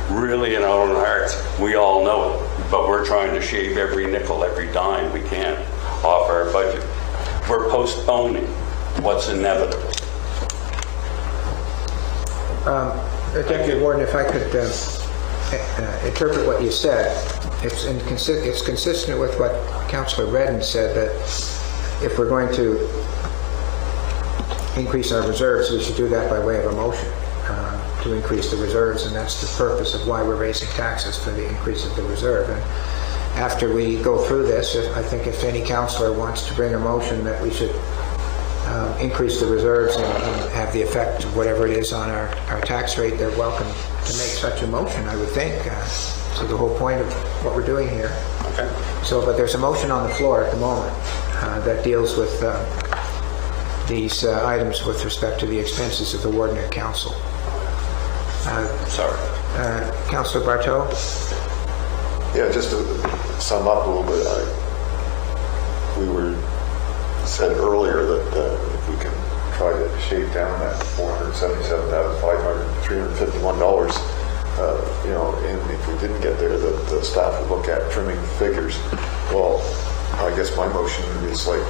really in our own hearts, we all know it, but we're trying to shave every nickel, every dime we can off our budget. We're postponing what's inevitable. Deputy Warden, if I could interpret what you said, it's consistent with what Councillor Redden said, that if we're going to increase our reserves, we should do that by way of a motion to increase the reserves, and that's the purpose of why we're raising taxes, for the increase of the reserve. And after we go through this, I think if any councillor wants to bring a motion that we should increase the reserves and have the effect of whatever it is on our tax rate, they're welcome to make such a motion, I would think. So the whole point of what we're doing here. Okay. So, but there's a motion on the floor at the moment that deals with these items with respect to the expenses of the Warden and Council. Sorry. Councillor Bartow? Yeah, just to sum up a little bit, we were said earlier that if we can try to shave down that $477,351, you know, and if we didn't get there, the staff would look at trimming figures. Well, I guess my motion is like,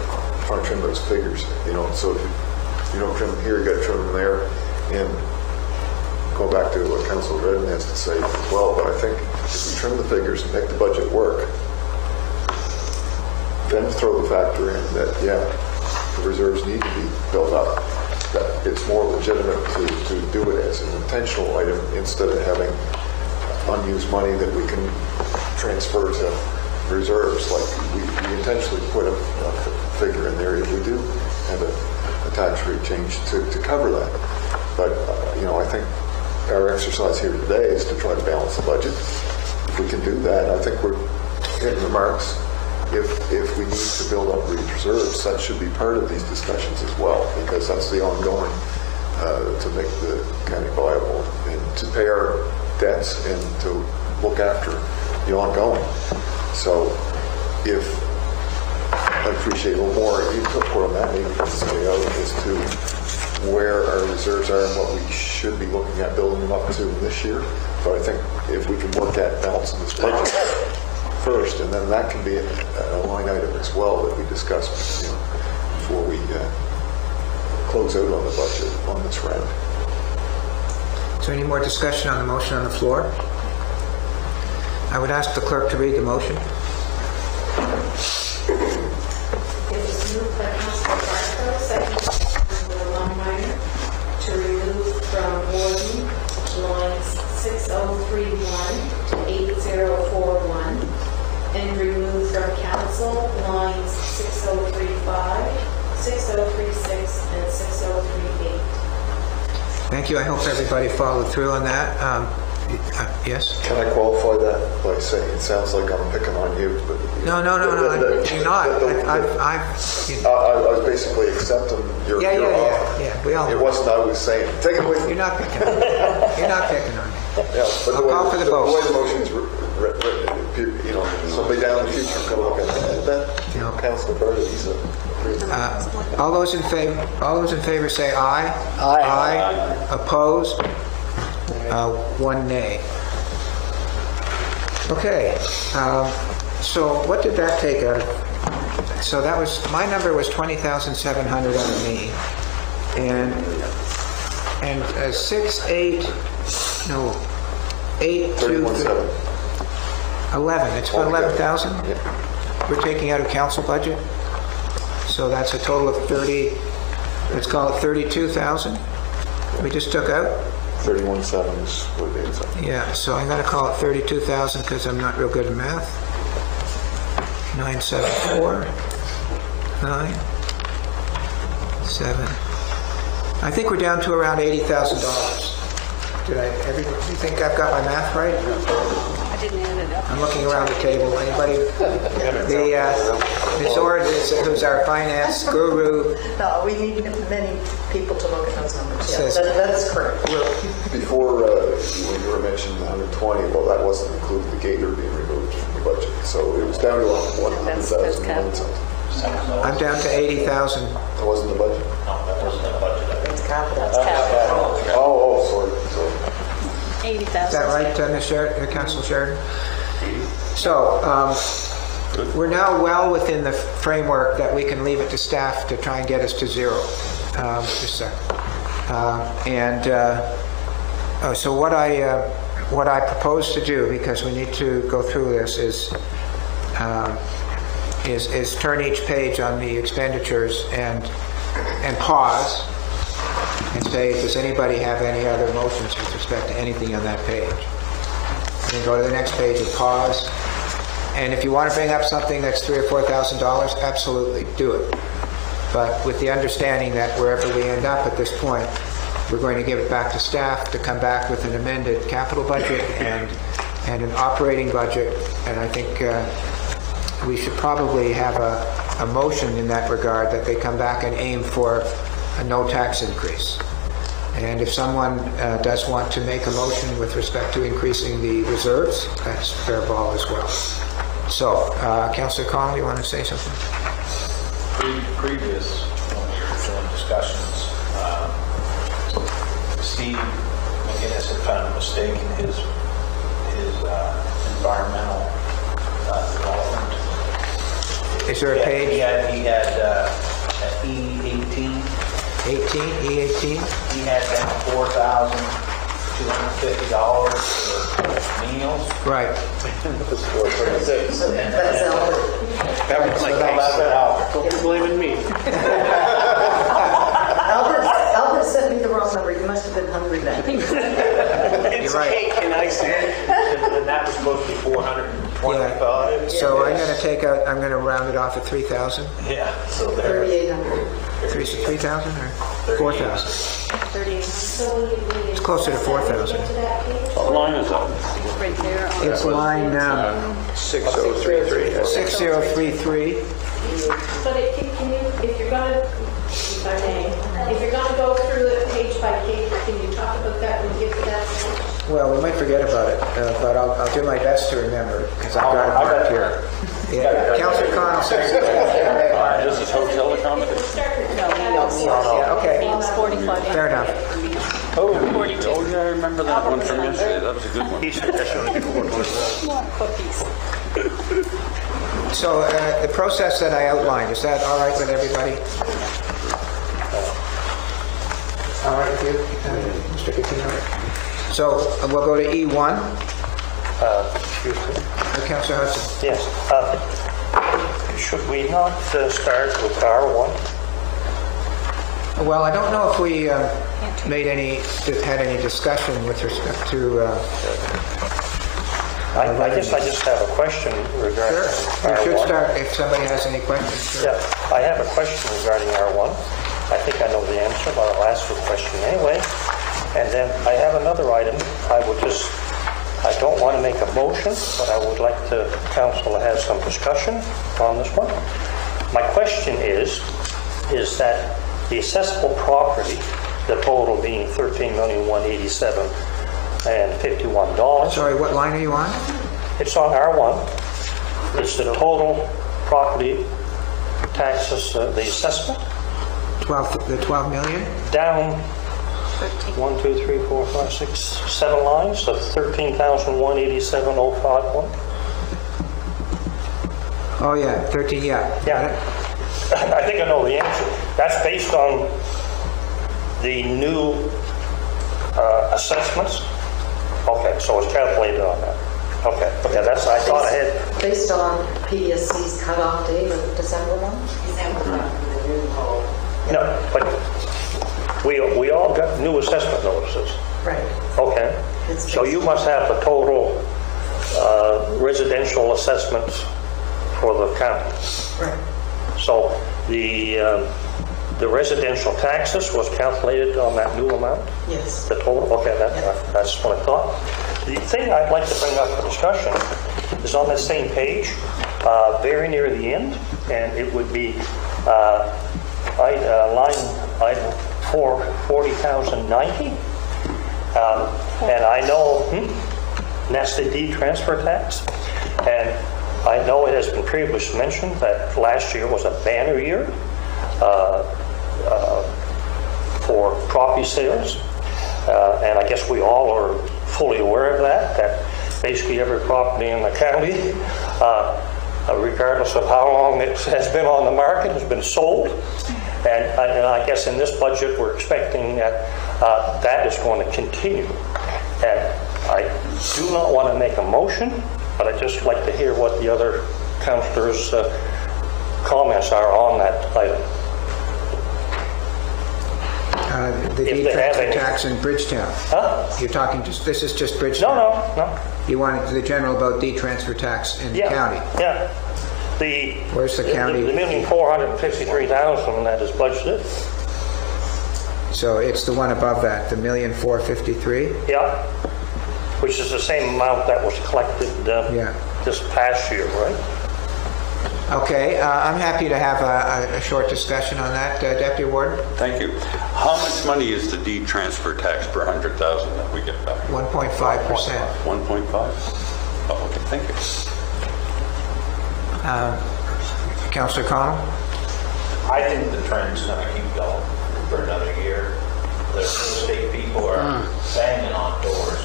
trying to trim those figures, you know, so if you don't trim them here, you got to trim them there, and go back to what Councilor Redden has to say as well. But I think if we trim the figures and make the budget work, then throw the factor in that, yeah, the reserves need to be built up. That it's more legitimate to do it as an intentional item instead of having unused money that we can transfer to reserves. Like we intentionally put a figure in there if we do have a tax rate change to cover that. But, you know, I think our exercise here today is to try to balance the budget. If we can do that, I think we're hitting the marks. If we need to build up reserves, that should be part of these discussions as well, because that's the ongoing to make the county viable and to pay our debts and to look after the ongoing. So if I appreciate a little more input from that, maybe from the CEO, as to where our reserves are and what we should be looking at building them up to this year. So I think if we can work at balancing this budget first, and then that can be a line item as well that we discuss, you know, before we close out on the budget on this round. Is there any more discussion on the motion on the floor? I would ask the clerk to read the motion. It was moved by Councilor Bartow, second by Councilor Longmire, to remove from Warden lines 6031 to 8041, and remove from Council lines 6035, 6036, and 6038. Thank you. I hope everybody followed through on that. Yes? Can I qualify that by saying it sounds like I'm picking on you? But No, you're not. I was basically accepting your offer. Yeah. We all. It wasn't I was saying, take it away from You're not picking on me. You're not picking on me. Yeah, but I'll call for the vote. The way the motion's written, you know, somebody down in the future can look at that. You know, Councilor Burley, he's a... All those in favor say aye. Aye. Aye. Opposed? One nay. Okay. So what did that take out of? So that was, my number was 20,700 out of me. And 8 to 11. It's about 11,000. We're taking out of council budget. So that's a total of 30. Let's call it 32,000. We just took out. 31.7 is what it is. Yeah. So I'm going to call it 32,000 because I'm not real good at math. 974. 9. 7. I think we're down to around $80,000. Did you think I've got my math right? I didn't add it up. I'm looking around the table. Anybody? Ms. Ord, who's our finance guru. No, we need many people to look at those numbers. Yeah, Says- that's correct. Before, when you were mentioning 120, well, that wasn't including the gator being removed from the budget. So it was down to 100,000. I'm down to 80,000. That wasn't the budget? No, that wasn't the budget. That's capital. Oh, sorry. 80,000. Is that right, Ms. Sheridan, Councilor Sheridan? So we're now well within the framework that we can leave it to staff to try and get us to zero. Just a second. So what I propose to do, because we need to go through this, is turn each page on the expenditures and pause and say, does anybody have any other motions with respect to anything on that page? And then go to the next page and pause. And if you want to bring up something that's $3,000 or $4,000, absolutely do it. But with the understanding that wherever we end up at this point, we're going to give it back to staff to come back with an amended capital budget and an operating budget. And I think we should probably have a motion in that regard that they come back and aim for a no tax increase. And if someone does want to make a motion with respect to increasing the reserves, that's their ball as well. So, Councillor Connell, you want to say something? Previous discussions, Steve McGinnis had found a mistake in his environmental development. Is there a page? He had E18. E18? He had down $4,250 for meals. Right. That was my case. Don't blame me. Albert sent me the wrong number. You must have been hungry then. It's You're right. cake and icing. And that was supposed to be 425. Yeah. So I'm going to round it off at 3,000. Yeah, so there. 3,800. 3,000 or 4,000? 38. It's closer to 4,000. What line is that? Right there. It's line 6033. 6033. But can you, if you're going to, if I may, if you're going to go through it page by page, can you talk about that when we get to that? Well, we might forget about it, but I'll do my best to remember because I've got it marked here. Yeah. Councillor Connell says. This is hotel accommodation. Yeah, okay. Means 45. Fair enough. Oh, yeah, I remember that one from yesterday. That was a good one. Cookies. So the process that I outlined, is that all right with everybody? All right with you, Mr. Coutinho? So we'll go to E1. Excuse me. Councillor Hudson. Yes. Should we not start with R1? Well, I don't know if we had any discussion with respect to. I guess I just have a question regarding Sure. R1. We should start if somebody has any questions. Sure. Yeah, I have a question regarding R1. I think I know the answer, but I'll ask the question anyway. And then I have another item. I don't want to make a motion, but I would like the council to have some discussion on this one. My question is that the assessable property, the total being $13,187,000, $1,251. Sorry, what line are you on? It's on R1. It's the total property taxes, the assessment. The 12 million? Down 1, 2, 3, 4, 5, 6, 7 lines, so 13,187,051. Oh, yeah, 13, yeah. Yeah. I think I know the answer. That's based on the new assessments. Okay, so it's calculated on that. Okay, that's, I thought I had. Based on PSC's cutoff date of December 1? No, but we all got new assessment notices. Right. Okay. So you must have the total residential assessments for the county. Right. So the residential taxes was calculated on that new amount? Yes. The total? Okay, that's what I thought. The thing I'd like to bring up for discussion is on that same page, very near the end, and it would be line item 40,090. And I know that's the deed transfer tax. And I know it has been previously mentioned that last year was a banner year for property sales. And I guess we all are fully aware of that basically every property in the county, regardless of how long it has been on the market, has been sold. And I guess in this budget we're expecting that that is going to continue. And I do not want to make a motion, but I'd just like to hear what the other councillors' comments are on that item. The deed transfer tax in Bridgetown. Huh? You're talking this is just Bridgetown? No. You wanted the general about deed transfer tax in the county? Yeah. Where's the county? The $1,453,000 that is budgeted. So it's the one above that, the $1,453,000? Yeah. Which is the same amount that was collected this past year, right? Okay, I'm happy to have a short discussion on that, Deputy Warden. Thank you. How much money is the deed transfer tax per 100,000 that we get back? 1.5%. 1.5? Oh, okay, thank you. Councillor Connell? I think the trend's going to keep going for another year. The real estate people are banging on doors,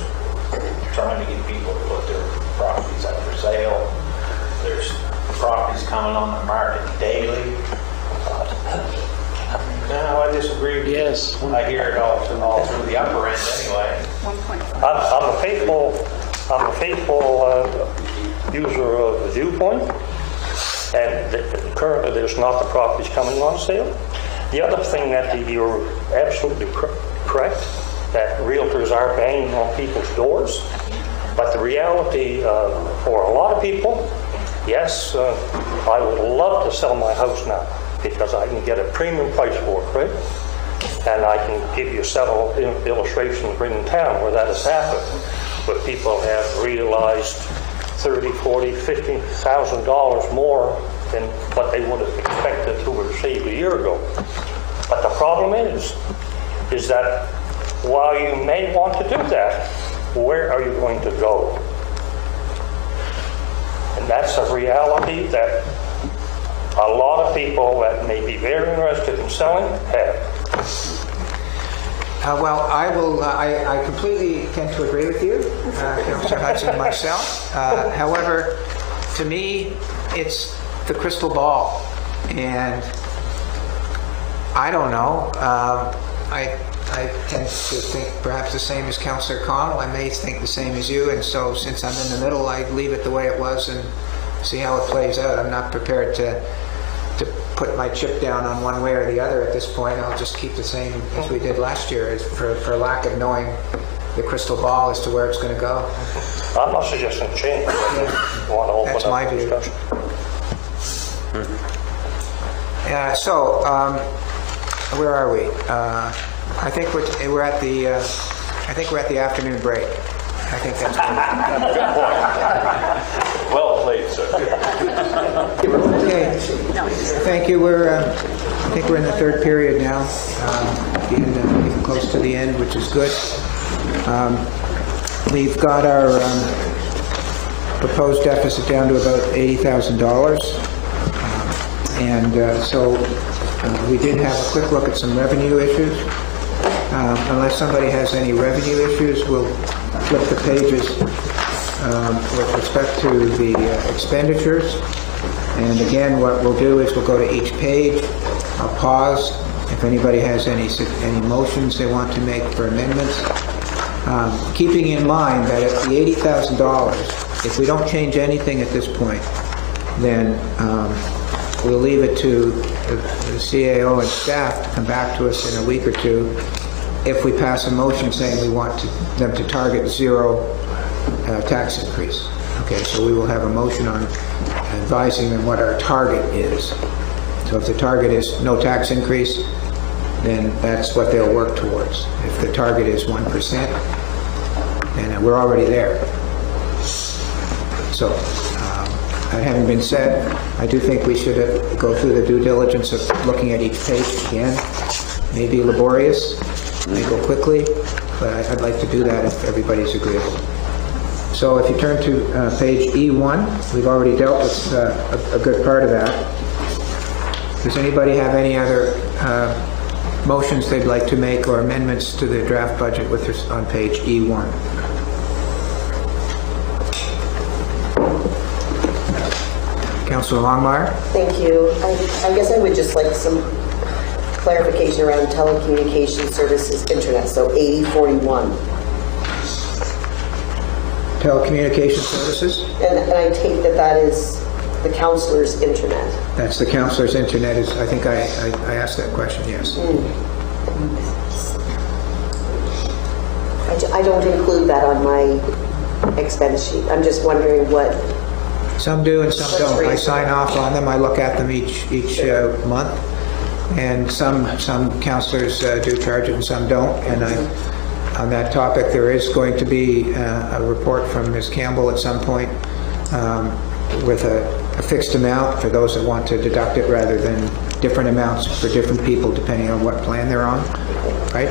trying to get people to put their properties up for sale. There's properties coming on the market daily. No, I disagree with you. Yes. I hear it all through the upper end anyway. 1.5. I'm a faithful user of the Viewpoint, and currently there's not the properties coming on sale. The other thing that you're absolutely correct, that realtors are banging on people's doors, but the reality for a lot of people, yes, I would love to sell my house now because I can get a premium price for it, right? And I can give you several illustrations in town where that has happened, where people have realized $30,000, $40,000, $50,000 more than what they would have expected to have received a year ago. But the problem is that while you may want to do that, where are you going to go? And that's a reality that a lot of people that may be very interested in selling have. Well, I completely tend to agree with you, Councillor Hudson, and myself. However, to me, it's the crystal ball. And I don't know. I tend to think perhaps the same as Councillor Connell. I may think the same as you. And so since I'm in the middle, I leave it the way it was and see how it plays out. I'm not prepared to put my chip down on one way or the other at this point. I'll just keep the same as we did last year for lack of knowing the crystal ball as to where it's going to go. I'm not suggesting change. Want to open That's up my view. discussion. So, where are we? I think we're at the afternoon break. I think that's good. Well played, sir. Okay. Thank you. I think we're in the third period now. Getting close to the end, which is good. we've got our proposed deficit down to about $80,000. So we did have a quick look at some revenue issues. Unless somebody has any revenue issues, we'll flip the pages with respect to the expenditures. And again, what we'll do is we'll go to each page. I'll pause if anybody has any motions they want to make for amendments. Keeping in mind that at the $80,000, if we don't change anything at this point, then we'll leave it to the CAO and staff to come back to us in a week or two if we pass a motion saying we want them to target zero tax increase. Okay, so we will have a motion on advising them what our target is. So if the target is no tax increase, then that's what they'll work towards. If the target is 1%, then we're already there. So, that having been said, I do think we should go through the due diligence of looking at each page again. May be laborious, may go quickly, but I'd like to do that if everybody's agreeable. So if you turn to page E1, we've already dealt with a good part of that. Does anybody have any other motions they'd like to make or amendments to the draft budget on page E1? Councillor Longmire? Thank you. I guess I would just like some clarification around telecommunication services internet, so 8041. Telecommunication services? And I take that is the councillor's internet. That's the councillor's internet. I think I asked that question, yes. I don't include that on my expense sheet. I'm just wondering what... Some do and some don't. I sign off on them. I look at them each month. And some councillors do charge it and some don't. And on that topic, there is going to be a report from Ms. Campbell at some point with a fixed amount for those that want to deduct it rather than different amounts for different people depending on what plan they're on, right?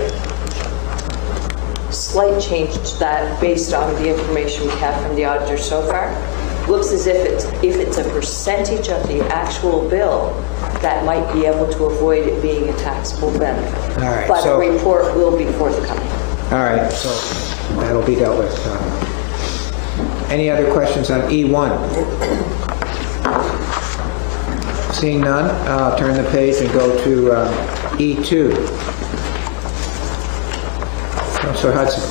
Slight change to that based on the information we have from the auditor so far. Looks as if it's a percentage of the actual bill that might be able to avoid it being a taxable benefit. All right, but a report will be forthcoming. All right, so that'll be dealt with. Any other questions on E1? Seeing none, I'll turn the page and go to E2. Councillor Hudson.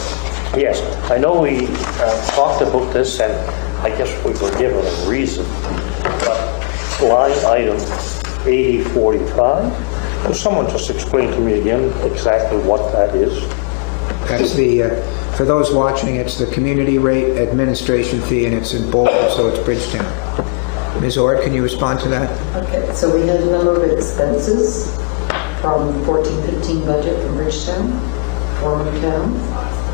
Yes, I know we talked about this, and I guess we were given a reason, but line item 8045, could someone just explain to me again exactly what that is? That's the, for those watching, it's the community rate administration fee, and it's in bold, so it's Bridgetown. Ms. Ord, can you respond to that? Okay, so we had a number of expenses from the 14-15 budget from Bridgetown, former town,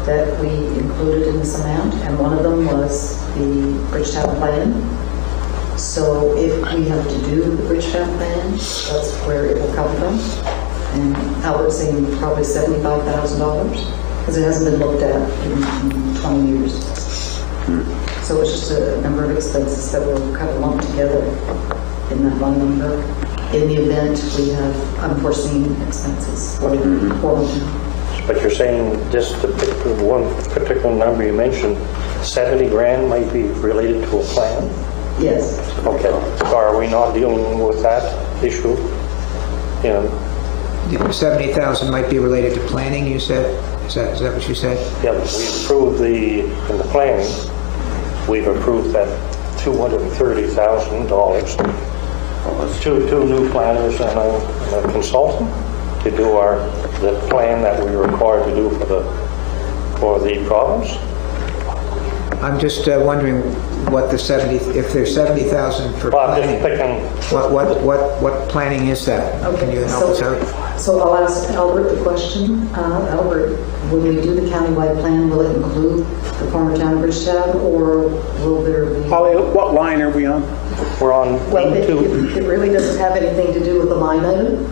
that we included in this amount, and one of them was the Bridgetown plan. So if we have to do the Bridgetown plan, that's where it will come from. And Albert's saying probably $75,000, because it hasn't been looked at in 20 years. So it's just a number of expenses that were kind of lumped together in that one number. In the event we have unforeseen expenses for the But you're saying just the one particular number you mentioned, 70 grand might be related to a plan? Yes. Okay. So are we not dealing with that issue? You know, 70,000 might be related to planning, you said? Is that what you said? yeah, we approved in the planning, we've approved that $230,000. Two new planners and a consultant to do the plan that we were required to do for the province. I'm just wondering what the 70, if there's 70,000 for planning, what planning is that? Okay, Can you help us out? So I'll ask Albert the question. Albert, when we do the countywide plan, will it include the former town of Bridgetown, or will there be... Holly, what line are we on? We're on Well, it really doesn't have anything to do with the line item.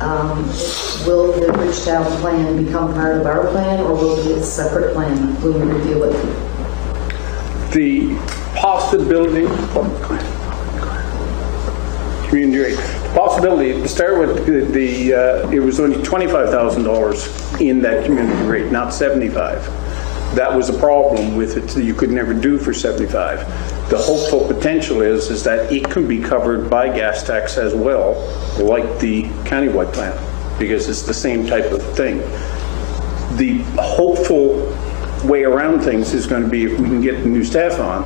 will the Bridgetown plan become part of our plan, or will it be a separate plan when we review it? The possibility, community rate, possibility, to start with, it was only $25,000 in that community rate, not 75. That was a problem with it, you could never do for 75. The hopeful potential is that it can be covered by gas tax as well, like the countywide plan, because it's the same type of thing. The hopeful way around things is going to be if we can get the new staff on,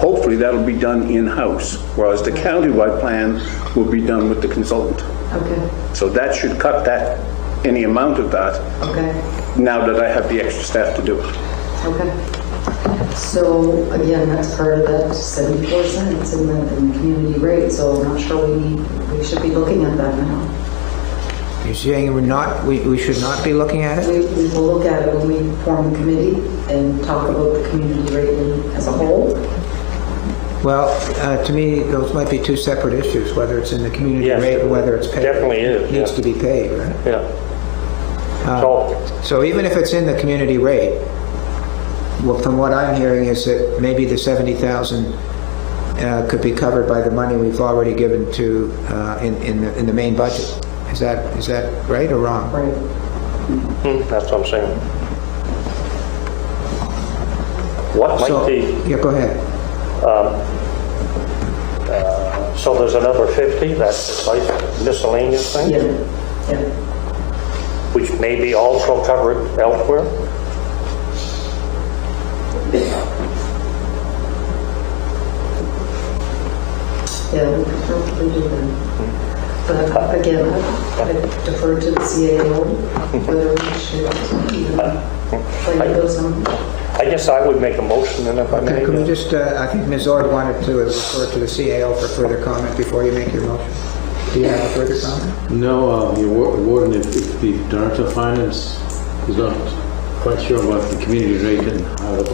hopefully that'll be done in-house, whereas the countywide plan will be done with the consultant. Okay. So that should cut that, any amount of that, Okay. now that I have the extra staff to do it. Okay. So again, that's part of that 74 cents in the community rate, so I'm not sure we should be looking at that now. You're saying we should not be looking at it? We will look at it when we form the committee and talk about the community rate as a whole. Well, to me, those might be two separate issues, whether it's in the community rate and whether it's paid. Definitely is. Needs to be paid, right? Yeah. So even if it's in the community rate, well, from what I'm hearing is that maybe the 70,000 could be covered by the money we've already given to in the main budget. Is that right or wrong? Right. That's what I'm saying. What might be? Yeah, go ahead. So there's another 50. That's like miscellaneous thing. Yeah. Yeah. Which may be also covered elsewhere. Yeah, we could probably do that. But again, I defer to the CAO, whether we should even play those on. I guess I would make a motion, and if I may. Can we just, I think Ms. Ord wanted to refer to the CAO for further comment before you make your motion. Do you have a further comment? No, your warden, if the Director of Finance is not quite sure about the community rate, and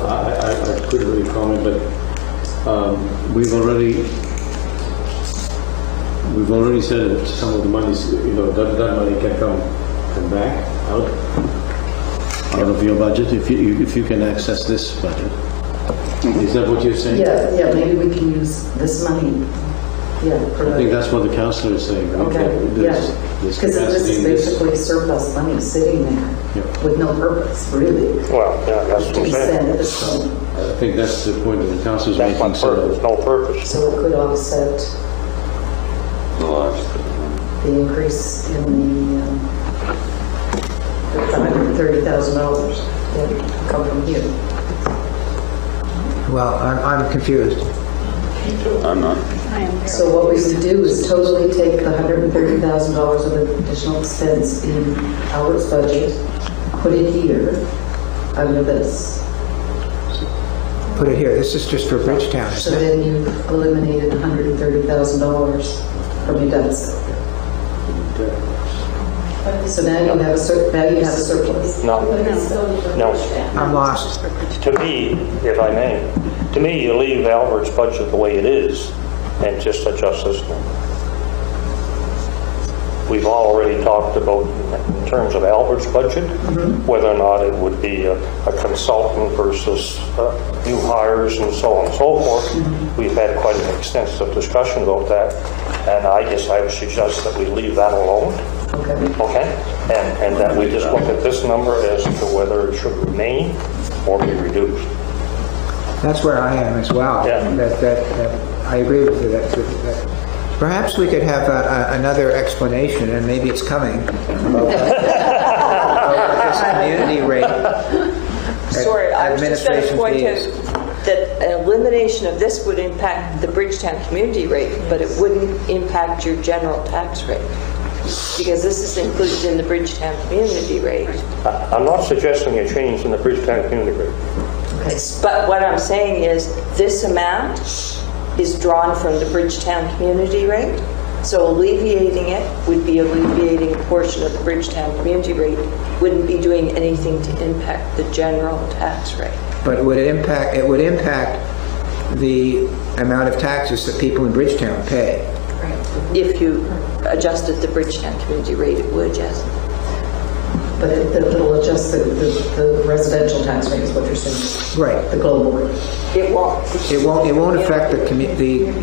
I couldn't really comment, but we've already said that some of the monies, that money can come back out of your budget if you can access this budget. Is that what you're saying? Yeah, maybe we can use this money. Yeah. I think that's what the councillor is saying. Okay, because this is basically surplus money sitting there with no purpose, really. Well, yeah, that's what I'm saying. I think that's the point that the councillor is making. That's my purpose, no purpose. So it could offset the increase in the $130,000 that come from here. Well, I'm confused. I'm not. So what we would do is totally take the $130,000 of additional expense in Albert's budget, put it here under this. Put it here. This is just for Bridgetown. So then you've eliminated $130,000 from your deficit. So now you have a surplus. No. I'm lost. To me, if I may, to me, you leave Albert's budget the way it is and just adjust this one. We've already talked about, in terms of Albert's budget, whether or not it would be a consultant versus new hires and so on and so forth. We've had quite an extensive discussion about that, and I guess I would suggest that we leave that alone. Okay? And that we just look at this number as to whether it should remain or be reduced. That's where I am as well. Yeah. That I agree with you. That perhaps we could have another explanation, and maybe it's coming, about this community rate. Sorry, I was just going to administration point fees. out that an elimination of this would impact the Bridgetown community rate, but it wouldn't impact your general tax rate, because this is included in the Bridgetown community rate. I'm not suggesting a change in the Bridgetown community rate. But what I'm saying is this amount is drawn from the Bridgetown community rate. So alleviating it would be alleviating a portion of the Bridgetown community rate, wouldn't be doing anything to impact the general tax rate. But it would impact the amount of taxes that people in Bridgetown pay. If you adjusted the Bridgetown community rate, it would, yes. But it'll adjust the residential tax rate is what you're saying. Right. The global rate. It won't. It won't affect the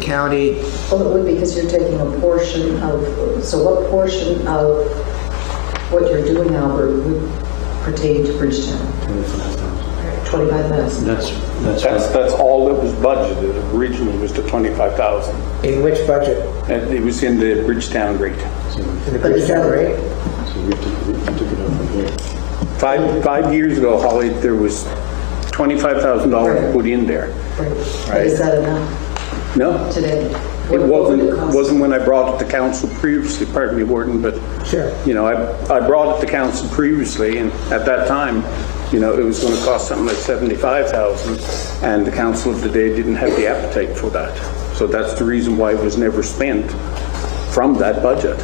county. Well, it would because you're taking a portion of, so what portion of what you're doing, Albert, would pertain to Bridgetown? 25,000. That's all that was budgeted originally, was the 25,000. In which budget? And it was in the Bridgetown rate. In the Bridgetown rate? Five years ago, Holly, there was $25,000 put in there. Right. Is that enough No. today? It What would it cost? wasn't when I brought it to council previously, pardon me, Warden, but, Sure. you know, I brought it to council previously, and at that time, you know, it was going to cost something like $75,000, and the council of the day didn't have the appetite for that. So that's the reason why it was never spent from that budget.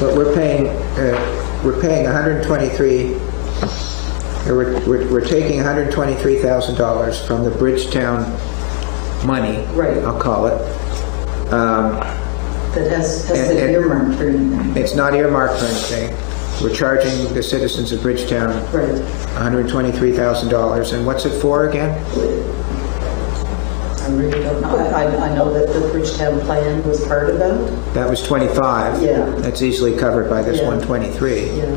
But we're paying 123. We're taking $123,000 from the Bridgetown money. Right. I'll call it. That has been earmarked for anything. It's not earmarked for anything. We're charging the citizens of Bridgetown $123,000. And what's it for again? I really don't know. I know that the Bridgetown plan was part of that. That was 25. Yeah. That's easily covered by this Yeah. 123. Yeah.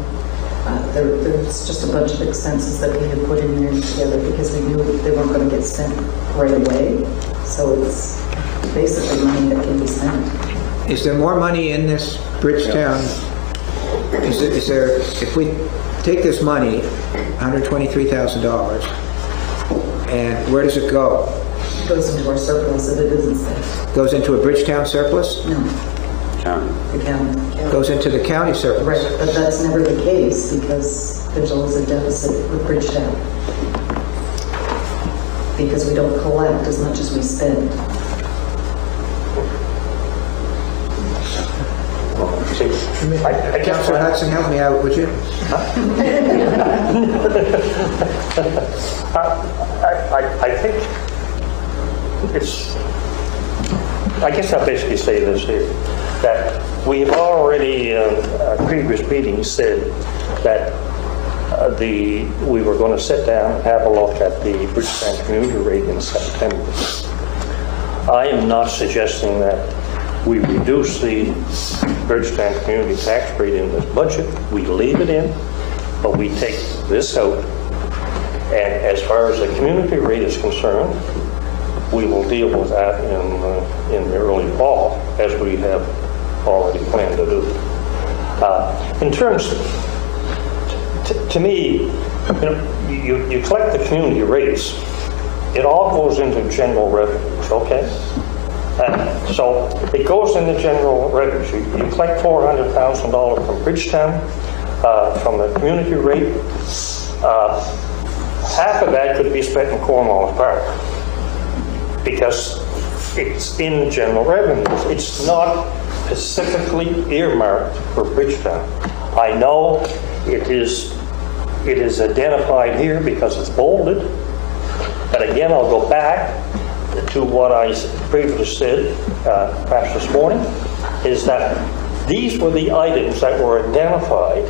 There's just a bunch of expenses that we had put in there together because we knew they weren't going to get spent right away. So it's basically money that can be spent. Is there more money in this Bridgetown? Is there, if we take this money, $123,000, and where does it go? It goes into our surplus if it isn't spent. Goes into a Bridgetown surplus? No. County. The county. Goes into the county surplus? Right, but that's never the case because there's always a deficit with Bridgetown. Because we don't collect as much as we spend. Councillor Hudson, help me out, would you? I think it's, I guess I'll basically say this here, that we've already, previous meetings said that we were going to sit down and have a look at the Bridgetown community rate in September. I am not suggesting that we reduce the Bridgetown community tax rate in this budget. We leave it in, but we take this out. And as far as the community rate is concerned, we will deal with that in the early fall, as we have already planned to do. In terms, to me, you collect the community rates, it all goes into general revenues, okay? So it goes into general revenues. You collect $400,000 from Bridgetown, from the community rate. Half of that could be spent in Cornwallis Park because it's in general revenues. It's not specifically earmarked for Bridgetown. I know it is identified here because it's bolded, but again, I'll go back to what I previously said, perhaps this morning, is that these were the items that were identified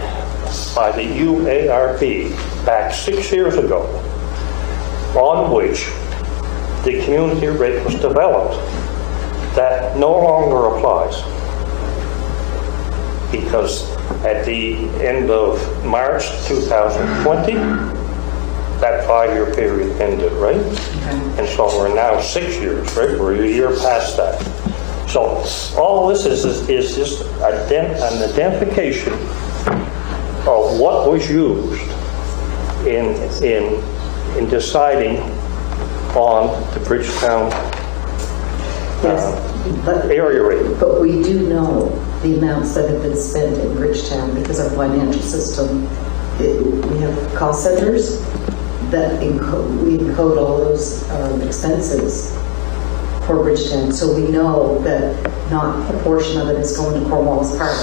by the UARP back 6 years ago, on which the community rate was developed. That no longer applies because at the end of March 2020, that 5-year period ended, right? Okay. And so we're now 6 years, right? We're a year past that. So all this is just an identification of what was used in deciding on the Bridgetown area rate. But we do know the amounts that have been spent in Bridgetown because our financial system, we have cost centers that we encode all those expenses for Bridgetown. So we know that not a portion of it is going to Cornwallis Park.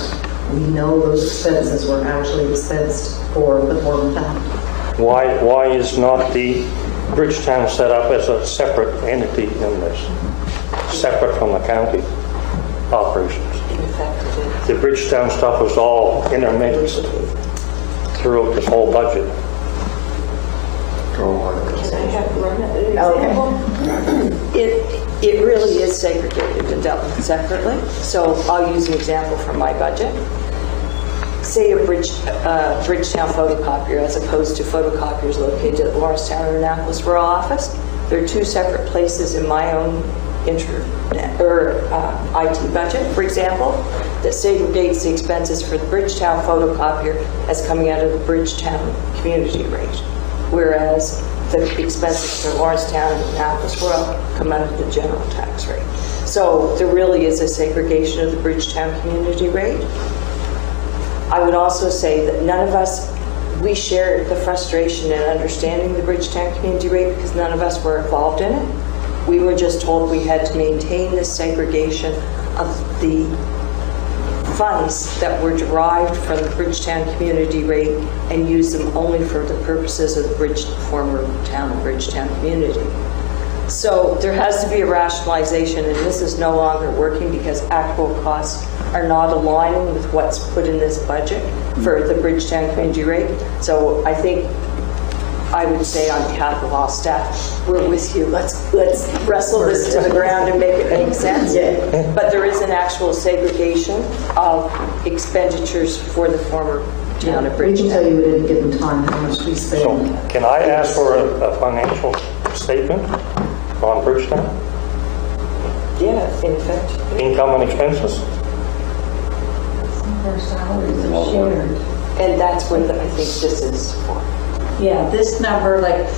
We know those expenses were actually expensed for the Foreman Town. Why is not the Bridgetown set up as a separate entity in this? separate from the county operations. The Bridgetown stuff was all intermixed throughout this whole budget. It really is segregated and dealt with separately. So I'll use an example from my budget. Say a Bridgetown photocopier as opposed to photocopiers located at Lawrencetown or Annapolis Rural Office. There are two separate places in my own internet or IT budget, for example, that segregates the expenses for the Bridgetown photocopier as coming out of the Bridgetown community rate, whereas the expenses for Lawrencetown and Annapolis Rural come out of the general tax rate. So there really is a segregation of the Bridgetown community rate. I would also say that none of us, we share the frustration in understanding the Bridgetown community rate because none of us were involved in it. We were just told we had to maintain this segregation of the funds that were derived from the Bridgetown community rate and use them only for the purposes of the former town of Bridgetown community. So there has to be a rationalization, and this is no longer working because actual costs are not aligning with what's put in this budget for the Bridgetown community rate. So I think I would say on behalf of all staff, we're with you. Let's wrestle this to the ground and make it make sense. But there is an actual segregation of expenditures for the former town of Bridgetown. We can tell you at any given time how much we spend. So can I ask for a financial statement on Bridgetown? Yeah, in fact. Income and expenses? Our salaries are shared. And that's what I think this is for. Yeah, this number, like,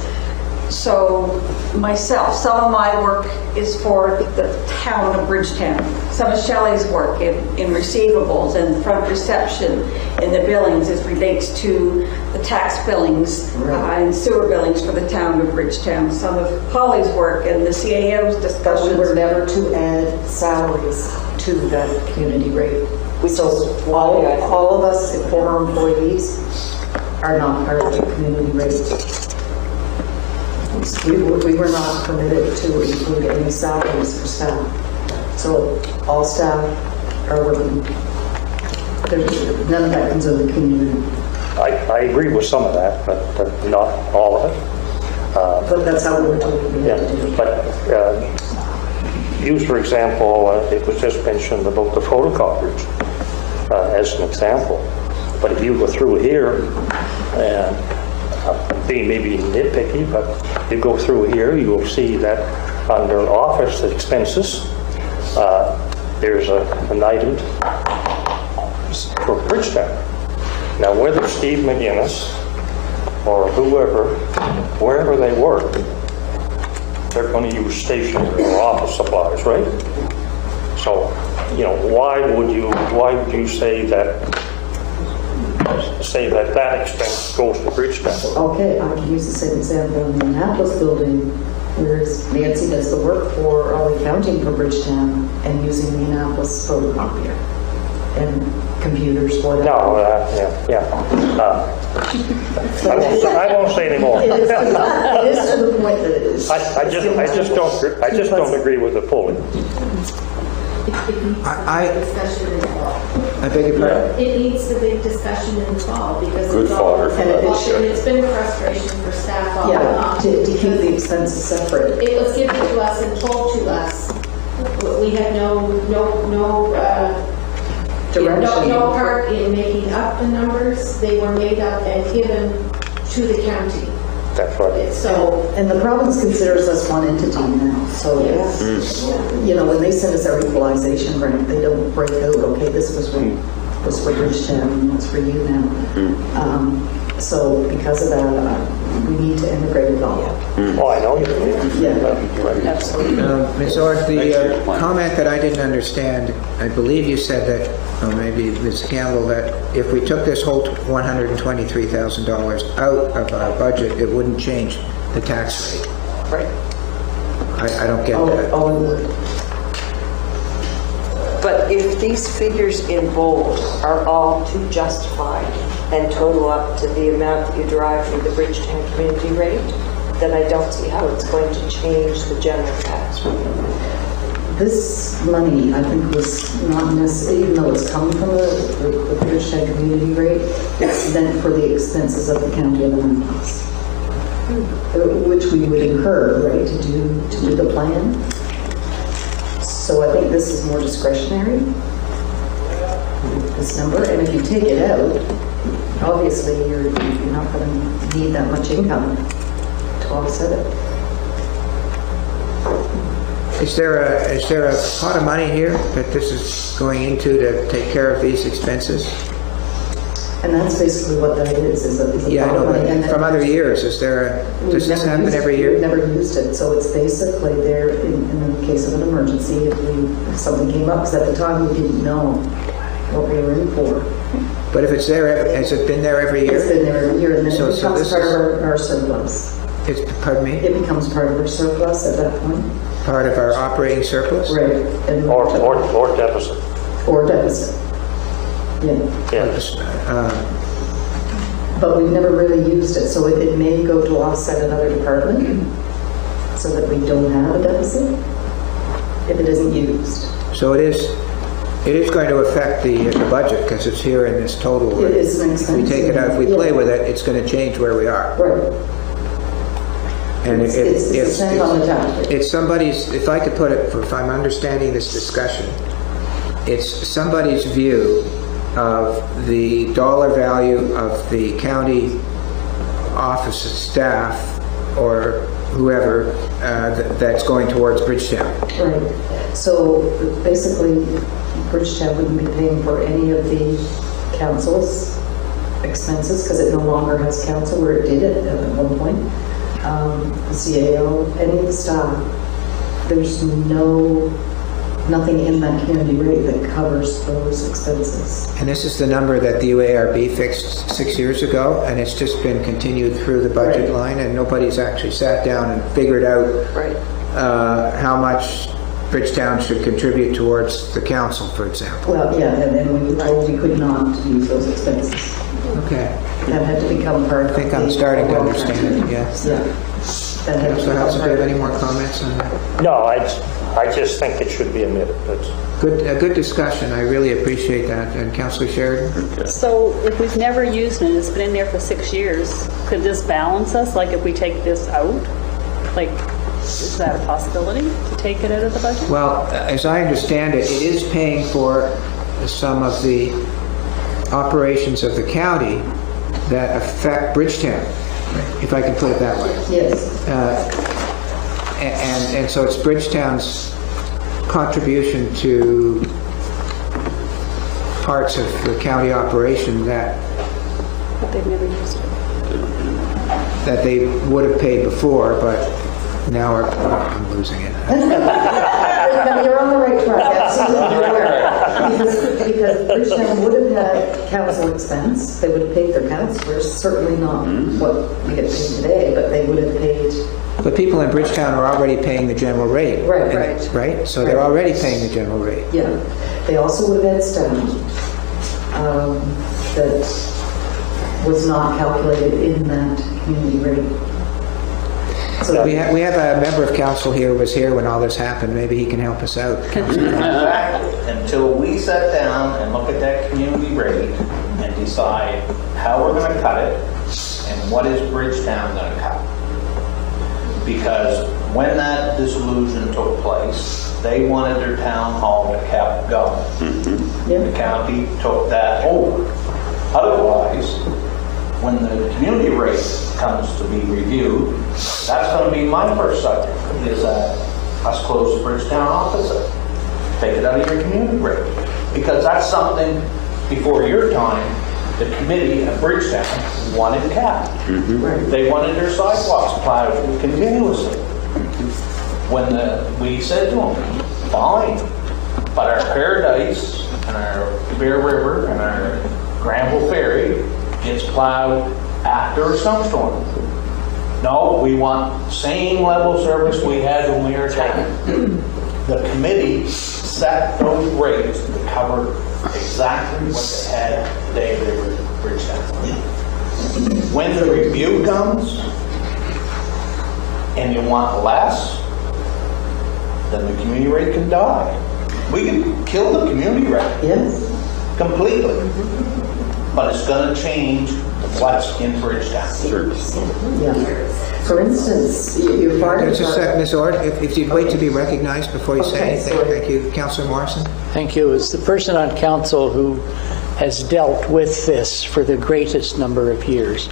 so myself, some of my work is for the town of Bridgetown. Some of Shelley's work in receivables and front reception in the billings is relates to the tax billings and sewer billings for the town of Bridgetown. Some of Holly's work and the CAO's discussions. We were never to add salaries to that community rate. So all of us, former employees, are not part of the community rate. We were not permitted to include any salaries for staff. So all staff are working. None of that comes in the community. I agree with some of that, but not all of it. But that's how we were told we had to do it. But use, for example, it was just mentioned about the photocopiers as an example. But if you go through here, and being maybe nitpicky, but you go through here, you will see that under office expenses, there's an item for Bridgetown. Now, whether Steve McGinnis or whoever, wherever they work, they're going to use stationery or office supplies, right? So, you know, why would you say that that expense goes to Bridgetown? Okay, I can use the same example in the Annapolis building, where Nancy does the work for all the accounting for Bridgetown and using the Annapolis photocopier and computers for that. No, I won't say anymore. It is to the point that it is. I just don't agree with it fully. I beg your pardon? It needs the big discussion in the fall because Good it's all, fodder for and that. it's been a frustration for staff all Yeah, along. to keep the expenses separate. It was given to us and told to us. We had no part in making up the numbers. They were made up and given to the county. That's right. So, and the province considers us one entity now. So, you know, when they send us our equalization grant, they don't break out, okay, this was for Bridgetown, and it's for you now. So because of that, we need to integrate it all. Oh, I know you do. Yeah, absolutely. Ms. Orr, the comment that I didn't understand, I believe you said that, or maybe Ms. Campbell, that if we took this whole $123,000 out of our budget, it wouldn't change the tax rate. Right. I don't get that. Oh, it would. But if these figures in bold are all to justify and total up to the amount that you derive from the Bridgetown community rate, then I don't see how it's going to change the general tax rate. This money, I think, was not necessarily, even though it's coming from the Bridgetown community rate, it's meant for the expenses of the county of Annapolis, which we would incur, right, to do the plan. So I think this is more discretionary, this number, and if you take it out, obviously you're not going to need that much income to offset it. Is there a pot of money here that this is going into to take care of these expenses? And that's basically what that is a Yeah, I know, pot of money. but from other years, does this happen every year? We've never used it, so it's basically there in the case of an emergency if something came up, because at the time we didn't know what we were in for. But if it's there, has it been there every year? It's been there every year, and then So- it so becomes this part is- of our surplus. Pardon me? It becomes part of our surplus at that point. Part of our operating surplus? Right. And Or deficit. Or deficit. Yeah. Yes. But we've never really used it, so it may go to offset another department so that we don't have a deficit if it isn't used. So it is going to affect the budget because it's here in this total. It is an expense. If we take it out, if we play with it, it's going to change where we are. Right. And It's a cent on the tax rate. it's somebody's, if I could put it, if I'm understanding this discussion, it's somebody's view of the dollar value of the county office staff or whoever that's going towards Bridgetown. Right. So basically, Bridgetown wouldn't be paying for any of the council's expenses because it no longer has council where it did it at one point. The CAO, any of the staff, there's nothing in that community rate that covers those expenses. And this is the number that the UARB fixed 6 years ago, and it's just been continued through the budget line, and nobody's actually sat down and figured out how much Bridgetown should contribute towards the council, for example. Well, yeah, and then we were told we could not use those expenses. Okay. That had to become part of I think I'm starting to understand it, yeah. Yeah. That had to So House, do become you have part any more comments on that? No, I just think it should be omitted. A good discussion. I really appreciate that. And Councillor Sheridan? So if we've never used it, and it's been in there for 6 years, could this balance us? Like if we take this out? Like, is that a possibility to take it out of the budget? Well, as I understand it, it is paying for some of the operations of the county that affect Bridgetown, if I can put it that way. Yes. And so it's Bridgetown's contribution to parts of the county operation that But they've never used it. that they would have paid before, but now I'm losing it. You're on the right track, absolutely. Because Bridgetown would have had council expense, they would have paid their councilors, certainly not what we get paid today, but they would have paid. But people in Bridgetown are already paying the general rate. Right. Right? So they're already paying the general rate. Yeah. They also would have had staff that was not calculated in that community rate. So We have a member of council here who was here when all this happened. Maybe he can help us out. Exactly. Until we sit down and look at that community rate and decide how we're going to cut it and what is Bridgetown going to cut. Because when that dissolution took place, they wanted their town hall to keep going. The county took that over. Otherwise, when the community rate comes to be reviewed, that's going to be my first subject, is that us close the Bridgetown office up. Take it out of your community rate. Because that's something, before your time, the committee at Bridgetown wanted capped. They wanted their sidewalks plowed continuously. When we said to them, fine, but our Paradise and our Bear River and our Granville Ferry gets plowed after a snowstorm. No, we want same level service we had when we were taking. The committee set those rates to cover exactly what they had today they were Bridgetown. When the review comes and you want less, then the community rate can die. We can kill the community rate. Yes. Completely. But it's going to change what's in Bridgetown. Yeah. For instance, your fire Just a sec, department. Ms. Ord, if you'd wait to be recognized before you say Okay, anything. sorry. Thank you. Councillor Morrison? Thank you. As the person on council who has dealt with this for the greatest number of years,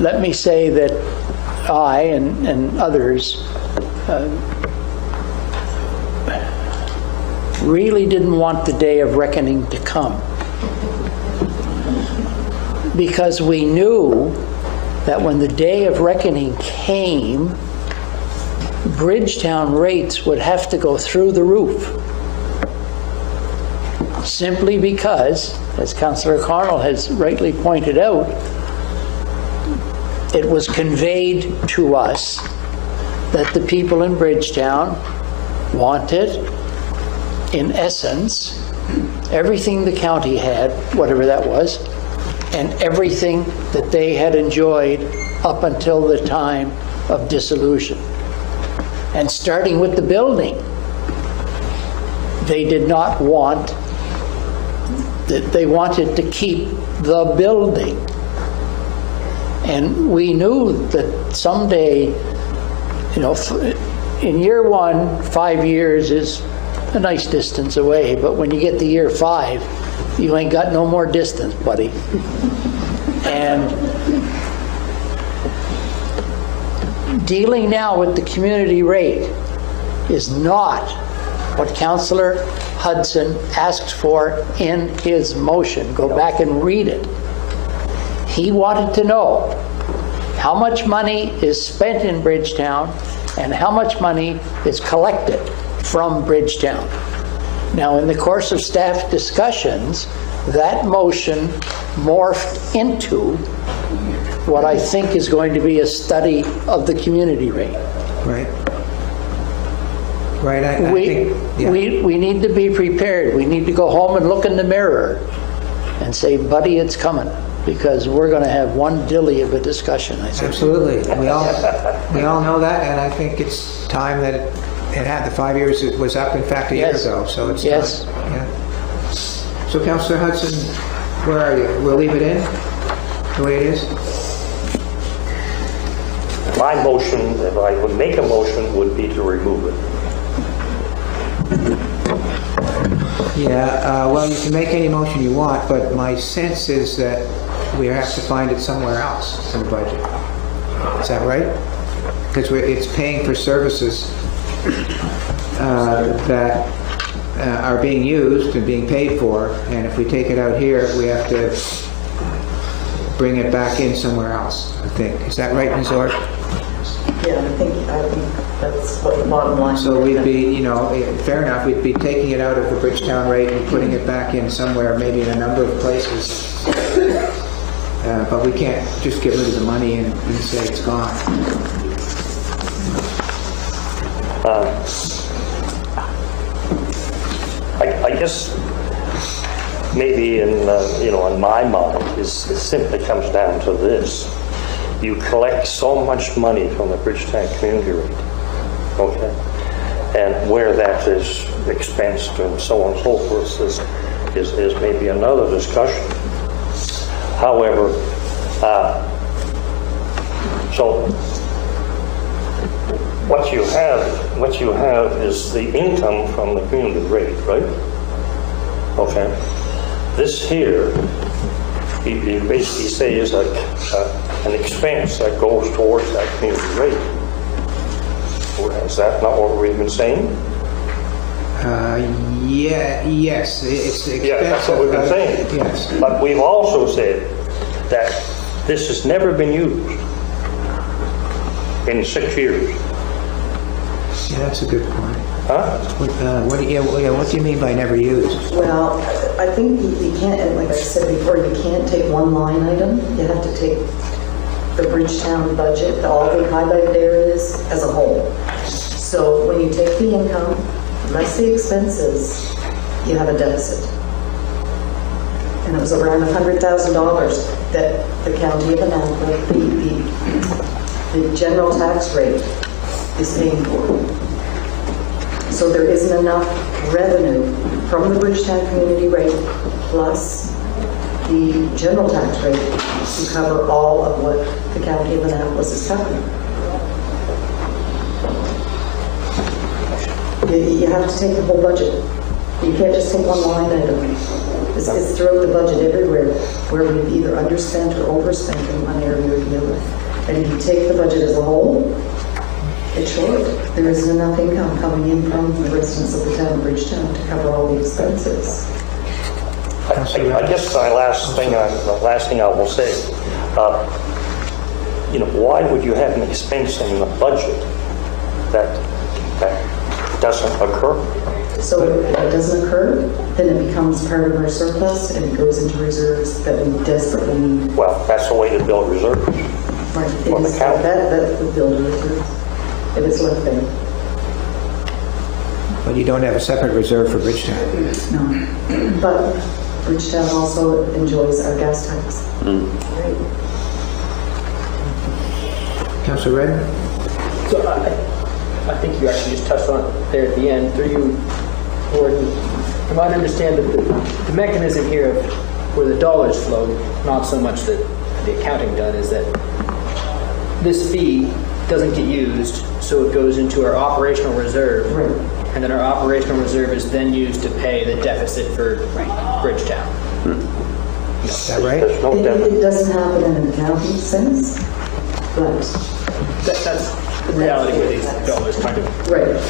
let me say that I and others really didn't want the day of reckoning to come, because we knew that when the day of reckoning came, Bridgetown rates would have to go through the roof. Simply because, as Councillor Connell has rightly pointed out, it was conveyed to us that the people in Bridgetown wanted, in essence, everything the county had, whatever that was, and everything that they had enjoyed up until the time of dissolution. And starting with the building, they did not want, they wanted to keep the building. And we knew that someday, you know, in year one, 5 years is a nice distance away, but when you get to year 5, you ain't got no more distance, buddy. And dealing now with the community rate is not what Councillor Hudson asked for in his motion. Go back and read it. He wanted to know how much money is spent in Bridgetown and how much money is collected from Bridgetown. Now, in the course of staff discussions, that motion morphed into what I think is going to be a study of the community rate. Right. Right, I think, yeah. We need to be prepared. We need to go home and look in the mirror and say, buddy, it's coming, because we're going to have one dilly of a discussion, I think. Absolutely. We all know that, and I think it's time that it had the 5 years. It was up, in fact, a year ago, so it's yes. time. Yeah. So, Councillor Hudson, where are you? We'll leave it in the way it is? My motion, if I would make a motion, would be to remove it. Yeah, well, you can make any motion you want, but my sense is that we have to find it somewhere else in the budget. Is that right? Because it's paying for services that are being used and being paid for, and if we take it out here, we have to bring it back in somewhere else, I think. Is that right, Ms. Orr? Yeah, I think that's what the bottom line. So we'd be, you know, fair enough, we'd be taking it out of the Bridgetown rate and putting it back in somewhere, maybe in a number of places. But we can't just get rid of the money and say it's gone. I guess maybe in my mind, it simply comes down to this. You collect so much money from the Bridgetown community rate, okay? And where that is expensed and so on and so forth is maybe another discussion. However, so what you have is the income from the community rate, right? Okay. This here, you basically say is like an expense that goes towards that community rate. Is that not what we've been saying? Yes, it's the expense. Yeah, that's what we've been saying. Yes. But we've also said that this has never been used in 6 years. Yeah, that's a good point. Huh? What do you mean by never used? Well, I think you can't, and like I said before, you can't take one line item. You have to take the Bridgetown budget, all the highlighted areas as a whole. So when you take the income, less the expenses, you have a deficit. And it was around $100,000 that the county of Annapolis, the general tax rate is paying for. So there isn't enough revenue from the Bridgetown community rate plus the general tax rate to cover all of what the county of Annapolis is covering. You have to take the whole budget. You can't just take one line item. It's throughout the budget everywhere where we've either underspent or overspent in one area or the other. And if you take the budget as a whole, it's short. There isn't enough income coming in from the residents of the town of Bridgetown to cover all the expenses. I guess the last thing I will say, why would you have an expense in the budget that doesn't occur? So if it doesn't occur, then it becomes part of our surplus and it goes into reserves that we desperately need. Well, that's the way to build reserves. Right. It is that would build a reserve if it's left there. But you don't have a separate reserve for Bridgetown. No. But Bridgetown also enjoys our gas tax. Right. Councillor Redden? So I think you actually just touched on it there at the end. Through you, Gordon, you might understand that the mechanism here of where the dollars flow, not so much that the accounting done, is that this fee doesn't get used, so it goes into our operational reserve. Right. And then our operational reserve is then used to pay the deficit for Bridgetown. Is that right? It doesn't happen in an accounting sense, but that's the reality where these dollars kind of. Right.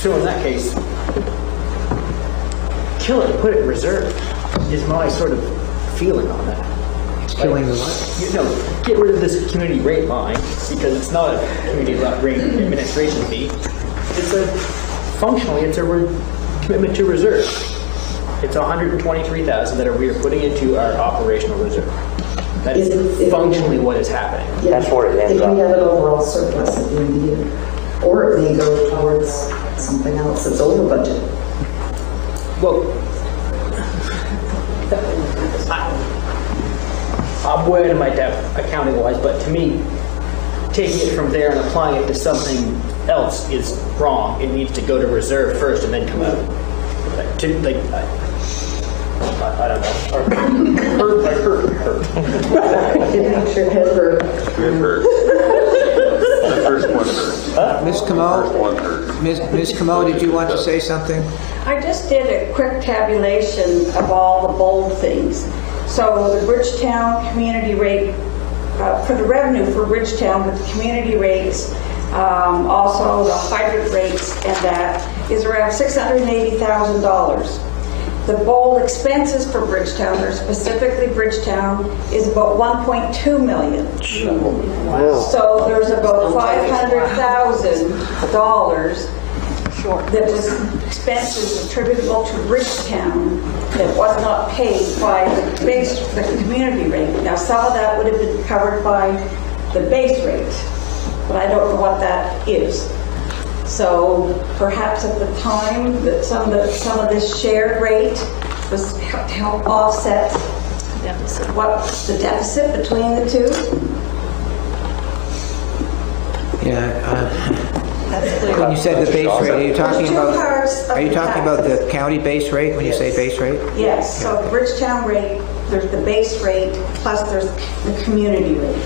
So in that case, kill it, put it in reserve, is my sort of feeling on that. Killing the what? Get rid of this community rate line, because it's not a community rate administration fee. It's functionally it's a commitment to reserve. It's $123,000 that we are putting into our operational reserve. That is functionally what is happening. Yeah, that's where it ends if up. we have an overall surplus at the end of the year, or it may go towards something else that's over budget. Well, I'm way out of my depth accounting-wise, but to me, taking it from there and applying it to something else is wrong. It needs to go to reserve first and then come out. I don't know. Hurt. It makes your head hurt. It hurts. The first one hurts. Ms. Camo? Ms. Camo, did you want to say something? I just did a quick tabulation of all the bold things. So the Bridgetown community rate, for the revenue for Bridgetown with the community rates, also the hydrant rates, and that is around $680,000. The bold expenses for Bridgetown, or specifically Bridgetown, is about $1.2 million. Wow. So there's about $500,000 that was expenses attributable to Bridgetown that was not paid by the community rate. Now, some of that would have been covered by the base rate, but I don't know what that is. So perhaps at the time that some of this shared rate was to help offset what the deficit between the two. When you said the base rate, are you talking about the county base rate when you say base rate? Yes. So the Bridgetown rate, there's the base rate plus there's the community rate.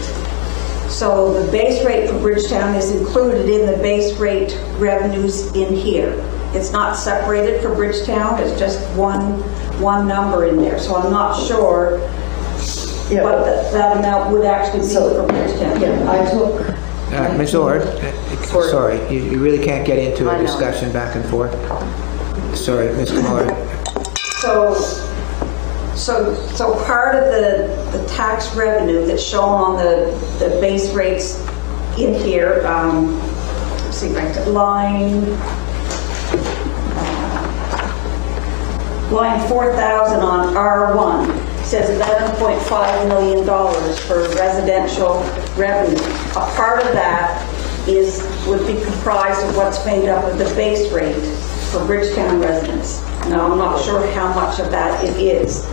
So the base rate for Bridgetown is included in the base rate revenues in here. It's not separated for Bridgetown. It's just one number in there. So I'm not sure what that amount would actually be for Bridgetown. Yeah, I took. Ms. Orr, sorry, you really can't get into a discussion back and forth. Sorry, Ms. Kamara. So part of the tax revenue that's shown on the base rates in here, let's see if I can, line 4,000 on R1 says $11.5 million for residential revenue. A part of that would be comprised of what's made up of the base rate for Bridgetown residents. Now, I'm not sure how much of that it is.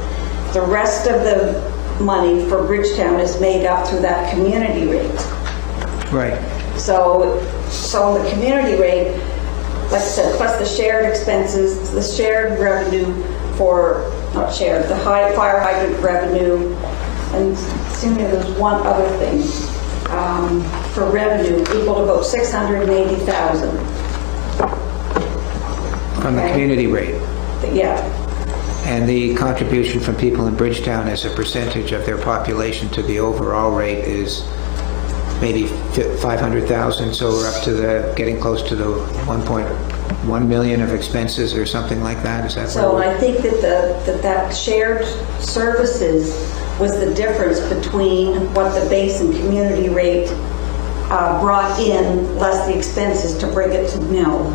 The rest of the money for Bridgetown is made up through that community rate. Right. So the community rate, like I said, plus the shared expenses, the shared revenue for, not shared, the fire hydrant revenue, and assuming there's one other thing, for revenue equal to about 680,000. From the community rate. Yeah. And the contribution from people in Bridgetown as a percentage of their population to the overall rate is maybe 500,000, so we're up to getting close to the 1.1 million of expenses or something like that. Is that So right? I think that that shared services was the difference between what the base and community rate brought in, less the expenses to bring it to nil.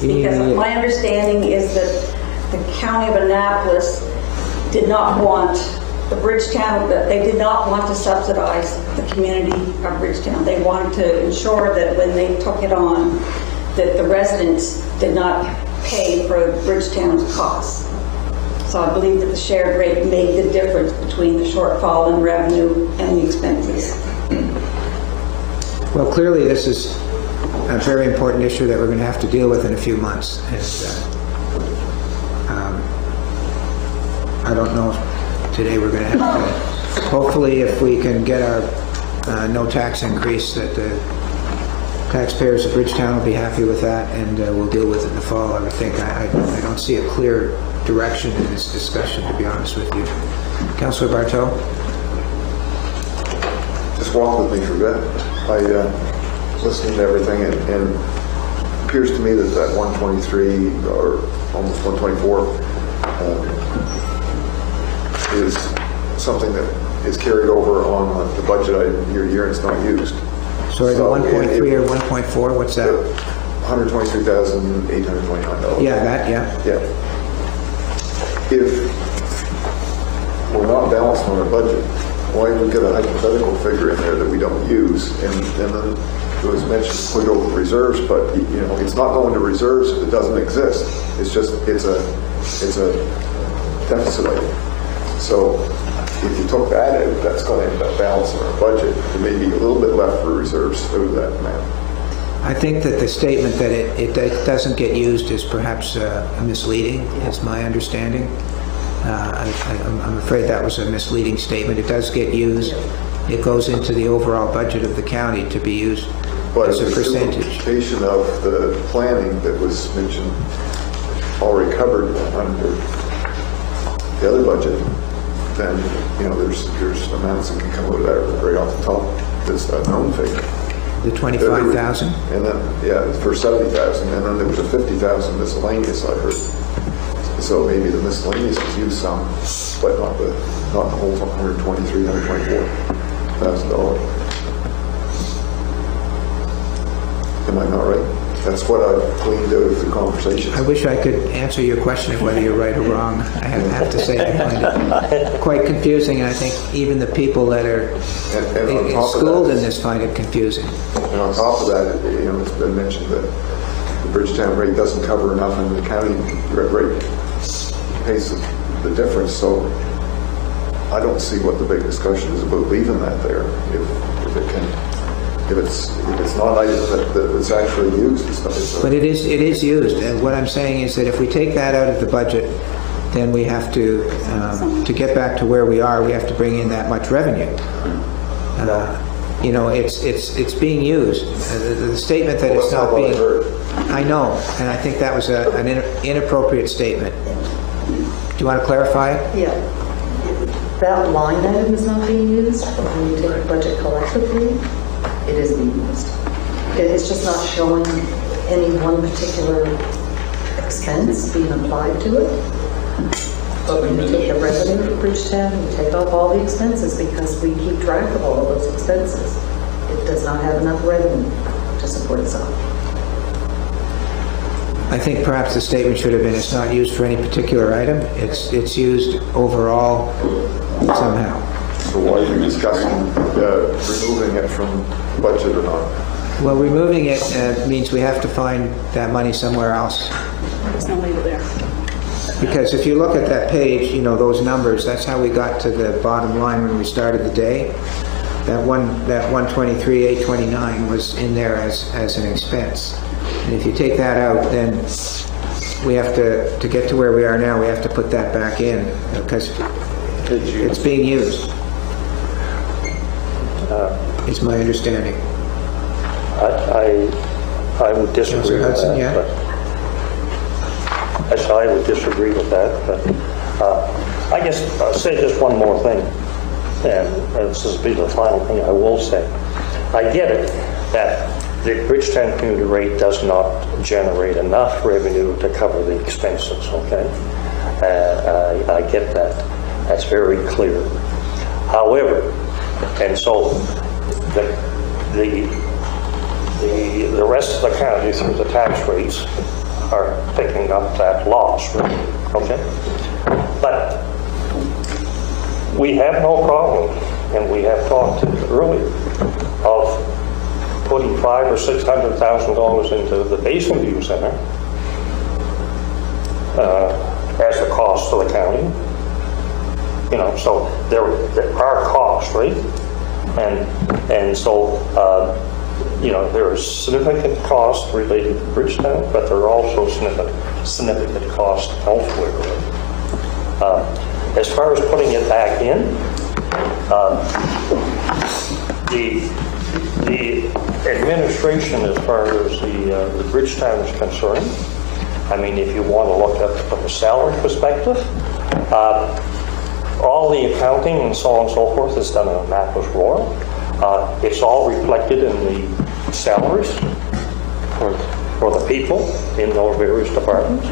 Because my understanding is that the County of Annapolis did not want the Bridgetown, they did not want to subsidize the community of Bridgetown. They wanted to ensure that when they took it on, that the residents did not pay for Bridgetown's costs. So I believe that the shared rate made the difference between the shortfall in revenue and the expenses. Well, clearly this is a very important issue that we're going to have to deal with in a few months. And, I don't know if today we're going to have to, hopefully if we can get our no tax increase, that the taxpayers of Bridgetown will be happy with that, and we'll deal with it in the fall. I would think. I don't see a clear direction in this discussion, to be honest with you. Councillor Bartow? Just walk with me for a bit. I listening to everything, and it appears to me that 123 or almost 124 is something that is carried over on the budget item year and it's not used. Sorry, the 1.3 or 1.4, what's that? $123,829. Yeah, that, yeah. Yeah. If we're not balanced on our budget, why do we get a hypothetical figure in there that we don't use? And then it was mentioned to put over reserves, but it's not going to reserves if it doesn't exist. It's just it's a deficit item. So if you took that out, that's going to end up balancing our budget. There may be a little bit left for reserves through that amount. I think that the statement that it doesn't get used is perhaps misleading, is my understanding. I'm afraid that was a misleading statement. It does get used. It goes into the overall budget of the county to be used as a percentage. But the implementation of the planning that was mentioned, already covered under the other budget, then there's amounts that can come out of that right off the top. That's a known figure. The 25,000? And then, yeah, for 70,000, and then there was a 50,000 miscellaneous, I heard. So maybe the miscellaneous is used some, but not the whole $123,000, $124,000. Am I not right? That's what I've gleaned out of the conversation. I wish I could answer your question of whether you're right or wrong. I have to say I find it quite confusing, and I think even the people that are schooled in this find it confusing. And on top of that, it's been mentioned that the Bridgetown rate doesn't cover enough, and the county rate pays the difference. So I don't see what the big discussion is about leaving that there. If it's not an item that it's actually used, but it is used. And what I'm saying is that if we take that out of the budget, then we have to get back to where we are. We have to bring in that much revenue. It's being used. The statement that it's not being. I know, and I think that was an inappropriate statement. Do you want to clarify it? Yeah. That line item is not being used, but when you take the budget collectively, it is being used. It's just not showing any one particular expense being applied to it. But when you take the revenue for Bridgetown, you take off all the expenses because we keep track of all of those expenses. It does not have enough revenue to support itself. I think perhaps the statement should have been it's not used for any particular item. It's used overall somehow. So why are you discussing removing it from budget or not? Well, removing it means we have to find that money somewhere else. There's no label there. Because if you look at that page, those numbers, that's how we got to the bottom line when we started the day. that 123,829 was in there as an expense. And if you take that out, then we have to get to where we are now, we have to put that back in because it's being used. It's my understanding. I would disagree with Hudson, that. yeah? I would disagree with that. But, I guess I'll say just one more thing, and this will be the final thing I will say. I get it that the Bridgetown community rate does not generate enough revenue to cover the expenses, okay? I get that. That's very clear. However, and so the rest of the county through the tax rates are picking up that loss, right? Okay? But we have no problem, and we have talked earlier, of putting $500,000 or $600,000 into the Basin View Center as a cost to the county. You know, so there are costs, right? And so, you know, there are significant costs related to Bridgetown, but there are also significant costs elsewhere. As far as putting it back in, the administration, as far as the Bridgetown is concerned, I mean, if you want to look at it from a salary perspective, all the accounting and so on and so forth is done in Annapolis Royal. It's all reflected in the salaries for the people in those various departments.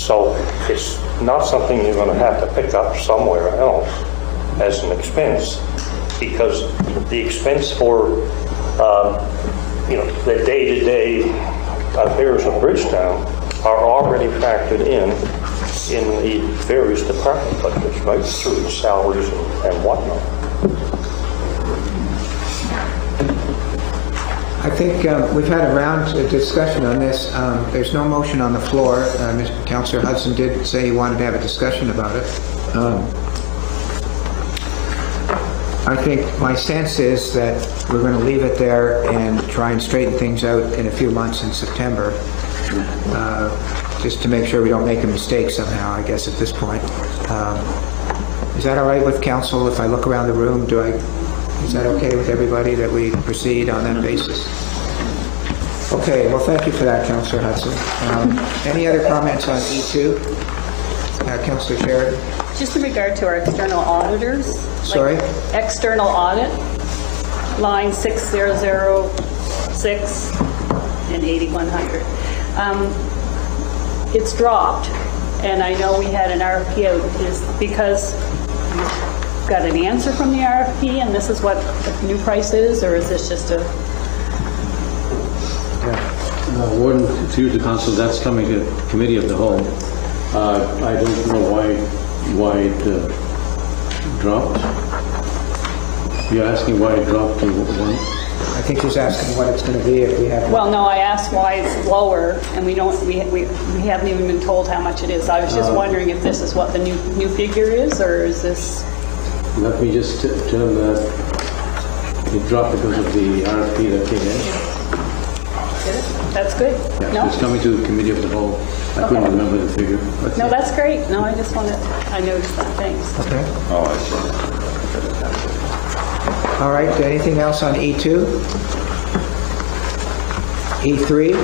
So it's not something you're going to have to pick up somewhere else as an expense, because the expense for you know, the day-to-day affairs of Bridgetown are already factored in the various department budgets, right, through the salaries and whatnot. I think we've had a round discussion on this. There's no motion on the floor. Councillor Hudson did say he wanted to have a discussion about it. I think my sense is that we're going to leave it there and try and straighten things out in a few months in September, just to make sure we don't make a mistake somehow, I guess, at this point. Is that all right with council if I look around the room? Is that okay with everybody that we proceed on that basis? Okay, well, thank you for that, Councillor Hudson. Any other comments on E2? Councillor Sheridan? Just in regard to our external auditors. Sorry? Like external audit, line 6006 and 8100. It's dropped, and I know we had an RFP out. Is because we've got an answer from the RFP, and this is what the new price is, or is this just a... Warden, through the council, that's coming to committee of the whole. I don't know why it dropped. You're asking why it dropped to one? I think he's asking what it's going to be if we have... Well, no, I asked why it's lower, and we haven't even been told how much it is. I was just wondering if this is what the new figure is, or is this... Let me just tell them that it dropped because of the RFP that came in. That's good. Yeah, No? so it's coming to the committee of the whole. I couldn't remember the figure. No, that's great. No, I just wanted, I noticed that. Thanks. Okay. Oh, I see. All right, anything else on E2? E3?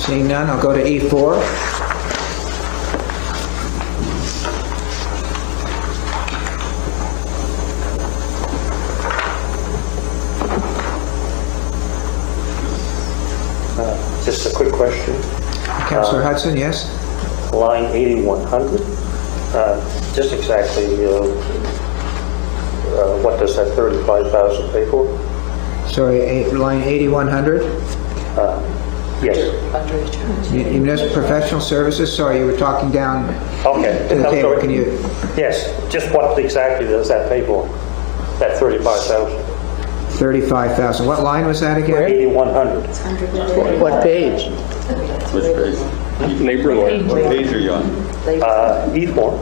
Seeing none, I'll go to E4. Just a quick question. Councillor Hudson, yes? Line 8100, just exactly what does that 35,000 pay for? Sorry, line 8100? Yes. Municipal professional services, sorry, you were talking down Okay. to the I'm table. sorry. Can you... Yes, just what exactly does that pay for? That 35,000? 35,000. What line was that again? 8,100. What page? Which page? Labor lawyer. What page are you on? E4.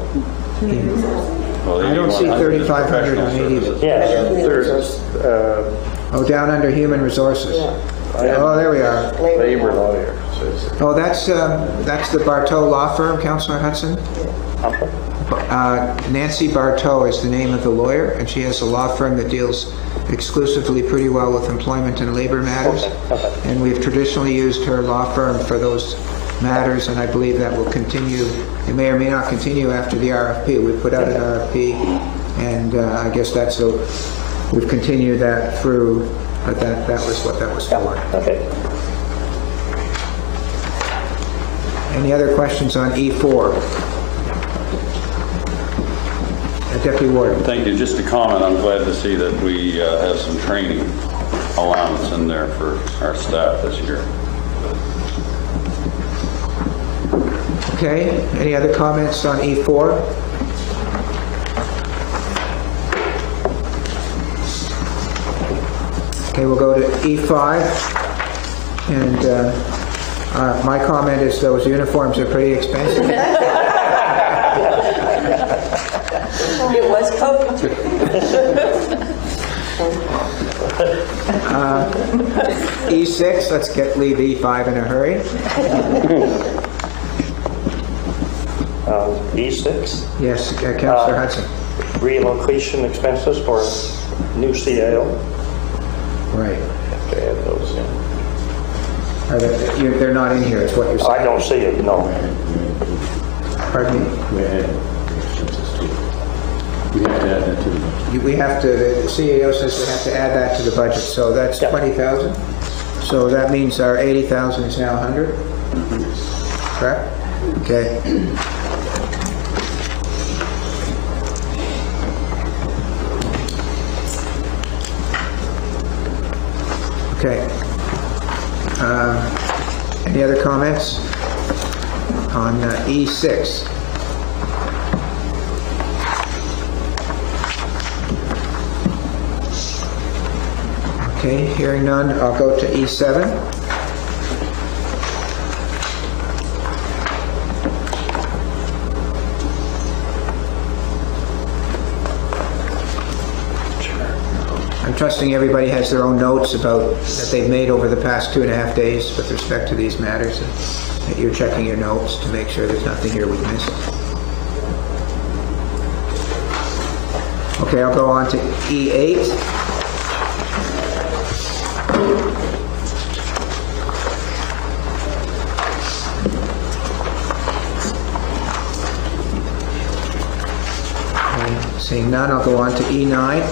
Well, I don't see 8,100 is 3,500 on professional 80. services. Yes. Oh, down under human resources. Oh, there we are. Labor lawyer. Oh, that's the Bartow Law Firm, Councillor Hudson? Nancy Bartow is the name of the lawyer, and she has a law firm that deals exclusively pretty well with employment and labor matters. And we've traditionally used her law firm for those matters, and I believe that will continue. It may or may not continue after the RFP. We put out an RFP, and I guess we've continued that through, but that was what that was for. Okay. Any other questions on E4? Deputy Warden. Thank you. Just a comment. I'm glad to see that we have some training allowance in there for our staff this year. Okay. Any other comments on E4? Okay, we'll go to E5. And my comment is those uniforms are pretty expensive. It was COVID. E6, let's leave E5 in a hurry. E6. Yes, Councillor Hudson. Relocation expenses for new CAO. Right. Have to add those in. They're not in here, is what you're saying. I don't see it, no. Pardon me? We have to add that to the budget. We have to, the CEO says we have to add that to the budget, so that's 20,000. So that means our 80,000 is now 100? Correct? Okay. Okay. Any other comments on E6? Okay, hearing none, I'll go to E7. I'm trusting everybody has their own notes about that they've made over the past 2.5 days with respect to these matters, and that you're checking your notes to make sure there's nothing here we've missed. Okay, I'll go on to E8. Seeing none, I'll go on to E9.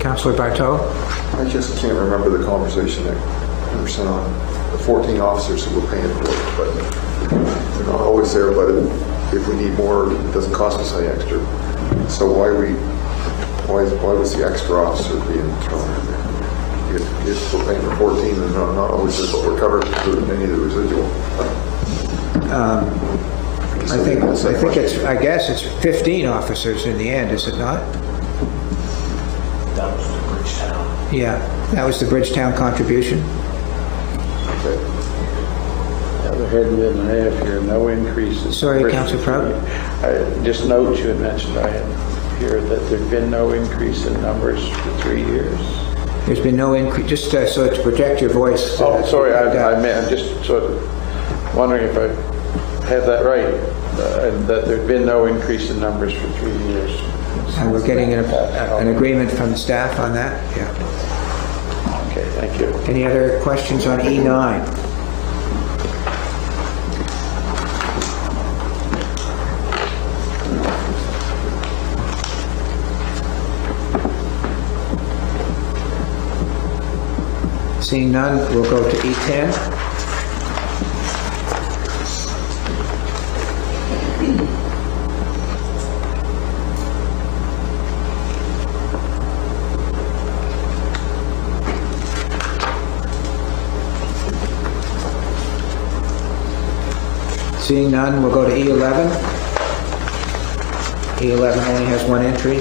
Councillor Bartow? I just can't remember the conversation that we were on the 14 officers who were paying for it, but they're not always there, but if we need more, it doesn't cost us any extra. So why was the extra officer being thrown in there? If we're paying for 14, then not always there, but we're covered for any of the residual. I guess it's 15 officers in the end, is it not? That was the Bridgetown. Yeah, that was the Bridgetown contribution. Okay. Head and a half here, no increases. Sorry, Councillor Prout. Just note you had mentioned I had here that there'd been no increase in numbers for 3 years. There's been no increase, just so to project your voice. I'm just sort of wondering if I have that right, and that there'd been no increase in numbers for 3 years. And we're getting an agreement from the staff on that? Yeah. Okay, thank you. Any other questions on E9? Seeing none, we'll go to E10. Seeing none, we'll go to E11. E11 only has one entry.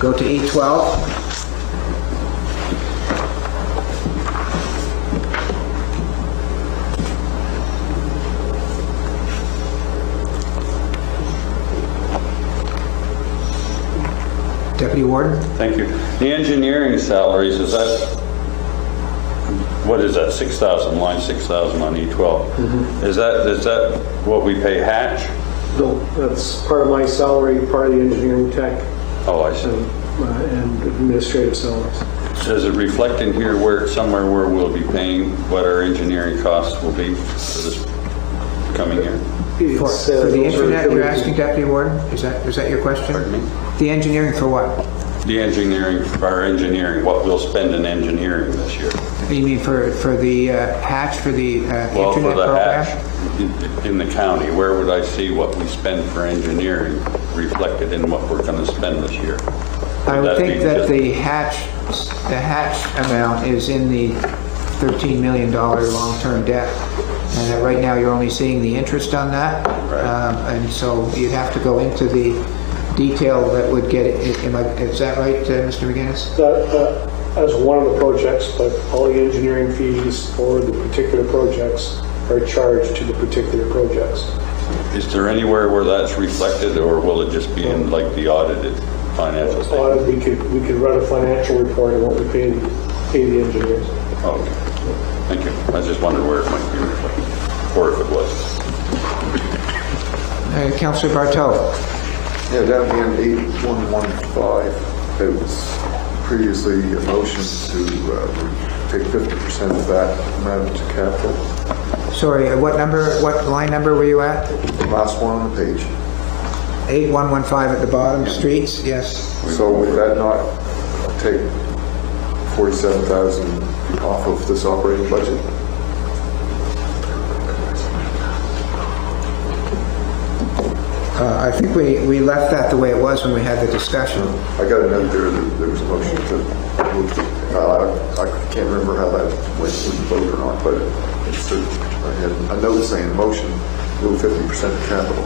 Go to E12. Deputy Warden? Thank you. The engineering salaries, is that, what is that, 6,000, line 6,000 on E12? Is that what we pay Hatch? No, that's part of my salary, part of the engineering tech. Oh, I see. And administrative salaries. So does it reflect in here somewhere where we'll be paying what our engineering costs will be for this coming year? For the internet, you're asking, Deputy Warden? Is that your question? Pardon me? The engineering for what? The engineering, for our engineering, what we'll spend in engineering this year. You mean for the Hatch for the Well, internet for the program? Hatch in the county, where would I see what we spend for engineering reflected in what we're going to spend this year? I would that think be that just- the Hatch amount is in the $13 million long-term debt. And that right now you're only seeing the interest on that. And so you'd have to go into the detail that would get it. Is that right, Mr. McGinnis? That as one of the projects, but all the engineering fees for the particular projects are charged to the particular projects. Is there anywhere where that's reflected, or will it just be in like the audited financial statement? We could run a financial report on what we pay the engineers. Okay. Thank you. I just wondered where it might be reflected, or if it was. Councillor Bartow. Yeah, down here in 8115, there was previously a motion to take 50% of that amount to capital. Sorry, what line number were you at? The last one on the page. 8115 at the bottom, streets, yes. So would that not take 47,000 off of this operating budget? I think we left that the way it was when we had the discussion. I got a note there that there was a motion to move. I can't remember how that went, we voted or not, but it's I had a note saying motion move 50% of capital.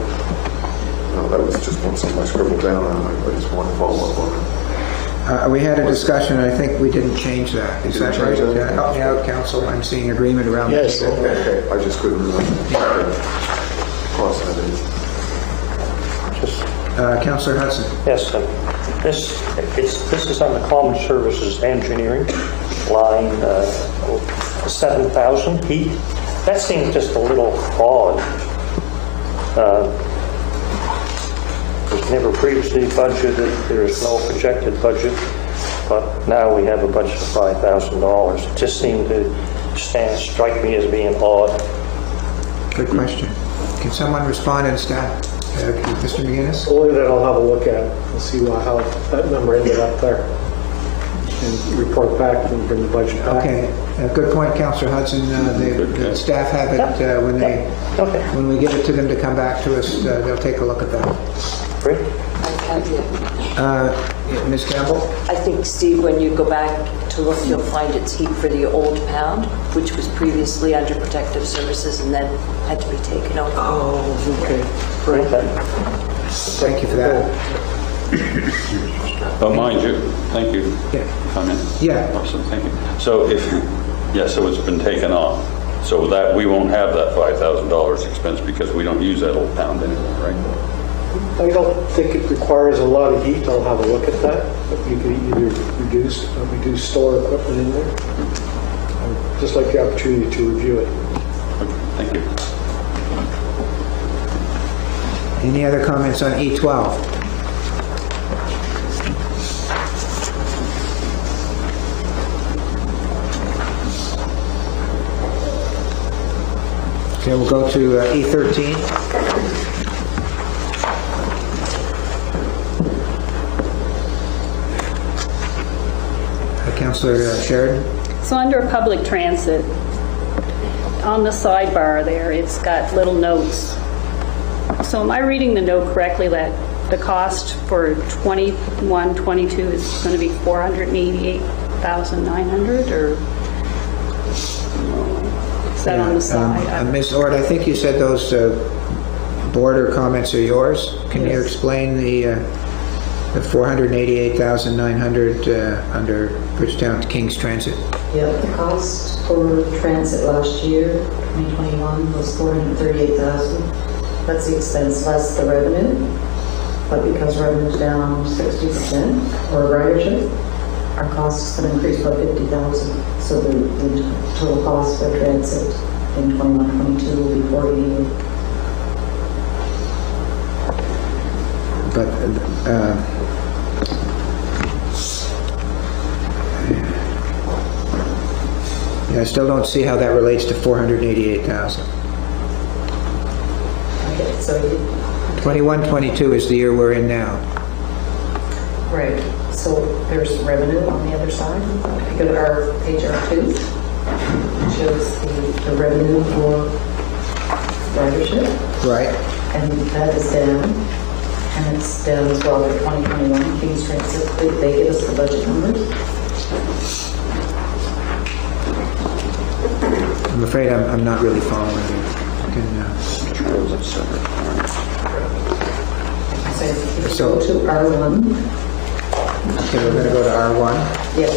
That was just something I scribbled down, and I just wanted to follow up on it. We had a discussion, and I think we didn't change that. Is that right? Help me out, Council. I'm seeing agreement around the table. Okay, I just couldn't remember. Cross that in. Councillor Hudson. Yes, this is on the Common Services Engineering, line 7,000 heat. That seems just a little odd. It was never previously budgeted. There is no projected budget, but now we have a budget of $5,000. It just seemed to strike me as being odd. Good question. Can someone respond in staff? Mr. McGinnis? Only that I'll have a look at and see how that number ended up there. And report back and bring the budget back. Okay, good point, Councillor Hudson. The staff have it when we give it to them to come back to us. They'll take a look at that. Great. Ms. Campbell? I think, Steve, when you go back to look, you'll find it's heat for the old pound, which was previously under protective services and then had to be taken over. Oh, okay. Great. Thank you for that. But mind you, thank you. Yeah. Come in. Yeah. Awesome, thank you. So so it's been taken off. So that we won't have that $5,000 expense because we don't use that old pound anymore, right? I don't think it requires a lot of heat. I'll have a look at that. But you could either reduce store equipment in there. I'd just like the opportunity to review it. Thank you. Any other comments on E12? Okay, we'll go to E13. Councillor Sheridan. So under public transit, on the sidebar there, it's got little notes. So am I reading the note correctly that the cost for 21-22 is going to be $488,900, or Is that on the side? Ms. Ord, I think you said those border comments are yours. Can you explain the 488,900 under Bridgetown to King's Transit? Yep, the cost for transit last year, 2021, was 438,000. That's the expense less the revenue. But because revenue's down 60% or ridership, our costs have increased by 50,000. So the total cost for transit in 21-22 will be 488. But I still don't see how that relates to 488,000. Okay, so 21-22 is the year we're in now. right. So there's revenue on the other side. If you go to our page R2, it shows the revenue for ridership. Right. And that is down. And it's down as well for 2021. King's Transit, they give us the budget numbers. I'm afraid I'm not really following you. So if you go to R1. Okay, we're going to go to R1. Yes.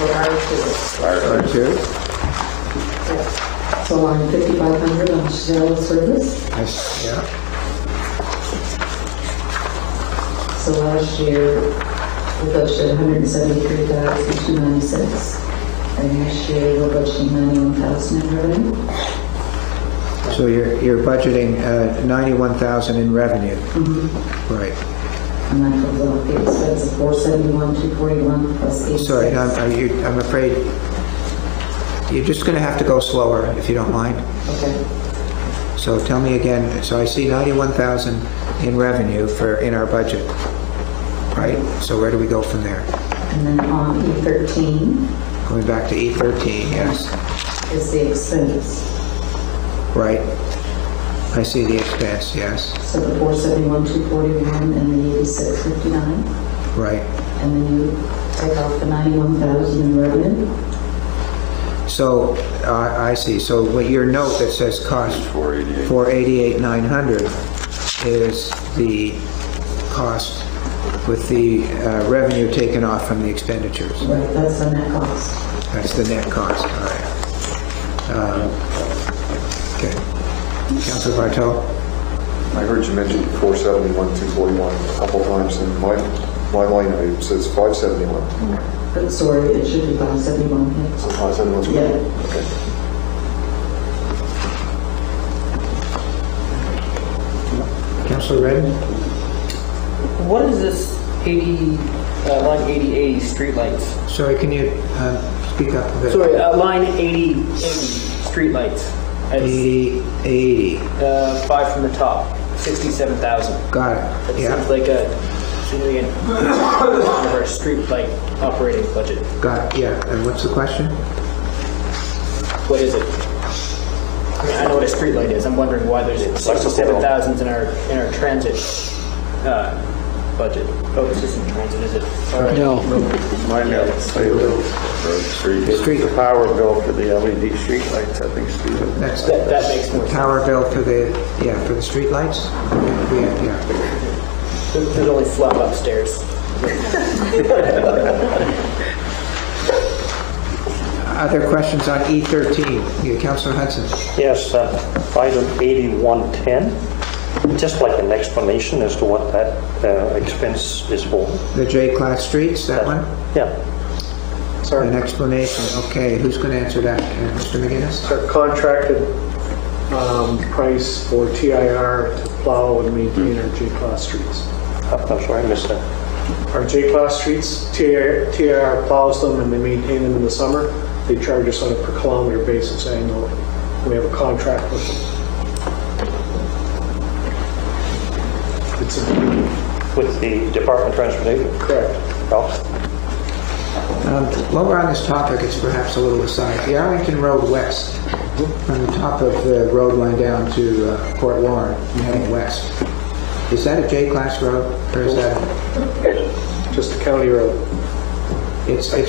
Or R2. R2. Yeah. So line 5,500 on shell service. Yeah. So last year, we budgeted 173,296. And this year, we're budgeting 91,000 in revenue. So you're budgeting 91,000 in revenue. Mm-hmm. Right. And that comes off the expense of 471,241 plus 86. Sorry, I'm afraid you're just going to have to go slower if you don't mind. Okay. So tell me again. So I see 91,000 in revenue in our budget, right? So where do we go from there? And then on E13. Going back to E13, yes. Is the expense. Right. I see the expense, yes. So the 471,241 and the 86,59. Right. And then you take off the 91,000 in revenue. So I see. So what your note that says cost 488,900 is the cost with the revenue taken off from the expenditures. Right, that's the net cost. That's the net cost. All right. Okay. Councilor Bartow? I heard you mention 471,241 a couple times, and my line item says 571. But sorry, it should be 571. Yeah. So 571's good? Yeah. Okay. Councilor Redden? What is this line 8080 streetlights? Sorry, can you speak up a bit? Sorry, line 8080 streetlights. 80. 5 from the top, 67,000. Got it. That Yeah. seems like a significant of our street light operating budget. Got it. Yeah. And what's the question? What is it? I mean, I know what a street light is. I'm wondering why there's 67,000 in our transit budget. Oh, this isn't transit, is it? All right. No. Mine is the power bill for the LED street lights, I think, Steve. That makes more sense. Power bill for the street lights? Yeah. There's only fluff upstairs. Other questions on E13? Yeah, Councilor Hudson. Yes, item 8110. Just like an explanation as to what that expense is for. The J-class streets, that one? Yeah. Sorry. An explanation. Okay, who's going to answer that? Mr. McGinnis? Our contracted price for TIR to plow and maintain our J-class streets. I'm sorry, I missed that. Our J-class streets, TIR plows them and they maintain them in the summer. They charge us on a per kilometer basis annually. We have a contract with them. With the Department of Transportation? Correct. While we're on this topic, it's perhaps a little aside. The Arlington Road West, from the top of the road line down to Port Warren, heading west, is that a J-class road, or is that just a county road? It's a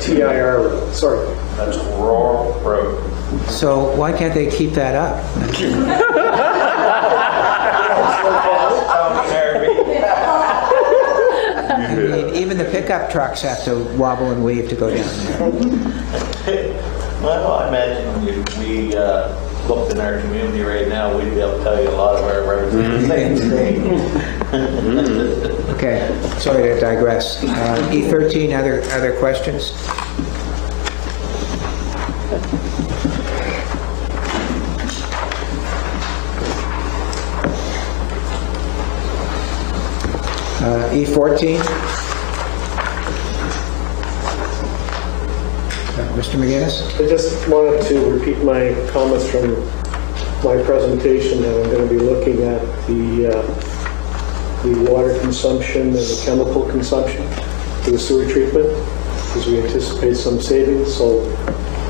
TIR road, sorry. That's rural road. So why can't they keep that up? I mean, even the pickup trucks have to wobble and weave to go down there. Well, I imagine if we looked in our community right now, we'd be able to tell you a lot of our roads are the same state. Okay, sorry to digress. E13, other questions? E14? Mr. McGinnis? I just wanted to repeat my comments from my presentation that I'm going to be looking at the water consumption and the chemical consumption for the sewer treatment, because we anticipate some savings, so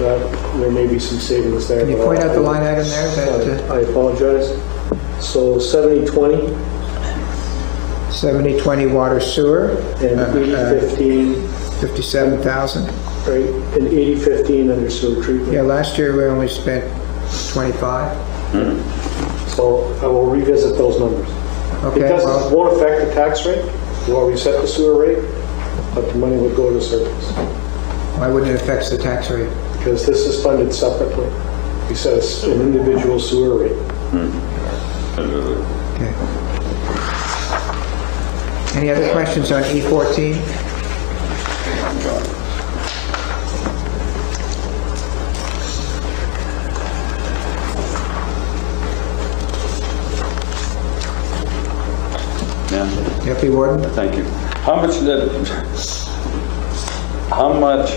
that there may be some savings there. Can you point out the line item there? I apologize. So 70/20. 70/20 water sewer. And 80/15. 57,000. Right, and 80/15 under sewer treatment. Yeah, last year we only spent 25. So I will revisit those numbers. Okay, It won't affect the tax rate. We'll already set the sewer rate, but the money would go to surplus. Why wouldn't it affect the tax rate? Because this is funded separately. We set an individual sewer rate. Okay. Any other questions on E14? Deputy Warden? Thank you. How much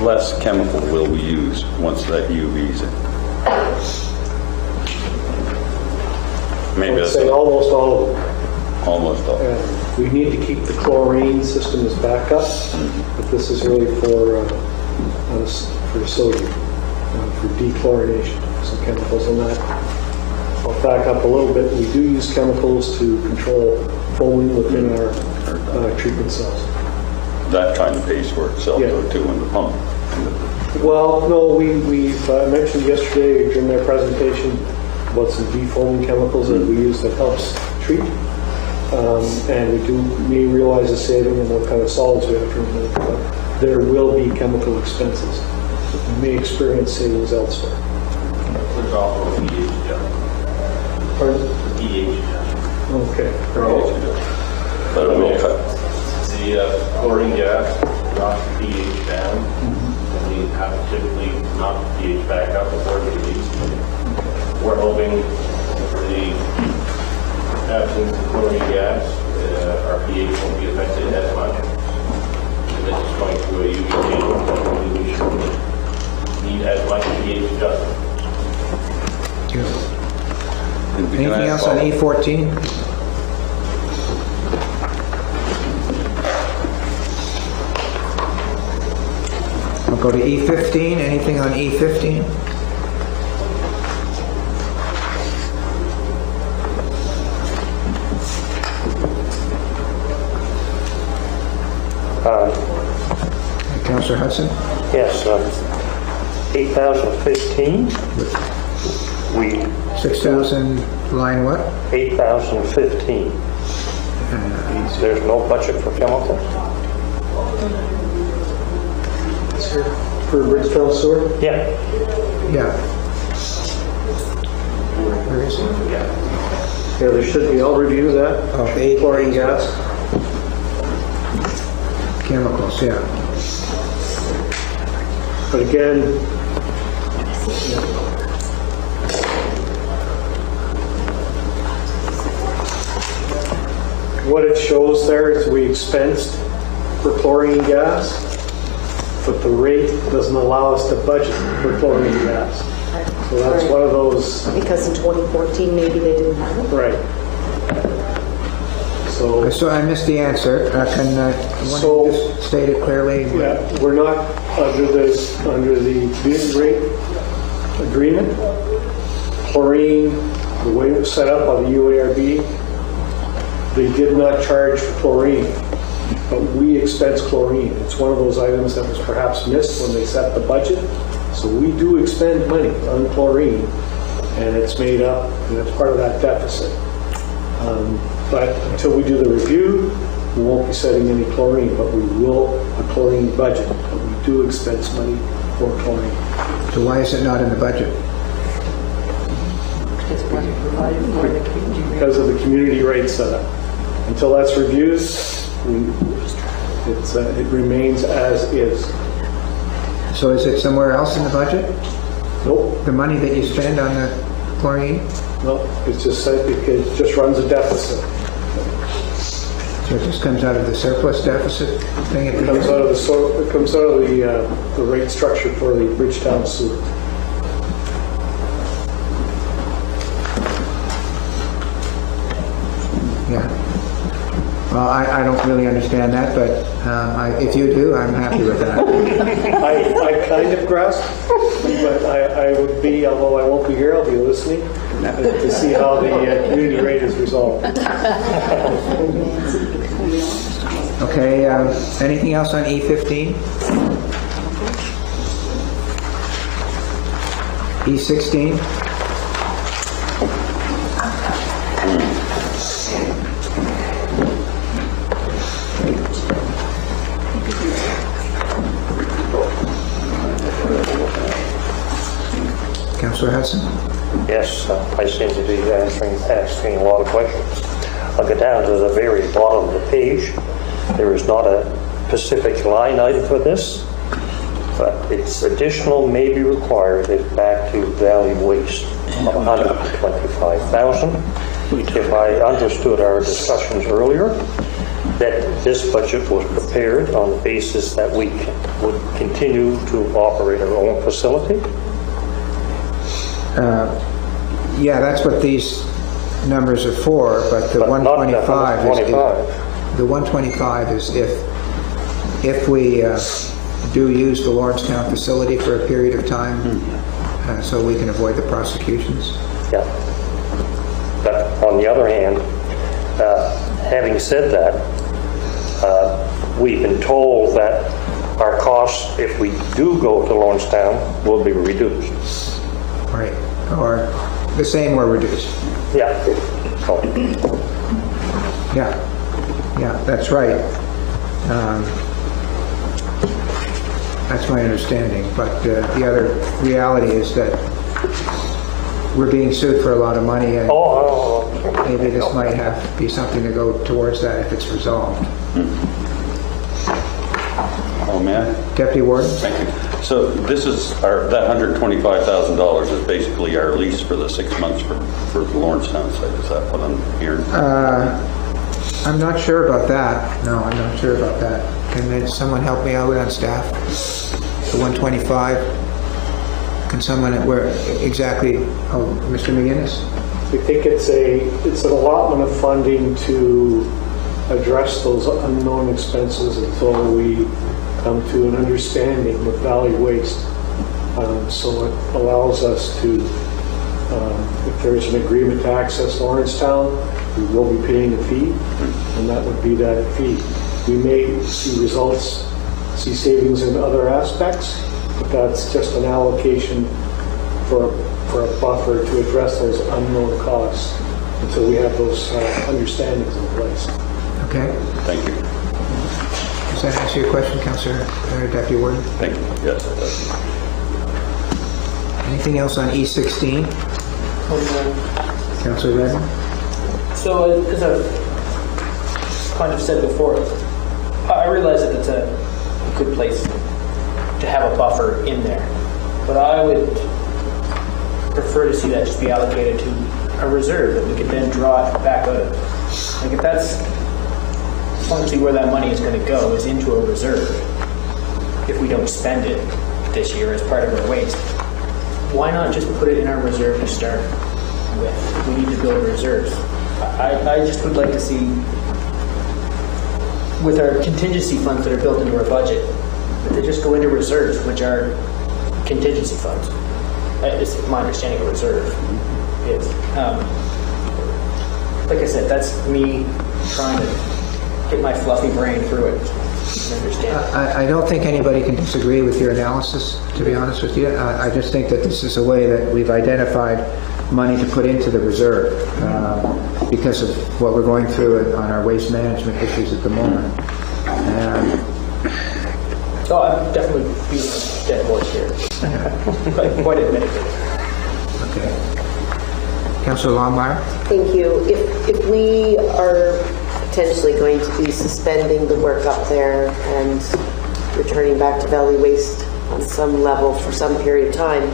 less chemical will we use once that UV's in? Maybe I would that's say almost all of them. almost all. We need to keep the chlorine system as backup, but this is really for sodium, for dechlorination, some chemicals in that. I'll back up a little bit. We do use chemicals to control foaming within our treatment cells. That kind of pays for itself, though, too, in the pump. Well, no, we've mentioned yesterday during my presentation about some defoaming chemicals that we use that helps treat. And we may realize a saving in what kind of solids we have to remove, but there will be chemical expenses. We may experience savings elsewhere. There's also a pH adjustment. Pardon? pH adjustment. Okay. But it will cut. The chlorine gas knocks the pH down, and we have to typically knock the pH back up before we release. We're hoping for the absence of chlorine gas, our pH won't be affected as much. And this is going through a UV chamber, hopefully we shouldn't need as much pH adjustment. Anything else on E14? I'll go to E15. Anything on E15? Councillor Hudson? Yes, 8,015. 6,000 line what? 8,015. There's no budget for chemicals? For Bridgetown Sewer? Yeah. Yeah. Where is it? Yeah, there should be. I'll review that. Oh, 8 chlorine gas. Chemicals, yeah. But again, what it shows there is we expensed for chlorine gas, but the rate doesn't allow us to budget for chlorine gas. So that's one of those. Because in 2014, maybe they didn't have it. Right. So I missed the answer. Can you just state it clearly? Yeah, we're not under the bid rate agreement. Chlorine, the way it was set up on the UARB, they did not charge for chlorine but we expense chlorine. It's one of those items that was perhaps missed when they set the budget. So we do expend money on chlorine, and it's made up, and it's part of that deficit. But until we do the review, we won't be setting any chlorine, but we will a chlorine budget. But we do expense money for chlorine. So why is it not in the budget? Because of the community rate setup. Until that's reviewed, it remains as is. So is it somewhere else in the budget? Nope. The money that you spend on the chlorine? Nope. It's just it just runs a deficit. So it just comes out of the surplus deficit thing? It comes out of the rate structure for the Bridgetown sewer. Yeah. Well, I don't really understand that, but if you do, I'm happy with that. I kind of grasp, but I would be, although I won't be here, I'll be listening to see how the community rate is resolved. Okay, anything else on E15? E16? Councillor Hudson? Yes, I seem to be asking a lot of questions. I'll get down to the very bottom of the page. There is not a specific line item for this, but it's additional may be required if back to value waste of $125,000. If I understood our discussions earlier, that this budget was prepared on the basis that we would continue to operate our own facility. Yeah, that's what these numbers are for, but the 125 is if we do use the Lawrencetown facility for a period of time, so we can avoid the prosecutions. Yeah. But on the other hand, having said that, we've been told that our costs, if we do go to Lawrencetown, will be reduced. Right. Or the same or reduced. Yeah. Yeah, that's right. That's my understanding. But the other reality is that we're being sued for a lot of money, and maybe this might have be something to go towards that if it's resolved. Oh, man. Deputy Warden? Thank you. So this is that $125,000 is basically our lease for the 6 months for the Lawrencetown site. Is that what I'm hearing? I'm not sure about that. No, I'm not sure about that. Can someone help me out on staff? The 125? Can someone, where exactly? Oh, Mr. McGinnis? We think it's an allotment of funding to address those unknown expenses until we come to an understanding with Valley Waste. So it allows us to, if there's an agreement to access Lawrencetown, we will be paying a fee, and that would be that fee. We may see results, see savings in other aspects, but that's just an allocation for a buffer to address those unknown costs until we have those understandings in place. Okay. Thank you. Does that answer your question, Councillor Deputy Warden? Thank you. Yes, it does. Anything else on E16? Councillor Redmond? So, as I've kind of said before, I realize that it's a good place to have a buffer in there, but I would prefer to see that just be allocated to a reserve that we could then draw it back out of. Like, if that's functionally where that money is going to go, is into a reserve, if we don't spend it this year as part of our waste, why not just put it in our reserve to start with? We need to build reserves. I just would like to see, with our contingency funds that are built into our budget, that they just go into reserves, which are contingency funds. It's my understanding of reserve is. Like I said, that's me trying to get my fluffy brain through it and understand it. I don't think anybody can disagree with your analysis, to be honest with you. I just think that this is a way that we've identified money to put into the reserve because of what we're going through on our waste management issues at the moment. So I'm definitely being a dead horse here. Quite admittedly. Okay. Councillor Longmire? Thank you. If we are potentially going to be suspending the work up there and returning back to Valley Waste on some level for some period of time.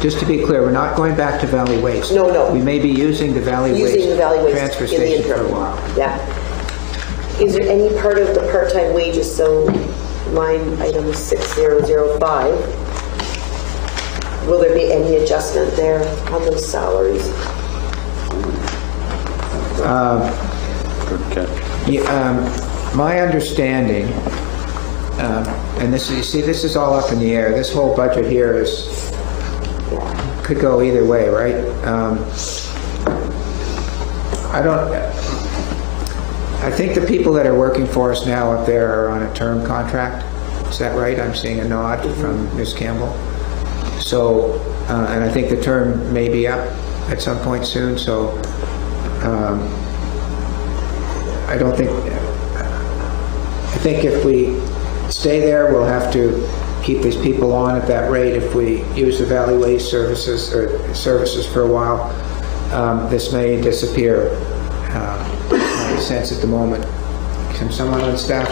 Just to be clear, we're not going back to Valley Waste. No. We may be using the Valley Waste transfer station for a while. Yeah. Is there any part of the part-time wages, so line item 6005, will there be any adjustment there on those salaries? My understanding, and this is all up in the air. This whole budget here could go either way, right? I think the people that are working for us now up there are on a term contract. Is that right? I'm seeing a nod from Ms. Campbell. So, and I think the term may be up at some point soon, so I think if we stay there, we'll have to keep these people on at that rate. If we use the Valley Waste services for a while, this may disappear. My sense at the moment. Can someone on staff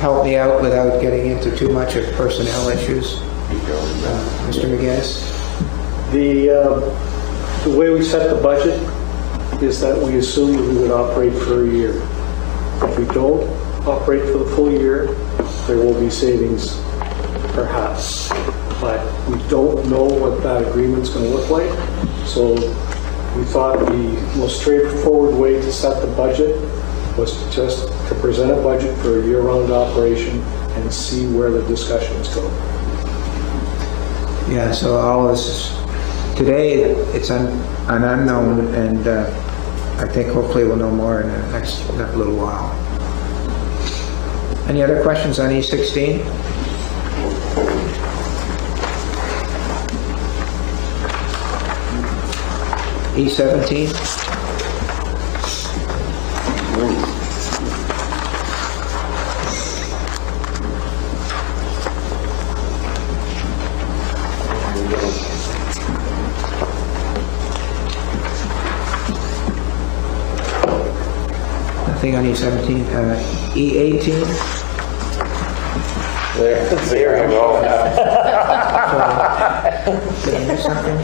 help me out without getting into too much of personnel issues? Mr. McGinnis? The way we set the budget is that we assume that we would operate for a year. If we don't operate for the full year, there will be savings, perhaps. But we don't know what that agreement's going to look like. So we thought the most straightforward way to set the budget was just to present a budget for a year-round operation and see where the discussions go. Yeah, so all of this, today it's an unknown, and I think hopefully we'll know more in the next little while. Any other questions on E16? E17? Nothing on E17. E18? There you go. Did I miss something?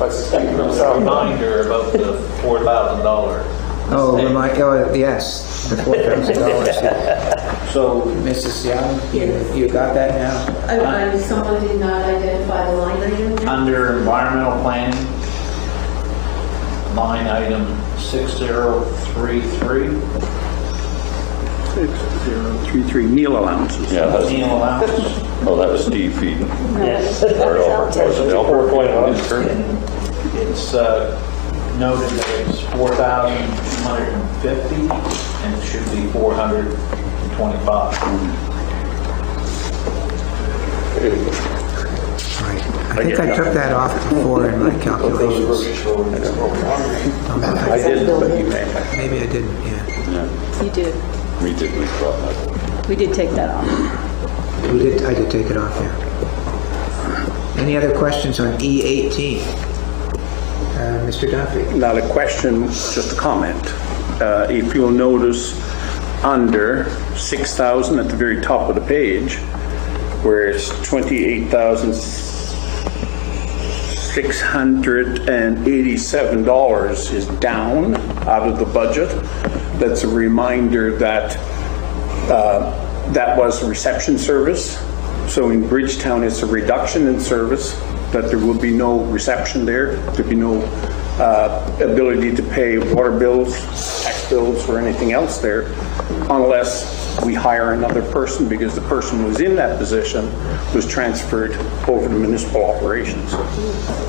Let's speak for himself. Reminder about the $4,000. Yes, the $4,000. So, Mrs. Young, you got that now? Someone did not identify the line item. under environmental planning, line item 6033. 6033 meal allowances. Yeah, that's, Meal allowances. oh, that was Steve feeding. Yes. Or Albert. Was it Albert? It's noted that it's 4,250 and it should be 425. Right. I think I took that off before in my calculations. I didn't, but you may. Maybe I didn't, yeah. You did. We did, we brought that. We did take that off. I did take it off there. Any other questions on E18? Mr. Duffy? Not a question, just a comment. If you'll notice, under 6,000 at the very top of the page, where it's $28,687 is down out of the budget. That's a reminder that that was a reception service. So in Bridgetown, it's a reduction in service, that there will be no reception there. There'll be no ability to pay water bills, tax bills, or anything else there, unless we hire another person, because the person who was in that position was transferred over to municipal operations.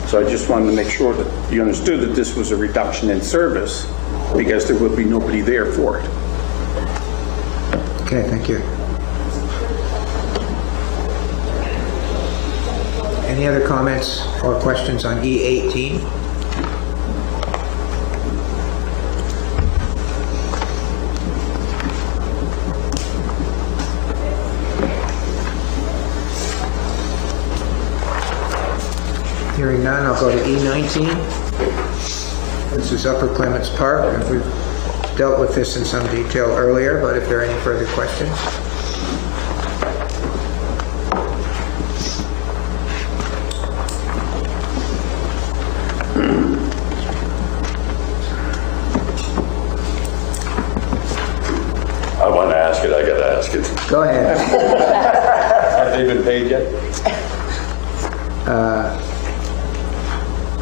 So I just wanted to make sure that you understood that this was a reduction in service because there will be nobody there for it. Okay, thank you. Any other comments or questions on E18? Hearing none, I'll go to E19. This is Upper Clements Park, and we've dealt with this in some detail earlier, but if there are any further questions. I want to ask it, I got to ask it. Go ahead. Have they been paid yet?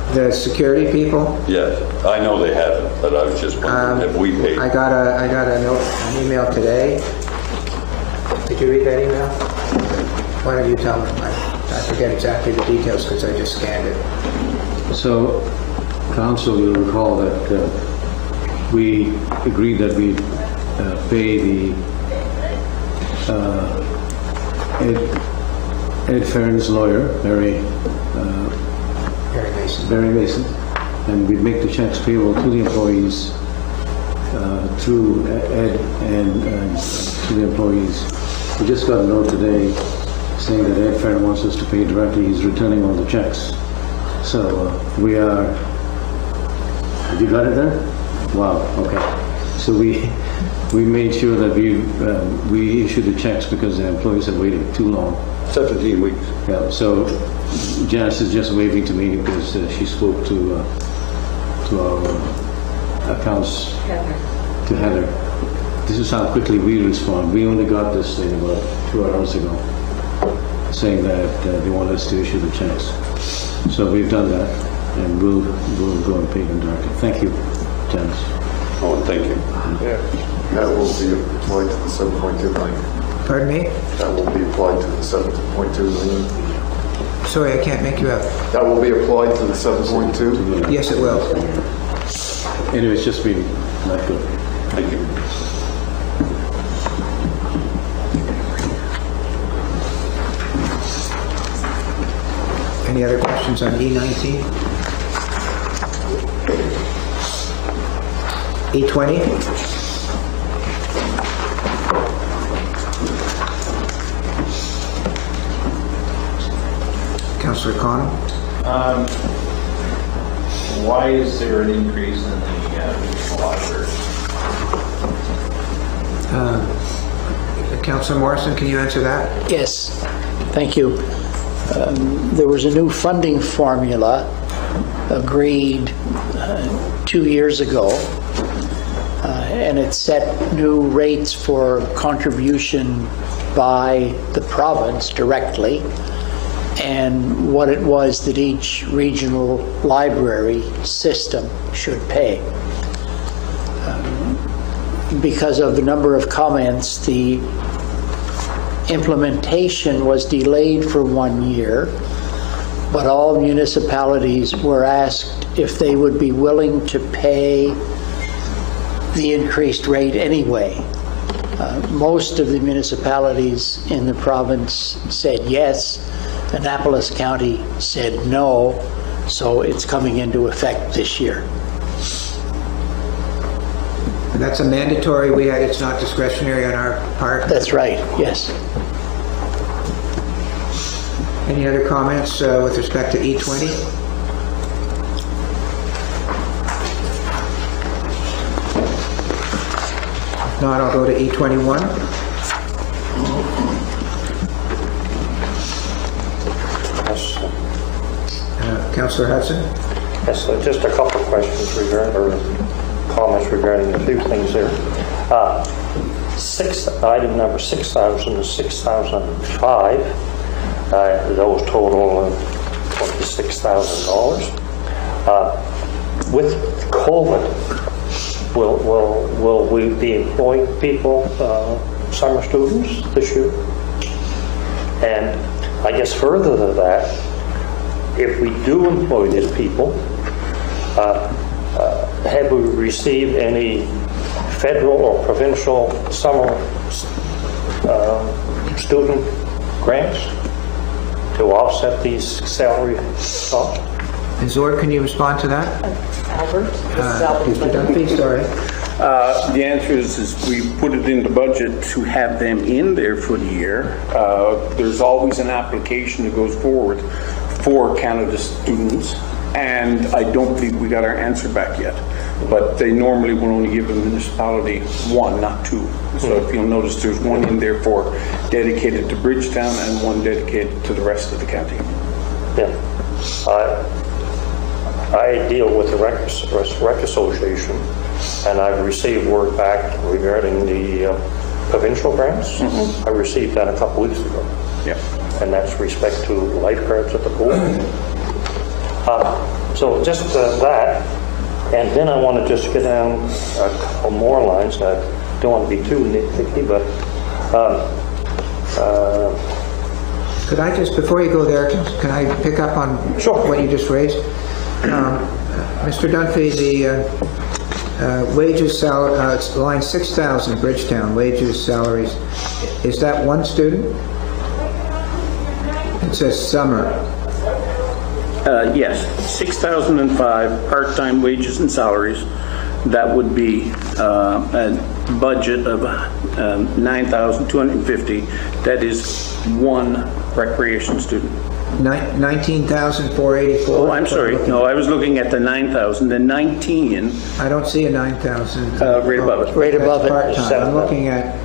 The security people? Yes, I know they haven't, but I was just wondering, have we paid? I got a note, an email today. Did you read that email? Why don't you tell me? I forget exactly the details because I just scanned it. So, Council, you'll recall that we agreed that we pay the Ed Farron's lawyer, Barry Mason, and we make the checks payable to the employees through Ed and to the employees. We just got a note today saying that Ed Farron wants us to pay directly. He's returning all the checks. So we are. Have you got it there? Wow. Okay. So we made sure that we issued the checks because the employees had waited too long. 17 weeks. Yeah. So Janice is just waving to me because she spoke to our accounts, to Heather. This is how quickly we respond. We only got this thing about 2 hours ago, saying that they want us to issue the checks. So we've done that, and we'll go and pay them directly. Thank you, Janice. Oh, thank you. Yeah. That will be applied to the 7.2 million. Pardon me? That will be applied to the 7.2 million. Sorry, I can't make you out. That will be applied to the 7.2? Yes, it will. Anyway, it's just been not good. Thank you. Any other questions on E19? E20? Councillor Connell? Why is there an increase in the regional library? Councillor Morrison, can you answer that? Yes, thank you. There was a new funding formula agreed 2 years ago, and it set new rates for contribution by the province directly, and what it was that each regional library system should pay. Because of the number of comments, the implementation was delayed for 1 year, but all municipalities were asked if they would be willing to pay the increased rate anyway. Most of the municipalities in the province said yes. Annapolis County said no, so it's coming into effect this year. And that's a mandatory, it's not discretionary on our part? That's right, yes. Any other comments with respect to E20? If not, I'll go to E21. Councillor Hudson? Yes, just a couple of questions or comments regarding a few things there. Item number 6,000 to 6,005, those total $26,000. With COVID, will we be employing people, summer students this year? And I guess further than that, if we do employ these people, have we received any federal or provincial summer student grants to offset these salary costs? Ms. Orr, can you respond to that? Albert? Mr. Dunphy, sorry. The answer is we put it in the budget to have them in there for the year. There's always an application that goes forward for Canada students, and I don't believe we got our answer back yet. But they normally will only give a municipality one, not two. So if you'll notice, there's one in there for dedicated to Bridgetown and one dedicated to the rest of the county. Yeah. I deal with the Rec Association, and I've received word back regarding the provincial grants. I received that a couple weeks ago. Yeah. And that's respect to lifeguards at the pool. So just that, and then I want to just get down a couple more lines. I don't want to be too nitpicky, but Could I just, before you go there, can I pick up on what you just raised? Mr. Dunphy, the wages, line 6,000, Bridgetown, wages, salaries, is that one student? It says summer. Yes, 6,005 part-time wages and salaries. That would be a budget of 9,250. That is one recreation student. 19,484. Oh, I'm sorry. No, I was looking at the 9,000. The 19. I don't see a 9,000. Right above it. Right above it. Part-time. I'm looking at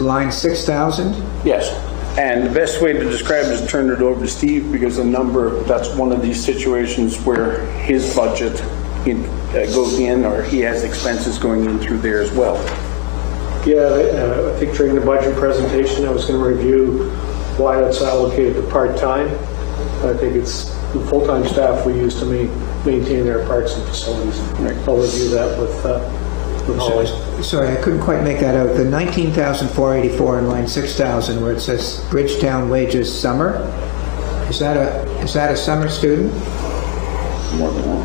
line 6,000. Yes. And the best way to describe it is turn it over to Steve, because that's one of these situations where his budget goes in, or he has expenses going in through there as well. Yeah, I think during the budget presentation I was going to review why it's allocated to part-time. I think it's the full-time staff we use to maintain their parks and facilities. I'll review that with Holly. Sorry, I couldn't quite make that out. The 19,484 in line 6,000, where it says Bridgetown wages summer, is that a summer student? More than one.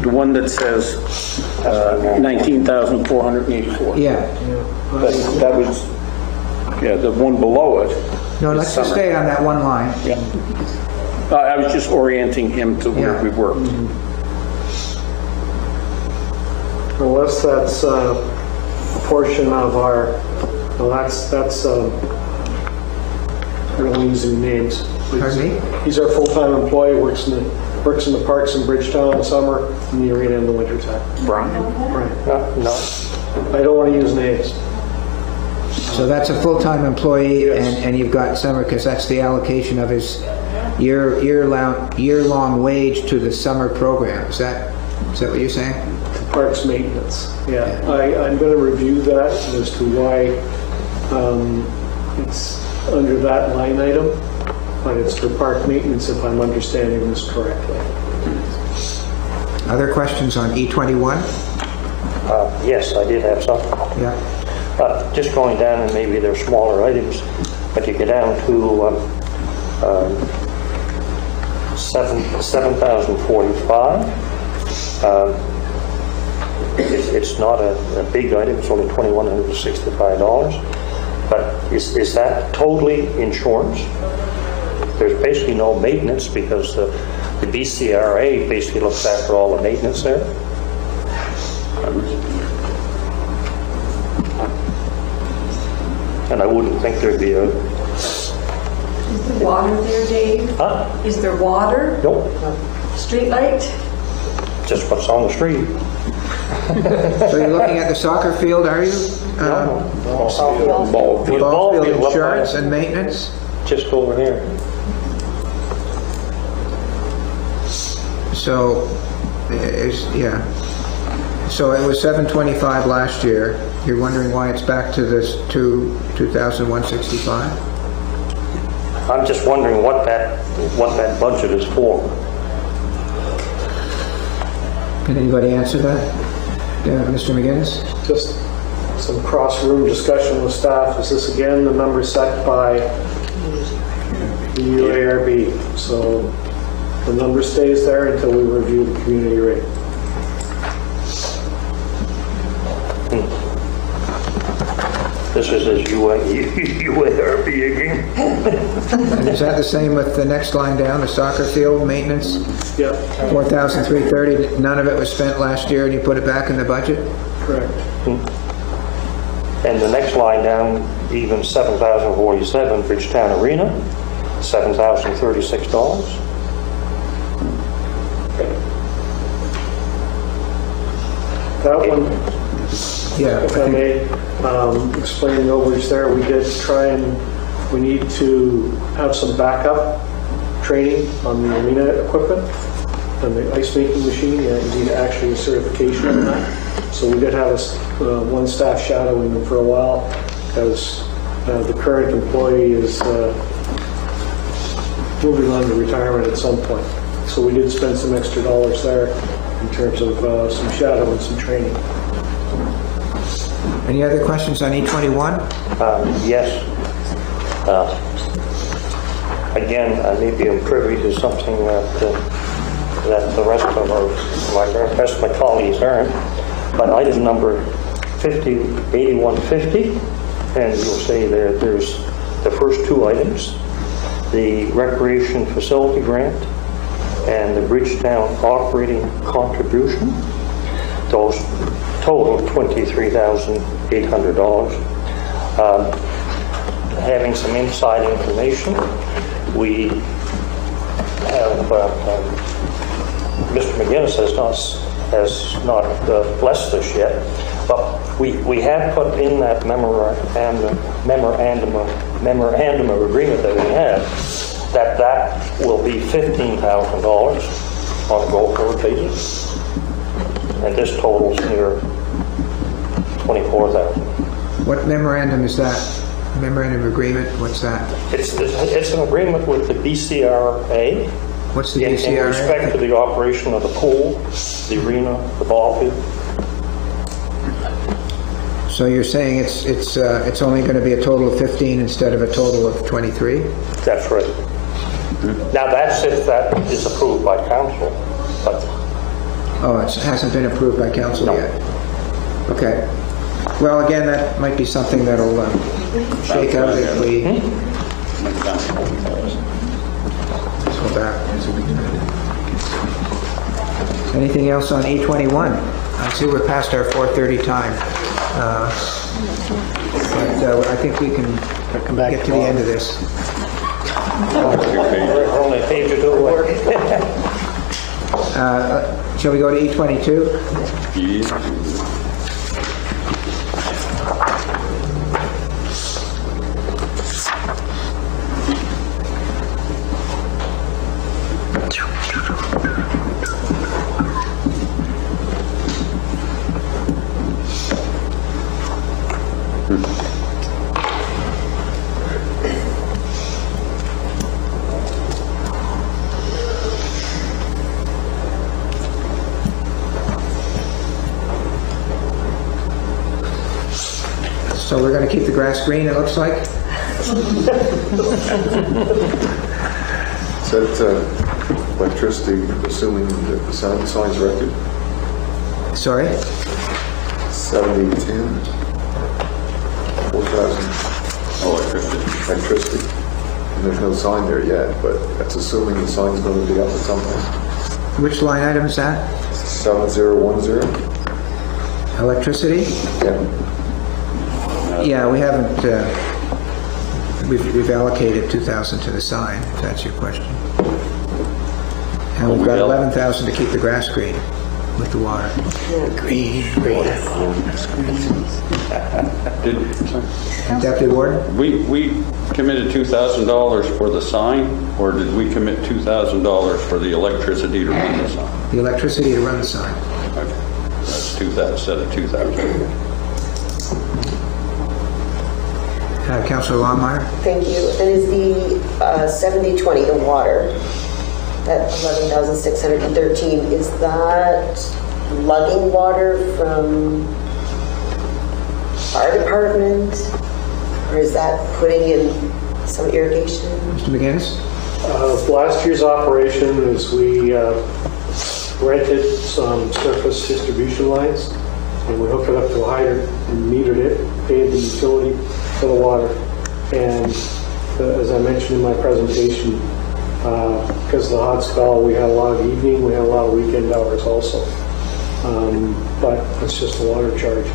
The one that says 19,484. Yeah. That was, the one below it. No, let's just stay on that one line. Yeah. I was just orienting him to where we were. Unless that's a portion of our, well, that's I don't want to use any names. Pardon me? He's our full-time employee, works in the parks in Bridgetown in the summer, and the arena in the wintertime. Brian? No. I don't want to use names. So that's a full-time employee, yes. and you've got summer, because that's the allocation of his year-long wage to the summer program. Is that what you're saying? Parks maintenance. Yeah. I'm going to review that as to why it's under that line item, but it's for park maintenance, if I'm understanding this correctly. Other questions on E21? Yes, I did have some. Yeah. Just going down, and maybe they're smaller items, but you get down to 7,045. It's not a big item, it's only $2,165, but is that totally insurance? There's basically no maintenance, because the BCRA basically looks after all the maintenance there. And I wouldn't think there'd be a... Is there water there, Dave? Huh? Is there water? Nope. Street light? Just what's on the street. So you're looking at the soccer field, are you? No. Ball field field insurance and maintenance? Just over here. So, So it was 725 last year. You're wondering why it's back to this 2,165? I'm just wondering what that budget is for. Can anybody answer that? Mr. McGinnis? Just some cross-room discussion with staff. Is this again the number set by the UARB? So The number stays there until we review the community rate. This is as UARB again. And is that the same with the next line down, the soccer field maintenance? Yeah. 4,330, none of it was spent last year and you put it back in the budget? Correct. And the next line down, even 7,047, Bridgetown Arena, $7,036. That one, yeah, if I may, explain the overage there, we did try and we need to have some backup training on the arena equipment and the ice making machine. You need actually a certification on that. So we did have one staff shadowing them for a while because the current employee is moving on to retirement at some point. So we did spend some extra dollars there in terms of some shadow and some training. Any other questions on E21? Yes. Again, I may be privy to something that the rest of my colleagues aren't. But item number 8150, and you'll say there's the first two items, the recreation facility grant and the Bridgetown operating contribution. Those total $23,800. Having some inside information, we have Mr. McGinnis has not blessed us yet, but we have put in that memorandum of agreement that we have that will be $15,000 on a go-forward basis, and this totals near $24,000. What memorandum is that? Memorandum of agreement, what's that? It's an agreement with the BCRA. What's the in BCRA? respect to the operation of the pool, the arena, the ball field. So you're saying it's only going to be a total of 15 instead of a total of 23? That's right. Now that's if that is approved by council, but Oh, it hasn't been approved by council yet? Okay. Well, again, that might be something that'll shake out if we... Let's go back. Anything else on E21? I see we're past our 4:30 time. But I think we can get to the end of this. we're only paid to do work. Shall we go to E22? So we're going to keep the grass green, it looks like? Is that electricity, assuming that the sign's erected? Sorry? 7010? 4,000 electricity. And there's no sign there yet, but that's assuming the sign's going to be up at some point. Which line item is that? 7010? Electricity? Yeah. Yeah, we haven't, we've allocated 2,000 to the sign, if that's your question. And we've got 11,000 to keep the grass green with the water. Green. Deputy Warden? We committed $2,000 for the sign, or did we commit $2,000 for the electricity to run the sign? The electricity to run the sign. Okay. That's 2,000 instead of 2,000. Councilor Longmire? Thank you. And is the 7020, the water, that 11,613, is that lugging water from fire department? Or is that putting in some irrigation? Mr. McGinnis? Last year's operation is we rented some surface distribution lines, and we hooked it up to a hydrant and metered it, paid the utility for the water. And as I mentioned in my presentation, because of the hot spell, we had a lot of evening, we had a lot of weekend hours also. But it's just a water charge.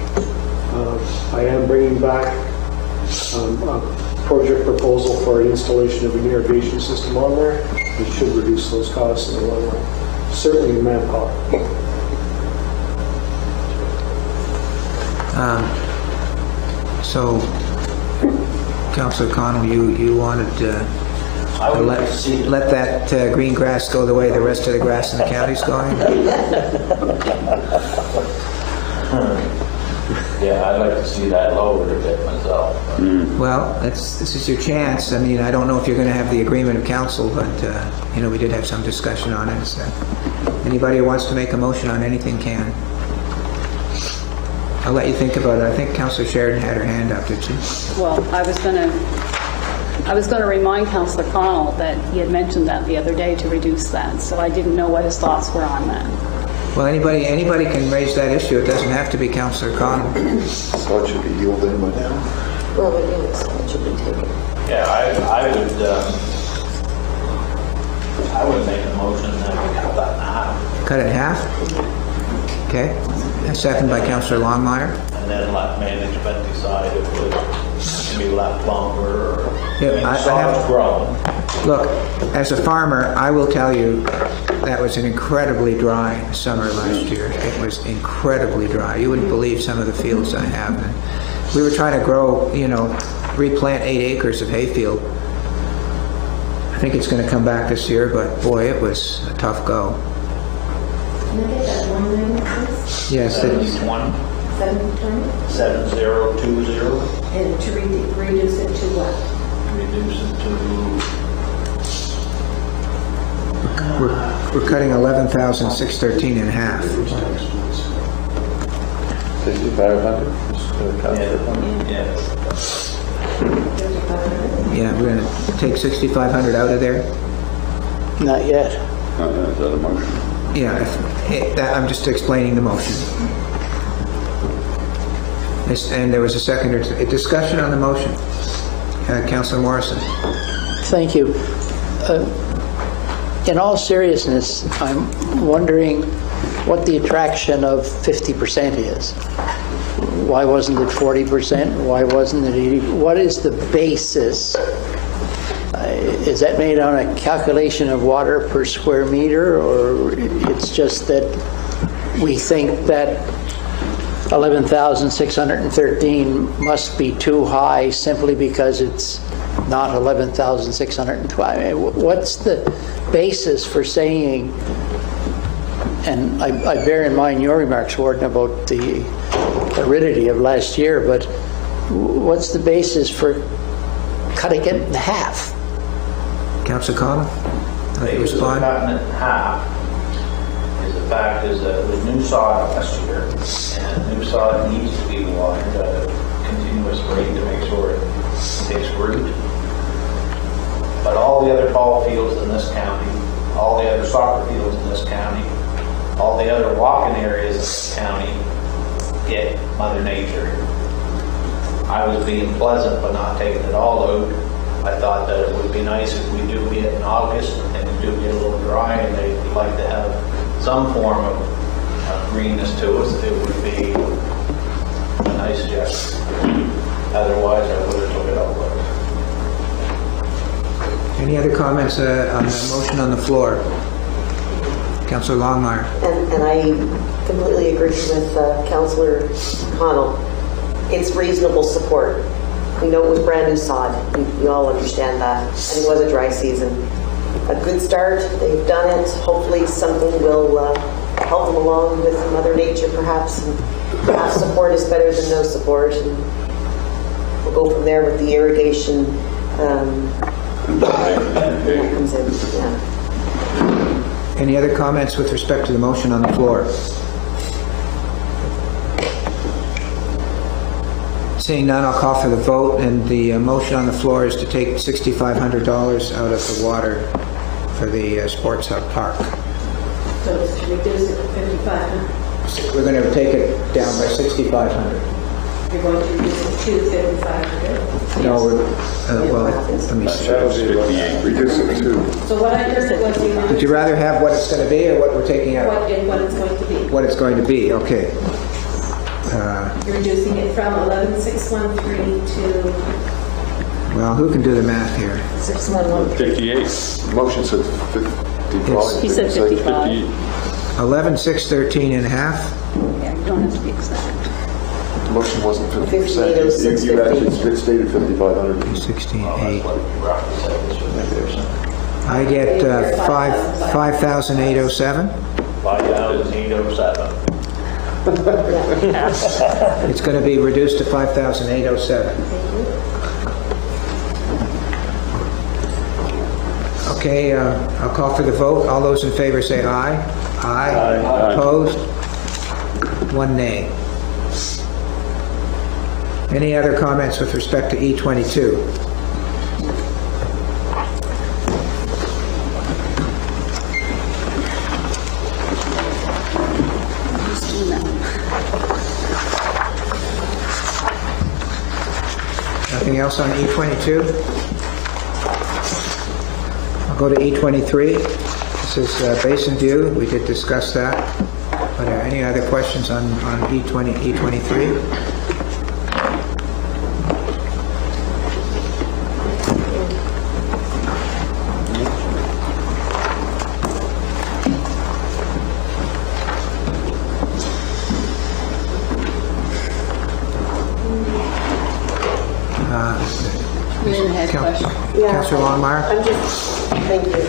I am bringing back a project proposal for an installation of an irrigation system on there, which should reduce those costs in the long run. Certainly in manpower. So, Councillor Connell, you wanted to let that green grass go the way the rest of the grass in the county's going? Yeah, I'd like to see that lowered a bit myself. Well, this is your chance. I mean, I don't know if you're going to have the agreement of council, but, we did have some discussion on it. So anybody who wants to make a motion on anything can. I'll let you think about it. I think Councillor Sheridan had her hand up, did she? Well, I was going to remind Councillor Connell that he had mentioned that the other day to reduce that, so I didn't know what his thoughts were on that. Well, anybody can raise that issue. It doesn't have to be Councillor Connell. So it should be yielded by now. Well, it is, so it should be taken. Yeah, I would make a motion that we cut that in half. Cut it in half? Okay. A second by Councillor Longmire. And then let management decide if it can be left longer or have grown. Look, as a farmer, I will tell you that was an incredibly dry summer last year. It was incredibly dry. You wouldn't believe some of the fields I have. And we were trying to grow, replant 8 acres of hayfield. I think it's going to come back this year, but boy, it was a tough go. Can I get that one name, please? Yes. 7020. 720? 7020. And to reduce it to what? Reduce it to... We're cutting 11,613 in half. 6,500? Yeah, we're going to take 6,500 out of there. Not yet. Is that a motion? Yeah, I'm just explaining the motion. And there was a second a discussion on the motion. Councillor Morrison. Thank you. In all seriousness, I'm wondering what the attraction of 50% is. Why wasn't it 40%? Why wasn't it 80%? What is the basis? Is that made on a calculation of water per square meter, or it's just that we think that 11,613 must be too high simply because it's not 11,612? What's the basis for saying, and I bear in mind your remarks, Warden, about the aridity of last year, but what's the basis for cutting it in half? Councillor Connell, Cutting it in half is the fact is that it was new sod last year, and new sod needs to be watered at a continuous rate to make sure it takes root. But all the other ball fields in this county, all the other soccer fields in this county, all the other walking areas in this county get Mother Nature. I was being pleasant but not taking it all out. I thought that it would be nice if we do get in August and things do get a little dry and they'd like to have some form of greenness to us. It would be a nice gesture. Otherwise, I would have took it out. Any other comments on the motion on the floor? Councillor Longmire. And I completely agree with Councillor Connell. It's reasonable support. We know it was brand new sod. We all understand that. And it was a dry season. A good start. They've done it. Hopefully something will help them along with Mother Nature perhaps. And perhaps support is better than no support. And we'll go from there with the irrigation. Comes in. Yeah. Any other comments with respect to the motion on the floor? Seeing none, I'll call for the vote, and the motion on the floor is to take $6,500 out of the water for the Sports Hub Park. So it's to reduce it to 5,500. We're going to take it down by $6,500. You're going to reduce it to 5,500. No, well, let me see. Reduce it to. So what I heard was you Would you rather have what it's going to be or what we're taking out? what it's going to be. What it's going to be, okay. You're reducing it from 11,613 to Well, who can do the math here? 58. Motion said 55. He said 55. 11,613 and a half? Yeah, you don't have to be exact. The motion wasn't 50%. You actually stated 5,500. 16,8. I get 5,807. 5,807. It's going to be reduced to 5,807. Okay, I'll call for the vote. All those in favor say aye. Aye. Opposed? One nay. Any other comments with respect to E22? Nothing else on E22? I'll go to E23. This is Basin View. We did discuss that. Are there any other questions on E23? Councillor Longmire? I'm just, thank you.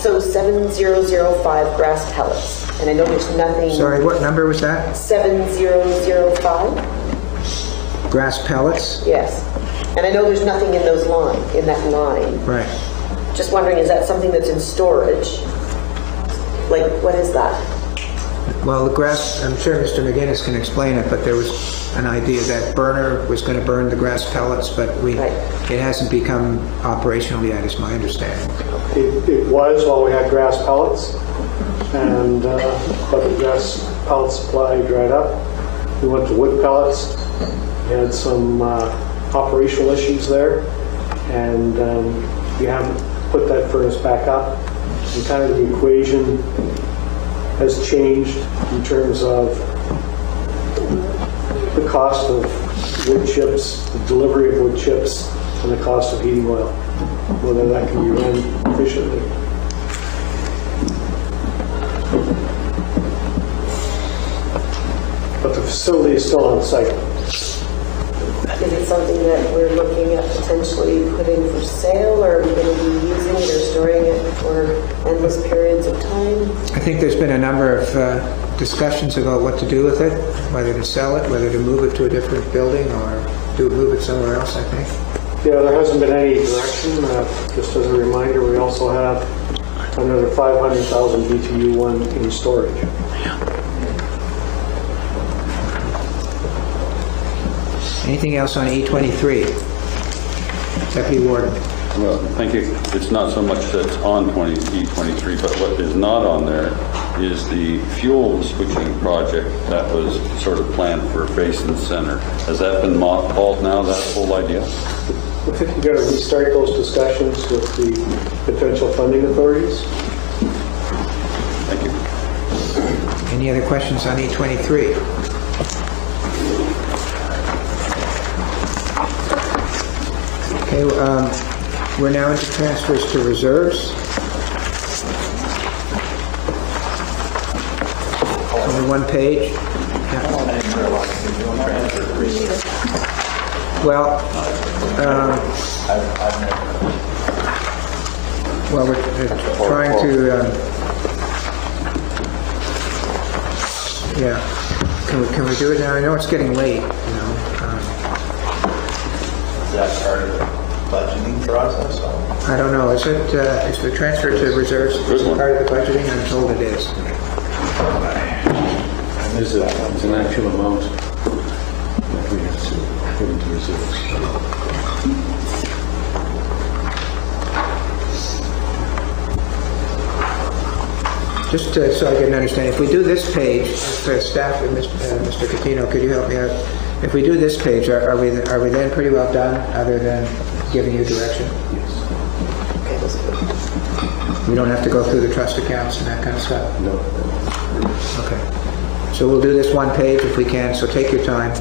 So 7005 grass pellets, and I know there's nothing. Sorry, what number was that? 7005? Grass pellets? Yes. And I know there's nothing in that line. Right. Just wondering, is that something that's in storage? Like, what is that? Well, the grass, I'm sure Mr. McGinnis can explain it, but there was an idea that burner was going to burn the grass pellets, but it hasn't become operational yet, is my understanding. It was while we had grass pellets, and but the grass pellet supply dried up. We went to wood pellets. We had some operational issues there, and we haven't put that furnace back up. And kind of the equation has changed in terms of the cost of wood chips, the delivery of wood chips, and the cost of heating oil, whether that can be run efficiently. But the facility is still on site. Is it something that we're looking at potentially putting for sale, or are we going to be using it or storing it for endless periods of time? I think there's been a number of discussions about what to do with it, whether to sell it, whether to move it to a different building, or move it somewhere else, I think. Yeah, there hasn't been any direction. Just as a reminder, we also have another 500,000 BTU1 in storage. Anything else on E23? Deputy Warden. Well, thank you. It's not so much that's on E23, but what is not on there is the fuel switching project that was sort of planned for Basin Center. Has that been mothballed now, that whole idea? I think you've got to restart those discussions with the potential funding authorities. Thank you. Any other questions on E23? Okay, we're now into transfers to reserves. Only one page. Yeah. Well, we're trying to, yeah. Can we do it now? I know it's getting late, you know. Is that part of the budgeting process? I don't know. Is the transfer to reserves part of the budgeting? I'm told it is. It's an actual amount that we have to put into reserves. Just so I get an understanding, if we do this page, for staff, Mr. Catino, could you help me out? If we do this page, are we then pretty well done, other than giving you direction? Yes. We don't have to go through the trust accounts and that kind of stuff? No. Okay. So we'll do this one page if we can, so take your time.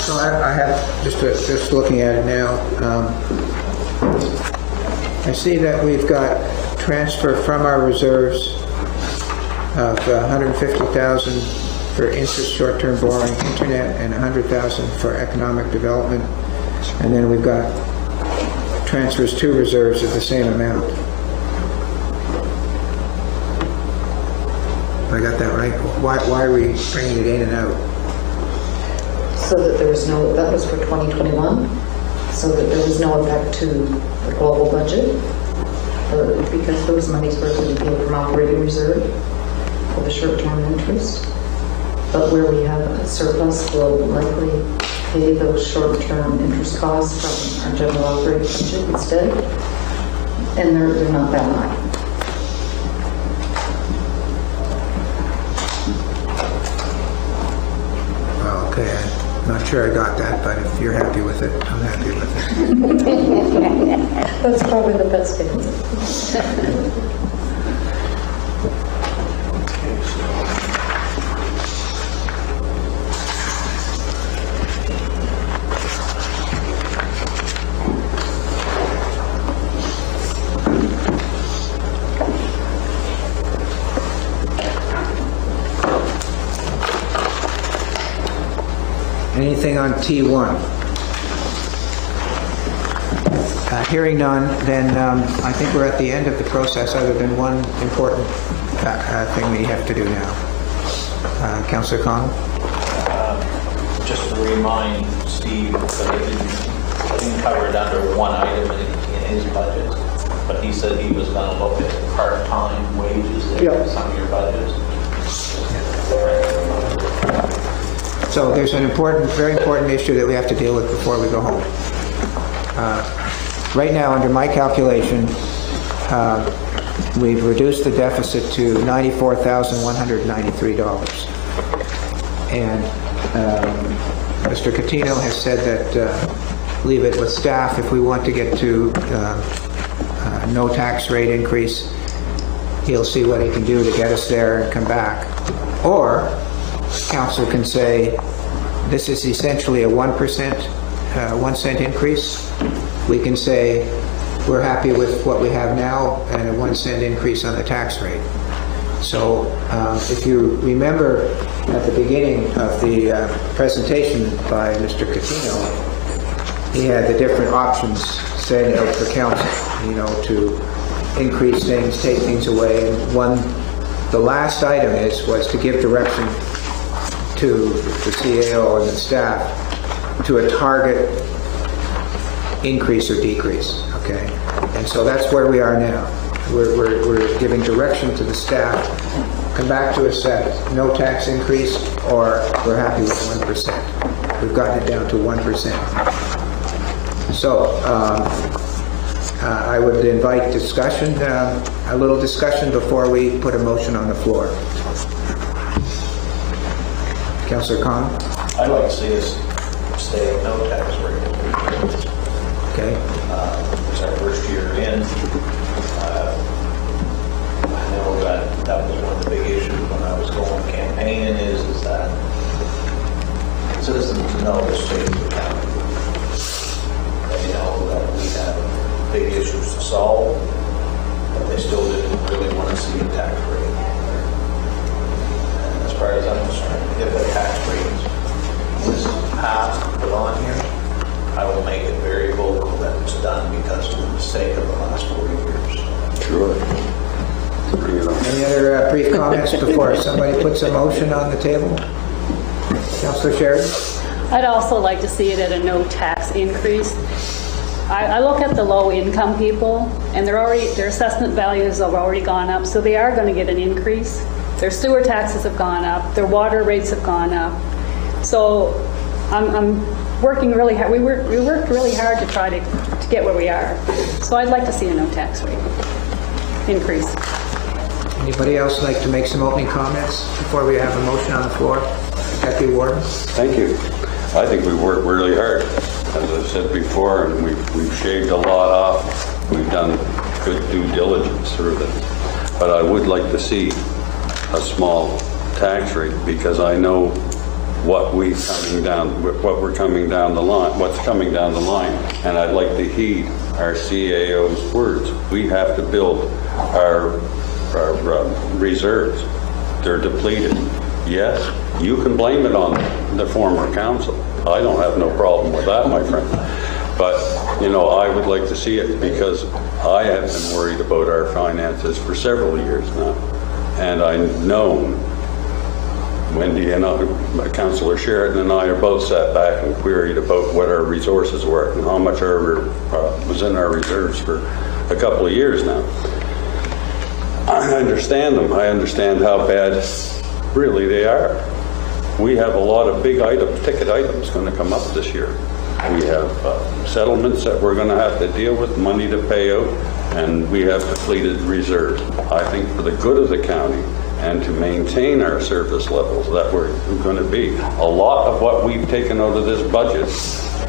So I have, just looking at it now, I see that we've got transfer from our reserves of $150,000 for interest, short-term borrowing, internet, and $100,000 for economic development. And then we've got transfers to reserves of the same amount. I got that right? Why are we bringing it in and out? So that there was no, that was for 2021, so that there was no effect to the global budget, because those monies were going to be paid from operating reserve for the short-term interest. But where we have a surplus, we'll likely pay those short-term interest costs from our general operating budget instead, and they're not that high. Okay, I'm not sure I got that, but if you're happy with it, I'm happy with it. That's probably the best answer. Anything on T1? Hearing none, then I think we're at the end of the process, other than one important thing we have to do now. Councillor Connell? Just to remind Steve that I didn't cover it under one item in his budget, but he said he was going to look at part-time wages in some of your budgets. So there's an important, very important issue that we have to deal with before we go home. Right now, under my calculation, we've reduced the deficit to $94,193. And Mr. Catino has said that leave it with staff if we want to get to no tax rate increase. He'll see what he can do to get us there and come back. Or Council can say, this is essentially a 1 cent increase. We can say, we're happy with what we have now and a 1 cent increase on the tax rate. So if you remember at the beginning of the presentation by Mr. Catino, he had the different options set out for Council, to increase things, take things away. And the last item was to give direction to the CAO and the staff to a target increase or decrease, okay? And so that's where we are now. We're giving direction to the staff, come back to us at no tax increase, or we're happy with 1%. We've gotten it down to 1%. So I would invite discussion, a little discussion before we put a motion on the floor. Councillor Connell? I'd like to see us stay at no tax rate. Okay. It's our first in. I know that was one of the big issues when I was going campaigning is that citizens know the state of the county. They know that we have big issues to solve, but they still didn't really want to see a tax rate. And as far as I'm concerned, if a tax rate is passed and put on here, I will make it very vocal that it's done because of the mistake of the last 40 years. Sure. Any other brief comments before somebody puts a motion on the table? Councillor Sheridan? I'd also like to see it at a no tax increase. I look at the low income people, and their assessment values have already gone up, so they are going to get an increase. Their sewer taxes have gone up, their water rates have gone up. So I'm working really hard. We worked really hard to try to get where we are. So I'd like to see a no tax rate increase. Anybody else like to make some opening comments before we have a motion on the floor? Deputy Warden? Thank you. I think we worked really hard, as I said before, and we've shaved a lot off. We've done good due diligence through this. But I would like to see a small tax rate because I know what's coming down the line, and I'd like to heed our CAO's words. We have to build our reserves. They're depleted. Yes, you can blame it on the former council. I don't have no problem with that, my friend. But, I would like to see it because I have been worried about our finances for several years now. And I've known, Wendy and Councillor Sheridan and I are both sat back and queried about what our resources were and how much was in our reserves for a couple of years now. I understand them. I understand how bad really they are. We have a lot of big ticket items going to come up this year. We have settlements that we're going to have to deal with, money to pay out, and we have depleted reserves. I think for the good of the county and to maintain our service levels that we're going to be, a lot of what we've taken out of this budget,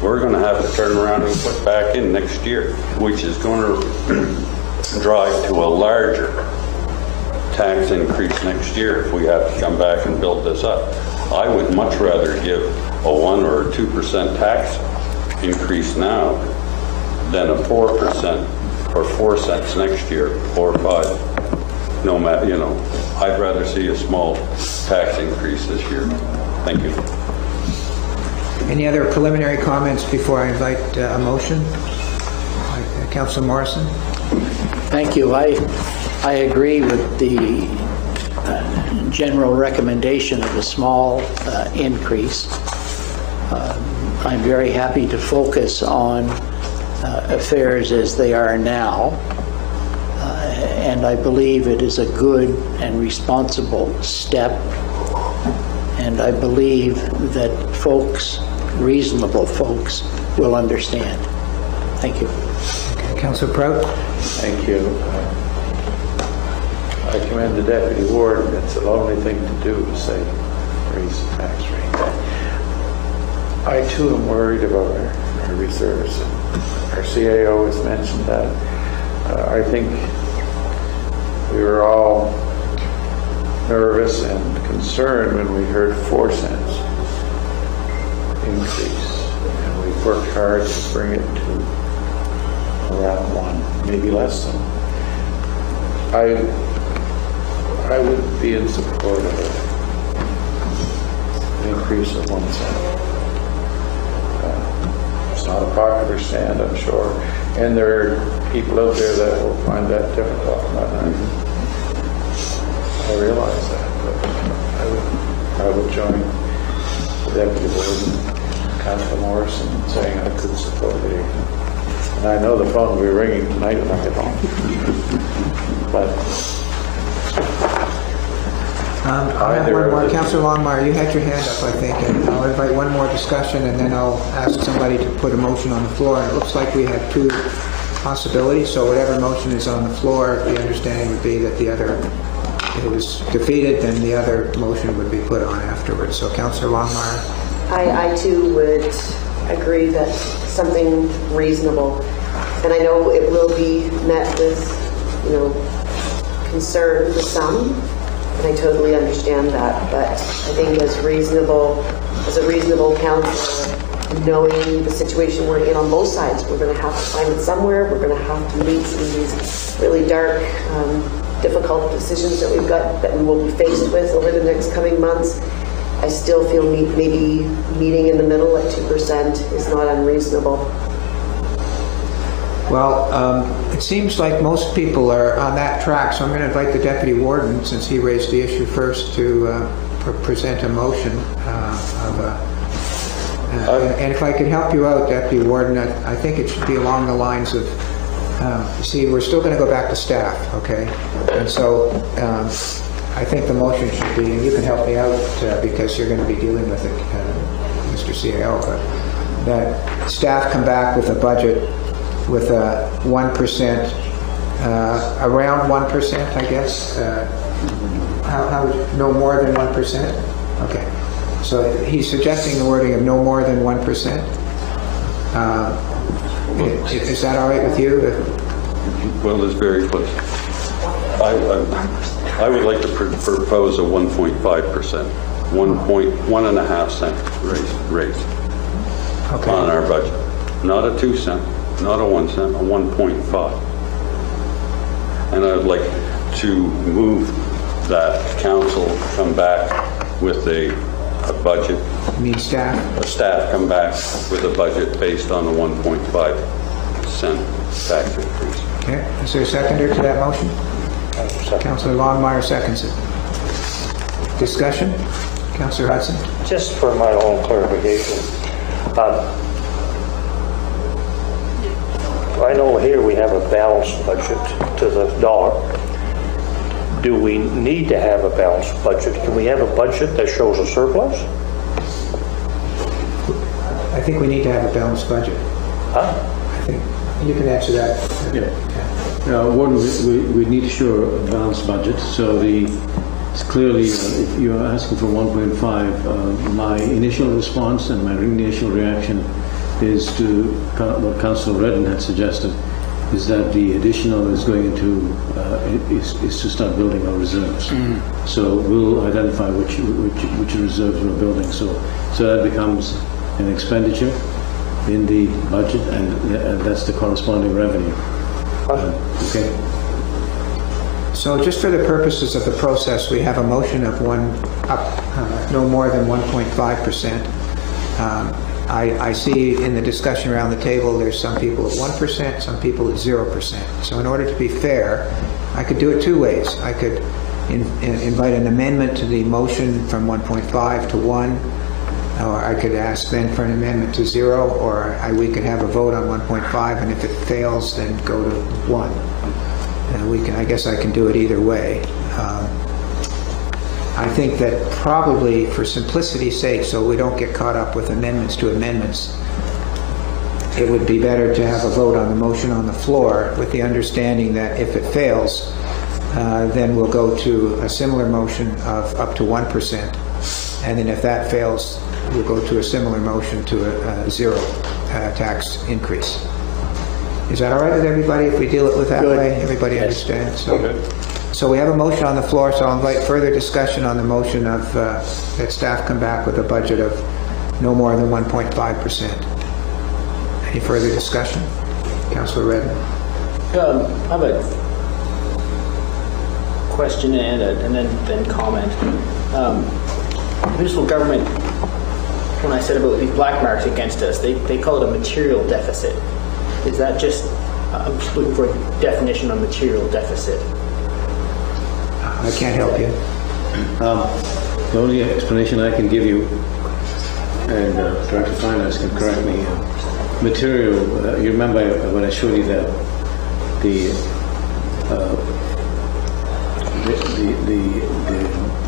we're going to have to turn around and put back in next year, which is going to drive to a larger tax increase next year if we have to come back and build this up. I would much rather give a 1 or 2% tax increase now than a 4% or 4 cents next year or 5. No matter, I'd rather see a small tax increase this year. Thank you. Any other preliminary comments before I invite a motion? Councillor Morrison? Thank you. I agree with the general recommendation of a small increase. I'm very happy to focus on affairs as they are now, and I believe it is a good and responsible step, and I believe that reasonable folks, will understand. Thank you. Okay. Councillor Prout? Thank you. I commend the Deputy Warden. It's a lovely thing to do to say raise the tax rate. I too am worried about our reserves. Our CAO has mentioned that. I think we were all nervous and concerned when we heard 4 cents increase, and we worked hard to bring it to around 1, maybe less than. I would be in support of an increase of 1 cent. It's not a popular stand, I'm sure, and there are people out there that will find that difficult. I realize that, but I would join the Deputy Warden, Councillor Morrison, in saying I could support it. And I know the phone will be ringing tonight when I get home. But I have one more. Councillor Longmire, you had your hand up, I think, and I'll invite one more discussion, and then I'll ask somebody to put a motion on the floor. And it looks like we have 2 possibilities, so whatever motion is on the floor, the understanding would be that if it was defeated, then the other motion would be put on afterwards. So, Councillor Longmire? I too would agree that something reasonable, and I know it will be met with, concern for some, and I totally understand that. But I think as a reasonable councillor, knowing the situation we're in on both sides, we're going to have to find it somewhere. We're going to have to meet some of these really dark, difficult decisions that we will be faced with over the next coming months. I still feel maybe meeting in the middle at 2% is not unreasonable. Well, it seems like most people are on that track, so I'm going to invite the Deputy Warden, since he raised the issue first, to present a motion and if I could help you out, Deputy Warden, I think it should be along the lines of, see, we're still going to go back to staff, okay? And so I think the motion should be, and you can help me out because you're going to be dealing with it, Mr. CAO, that staff come back with a budget with a 1%, around 1%, I guess. How no more than 1%? Okay. So he's suggesting the wording of no more than 1%. Is that all right with you? Well, it's very close. I would like to propose a 1.5%, 1.5 cent raise on our budget. Not a 2 cent, not a 1 cent, a 1.5. And I'd like to move that council come back with a budget. You mean staff? A staff come back with a budget based on a 1.5 cent tax increase. Okay. Is there a seconder to that motion? Councillor Longmire seconds it. Discussion? Councillor Hudson? Just for my own clarification, I know here we have a balanced budget to the dollar. Do we need to have a balanced budget? Can we have a budget that shows a surplus? I think we need to have a balanced budget. Huh? I think you can answer that. Yeah. One, we need to show a balanced budget. So it's clearly, if you're asking for 1.5, my initial response and my initial reaction is to what Councillor Redden had suggested, is that the additional is going to is to start building our reserves. So we'll identify which reserves we're building. So that becomes an expenditure in the budget, and that's the corresponding revenue. Okay. So just for the purposes of the process, we have a motion of no more than 1.5%. I see in the discussion around the table there's some people at 1%, some people at 0%. So in order to be fair, I could do it two ways. I could invite an amendment to the motion from 1.5 to 1, or I could ask then for an amendment to 0, or we could have a vote on 1.5, and if it fails, then go to 1. And I guess I can do it either way. I think that probably for simplicity's sake, so we don't get caught up with amendments to amendments, it would be better to have a vote on the motion on the floor with the understanding that if it fails, then we'll go to a similar motion of up to 1%. And then if that fails, we'll go to a similar motion to a 0 tax increase. Is that all right with everybody if we deal it with that way? Everybody understands? So we have a motion on the floor, so I'll invite further discussion on the motion of that staff come back with a budget of no more than 1.5%. Any further discussion? Councillor Redden. I have a question and then comment. Municipal government, when I said about these black marks against us, they call it a material deficit. Is that just, I'm just looking for a definition of material deficit. I can't help you. The only explanation I can give you, and Director of Finance can correct me, material, you remember when I showed you that the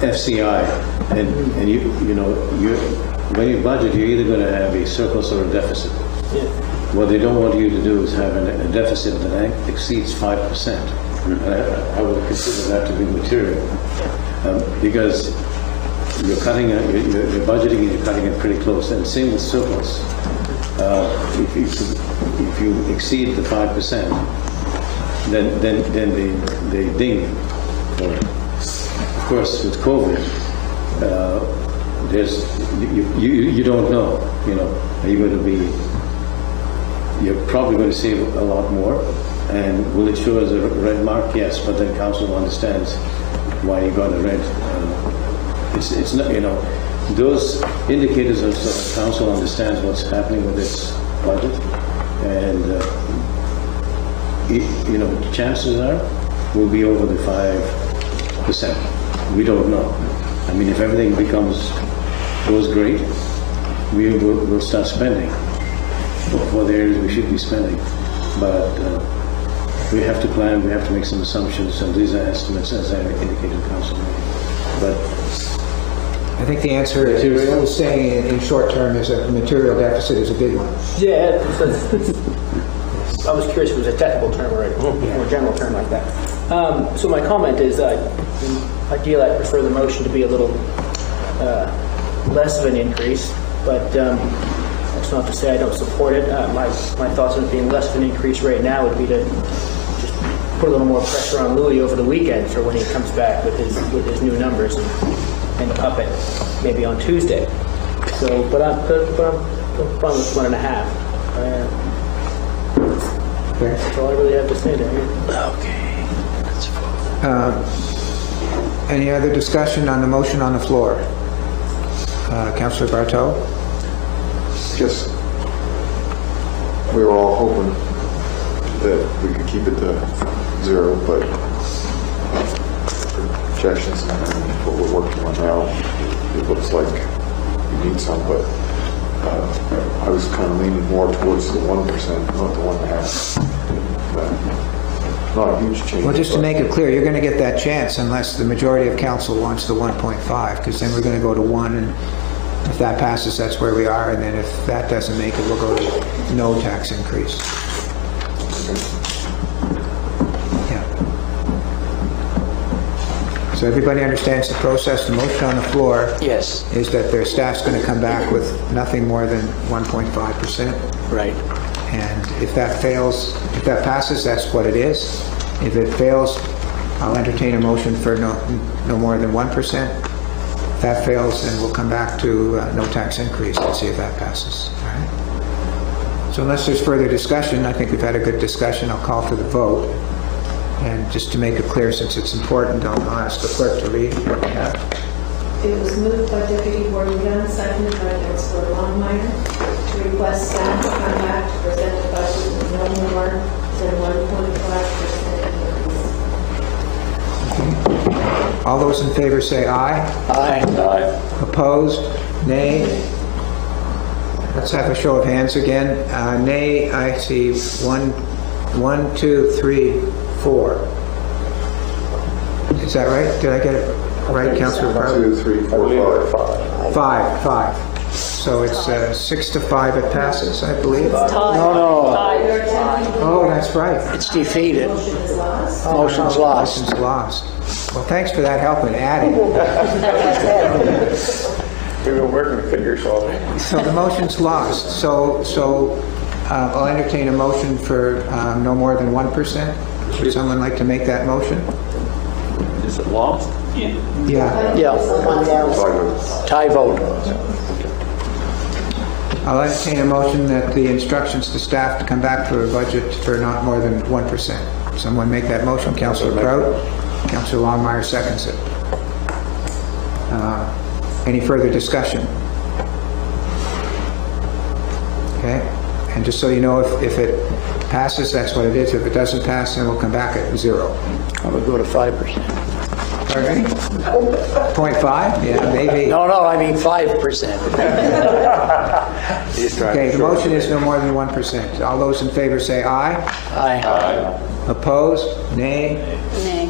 FCI, and when you budget, you're either going to have a surplus or a deficit. Yeah. What they don't want you to do is have a deficit that exceeds 5%. I would consider that to be material, because you're cutting, you're budgeting and you're cutting it pretty close. And same with surplus. If you exceed the 5%, then they ding for it. Of course, with COVID, you don't know. Are you going to be? You're probably going to save a lot more, and will it show as a red mark? Yes, but then council understands why you got a red. It's not, those indicators are so that council understands what's happening with its budget, and chances are we'll be over the 5%. We don't know. I mean, if everything goes great, we'll start spending for the areas we should be spending. But we have to plan, we have to make some assumptions, and these are estimates as I indicated to council. But I think the answer is saying in short term is a material deficit is a big one. Yeah, I was curious if it was a technical term or a more general term like that. So my comment is that ideally I prefer the motion to be a little less of an increase, but that's not to say I don't support it. My thoughts on it being less of an increase right now would be to just put a little more pressure on Louis over the weekend for when he comes back with his new numbers and up it maybe on Tuesday. So, but I'm fine with 1.5. That's all I really have to say there. Okay. Any other discussion on the motion on the floor? Councillor Bartow? Just, we were all hoping that we could keep it to 0, but projections and what we're working on now, it looks like we need some, but I was kind of leaning more towards the 1%, not the 1.5%. Not a huge change. Well, just to make it clear, you're going to get that chance unless the majority of council wants the 1.5, because then we're going to go to 1, and if that passes, that's where we are, and then if that doesn't make it, we'll go to no tax increase. Yeah. So everybody understands the process. The motion on the floor Yes. is that their staff's going to come back with nothing more than 1.5%. Right. And if that fails, if that passes, that's what it is. If it fails, I'll entertain a motion for no more than 1%. If that fails, then we'll come back to no tax increase and see if that passes. All right. So unless there's further discussion, I think we've had a good discussion. I'll call for the vote. And just to make it clear, since it's important, I'll ask the clerk to read what we have. It was moved by Deputy Warden Gunn, seconded by Councillor Longmire, to request staff to come back to present a budget with no more than 1.5% increase. All those in favor say aye. Aye. Aye. Opposed? Nay? Let's have a show of hands again. Nay, I see 1, 2, 3, 4. Is that right? Did I get it right, Councillor? 1, 2, 3, 4, 5. 5. So it's 6 to 5 it passes, I believe. No. Oh, that's right. It's defeated. Motion's lost. Motion's lost. Well, thanks for that help in adding. We've been working the figures all day. So the motion's lost. So I'll entertain a motion for no more than 1%. Would someone like to make that motion? Is it lost? Yeah. Yeah. Tie vote. I'll entertain a motion that the instructions to staff to come back for a budget for not more than 1%. Someone make that motion. Councillor Prout. Councillor Longmire seconds it. Any further discussion? Okay. And just so you know, if it passes, that's what it is. If it doesn't pass, then we'll come back at 0. I would go to 5%. Pardon me? 0.5? Yeah, maybe. No, I mean 5%. Okay, the motion is no more than 1%. All those in favor say aye. Aye. Opposed? Nay? Nay.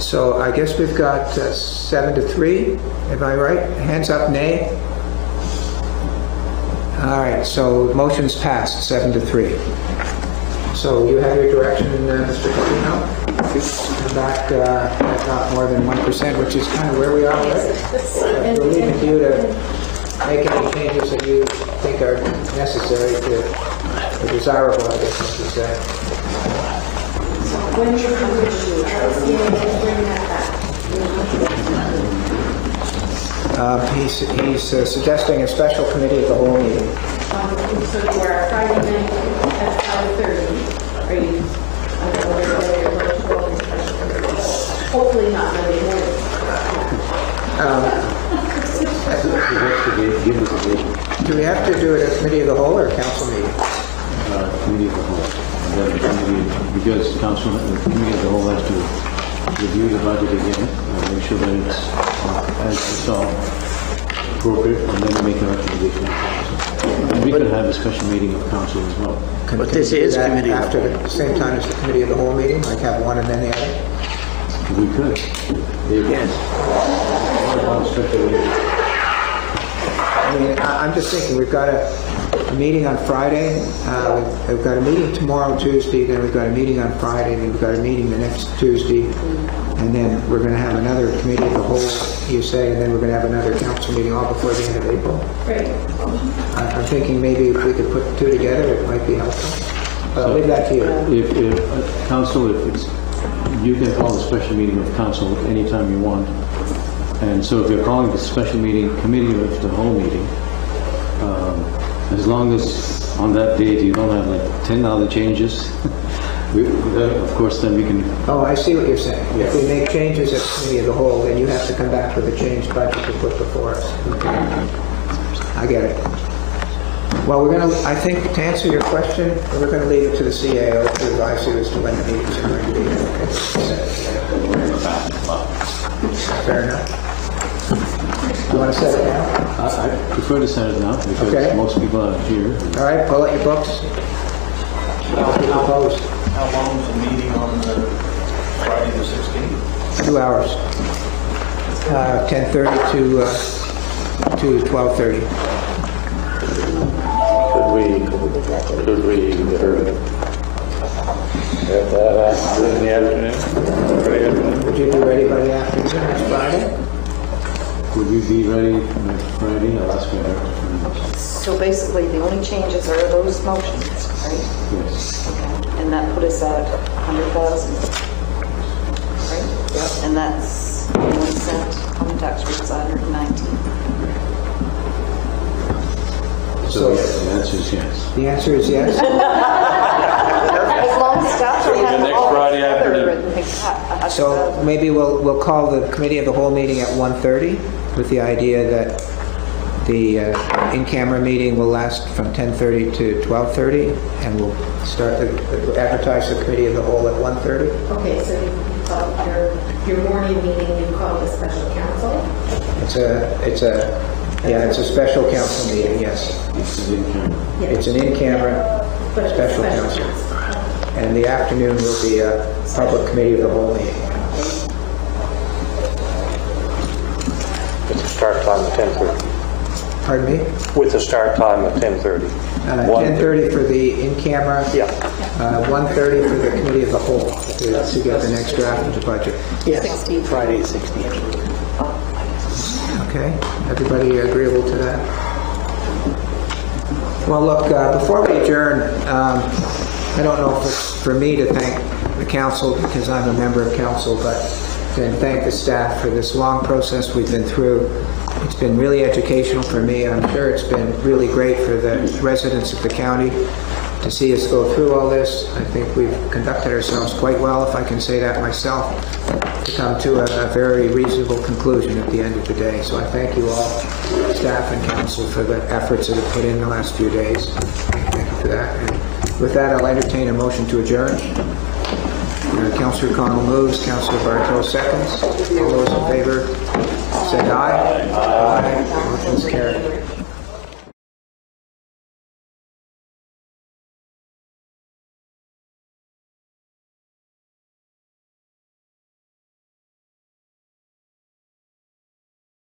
So I guess we've got 7 to 3. Am I right? Hands up, nay. All right, so motion's passed, 7 to 3. So you have your direction, Mr. Capino? Come back at not more than 1%, which is kind of where we are already. We'll leave it to you to make any changes that you think are necessary or desirable, I guess I should say. When you come to do it, bring that back. He's suggesting a special committee of the whole meeting. So you are Friday night at 5:30. Are you, I don't know whether you're going to go in special committee. Hopefully not Monday morning. Do we have to do it at committee of the whole or council meeting? Committee of the whole. And then because the committee of the whole has to review the budget again and make sure that it's as it's all appropriate, and then make a recommendation to council. And we could have a special meeting of council as well. But this is committee of the after the same time as the committee of the whole meeting, like have one and then the other? We could. Yes. I mean, I'm just thinking, we've got a meeting on Friday, we've got a meeting tomorrow, Tuesday, then we've got a meeting on Friday, then we've got a meeting the next Tuesday, and then we're going to have another committee of the whole, you say, and then we're going to have another council meeting all before the end of April. Right. I'm thinking maybe if we could put the two together, it might be helpful. But I'll leave that to you. If council, if it's, you can call a special meeting of council anytime you want. And so if you're calling the special meeting committee of the whole meeting, as long as on that date you don't have like 10 other changes, of course then we can... Oh, I see what you're saying. Yeah. If we make changes at committee of the whole, then you have to come back with a changed budget to put before us. I get it. Well, we're going to, I think, to answer your question, we're going to leave it to the CAO to advise you as to when the meetings are going to be. Fair enough. You want to set it now? I prefer to set it now because most people are here. All right, pull out your books. How long is the meeting on the Friday the 16th? 2 hours. 10:30 to 12:30. Could we have that in the afternoon? Would you be ready by the afternoon next Friday? Would we be ready next Friday? I'll ask you. So basically, the only changes are those motions, right? Yes. Okay. And that put us at 100,000, right? Yep. And that's 1 cent on the tax rate is 119. So the answer is yes. The answer is yes. As long as staff So the next Friday afternoon. So maybe we'll call the committee of the whole meeting at 1:30 with the idea that the in-camera meeting will last from 10:30 to 12:30, and we'll start advertise the committee of the whole at 1:30. Okay, so you call your morning meeting, you call it a special council? It's a special council meeting, yes. It's an in-camera special council. And the afternoon will be a public committee of the whole meeting. With the start time at 10:30. Pardon me? With the start time at 10:30. 10:30 for the in-camera. Yeah. 1:30 for the committee of the whole to get the next draft of the budget. Yes, Friday 16th. Okay, everybody agreeable to that? Well, look, before we adjourn, I don't know if it's for me to thank the council because I'm a member of council, but to thank the staff for this long process we've been through. It's been really educational for me. I'm sure it's been really great for the residents of the county to see us go through all this. I think we've conducted ourselves quite well, if I can say that myself, to come to a very reasonable conclusion at the end of the day. So I thank you all, staff and council, for the efforts that have put in the last few days. Thank you for that. And with that, I'll entertain a motion to adjourn. Councillor Connell moves, Councillor Bartow seconds. All those in favor say aye. Aye. Motion's carried.